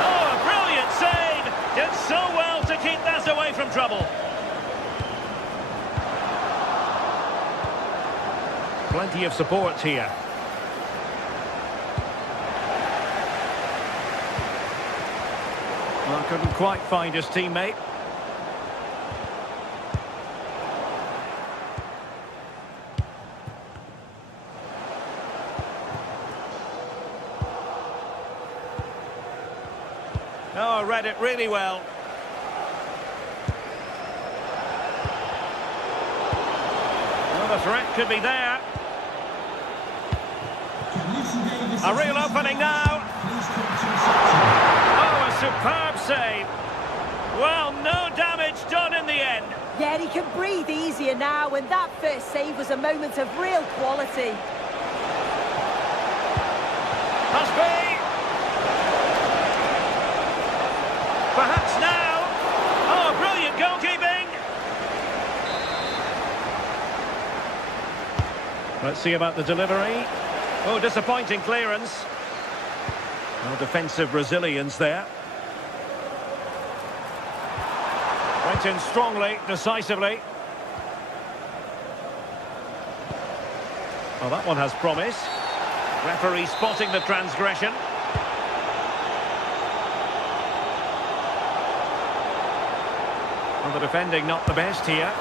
Oh, a brilliant save! Did so well to keep that away from trouble. Plenty of support here. Well, couldn't quite find his teammate. Oh, read it really well. Well, the threat could be there. A real opening now. interception. Oh, a superb save. Well, no damage done in the end. Yeah, he can breathe easier now, and that first save was a moment of real quality. Must be. Perhaps now. Oh, brilliant goalkeeping. Let's see about the delivery. Oh, disappointing clearance. No defensive resilience there. Went in strongly, decisively. Oh, that one has promise. Referee spotting the transgression. Well, the defending not the best here.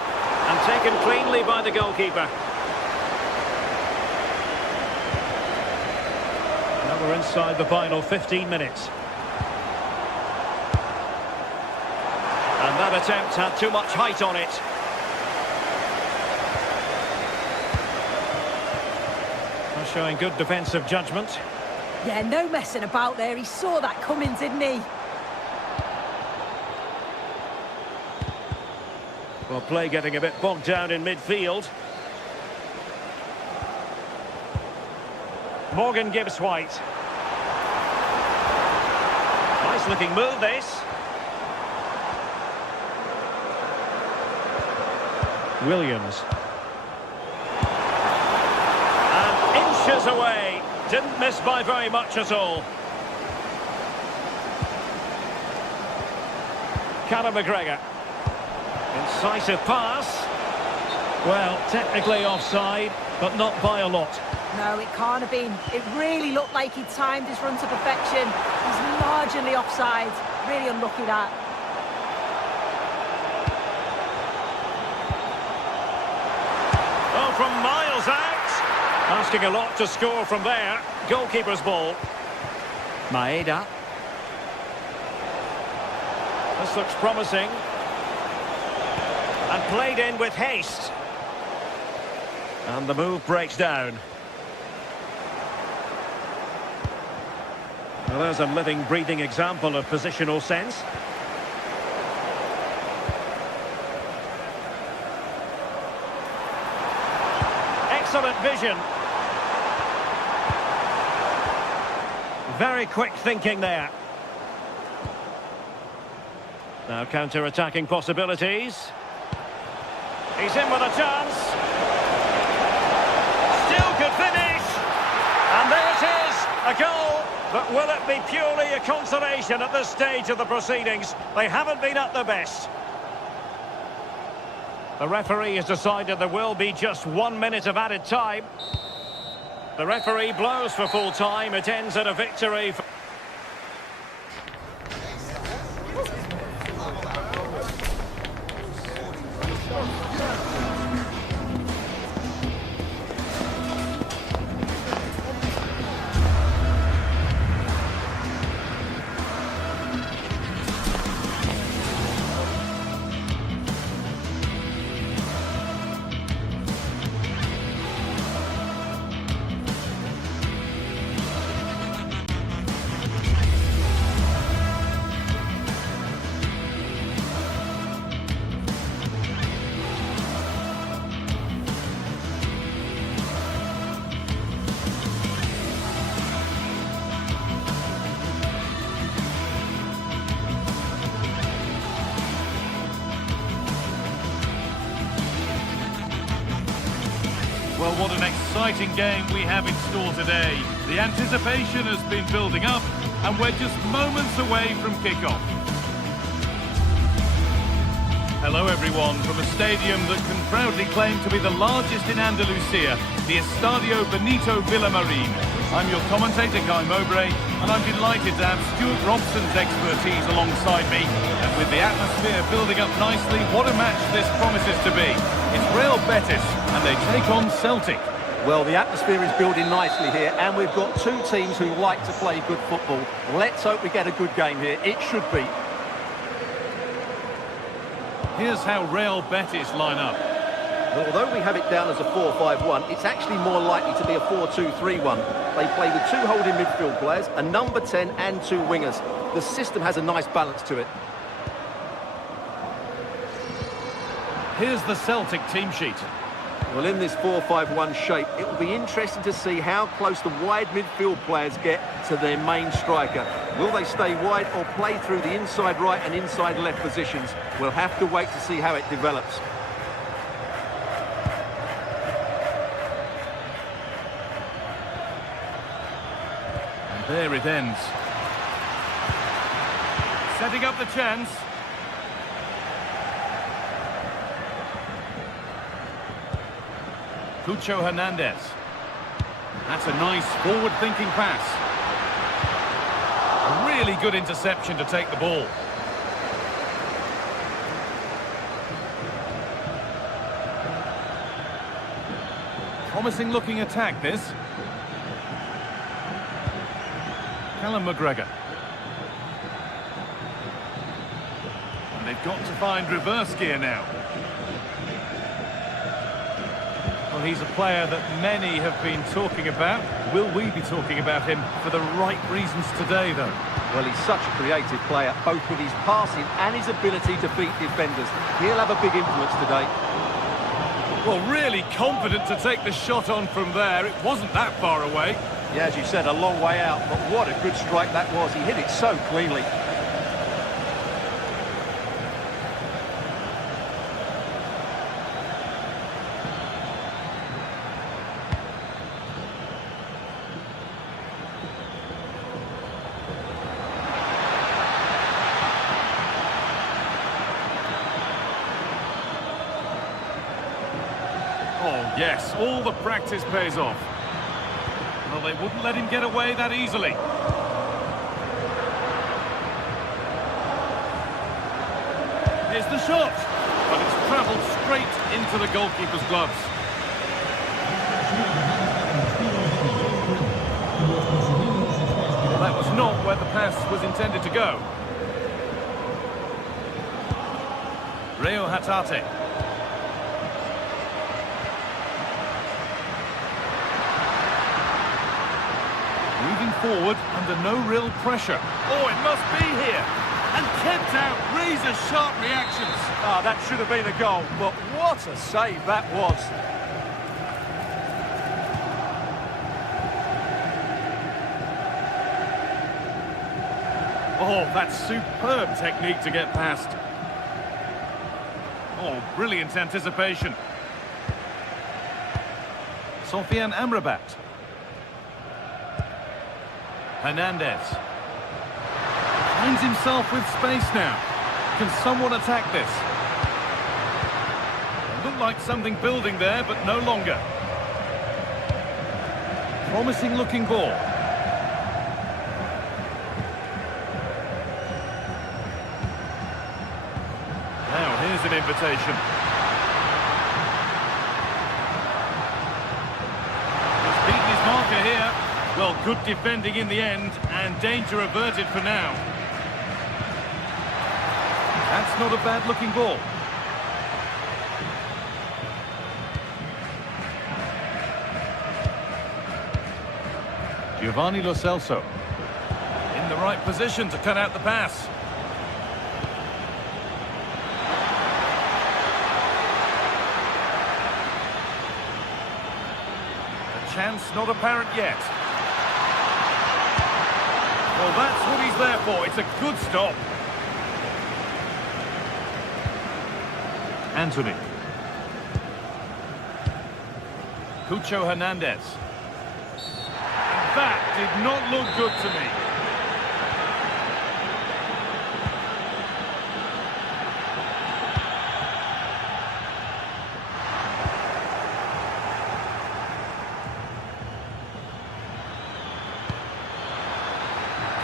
And taken cleanly by the goalkeeper. Now we're inside the final 15 minutes. And that attempt had too much height on it. Well, showing good defensive judgment. Yeah, no messing about there. He saw that coming, didn't he? Well, play getting a bit bogged down in midfield. Morgan gives White. Nice looking move, this. Williams. And inches away. Didn't miss by very much at all. Callum McGregor. Incisive pass. Well, technically offside, but not by a lot. No, it can't have been. It really looked like he timed his run to perfection. He's marginally offside. Really unlucky that. Oh, from miles out. Asking a lot to score from there. Goalkeeper's ball. Maeda. This looks promising. And played in with haste. And the move breaks down. Well, there's a living, breathing example of positional sense. Excellent vision. Very quick thinking there. Now counter-attacking possibilities. He's in with a chance. Still could finish. And there it is, a goal. But will it be purely a consolation at this stage of the proceedings? They haven't been at their best. The referee has decided there will be just 1 minute of added time. The referee blows for full time. It ends at a victory. Well, what an exciting game we have in store today. The anticipation has been building up, and we're just moments away from kickoff. Hello everyone from a stadium that can proudly claim to be the largest in Andalusia, the Estadio Benito Villamarín. I'm your commentator, Guy Mowbray, and I'm delighted to have Stuart Robson's expertise alongside me. And with the atmosphere building up nicely, what a match this promises to be. It's Real Betis, and they take on Celtic. Well, the atmosphere is building nicely here, and we've got two teams who like to play good football. Let's hope we get a good game here. It should be. Here's how Real Betis line up. Well, although we have it down as a 4-5-1, it's actually more likely to be a 4-2-3-1. They play with 2 holding midfield players, a number 10 and 2 wingers. The system has a nice balance to it. Here's the Celtic team sheet. Well, in this 4-5-1 shape, it will be interesting to see how close the wide midfield players get to their main striker. Will they stay wide or play through the inside right and inside left positions? We'll have to wait to see how it develops. And there it ends. Setting up the chance. Cucho Hernandez. That's a nice forward-thinking pass. A really good interception to take the ball. Promising-looking attack, this. Callum McGregor. And they've got to find reverse gear now. Well, he's a player that many have been talking about. Will we be talking about him for the right reasons today, though? Well, he's such a creative player, both with his passing and his ability to beat defenders. He'll have a big influence today. Well, really confident to take the shot on from there. It wasn't that far away. Yeah, as you said, a long way out, but what a good strike that was. He hit it so cleanly. Oh, yes, all the practice pays off. Well, they wouldn't let him get away that easily. Here's the shot, but it's travelled straight into the goalkeeper's gloves. Well, that was not where the pass was intended to go. Reo Hatate. Moving forward under no real pressure. Oh, it must be here. And kept out, razor-sharp reactions. Ah, that should have been a goal, but what a save that was. Oh, that's superb technique to get past. Oh, brilliant anticipation. Sofian Amrabat. Hernandez. Finds himself with space now. Can someone attack this? It looked like something building there, but no longer. Promising looking ball. Now here's an invitation. He's beaten his marker here. Well, good defending in the end, and danger averted for now. That's not a bad-looking ball. Giovanni Lo Celso. In the right position to cut out the pass. The chance not apparent yet. Well, that's what he's there for. It's a good stop. Anthony. Cucho Hernandez. And that did not look good to me.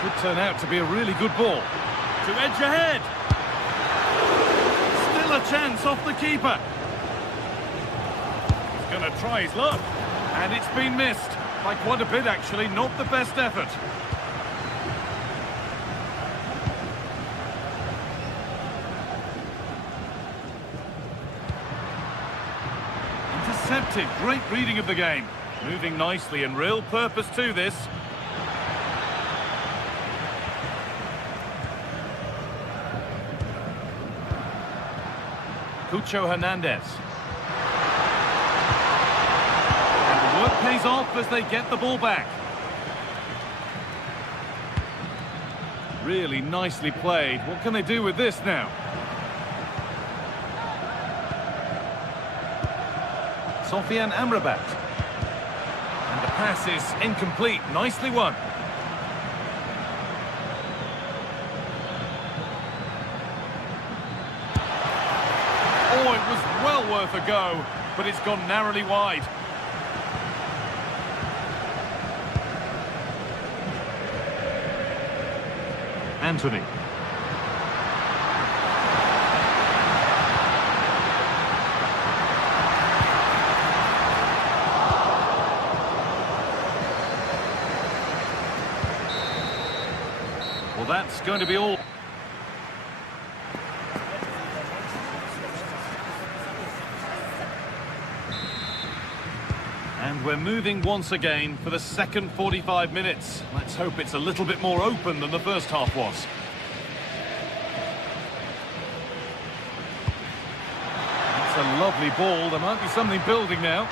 Could turn out to be a really good ball. To edge ahead. Still a chance off the keeper. He's going to try his luck. And it's been missed. By quite a bit, actually. Not the best effort. intercepted. Great reading of the game. Moving nicely and real purpose to this. Cucho Hernandez. And the work pays off as they get the ball back. Really nicely played. What can they do with this now? Sofian Amrabat. And the pass is incomplete. Nicely won. Oh, it was well worth a go, but it's gone narrowly wide. Anthony. Well, that's going to be all. And we're moving once again for the second 45 minutes. Let's hope it's a little bit more open than the first half was. That's a lovely ball. There might be something building now.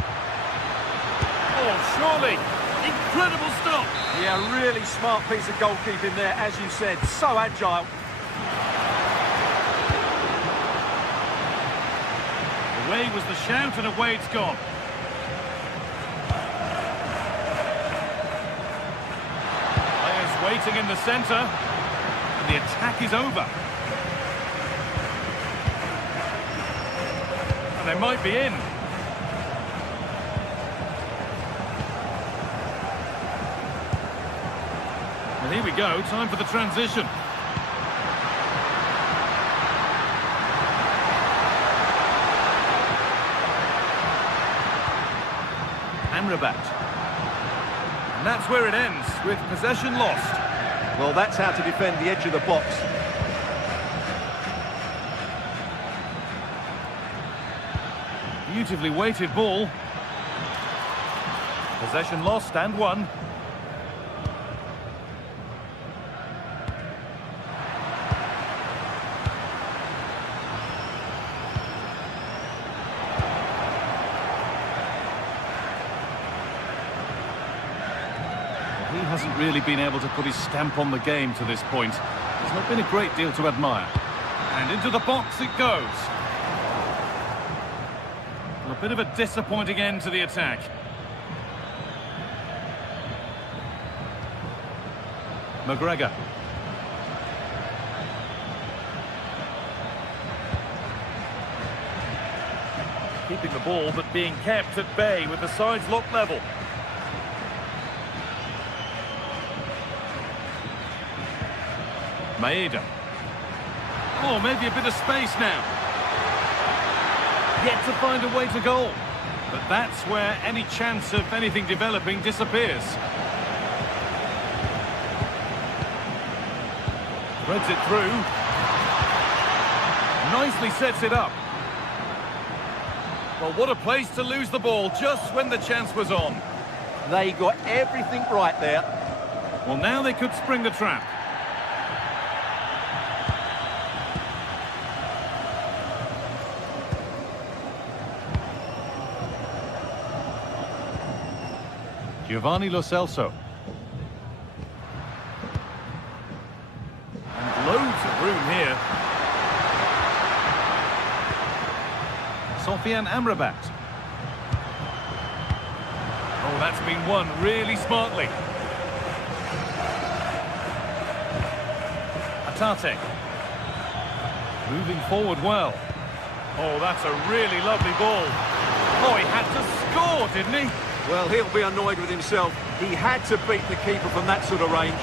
Oh, surely. Incredible stop. Yeah, really smart piece of goalkeeping there, as you said. So agile. Away was the shout and away it's gone. Waiting in the centre, and the attack is over. And they might be in. Well, here we go, time for the transition. Amrabat. And that's where it ends, with possession lost. Well, that's how to defend the edge of the box. Beautifully weighted ball. Possession lost and won. He hasn't really been able to put his stamp on the game to this point. There's not been a great deal to admire. And into the box it goes. A bit of a disappointing end to the attack. McGregor. Keeping the ball but being kept at bay with the sides locked level. Maeda. Oh, maybe a bit of space now. Yet to find a way to goal. But that's where any chance of anything developing disappears. Threads it through. Nicely sets it up. Well, what a place to lose the ball just when the chance was on. They got everything right there. Well, now they could spring the trap. Giovanni Lo Celso. And loads of room here. Sofian Amrabat. Oh, that's been won really smartly. Atate. Moving forward well. Oh, that's a really lovely ball. Oh, he had to score, didn't he? Well, he'll be annoyed with himself. He had to beat the keeper from that sort of range.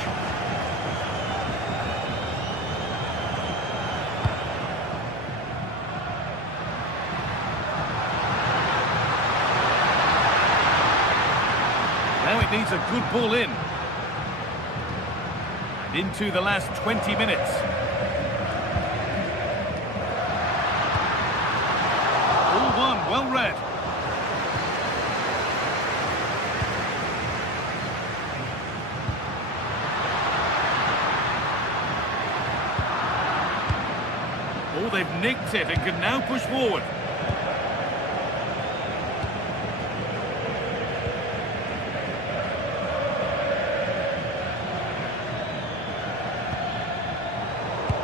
Now it needs a good ball in. And into the last 20 minutes. All one, well read. feel they've nicked it and can now push forward.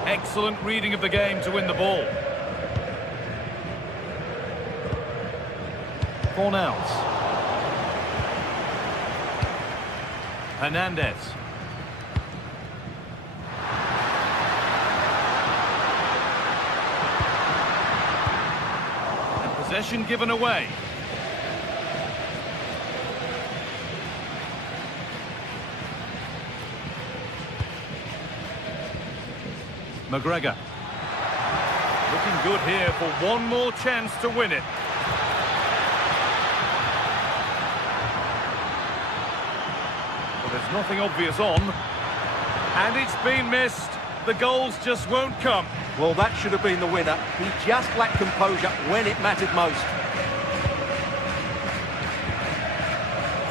Excellent reading of the game to win the ball. Fornals. Hernandez. And possession given away. McGregor. Looking good here for one more chance to win it. Well, there's nothing obvious on. And it's been missed. The goals just won't come. Well, that should have been the winner. He just lacked composure when it mattered most.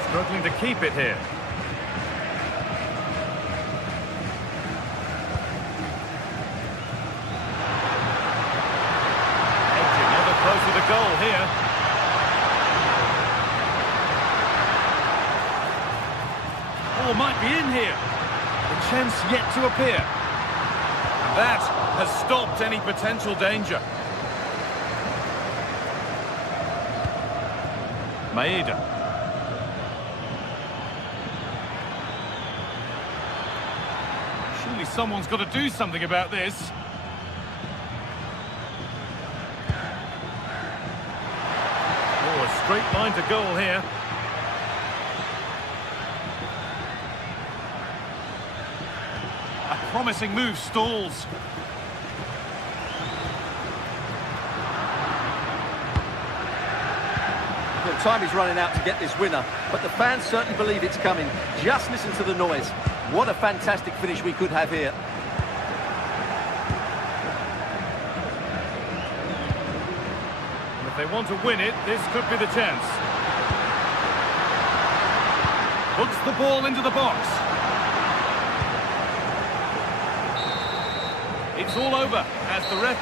Struggling to keep it here. Close to the goal here. Oh, might be in here. The chance yet to appear. And that has stopped any potential danger. Maeda. Surely someone's got to do something about this. A straight line to goal here. A promising move stalls. Well, time is running out to get this winner, but the fans certainly believe it's coming. Just listen to the noise. What a fantastic finish we could have here. If they want to win it, this could be the chance. Hooks the ball into the box. It's all over as the ref...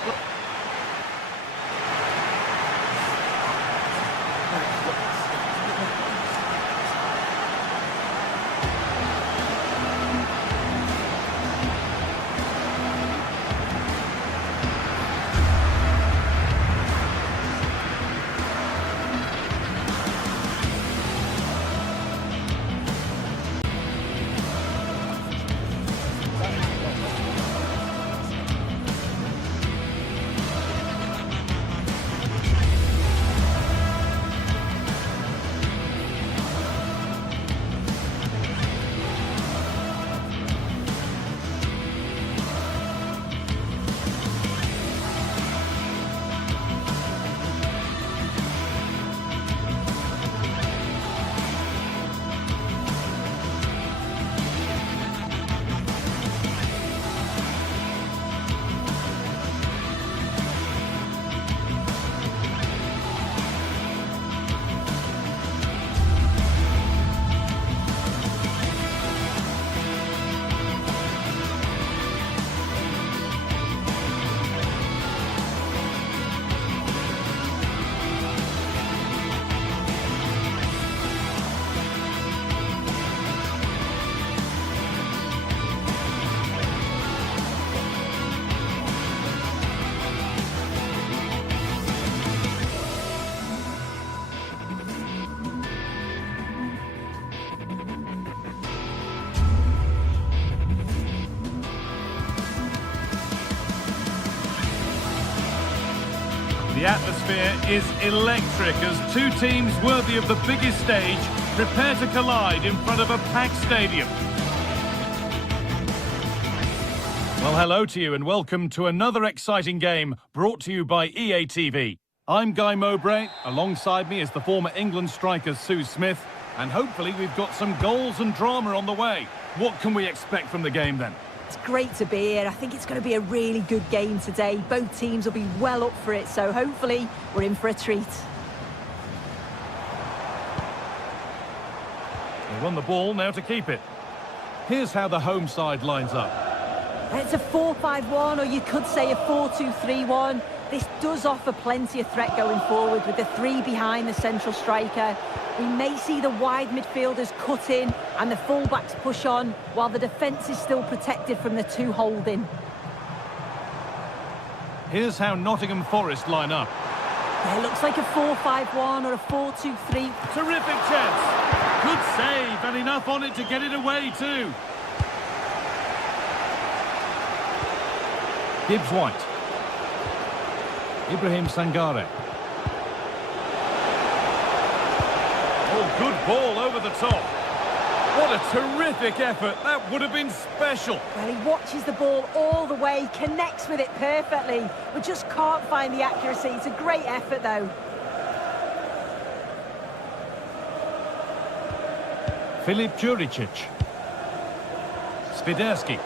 The atmosphere is electric as two teams worthy of the biggest stage prepare to collide in front of a packed stadium. Well, hello to you and welcome to another exciting game brought to you by EA TV. I'm Guy Mowbray. Alongside me is the former England striker Sue Smith, and hopefully we've got some goals and drama on the way. What can we expect from the game then? It's great to be here. I think it's going to be a really good game today. Both teams will be well up for it, so hopefully we're in for a treat. They won the ball, now to keep it. Here's how the home side lines up. It's a 4-5-1, or you could say a 4-2-3-1. This does offer plenty of threat going forward with the three behind the central striker. We may see the wide midfielders cut in and the fullbacks push on, while the defence is still protected from the two holding. Here's how Nottingham Forest line up. Yeah, it looks like a 4-5-1 or a 4-2-3. Terrific chance. Good save, and enough on it to get it away too. Gibbs White. Ibrahim Sangare. Oh, good ball over the top. What a terrific effort. That would have been special. Well, he watches the ball all the way, connects with it perfectly. We just can't find the accuracy. It's a great effort, though. Filip Juricic. Swiderski.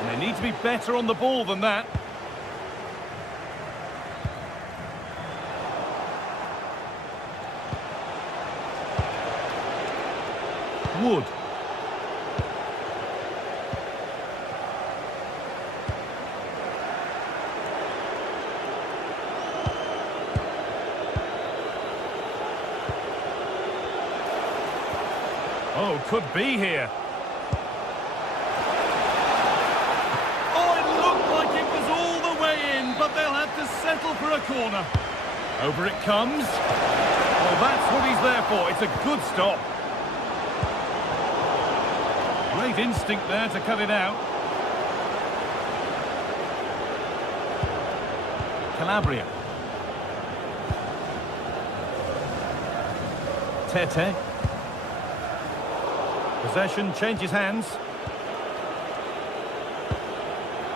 And they need to be better on the ball than that. Wood. Oh, could be here. Oh, it looked like it was all the way in, but they'll have to settle for a corner. Over it comes. Well, that's what he's there for. It's a good stop. Great instinct there to cut it out. Calabria. Tete. Possession changes hands.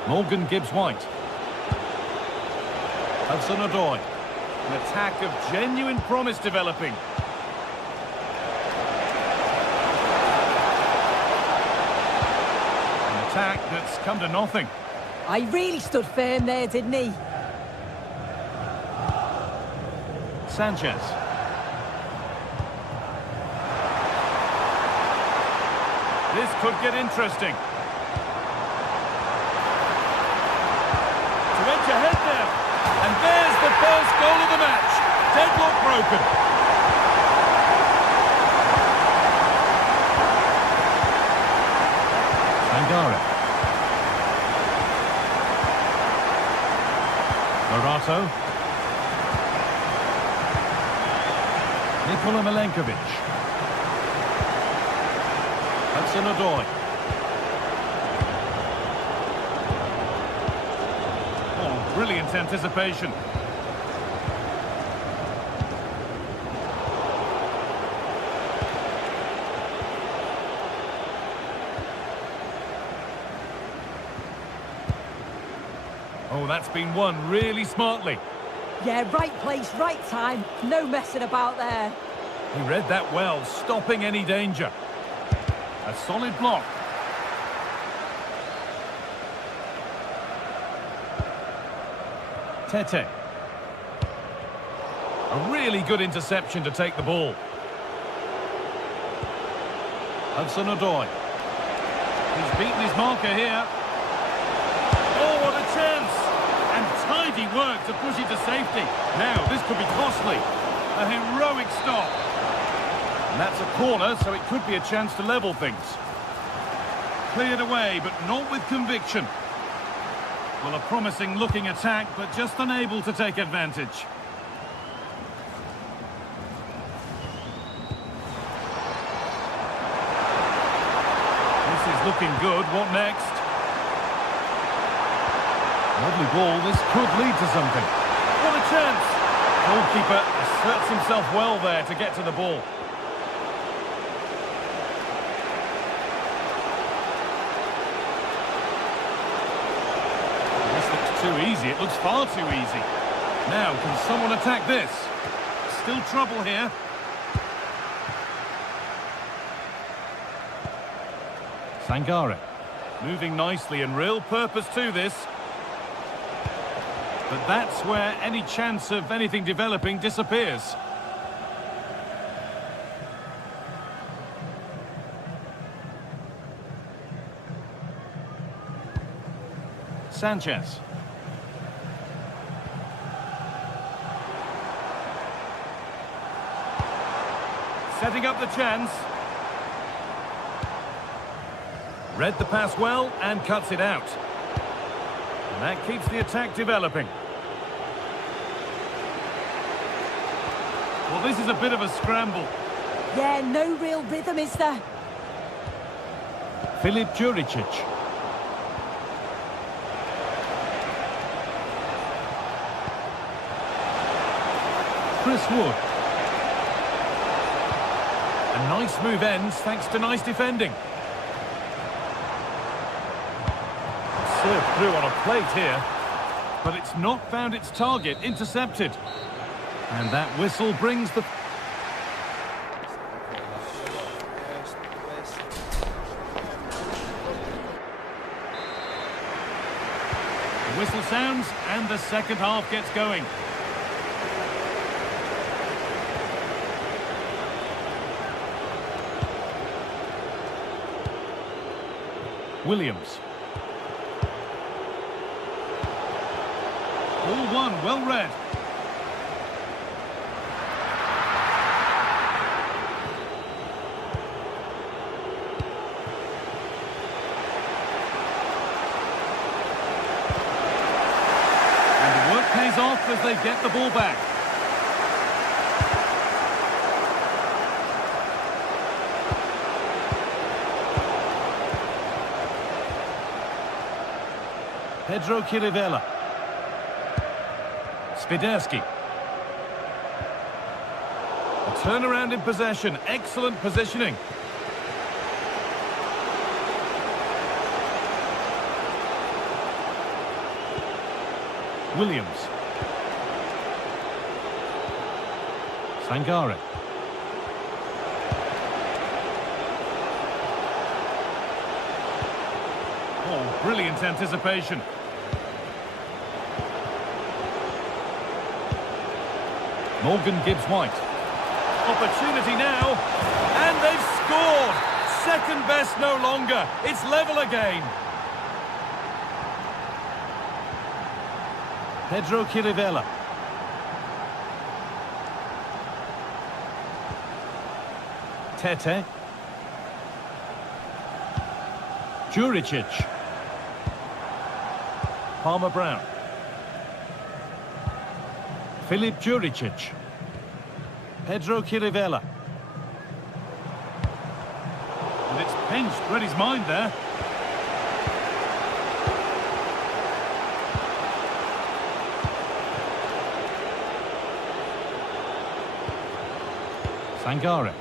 Morgan Gibbs-White. Hudson-Odoi. An attack of genuine promise developing. Attack that's come to nothing. I really stood firm there, didn't he? Sanchez. This could get interesting. To edge ahead there. And there's the first goal of the match. Deadlock broken. Sangare. Morato. Nikola Milenkovic. Hudson-Odoi. Oh, brilliant anticipation. Oh, that's been won really smartly. Yeah, right place, right time. No messing about there. He read that well, stopping any danger. A solid block. Tete. A really good interception to take the ball. Hudson-Odoi. He's beaten his marker here. Oh, what a chance! And tidy work to push it to safety. Now, this could be costly. A heroic stop. And that's a corner, so it could be a chance to level things. Cleared away, but not with conviction. Well, a promising looking attack, but just unable to take advantage. This is looking good. What next? Lovely ball. This could lead to something. What a chance! Goalkeeper asserts himself well there to get to the ball. This looks too easy. It looks far too easy. Now, can someone attack this? Still trouble here. Sangare. Moving nicely and real purpose to this. But that's where any chance of anything developing disappears. Sanchez. Setting up the chance. Read the pass well and cuts it out. And that keeps the attack developing. Well, this is a bit of a scramble. Yeah, no real rhythm, is there? Filip Juricic. Chris Wood. A nice move ends thanks to nice defending. Served through on a plate here, but it's not found its target, intercepted. And that whistle brings the... The whistle sounds and the second half gets going. Williams. All one, well read. And the work pays off as they get the ball back. Pedro Chirivella. Spiderski. A turnaround in possession. Excellent positioning. Williams. Sangare. Oh, brilliant anticipation. Morgan Gibbs-White. Opportunity now, and they've scored! Second best no longer, it's level again. Pedro Chirivella. Tete. Juricic. Palmer Brown. Filip Juricic. Pedro Chirivella. And it's pinched, read his mind there. Sangare.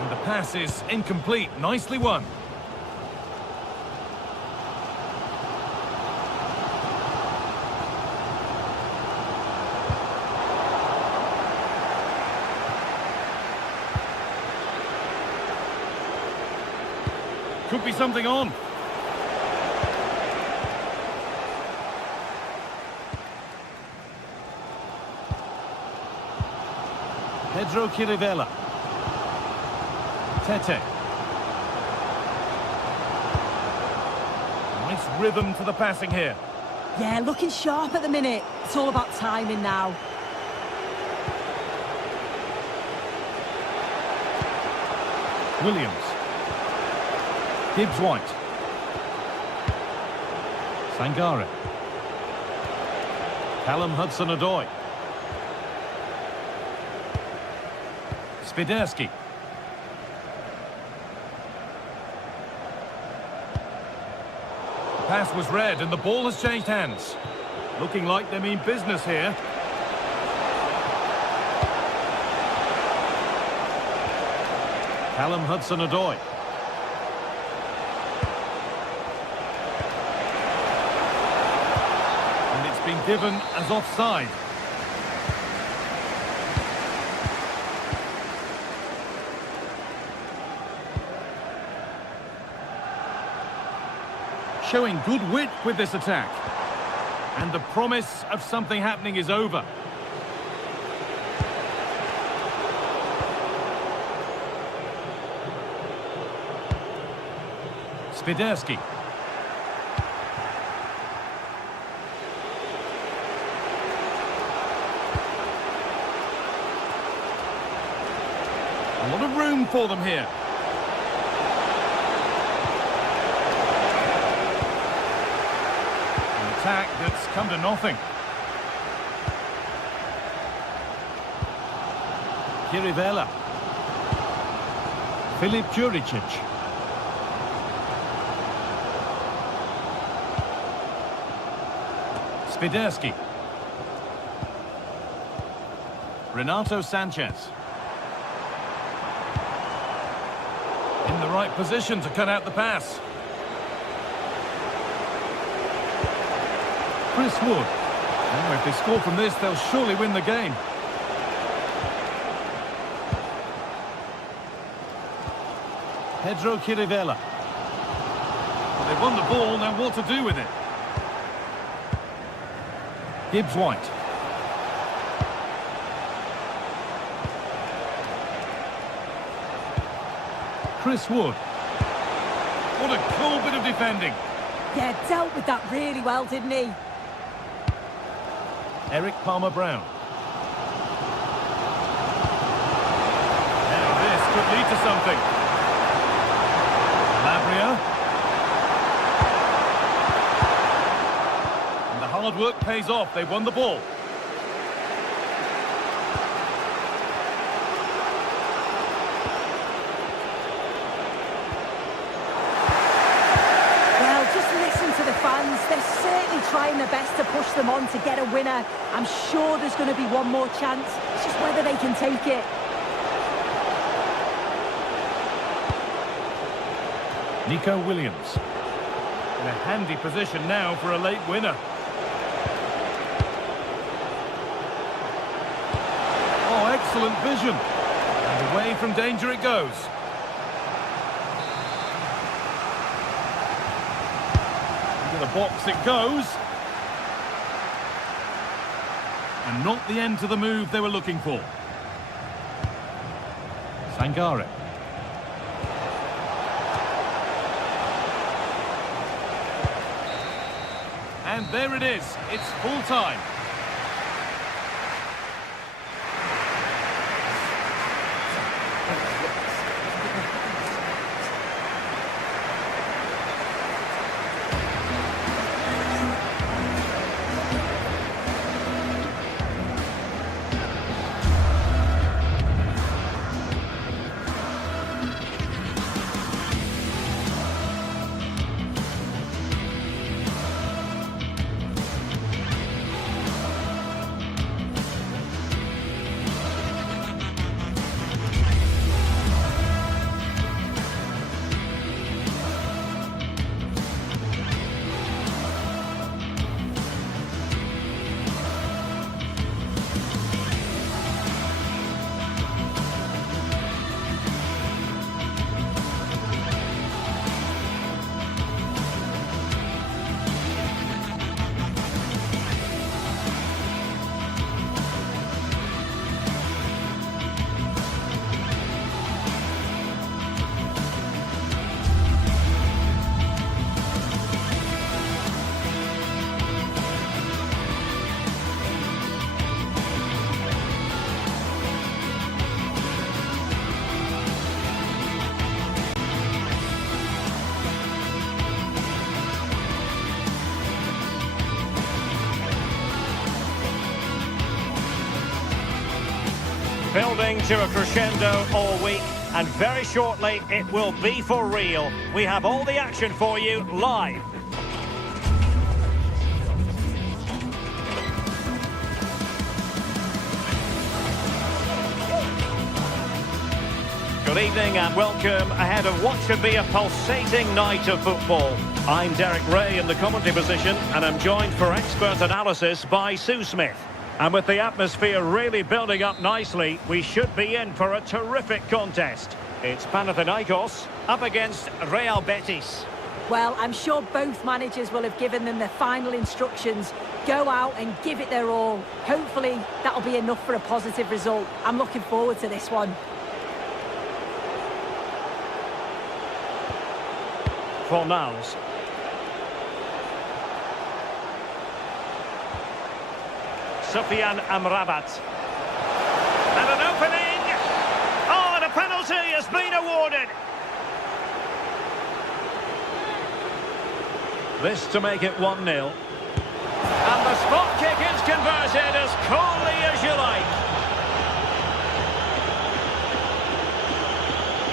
And the pass is incomplete, nicely won. Could be something on. Pedro Chirivella. Tete. Nice rhythm to the passing here. Yeah, looking sharp at the minute. It's all about timing now. Williams. Gibbs-White. Sangare. Callum Hudson-Odoi. Spiderski. The pass was read and the ball has changed hands. Looking like they mean business here. Callum Hudson-Odoi. And it's been given as offside. Showing good wit with this attack. And the promise of something happening is over. Spiderski. A lot of room for them here. An attack that's come to nothing. Kirivela. Filip Juricic. Spiderski. Renato Sanchez. In the right position to cut out the pass. Chris Wood. Oh, if they score from this, they'll surely win the game. Pedro Kirivela. Well, they've won the ball, now what to do with it? Gibbs White. Chris Wood. What a cool bit of defending. Yeah, dealt with that really well, didn't he? Eric Palmer-Brown. Now this could lead to something. Labria. And the hard work pays off. They won the ball. Well, just listen to the fans. They're certainly trying their best to push them on to get a winner. I'm sure there's going to be one more chance. It's just whether they can take it. Nico Williams. In a handy position now for a late winner. Oh, excellent vision. And away from danger it goes. Into the box it goes. And not the end to the move they were looking for. Sangare. And there it is. It's full time. Building to a crescendo all week, and very shortly it will be for real. We have all the action for you live. Good evening and welcome ahead of what should be a pulsating night of football. I'm Derek Ray in the commentary position, and I'm joined for expert analysis by Sue Smith. And with the atmosphere really building up nicely, we should be in for a terrific contest. It's Panathinaikos up against Real Betis. Well, I'm sure both managers will have given them their final instructions. Go out and give it their all. Hopefully, that'll be enough for a positive result. I'm looking forward to this one. Fornals. Sufyan Amrabat. And an opening! Oh, and a penalty! been awarded. This to make it 1-0. And the spot kick is converted as coolly as you like.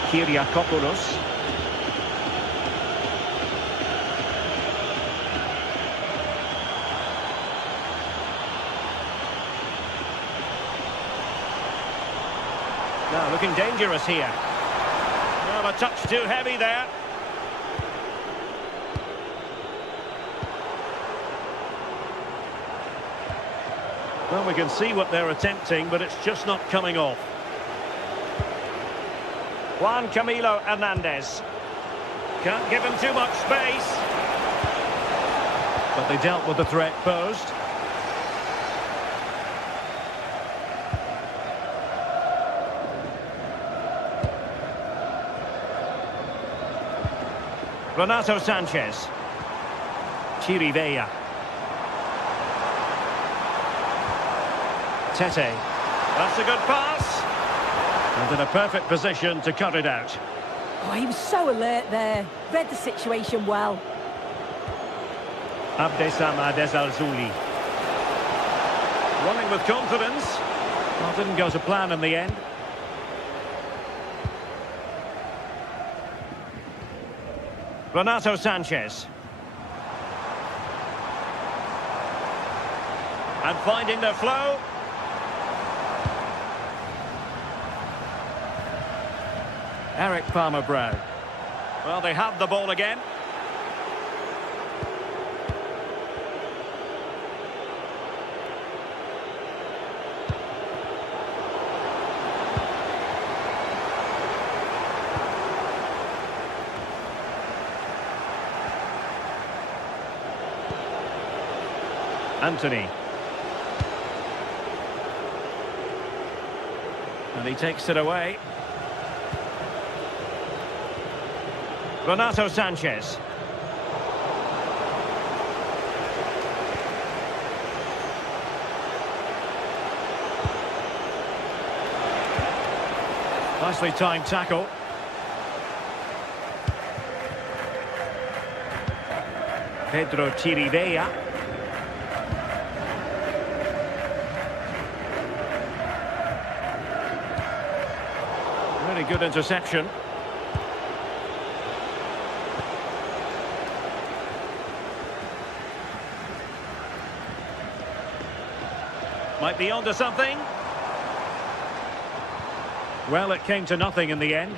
Kyriakopoulos. Now looking dangerous here. Well, a touch too heavy there. Well, we can see what they're attempting, but it's just not coming off. Juan Camilo Hernandez. Can't give him too much space. But they dealt with the threat posed. Renato Sanchez. Chirivella. Tete. That's a good pass. And in a perfect position to cut it out. Oh, he was so alert there. Read the situation well. Abdesam Adezalzouli. Running with confidence. Well, didn't go to plan in the end. Renato Sanchez. And finding the flow. Eric Palmer-Brown. Well, they have the ball again. Anthony. And he takes it away. Renato Sanchez. Nicely timed tackle. Pedro Chirivella. Really good interception. Might be onto something. Well, it came to nothing in the end.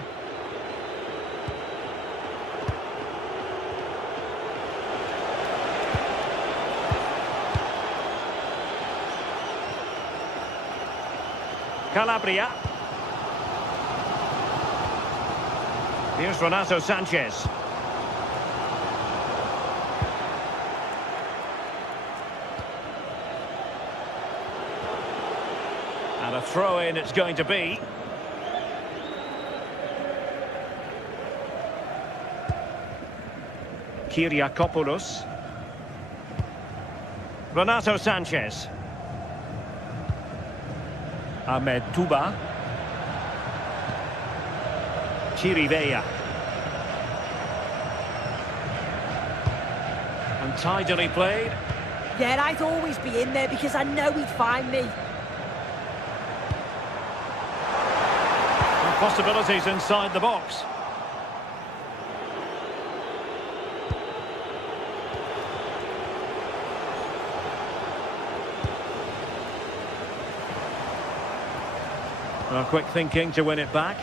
Calabria. Here's Renato Sanchez. And a throw-in it's going to be. Kyriakopoulos. Renato Sanchez. Ahmed Touba. Chirivella. And tidily played. Yeah, I'd always be in there because I know he'd find me. And possibilities inside the box. Well, quick thinking to win it back.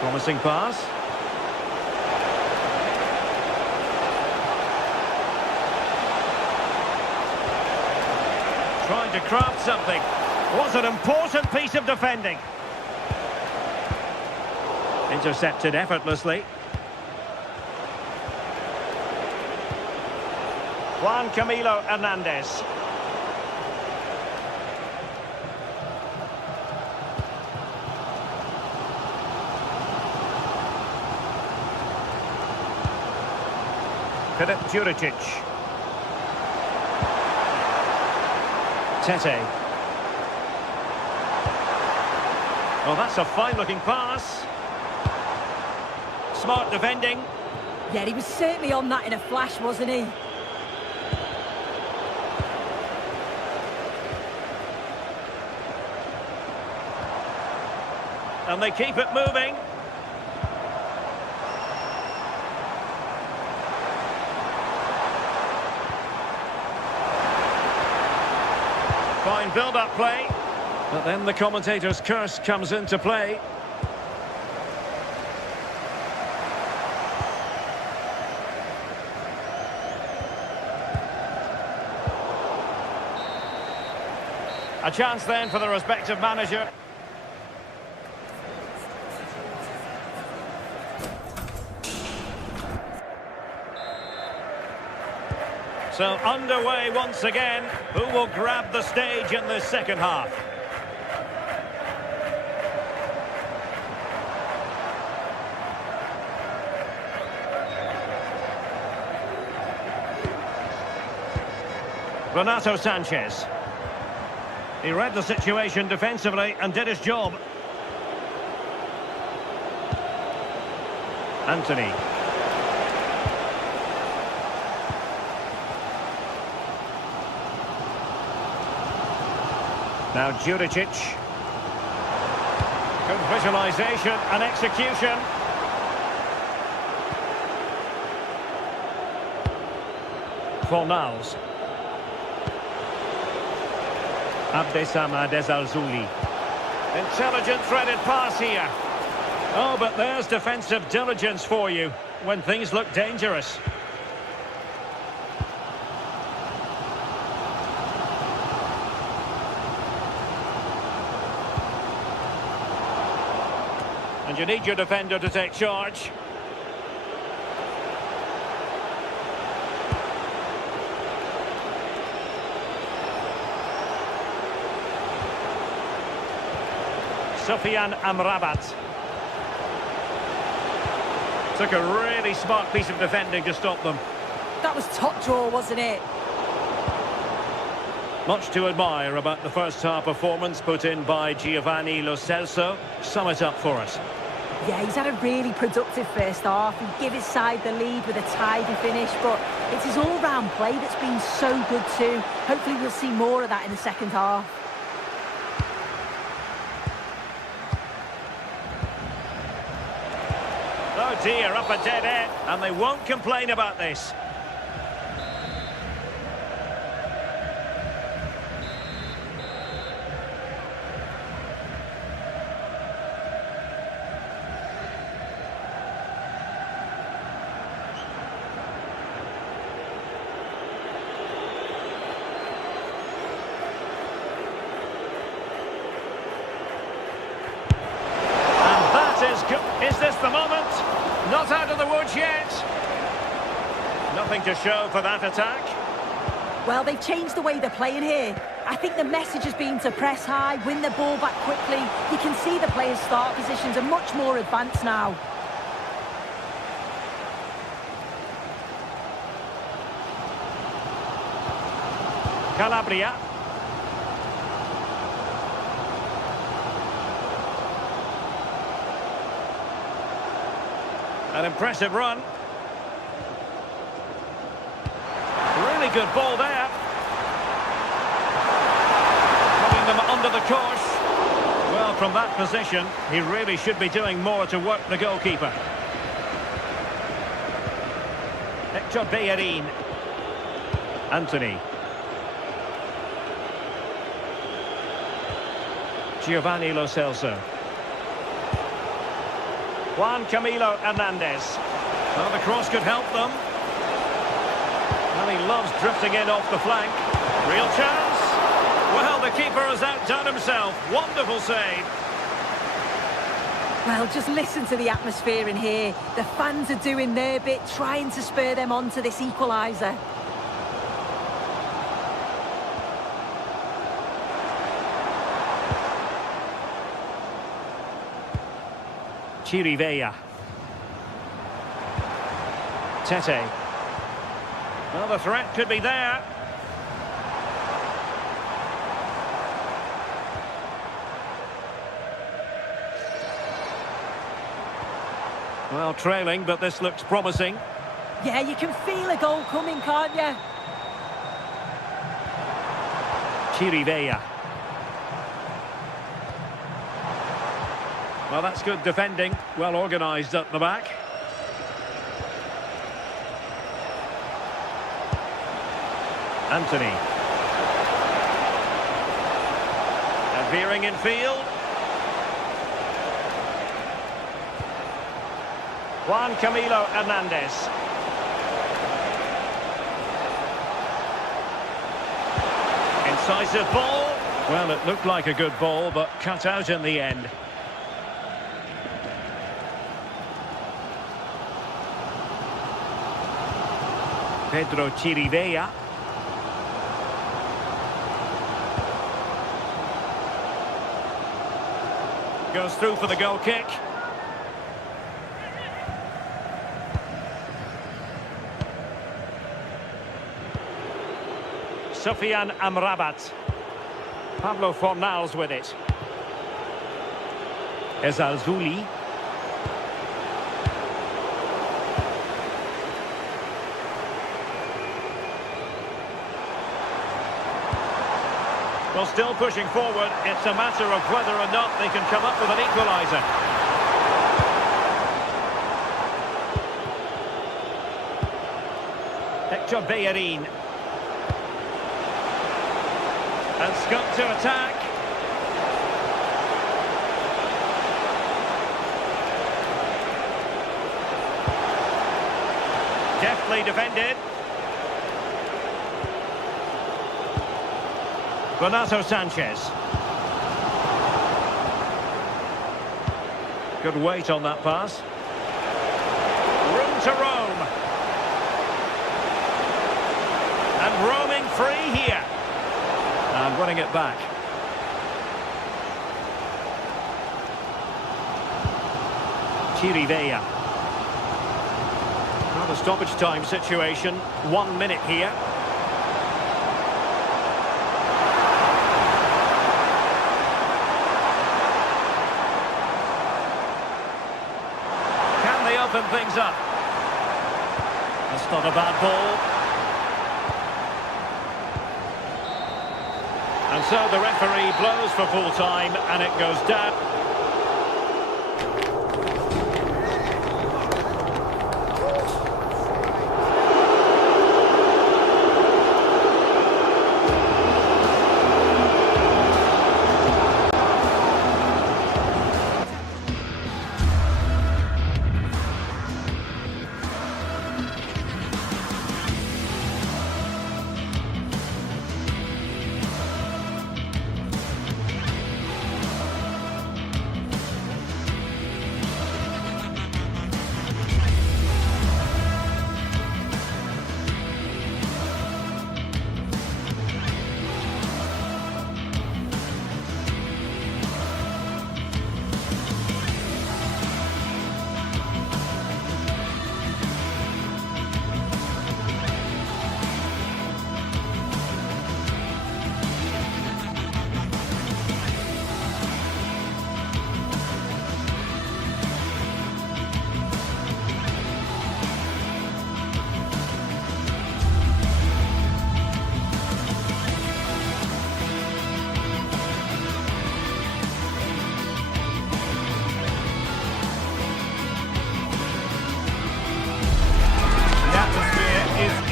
Promising pass. Trying to craft something. Was an important piece of defending. Intercepted effortlessly. Juan Camilo Hernandez. Filip Juricic. Tete. Well, that's a fine-looking pass. Smart defending. Yeah, he was certainly on that in a flash, wasn't he? And they keep it moving. Fine build-up play. But then the commentator's curse comes into play. A chance then for the respective manager. So underway once again. Who will grab the stage in this second half? Renato Sanchez. He read the situation defensively and did his job. Anthony. Now Juricic. Good visualisation and execution. Fornals. Abdessamad Al-Zouli. Intelligent threaded pass here. Oh, but there's defensive diligence for you when things look dangerous. And you need your defender to take charge. Sofian Amrabat. Took a really smart piece of defending to stop them. That was top draw, wasn't it? Much to admire about the first half performance put in by Giovanni Lo Celso. Sum it up for us. Yeah, he's had a really productive first half. He gave his side the lead with a tidy finish, but it's his all-round play that's been so good too. Hopefully we'll see more of that in the second half. Oh dear, up a dead end, and they won't complain about this. Is this the moment? Not out of the woods yet. Nothing to show for that attack. Well, they've changed the way they're playing here. I think the message has been to press high, win the ball back quickly. You can see the players' start positions are much more advanced now. Calabria. An impressive run. Really good ball there. Putting them under the course. Well, from that position, he really should be doing more to work the goalkeeper. Hector Bellerin. Anthony. Giovanni Lo Celso. Juan Camilo Hernandez. Well, the cross could help them. And he loves drifting in off the flank. Real chance. Well, the keeper has outdone himself. Wonderful save. Well, just listen to the atmosphere in here. The fans are doing their bit, trying to spur them on to this equaliser. Chirivella. Tete. Well, the threat could be there. Well, trailing, but this looks promising. Yeah, you can feel a goal coming, can't you? Chirivella. Well, that's good defending. Well organised at the back. Anthony. And veering in field. Juan Camilo Hernandez. Incisive ball. Well, it looked like a good ball, but cut out in the end. Pedro Chirivella. Goes through for the goal kick. Sofian Amrabat. Pablo Fornals with it. Ezalzouli. Well, still pushing forward. It's a matter of whether or not they can come up with an equaliser. Hector Bellerin. And Scott to attack. Deftly defended. Renato Sanchez. Good weight on that pass. Room to roam. And roaming free here. And winning it back. Chirivella. Not a stoppage time situation. 1 minute here. Can they open things up? That's not a bad ball. And so the referee blows for full time, and it goes down.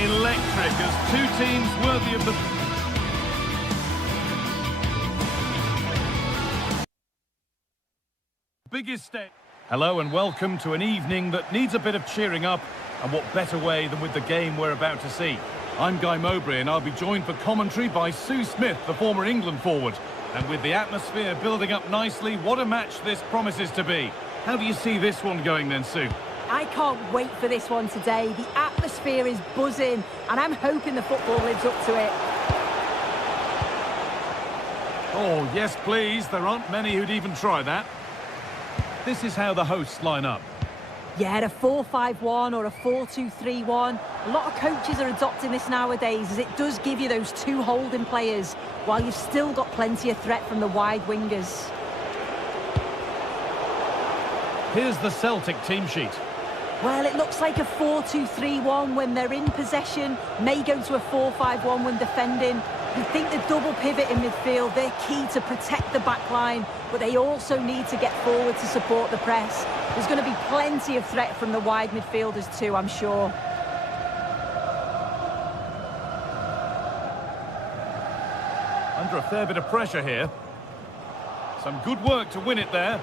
Electric as two teams worthy of the... biggest stake. Hello and welcome to an evening that needs a bit of cheering up, and what better way than with the game we're about to see. I'm Guy Mowbray and I'll be joined for commentary by Sue Smith, the former England forward. And with the atmosphere building up nicely, what a match this promises to be. How do you see this one going then, Sue? I can't wait for this one today. The atmosphere is buzzing, and I'm hoping the football lives up to it. Oh, yes, please. There aren't many who'd even try that. This is how the hosts line up. Yeah, a 4-5-1 or a 4-2-3-1. A lot of coaches are adopting this nowadays, as it does give you those two holding players, while you've still got plenty of threat from the wide wingers. Here's the Celtic team sheet. Well, it looks like a 4-2-3-1 when they're in possession, may go to a 4-5-1 when defending. You think the double pivot in midfield, they're key to protect the back line, but they also need to get forward to support the press. There's going to be plenty of threat from the wide midfielders too, I'm sure. Under a fair bit of pressure here. Some good work to win it there.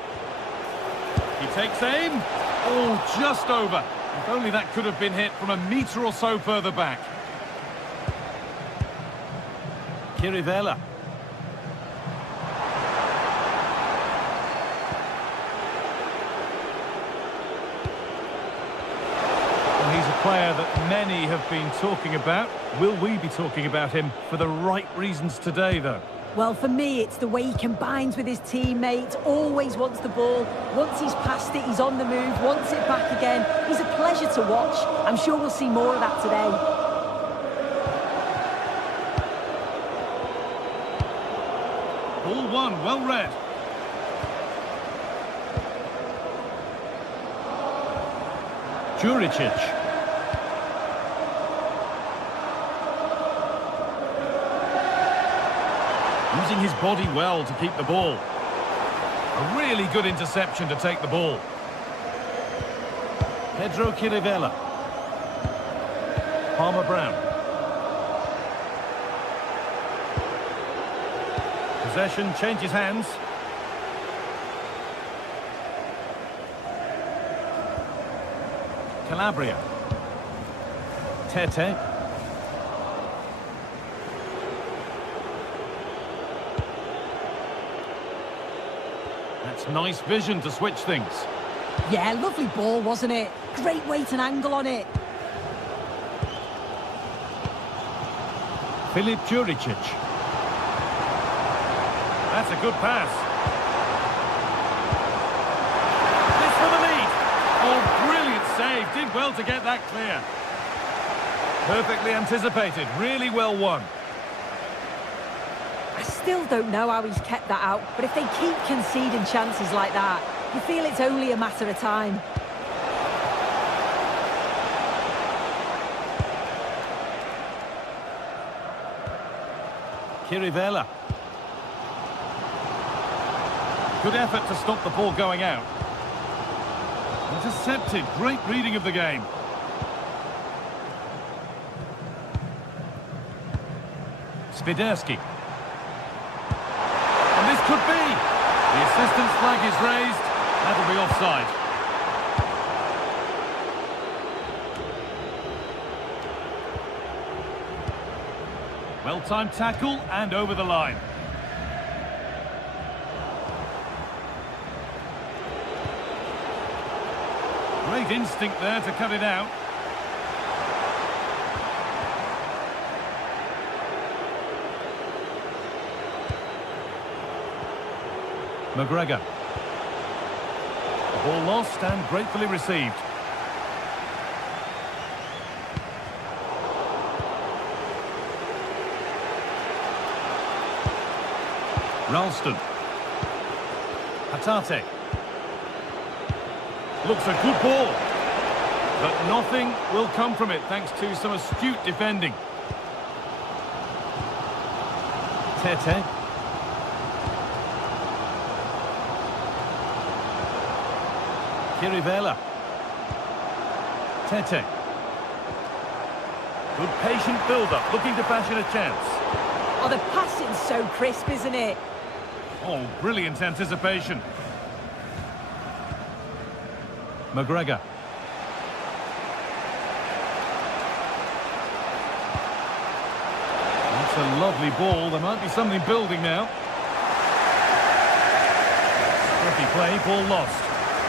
He takes aim. Oh, just over. If only that could have been hit from a metre or so further back. Kirivella. Well, he's a player that many have been talking about. Will we be talking about him for the right reasons today, though? Well, for me, it's the way he combines with his teammates, always wants the ball. Once he's passed it, he's on the move, wants it back again. He's a pleasure to watch. I'm sure we'll see more of that today. Ball one, well read. Juricic. Using his body well to keep the ball. A really good interception to take the ball. Pedro Kirivella. Palmer Brown. Possession changes hands. Calabria. Tete. That's nice vision to switch things. Yeah, lovely ball, wasn't it? Great weight and angle on it. Filip Juricic. That's a good pass. This for the lead. Oh, brilliant save. Did well to get that clear. Perfectly anticipated. Really well won. I still don't know how he's kept that out, but if they keep conceding chances like that, you feel it's only a matter of time. Kirivella. Good effort to stop the ball going out. Intercepted. Great reading of the game. Swiderski. And this could be. The assistant's flag is raised. That'll be offside. Well-timed tackle and over the line. Great instinct there to cut it out. McGregor. The ball lost and gratefully received. Ralston. Hatate. Looks a good ball. But nothing will come from it thanks to some astute defending. Tete. Kirivella. Tete. Good patient build-up, looking to fashion a chance. Oh, the passing's so crisp, isn't it? Oh, brilliant anticipation. McGregor. That's a lovely ball. There might be something building now. Scrappy play, ball lost.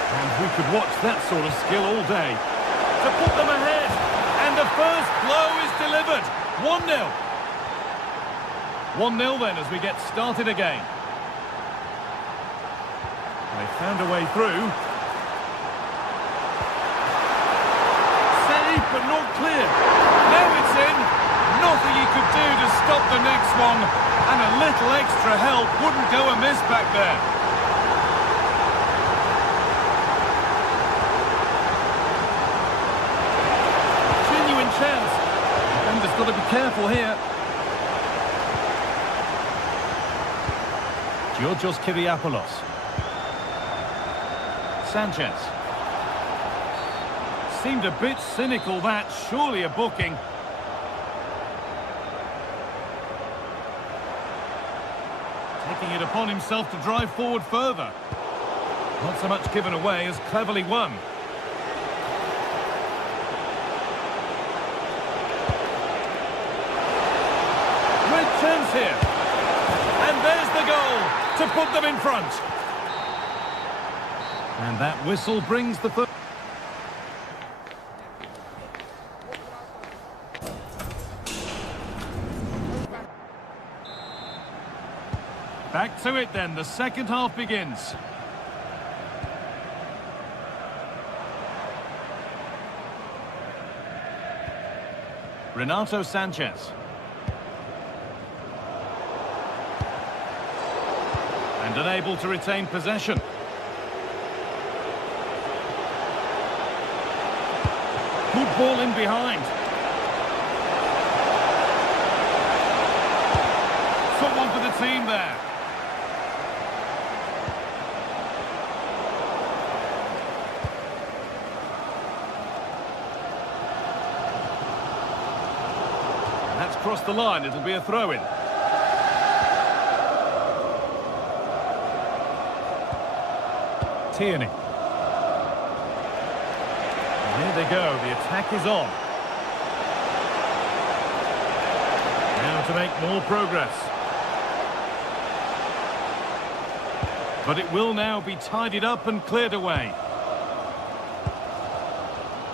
And we could watch that sort of skill all day. To put them ahead. And the first blow is delivered. 1-0. 1-0 then as we get started again. They found a way through. Save, but not clear. Now it's in. Nothing he could do to stop the next one. And a little extra help wouldn't go amiss back there. got to be careful here. Georgios Kyriapoulos. Sanchez. Seemed a bit cynical, that. Surely a booking. Taking it upon himself to drive forward further. Not so much given away as cleverly won. Great chance here. And there's the goal to put them in front. And that whistle brings the first. Back to it then, the second half begins. Renato Sanchez. And unable to retain possession. Good ball in behind. Someone for the team there. That's crossed the line, it'll be a throw-in. Tierney. And here they go, the attack is on. Now to make more progress. But it will now be tidied up and cleared away.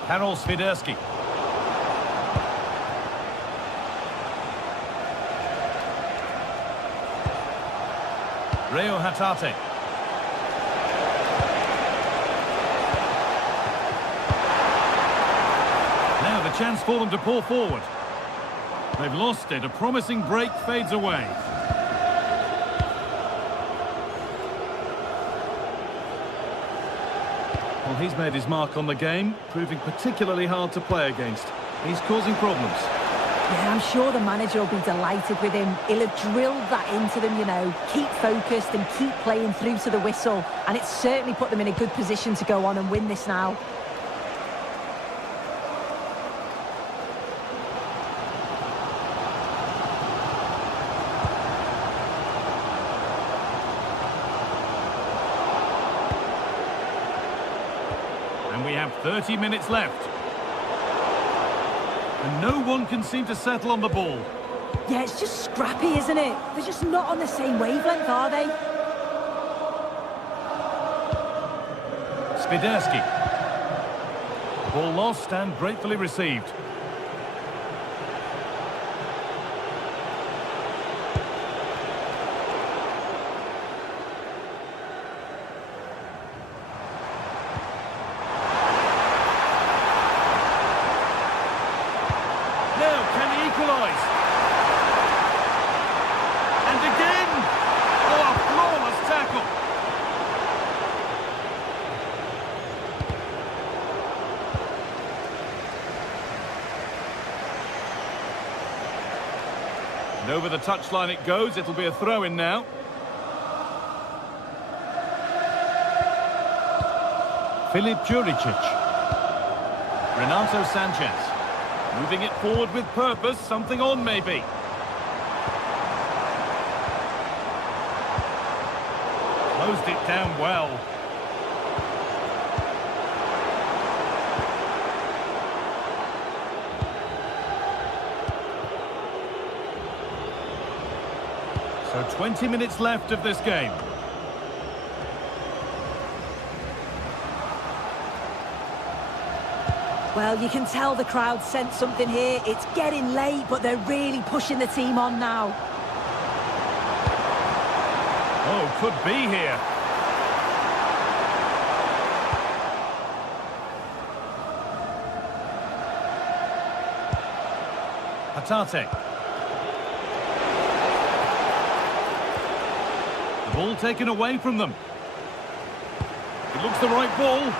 Karol Swiderski. Reo Hatate. Now the chance for them to pull forward. They've lost it. A promising break fades away. Well, he's made his mark on the game, proving particularly hard to play against. He's causing problems. Yeah, I'm sure the manager will be delighted with him. He'll have drilled that into them, you know. Keep focused and keep playing through to the whistle. And it's certainly put them in a good position to go on and win this now. And we have 30 minutes left. And no one can seem to settle on the ball. Yeah, it's just scrappy, isn't it? They're just not on the same wavelength, are they? Swiderski. Ball lost and gratefully received. And again! Oh, a flawless tackle! And over the touchline it goes. It'll be a throw-in now. Filip Juricic. Renato Sanchez. Moving it forward with purpose, something on maybe. Closed it down well. So 20 minutes left of this game. Well, you can tell the crowd sensed something here. It's getting late, but they're really pushing the team on now. Oh, could be here. Hatate. The ball taken away from them. It looks the right ball.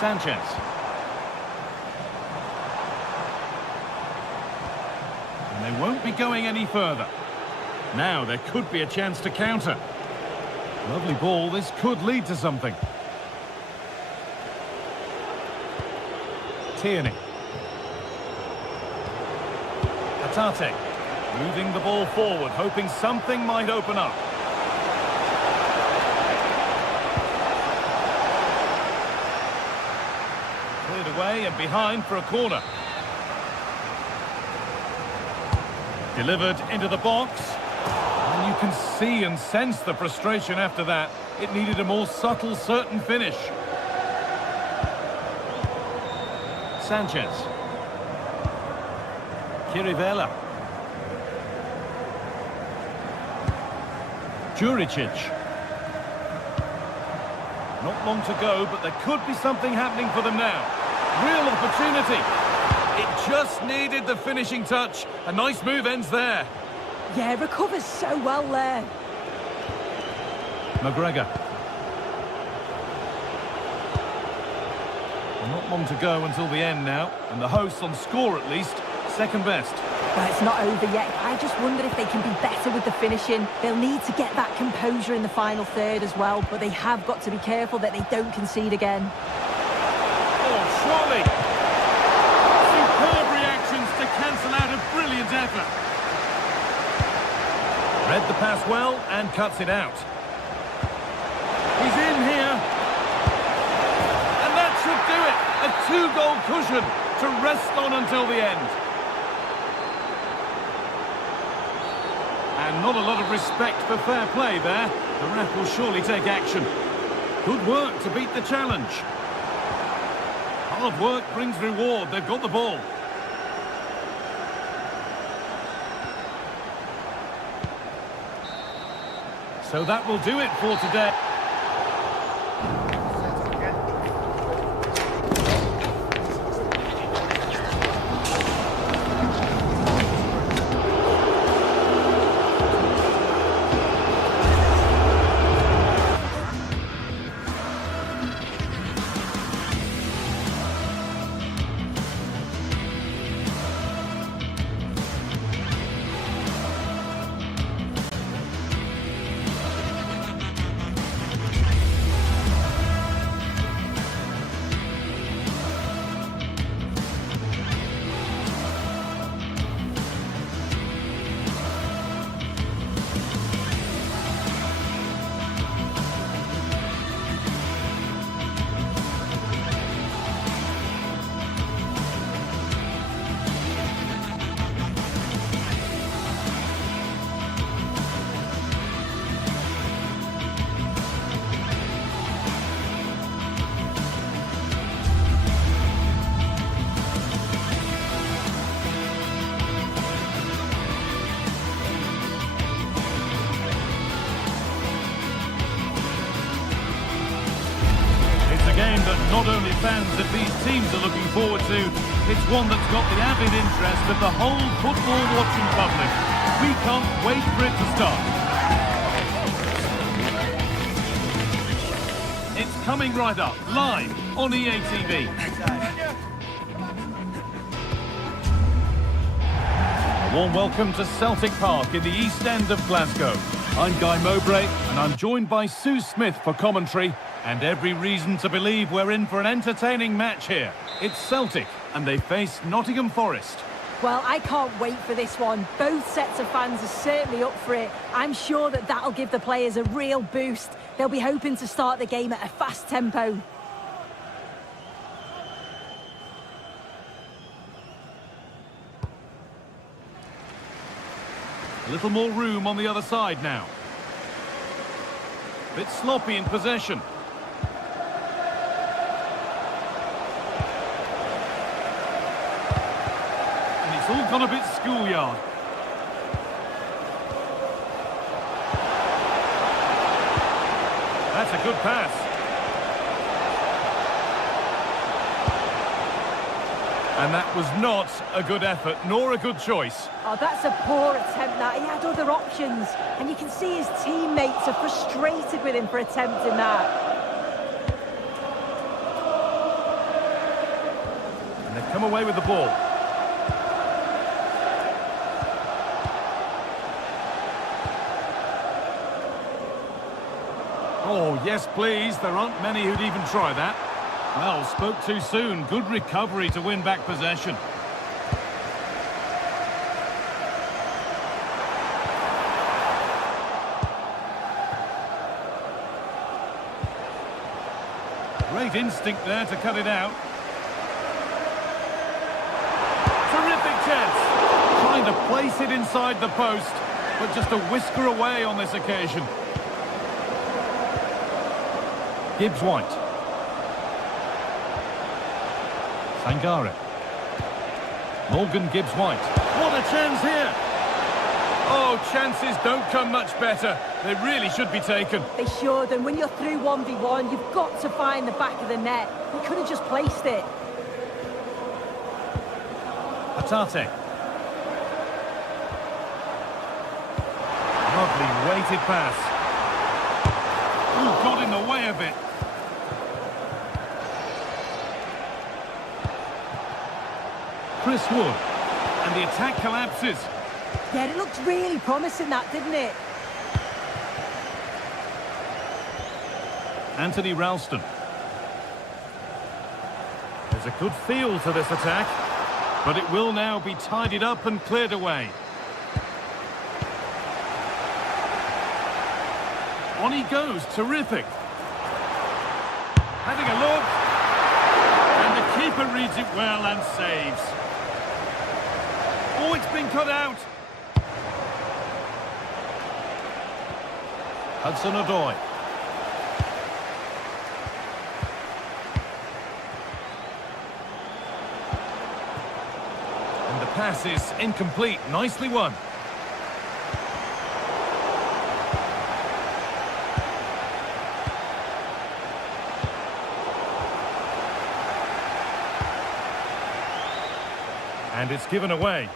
Sanchez. And they won't be going any further. Now there could be a chance to counter. Lovely ball, this could lead to something. Tierney. Atate. Moving the ball forward, hoping something might open up. Cleared away and behind for a corner. Delivered into the box. And you can see and sense the frustration after that. It needed a more subtle, certain finish. Sanchez. Kirivela. Juricic. Not long to go, but there could be something happening for them now. Real opportunity. It just needed the finishing touch. A nice move ends there. Yeah, recovers so well there. McGregor. Not long to go until the end now, and the hosts on score at least, second best. Well, it's not over yet. I just wonder if they can be better with the finishing. They'll need to get that composure in the final third as well, but they have got to be careful that they don't concede again. Oh, surely! Superb reactions to cancel out a brilliant effort. Read the pass well and cuts it out. He's in here. And that should do it. A two-goal cushion to rest on until the end. And not a lot of respect for fair play there. The ref will surely take action. Good work to beat the challenge. Hard work brings reward. They've got the ball. So that will do it for today. That not only fans of these teams are looking forward to, it's one that's got the avid interest of the whole football-watching public. We can't wait for it to start. It's coming right up, live on EA TV. A warm welcome to Celtic Park in the East End of Glasgow. I'm Guy Mowbray, and I'm joined by Sue Smith for commentary. And every reason to believe we're in for an entertaining match here. It's Celtic, and they face Nottingham Forest. Well, I can't wait for this one. Both sets of fans are certainly up for it. I'm sure that that'll give the players a real boost. They'll be hoping to start the game at a fast tempo. A little more room on the other side now. Bit sloppy in possession. It's all gone a bit schoolyard. That's a good pass. And that was not a good effort, nor a good choice. Oh, that's a poor attempt, that. He had other options. And you can see his teammates are frustrated with him for attempting that. come away with the ball. Oh, yes, please. There aren't many who'd even try that. Well, spoke too soon. Good recovery to win back possession. Great instinct there to cut it out. Terrific chance. Trying to place it inside the post, but just a whisker away on this occasion. Gibbs-White. Sangare. Morgan Gibbs-White. What a chance here! Oh, chances don't come much better. They really should be taken. They should, and when you're through 1v1, you've got to find the back of the net. He could have just placed it. Hatate. Lovely weighted pass. Ooh, got in the way of it. Chris Wood. And the attack collapses. Yeah, it looked really promising, that, didn't it? Anthony Ralston. There's a good feel to this attack, but it will now be tidied up and cleared away. On he goes, terrific. Having a look. And the keeper reads it well and saves. Oh, it's been cut out. Hudson-Odoi. And the pass is incomplete. Nicely won. And it's given away.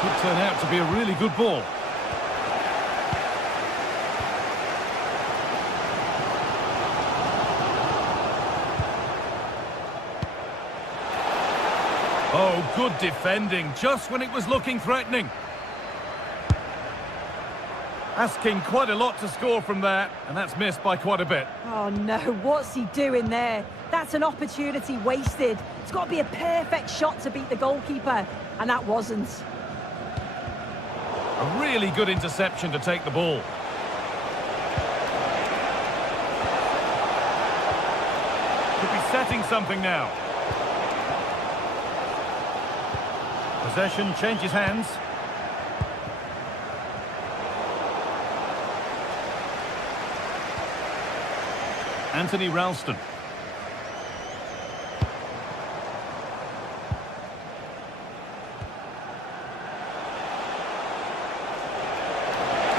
Could turn out to be a really good ball. Oh, good defending, just when it was looking threatening. Asking quite a lot to score from there, and that's missed by quite a bit. Oh no, what's he doing there? That's an opportunity wasted. It's got to be a perfect shot to beat the goalkeeper, and that wasn't. A really good interception to take the ball. Could be setting something now. Possession changes hands. Anthony Ralston.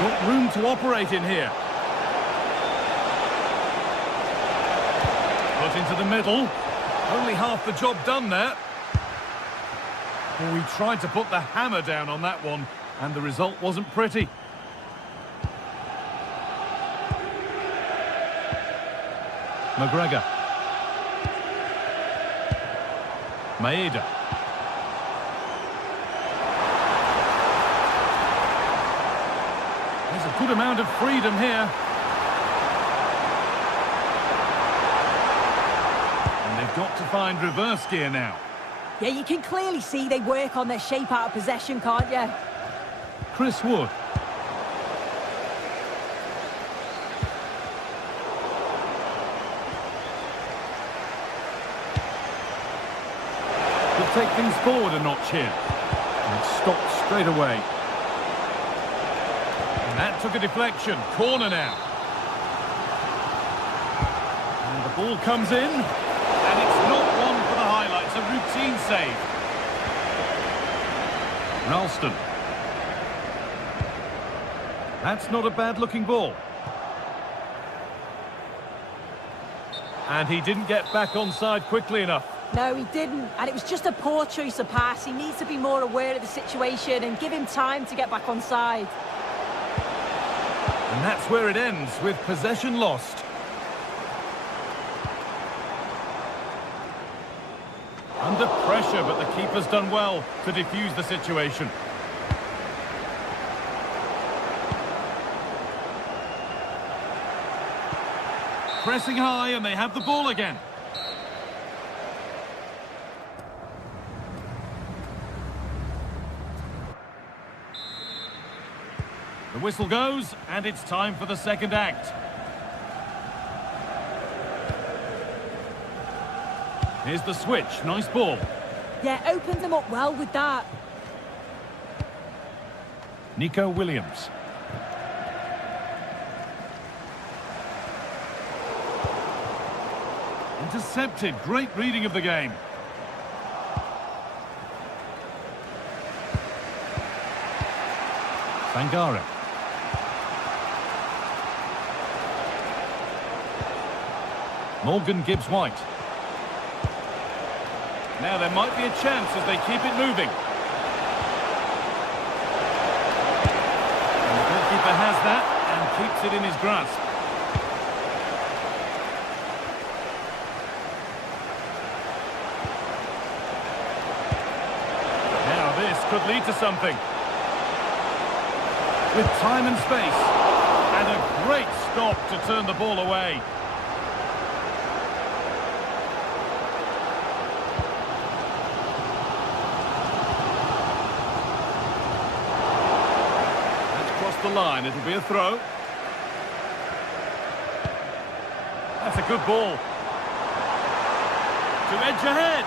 Got room to operate in here. Put into the middle. Only half the job done there. Well, we tried to put the hammer down on that one, and the result wasn't pretty. McGregor. Maeda. There's a good amount of freedom here. And they've got to find reverse gear now. Yeah, you can clearly see they work on their shape out of possession, can't you? Chris Wood. Could take things forward a notch here. And it stopped straight away. And that took a deflection. Corner now. And the ball comes in. And it's not one for the highlights. A routine save. Ralston. That's not a bad-looking ball. And he didn't get back onside quickly enough. No, he didn't, and it was just a poor choice of pass. He needs to be more aware of the situation and give him time to get back on side. And that's where it ends, with possession lost. Under pressure, but the keeper's done well to defuse the situation. Pressing high, and they have the ball again. The whistle goes, and it's time for the second act. Here's the switch. Nice ball. Yeah, opened them up well with that. Nico Williams. Intercepted. Great reading of the game. Sangare. Morgan Gibbs-White. Now there might be a chance as they keep it moving. And the goalkeeper has that and keeps it in his grasp. Now this could lead to something. With time and space. And a great stop to turn the ball away. The line, it'll be a throw. That's a good ball. To edge ahead.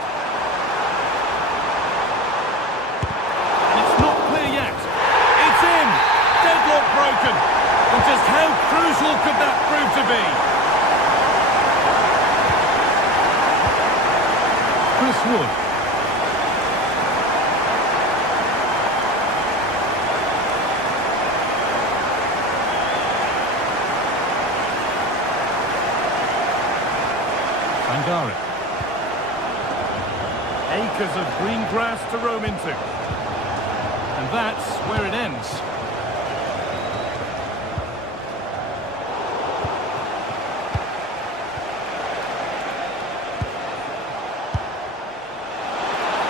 And it's not clear yet. It's in. Deadlock broken. And just how crucial could that prove to be? Chris Wood. Sangare. Acres of green grass to roam into. And that's where it ends.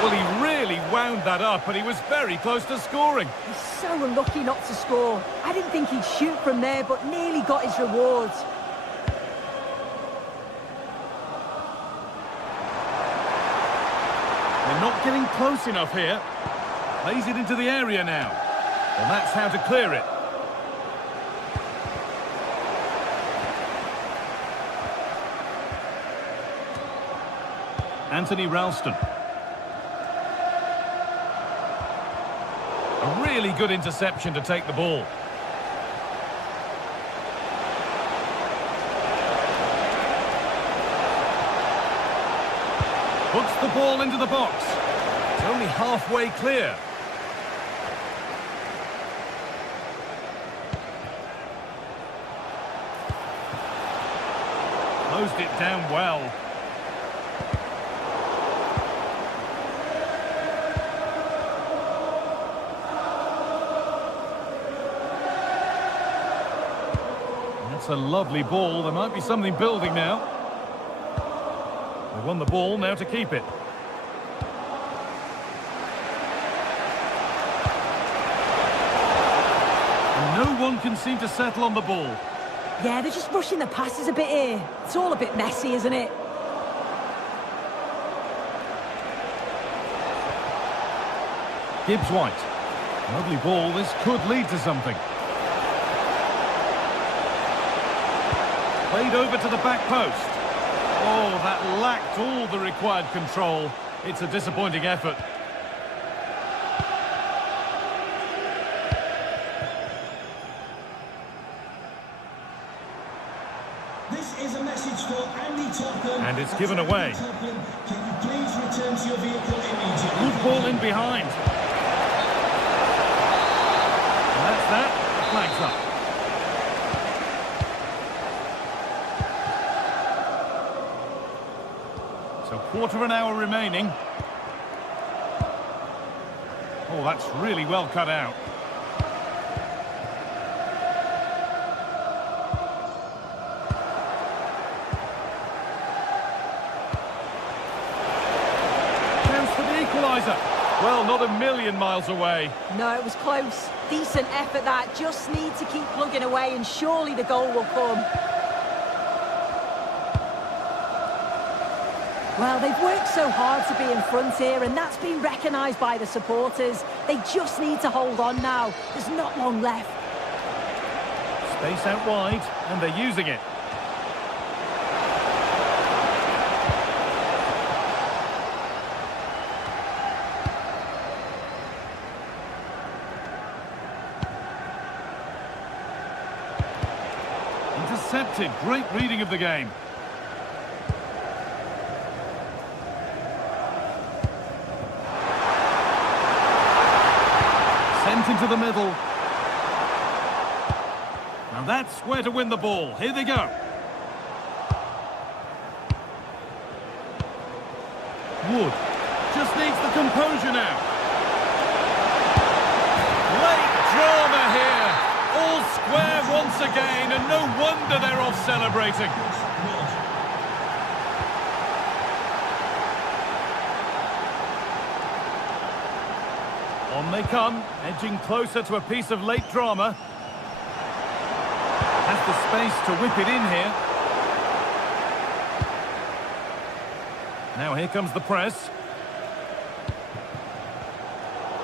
Well, he really wound that up, and he was very close to scoring. He's so unlucky not to score. I didn't think he'd shoot from there, but nearly got his rewards. They're not getting close enough here. Plays it into the area now. Well, that's how to clear it. Anthony Ralston. A really good interception to take the ball. Puts the ball into the box. It's only halfway clear. Closed it down well. That's a lovely ball. There might be something building now. They won the ball, now to keep it. And no one can seem to settle on the ball. Yeah, they're just rushing the passes a bit here. It's all a bit messy, isn't it? Gibbs-White. Lovely ball. This could lead to something. Played over to the back post. Oh, that lacked all the required control. It's a disappointing effort. This is a message for Andy Topham. And it's given away. Can you please return to your vehicle immediately? Good ball in behind. And that's that. The flag's up. So quarter of an hour remaining. Oh, that's really well cut out. Chance for the equaliser. Well, not a million miles away. No, it was close. Decent effort that. Just need to keep plugging away and surely the goal will come. Well, they've worked so hard to be in front here, and that's been recognised by the supporters. They just need to hold on now. There's not long left. Space out wide, and they're using it. Intercepted. Great reading of the game. Sent into the middle. Now that's where to win the ball. Here they go. Wood just needs the composure now. Late drama here. All square once again, and no wonder they're off celebrating. On they come, edging closer to a piece of late drama. Has the space to whip it in here. Now here comes the press.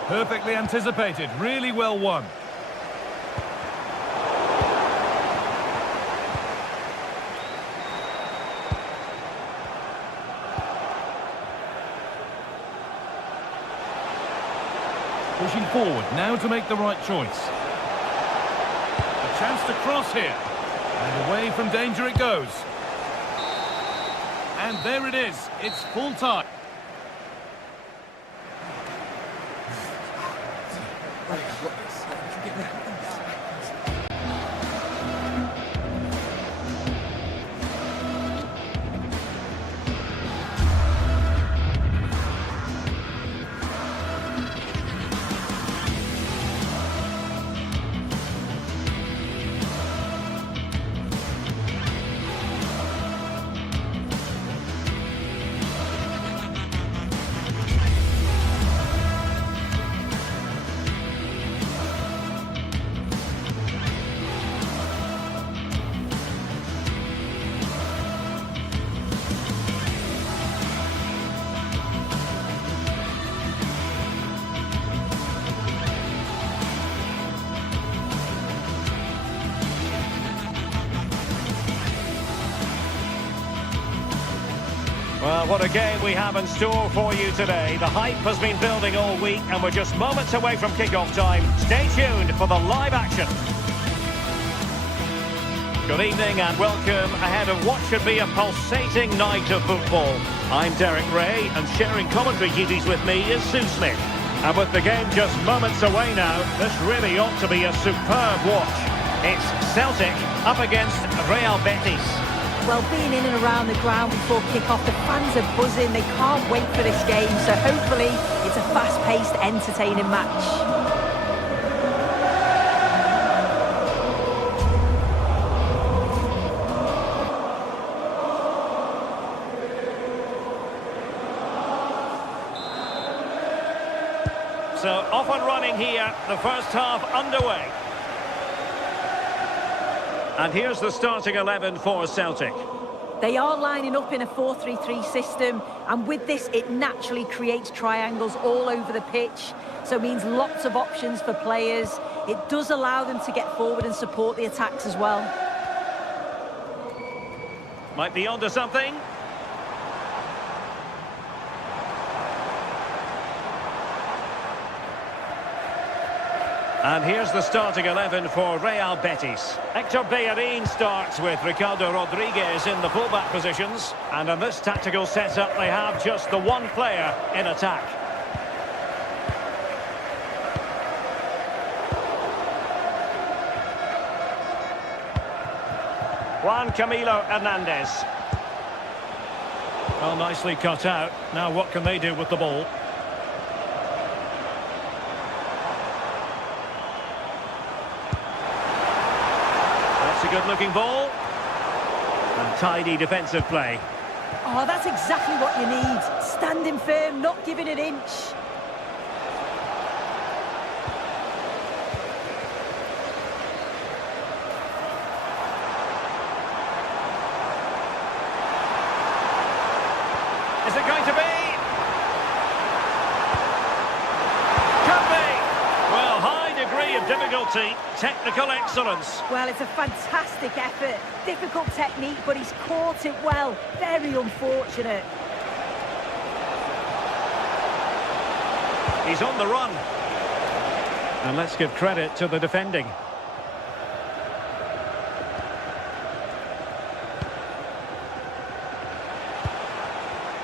Perfectly anticipated, really well won. Pushing forward, now to make the right choice. A chance to cross here. And away from danger it goes. And there it is, it's full time. Well, what a game we have in store for you today. The hype has been building all week and we're just moments away from kick-off time. Stay tuned for the live action. Good evening and welcome ahead of what should be a pulsating night of football. I'm Derek Ray and sharing commentary duties with me is Sue Smith. And with the game just moments away now, this really ought to be a superb watch. It's Celtic up against Real Betis. Well, being in and around the ground before kick-off, the fans are buzzing. They can't wait for this game, so hopefully it's a fast-paced, entertaining match. So off and running here, the first half underway. And here's the starting 11 for Celtic. They are lining up in a 4-3-3 system, and with this it naturally creates triangles all over the pitch, so it means lots of options for players. It does allow them to get forward and support the attacks as well. Might be onto something. And here's the starting 11 for Real Betis. Hector Bellerin starts with Ricardo Rodriguez in the fullback positions. And in this tactical setup, they have just the one player in attack. Juan Camilo Hernandez. Well, nicely cut out. Now what can they do with the ball? That's a good-looking ball. And tidy defensive play. Oh, that's exactly what you need. Standing firm, not giving an inch. Is it going to be? Can be! Well, high degree of difficulty, technical excellence. Well, it's a fantastic effort. Difficult technique, but he's caught it well. Very unfortunate. He's on the run. And let's give credit to the defending.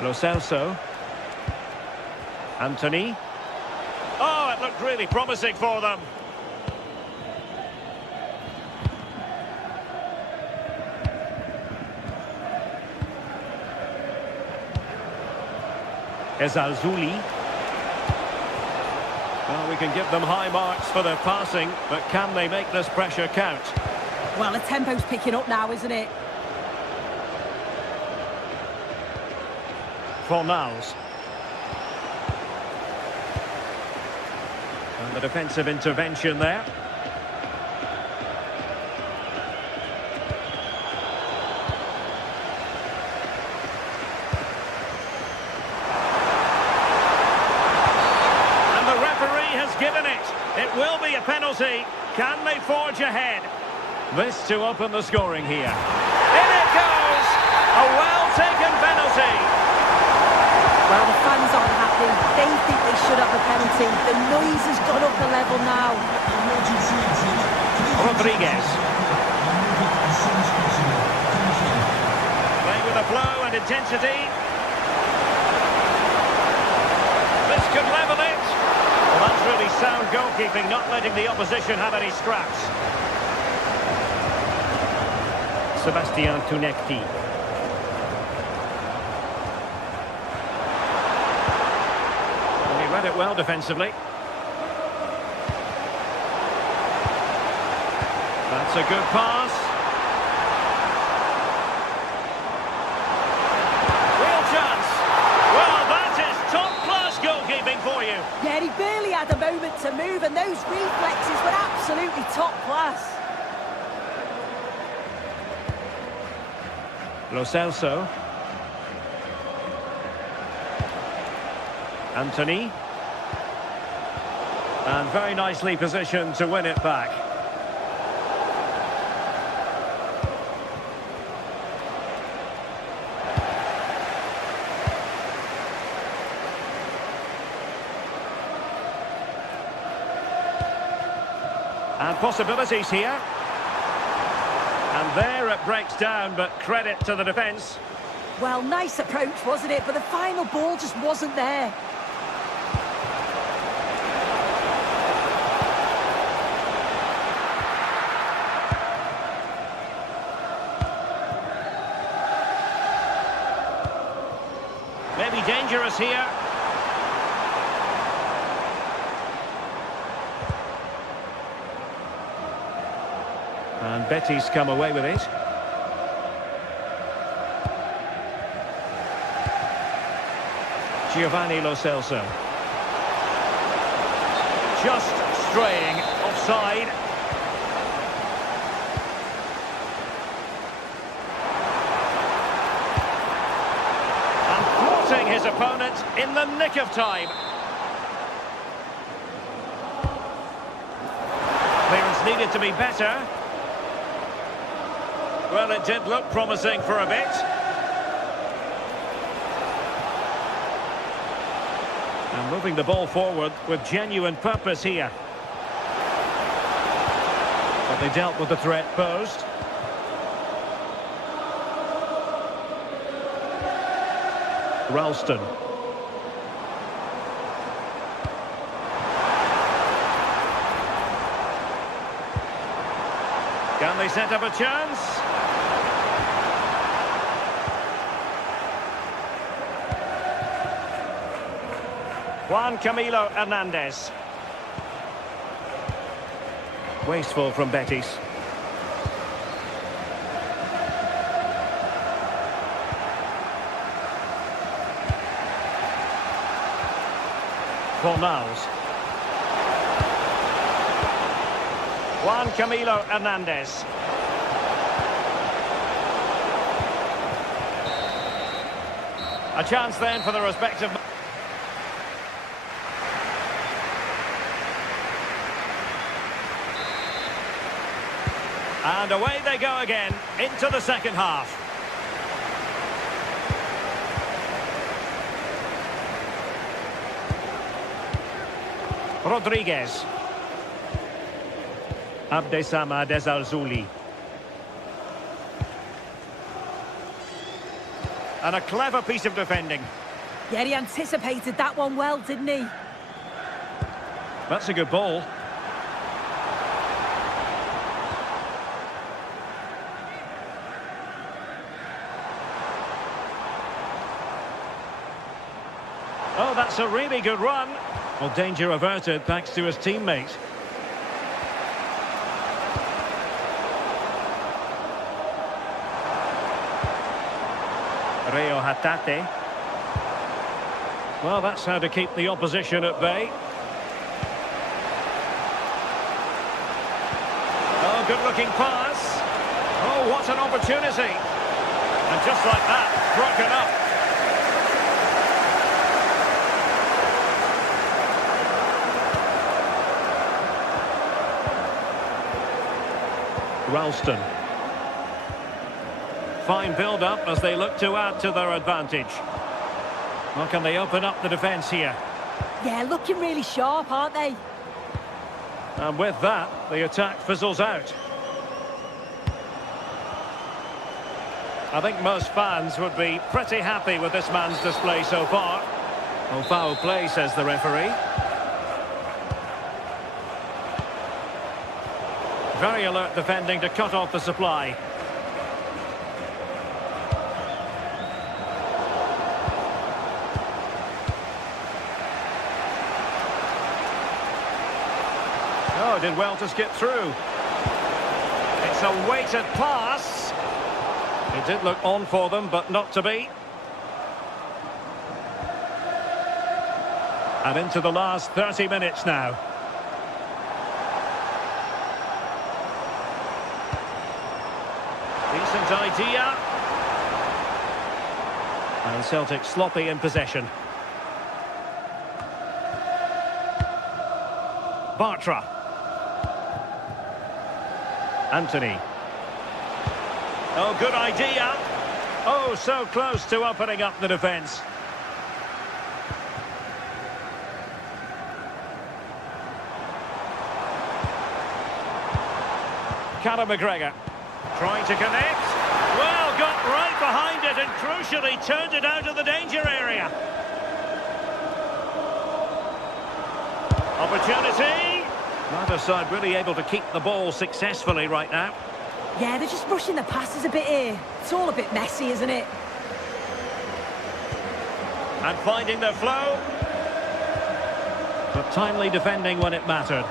Lo Celso. Anthony. Oh, it looked really promising for them. Ezalzouli. Well, we can give them high marks for their passing, but can they make this pressure count? Well, the tempo's picking up now, isn't it? Fornals. And the defensive intervention there. And the referee has given it. It will be a penalty. Can they forge ahead? This to open the scoring here. In it goes! A well-taken penalty. Well, the fans aren't happy. They think they should have a penalty. The noise has gone up a level now. Rodriguez. Playing with a flow and intensity. This could level it. Well, that's really sound goalkeeping, not letting the opposition have any scraps. Sebastian Tunekti. Read it well defensively. That's a good pass. Real chance. Well, that is top-class goalkeeping for you. Yeah, he barely had a moment to move, and those reflexes were absolutely top class. Lo Celso. Anthony. And very nicely positioned to win it back. And possibilities here. And there it breaks down, but credit to the defence. Well, nice approach, wasn't it? But the final ball just wasn't there. Maybe dangerous here. And Betty's come away with it. Giovanni Lo Celso. Just straying offside. And thwarting his opponent in the nick of time. Clearance needed to be better. Well, it did look promising for a bit. And moving the ball forward with genuine purpose here. But they dealt with the threat posed. Ralston. Can they set up a chance? Juan Camilo Hernandez. Wasteful from Betis. Fornals. Juan Camilo Hernandez. A chance then for the respective... And away they go again, into the second half. Rodriguez. Abdesama Desalzuli. And a clever piece of defending. Yeah, he anticipated that one well, didn't he? That's a good ball. Oh, that's a really good run. Well, danger averted thanks to his teammate. Rio Hatate. Well, that's how to keep the opposition at bay. Oh, good-looking pass. Oh, what an opportunity. And just like that, broken up. Ralston. Fine build-up as they look to add to their advantage. How can they open up the defence here? Yeah, looking really sharp, aren't they? And with that, the attack fizzles out. I think most fans would be pretty happy with this man's display so far. Oh, foul play, says the referee. Very alert defending to cut off the supply. Oh, did well to skip through. It's a weighted pass. It did look on for them, but not to be. And into the last 30 minutes now. Decent idea. And Celtic sloppy in possession. Bartra. Anthony. Oh, good idea. Oh, so close to opening up the defence. Callum McGregor. Trying to connect. Well, got right behind it and crucially turned it out of the danger area. Opportunity. Neither side really able to keep the ball successfully right now. Yeah, they're just rushing the passes a bit here. It's all a bit messy, isn't it? And finding their flow. But timely defending when it mattered.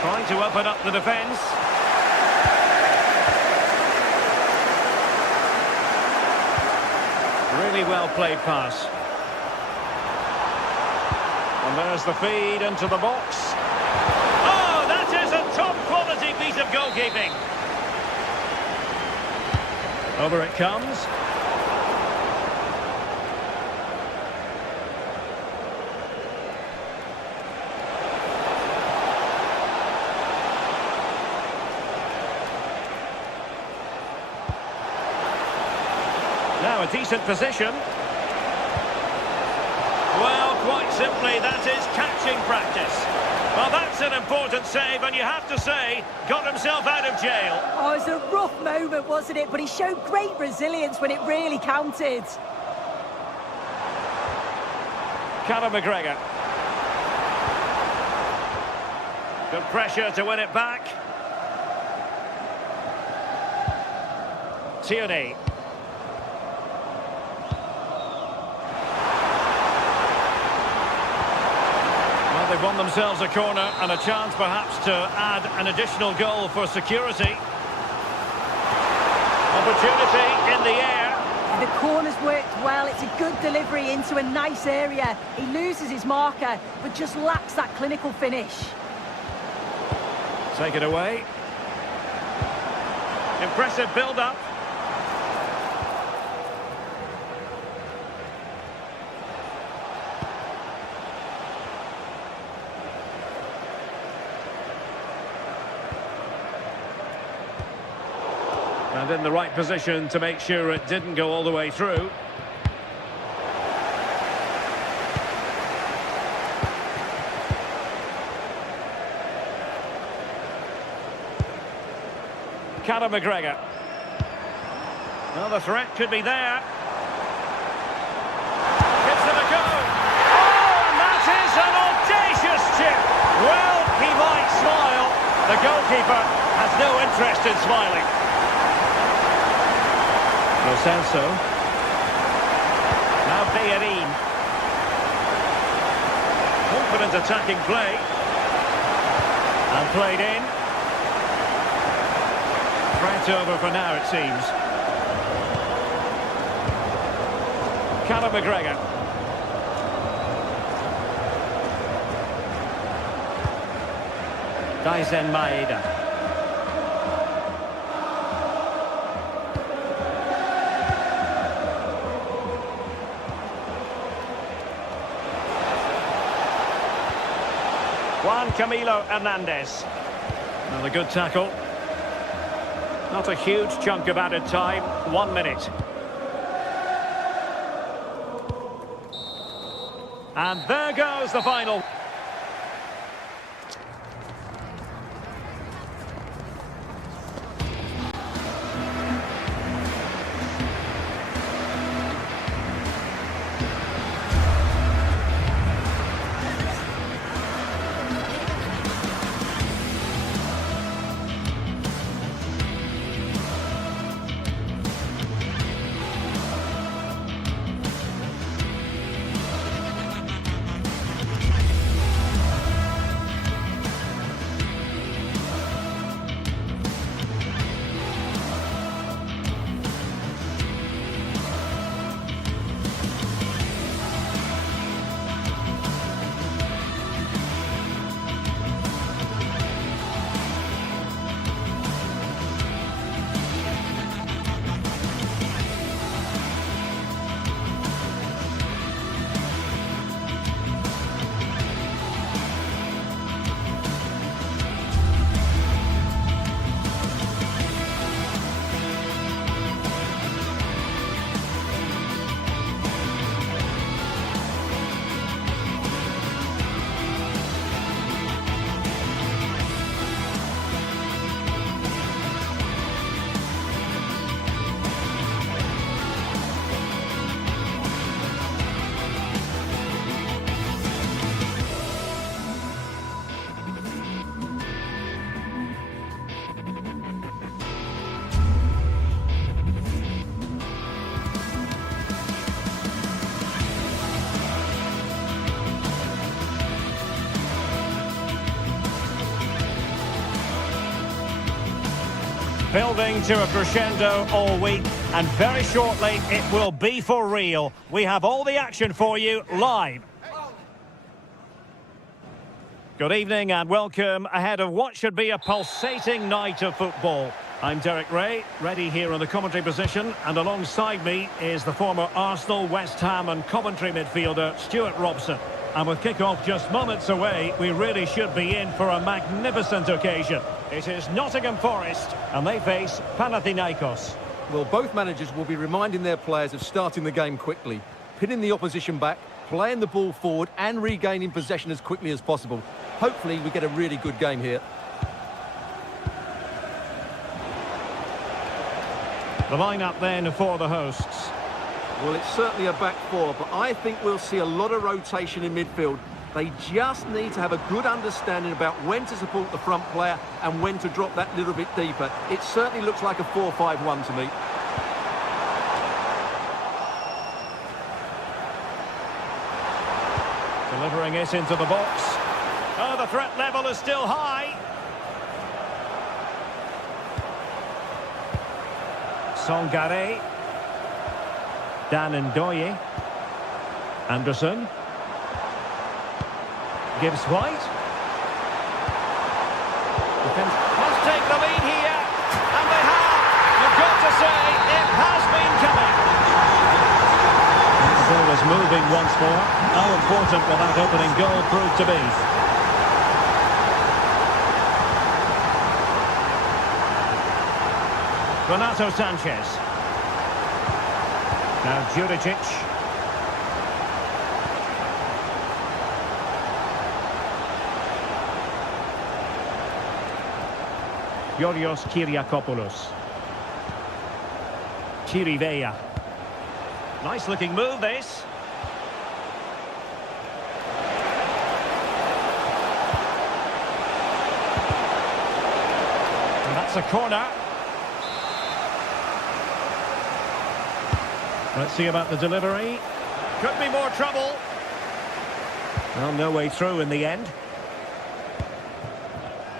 Trying to open up the defence. Really well played pass. And there's the feed into the box. Oh, that is a top quality piece of goalkeeping. Over it comes. Now a decent position. Well, quite simply, that is catching practice. Well, that's an important save, and you have to say, got himself out of jail. Oh, it was a rough moment, wasn't it? But he showed great resilience when it really counted. Callum McGregor. Good pressure to win it back. Tierney. Well, they've won themselves a corner and a chance perhaps to add an additional goal for security. Opportunity in the air. The corner's worked well. It's a good delivery into a nice area. He loses his marker, but just lacks that clinical finish. Take it away. Impressive build-up. And in the right position to make sure it didn't go all the way through. Callum McGregor. Well, the threat could be there. Gives them a go. Oh, and that is an audacious chip. Well, he might smile. The goalkeeper has no interest in smiling. Lo Celso. Now Bellerin. Confident attacking play. And played in. Threat over for now, it seems. Callum McGregor. Daisen Maeda. Juan Camilo Hernandez. Another good tackle. Not a huge chunk of added time. 1 minute. And there goes the final. Building to a crescendo all week, and very shortly it will be for real. We have all the action for you live. Good evening and welcome ahead of what should be a pulsating night of football. I'm Derek Ray, ready here in the commentary position, and alongside me is the former Arsenal, West Ham and Coventry midfielder Stuart Robson. And with kick-off just moments away, we really should be in for a magnificent occasion. It is Nottingham Forest, and they face Panathinaikos. Well, both managers will be reminding their players of starting the game quickly, pinning the opposition back, playing the ball forward and regaining possession as quickly as possible. Hopefully we get a really good game here. The lineup then for the hosts. Well, it's certainly a back four, but I think we'll see a lot of rotation in midfield. They just need to have a good understanding about when to support the front player and when to drop that little bit deeper. It certainly looks like a 4-5-1 to me. Delivering it into the box. Oh, the threat level is still high. Songare. Dan Ndoye. Anderson. Gives White. Defense must take the lead here. And they have. You've got to say, it has been coming. The ball is moving once more. How important will that opening goal prove to be? Renato Sanchez. Now Juricic. Yorios Kyriakopoulos. Chirivella. Nice looking move, this. And that's a corner. Let's see about the delivery. Could be more trouble. Well, no way through in the end.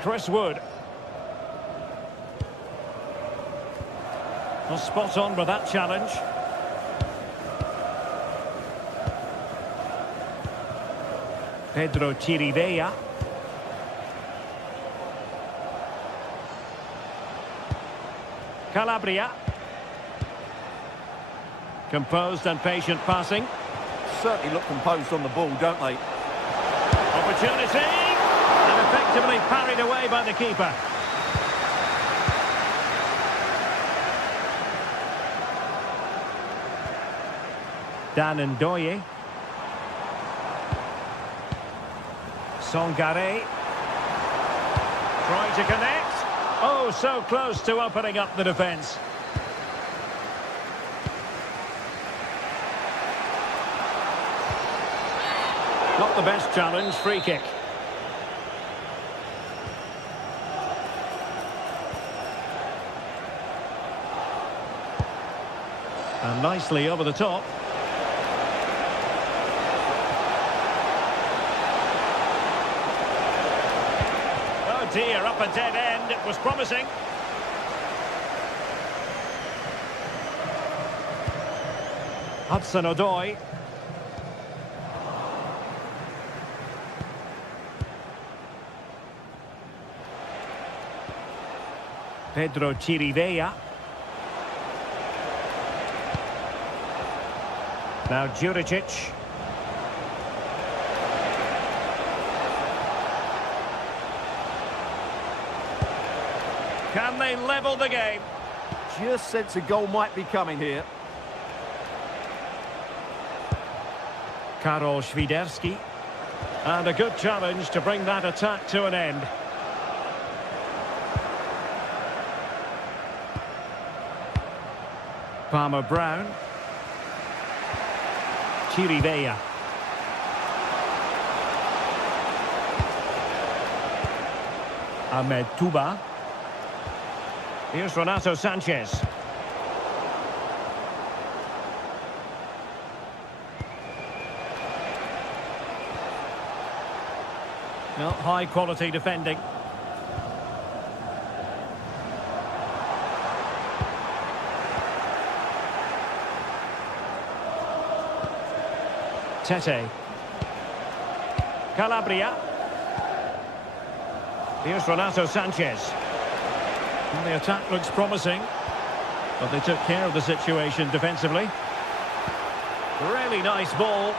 Chris Wood. Well, spot on with that challenge. Pedro Chirivella. Calabria. Composed and patient passing. Certainly look composed on the ball, don't they? Opportunity. And effectively parried away by the keeper. Dan Ndoye. Songare. Trying to connect. Oh, so close to opening up the defence. Not the best challenge, free kick. And nicely over the top. Oh dear, up a dead end. It was promising. Hudson-Odoi. Pedro Chirivella. Now Juricic. Can they level the game? Just sense a goal might be coming here. Karol Świderski. And a good challenge to bring that attack to an end. Palmer Brown. Chirivella. Ahmed Touba. Here's Renato Sanchez. Well, high quality defending. Tete. Calabria. Here's Renato Sanchez. Well, the attack looks promising, but they took care of the situation defensively. Really nice ball.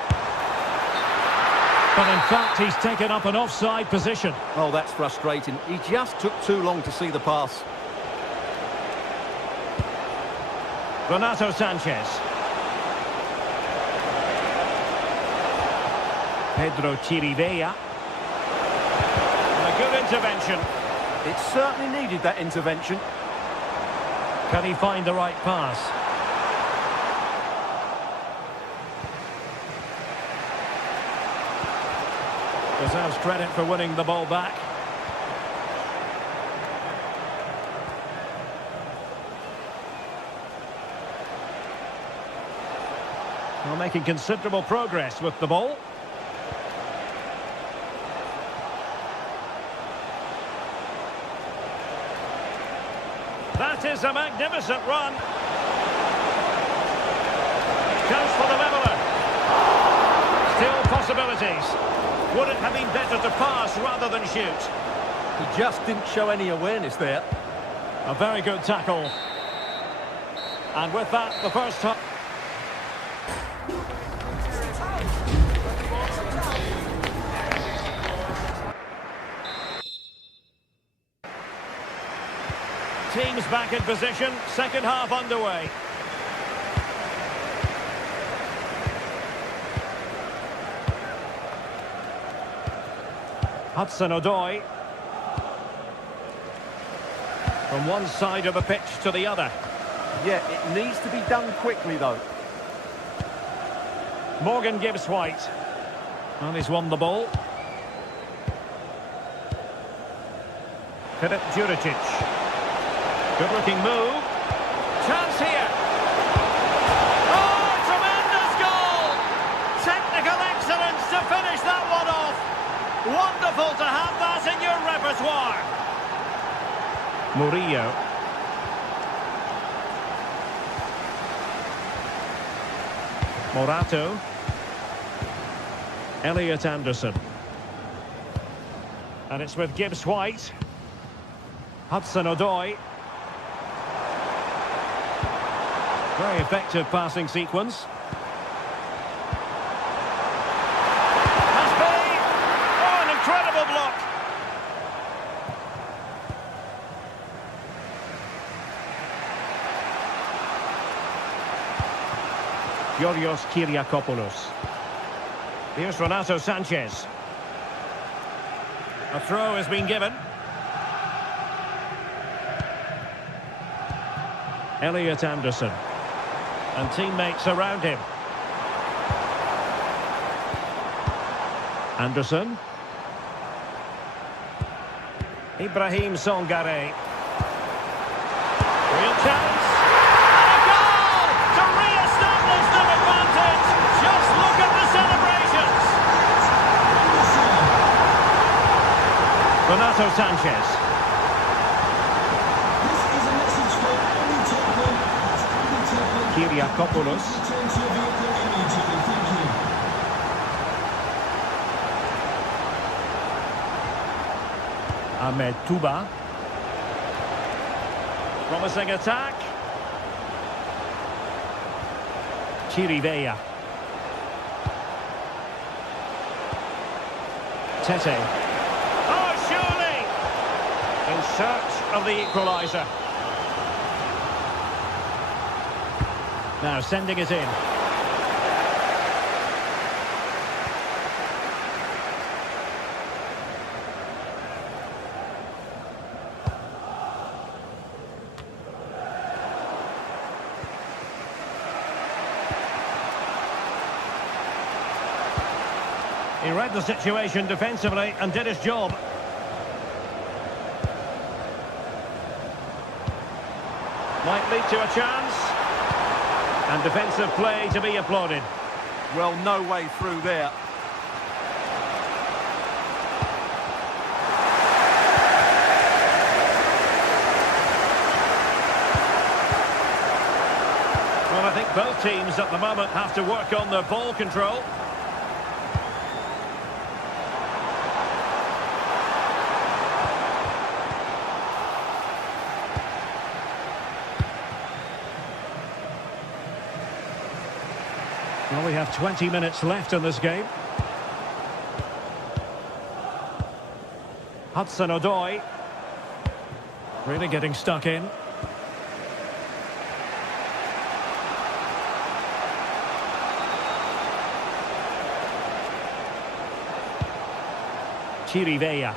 But in fact, he's taken up an offside position. Oh, that's frustrating. He just took too long to see the pass. Renato Sanchez. Pedro Chirivella. And a good intervention. It certainly needed that intervention. Can he find the right pass? Deserves credit for winning the ball back. Well, making considerable progress with the ball. That is a magnificent run. Chance for the leveller. Still possibilities. Would it have been better to pass rather than shoot? He just didn't show any awareness there. A very good tackle. And with that, the first time. Teams back in position, second half underway. Hudson-Odoi. From one side of the pitch to the other. Yeah, it needs to be done quickly, though. Morgan Gibbs-White. And he's won the ball. Filip Juricic. Good-looking move. Chance here. Oh, tremendous goal! Technical excellence to finish that one off. Wonderful to have that in your repertoire. Murillo. Morato. Elliot Anderson. And it's with Gibbs-White. Hudson-Odoi. Very effective passing sequence. Has been! Oh, an incredible block! Georgios Kyriakopoulos. Here's Renato Sanchez. A throw has been given. Elliot Anderson. And teammates around him. Anderson. Ibrahim Songare. Real chance. And a goal to re-establish their advantage. Just look at the celebrations. Renato Sanchez. This is a message for any tackle. Kyriakopoulos. Return to your vehicle immediately. Thank you. Ahmed Touba. Promising attack. Chirivella. Tete. Oh, surely! In search of the equaliser. Now sending it in. He read the situation defensively and did his job. Might lead to a chance. And defensive play to be applauded. Well, no way through there. Well, I think both teams at the moment have to work on their ball control. Well, we have 20 minutes left in this game. Hudson-Odoi. Really getting stuck in. Chirivella.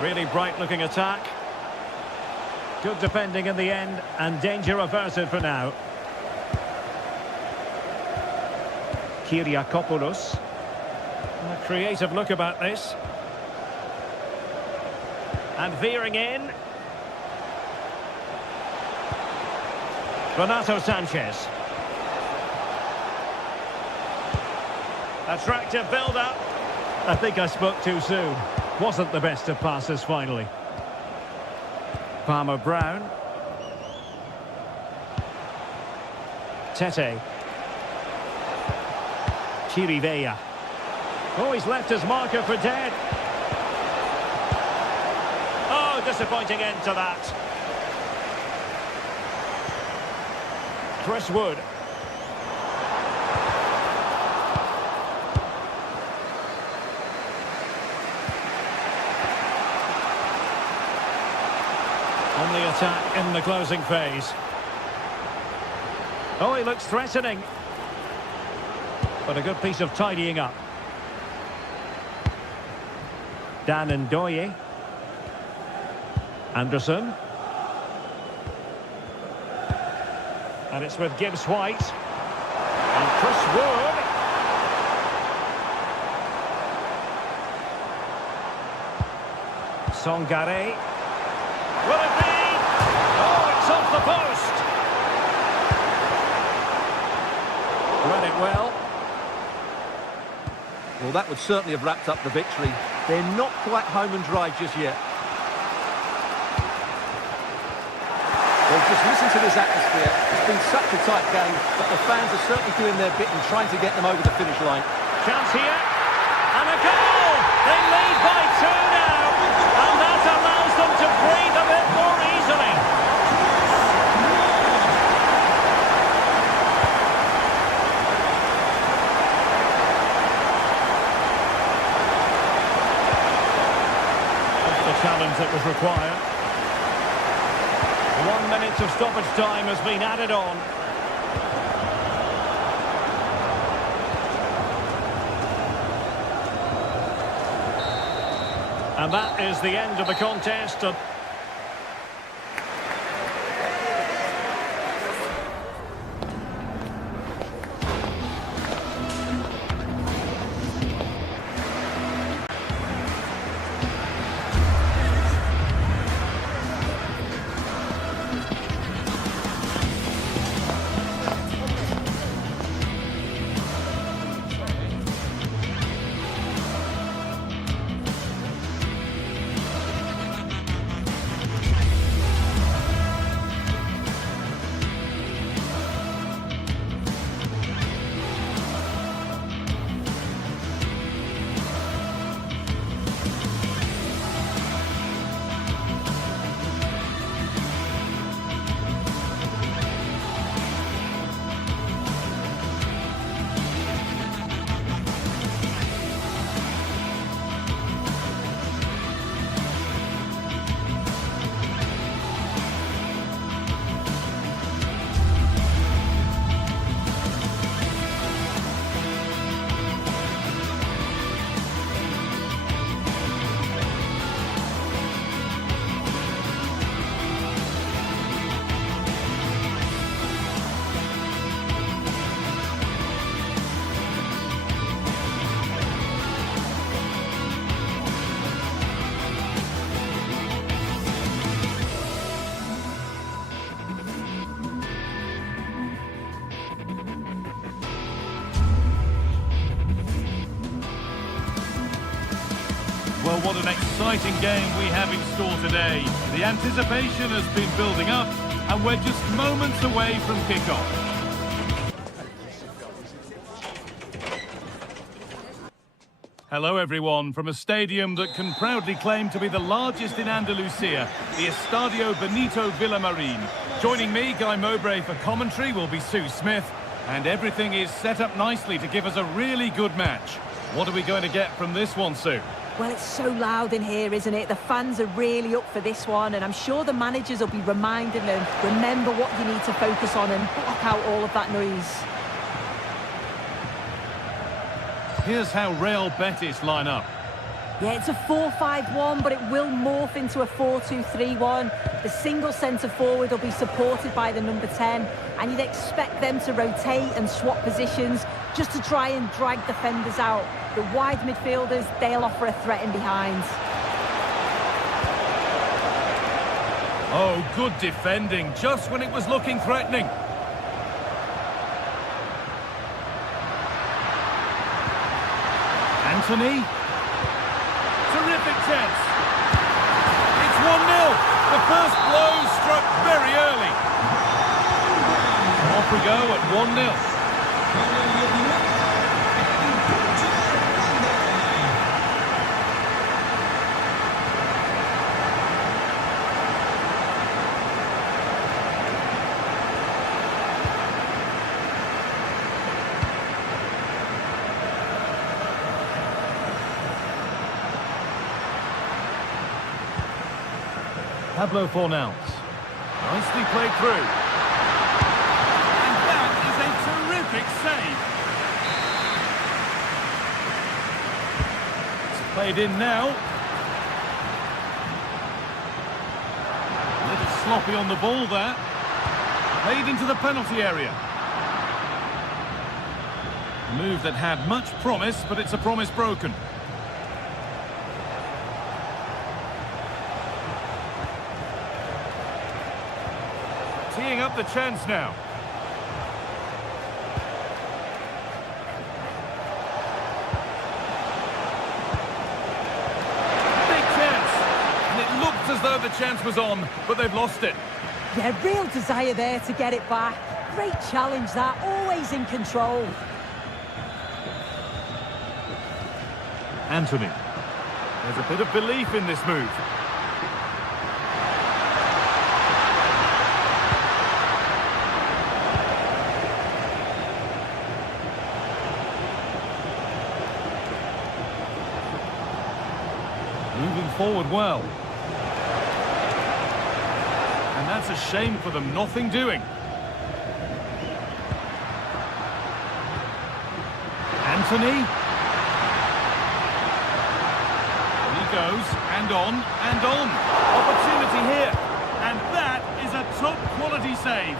Really bright-looking attack. Good defending in the end, and danger averted for now. Kyriakopoulos. A creative look about this. And veering in. Renato Sanchez. Attractive build-up. I think I spoke too soon. Wasn't the best of passes finally. Palmer Brown. Tete. Chirivella. Oh, he's left his marker for dead. Oh, disappointing end to that. Chris Wood. On the attack in the closing phase. Oh, he looks threatening. But a good piece of tidying up. Dan Ndoye. Anderson. And it's with Gibbs White. And Chris Wood. Songare. Will it be? Oh, it's off the post. Read it well. Well, that would certainly have wrapped up the victory. They're not quite home and dry just yet. Well, just listen to this atmosphere. It's been such a tight game, but the fans are certainly doing their bit and trying to get them over the finish line. Chance here. And a goal! They lead by 2 now. And that allows them to breathe a bit more easily. That's the challenge that was required. 1 minute of stoppage time has been added on. And that is the end of the contest. Well, what an exciting game we have in store today. The anticipation has been building up, and we're just moments away from kick-off. Hello everyone, from a stadium that can proudly claim to be the largest in Andalusia, the Estadio Benito Villamarín. Joining me, Guy Mowbray, for commentary will be Sue Smith, and everything is set up nicely to give us a really good match. What are we going to get from this one, Sue? Well, it's so loud in here, isn't it? The fans are really up for this one, and I'm sure the managers will be reminding them, remember what you need to focus on and block out all of that noise. Here's how Real Betis line up. Yeah, it's a 4-5-1, but it will morph into a 4-2-3-1. The single centre-forward will be supported by the number 10, and you'd expect them to rotate and swap positions just to try and drag defenders out. The wide midfielders, they'll offer a threat in behind. Oh, good defending, just when it was looking threatening. Anthony. Terrific chance. It's 1-0. The first blow struck very early. Off we go at 1-0. Pablo Fornals. Nicely played through. And that is a terrific save. It's played in now. A little sloppy on the ball there. Played into the penalty area. A move that had much promise, but it's a promise broken. Teeing up the chance now. Big chance. And it looked as though the chance was on, but they've lost it. Yeah, real desire there to get it back. Great challenge that, always in control. Anthony. There's a bit of belief in this move. Moving forward well. And that's a shame for them, nothing doing. Anthony. He goes, and on, and on. Opportunity here. And that is a top quality save.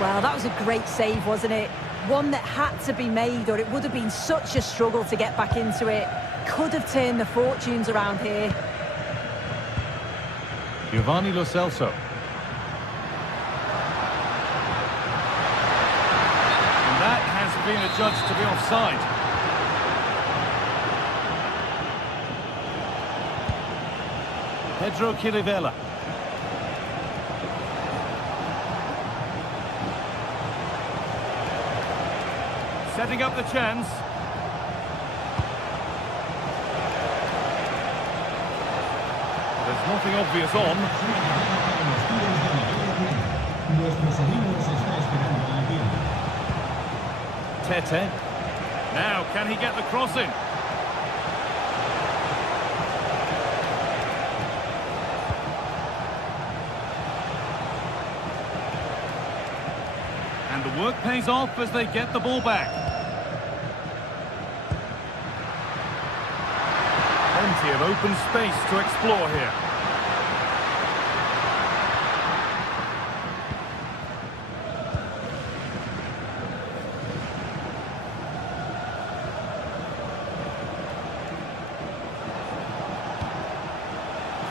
Well, that was a great save, wasn't it? One that had to be made, or it would have been such a struggle to get back into it. Could have turned the fortunes around here. Giovanni Lo Celso. And that has been adjudged to be offside. Pedro Chirivella. Setting up the chance. There's nothing obvious on. Tete. Now, can he get the cross in? And the work pays off as they get the ball back. Plenty of open space to explore here.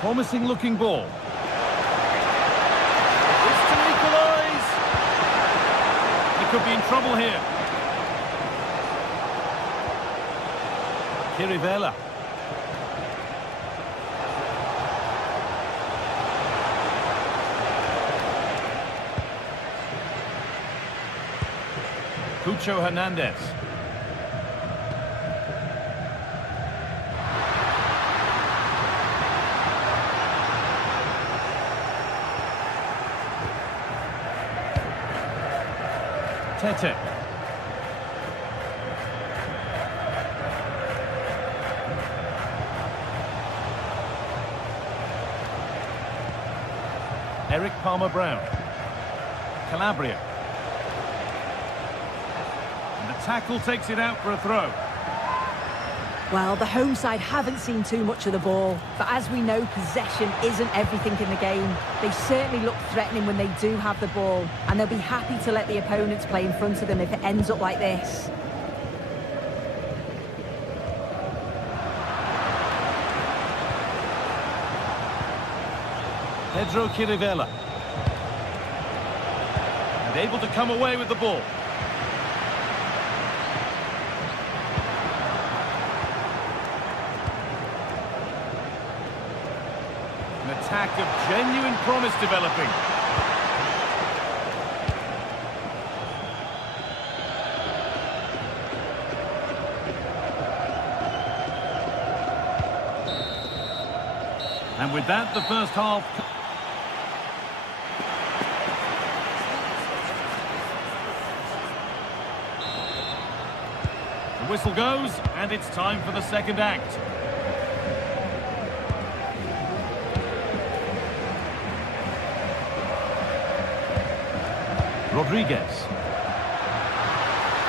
Promising looking ball. It's to equalise. He could be in trouble here. Chirivella. Cucho Hernandez. Tete. Eric Palmer-Brown. Calabria. And the tackle takes it out for a throw. Well, the home side haven't seen too much of the ball, but as we know, possession isn't everything in the game. They certainly look threatening when they do have the ball, and they'll be happy to let the opponents play in front of them if it ends up like this. Pedro Chirivella. And able to come away with the ball. attack of genuine promise developing. And with that, the first half... The whistle goes, and it's time for the second act. Rodriguez.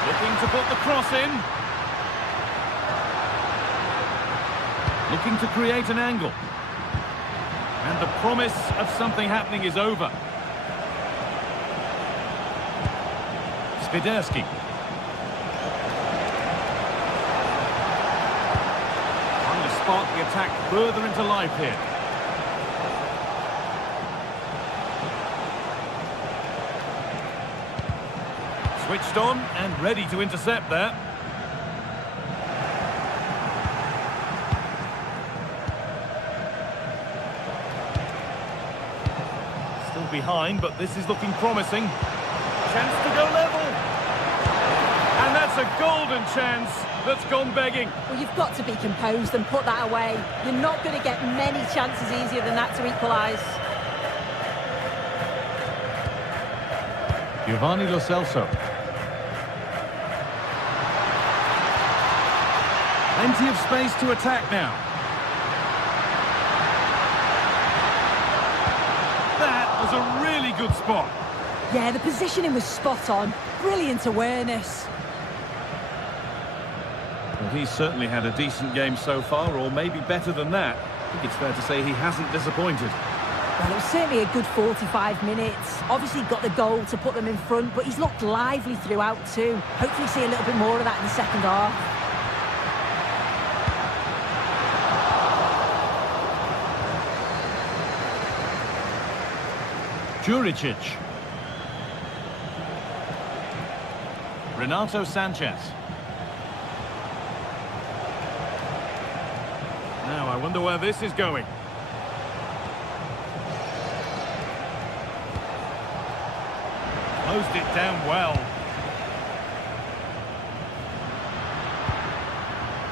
Looking to put the cross in. Looking to create an angle. And the promise of something happening is over. Spiderski. Trying to spark the attack further into life here. Switched on and ready to intercept there. Still behind, but this is looking promising. Chance to go level. And that's a golden chance that's gone begging. Well, you've got to be composed and put that away. You're not going to get many chances easier than that to equalise. Giovanni Lo Celso. Plenty of space to attack now. That was a really good spot. Yeah, the positioning was spot on. Brilliant awareness. Well, he's certainly had a decent game so far, or maybe better than that. I think it's fair to say he hasn't disappointed. Well, it was certainly a good 45 minutes. Obviously got the goal to put them in front, but he's looked lively throughout too. Hopefully see a little bit more of that in the second half. Juricic. Renato Sanchez. Now, I wonder where this is going. Closed it down well.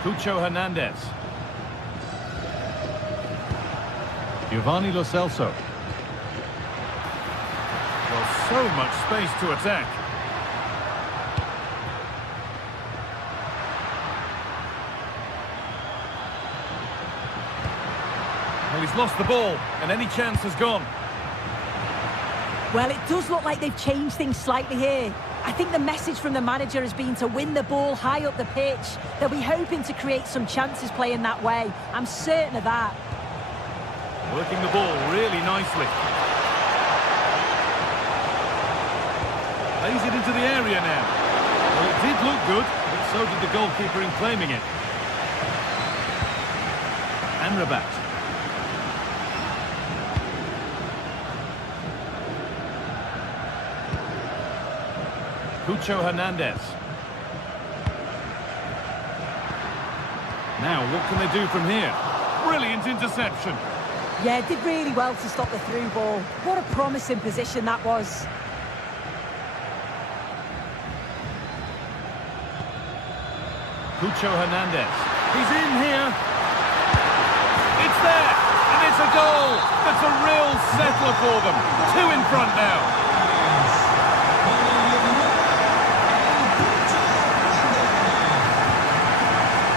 Cucho Hernandez. Giovanni Lo Celso. Well, so much space to attack. Well, he's lost the ball, and any chance has gone. Well, it does look like they've changed things slightly here. I think the message from the manager has been to win the ball high up the pitch. They'll be hoping to create some chances playing that way. I'm certain of that. Working the ball really nicely. Plays it into the area now. Well, it did look good, but so did the goalkeeper in claiming it. Amrabat. Cucho Hernandez. Now, what can they do from here? Brilliant interception. Yeah, did really well to stop the through ball. What a promising position that was. Cucho Hernandez. He's in here. It's there. And it's a goal. That's a real settler for them. 2 in front now.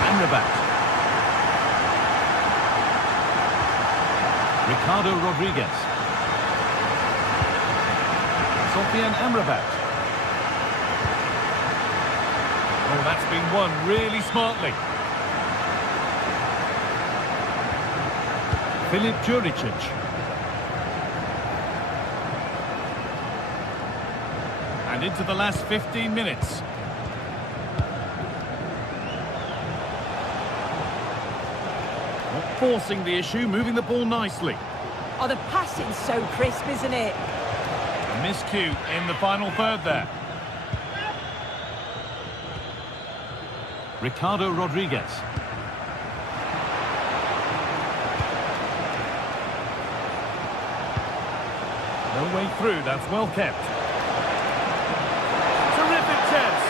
Amrabat. Ricardo Rodriguez. Sofian Amrabat. Oh, that's been won really smartly. Filip Juricic. And into the last 15 minutes. Not forcing the issue, moving the ball nicely. Oh, the passing's so crisp, isn't it? A miscue in the final third there. Ricardo Rodriguez. No way through, that's well kept. Terrific chance.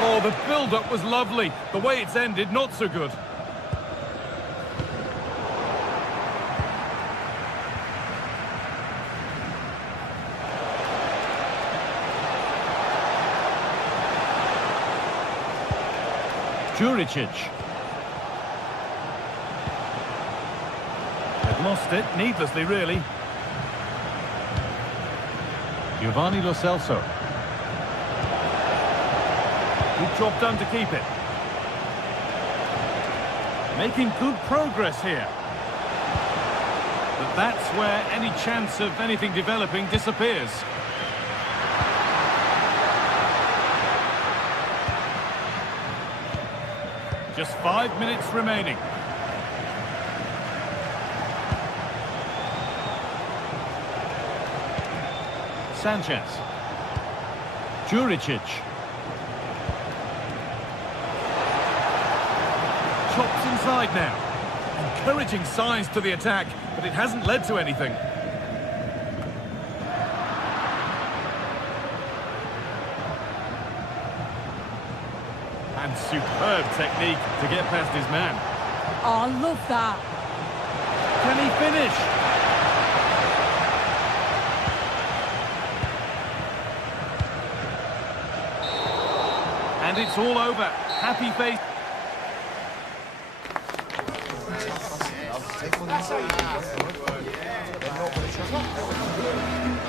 Oh, the build-up was lovely. The way it's ended, not so good. Juricic. They've lost it, needlessly, really. Giovanni Lo Celso. Good job done to keep it. Making good progress here. But that's where any chance of anything developing disappears. Just 5 minutes remaining. Sanchez. Juricic. Chops inside now. Encouraging signs to the attack, but it hasn't led to anything. And superb technique to get past his man. Oh, I love that. Can he finish? And it's all over. Happy face. That's how you do it.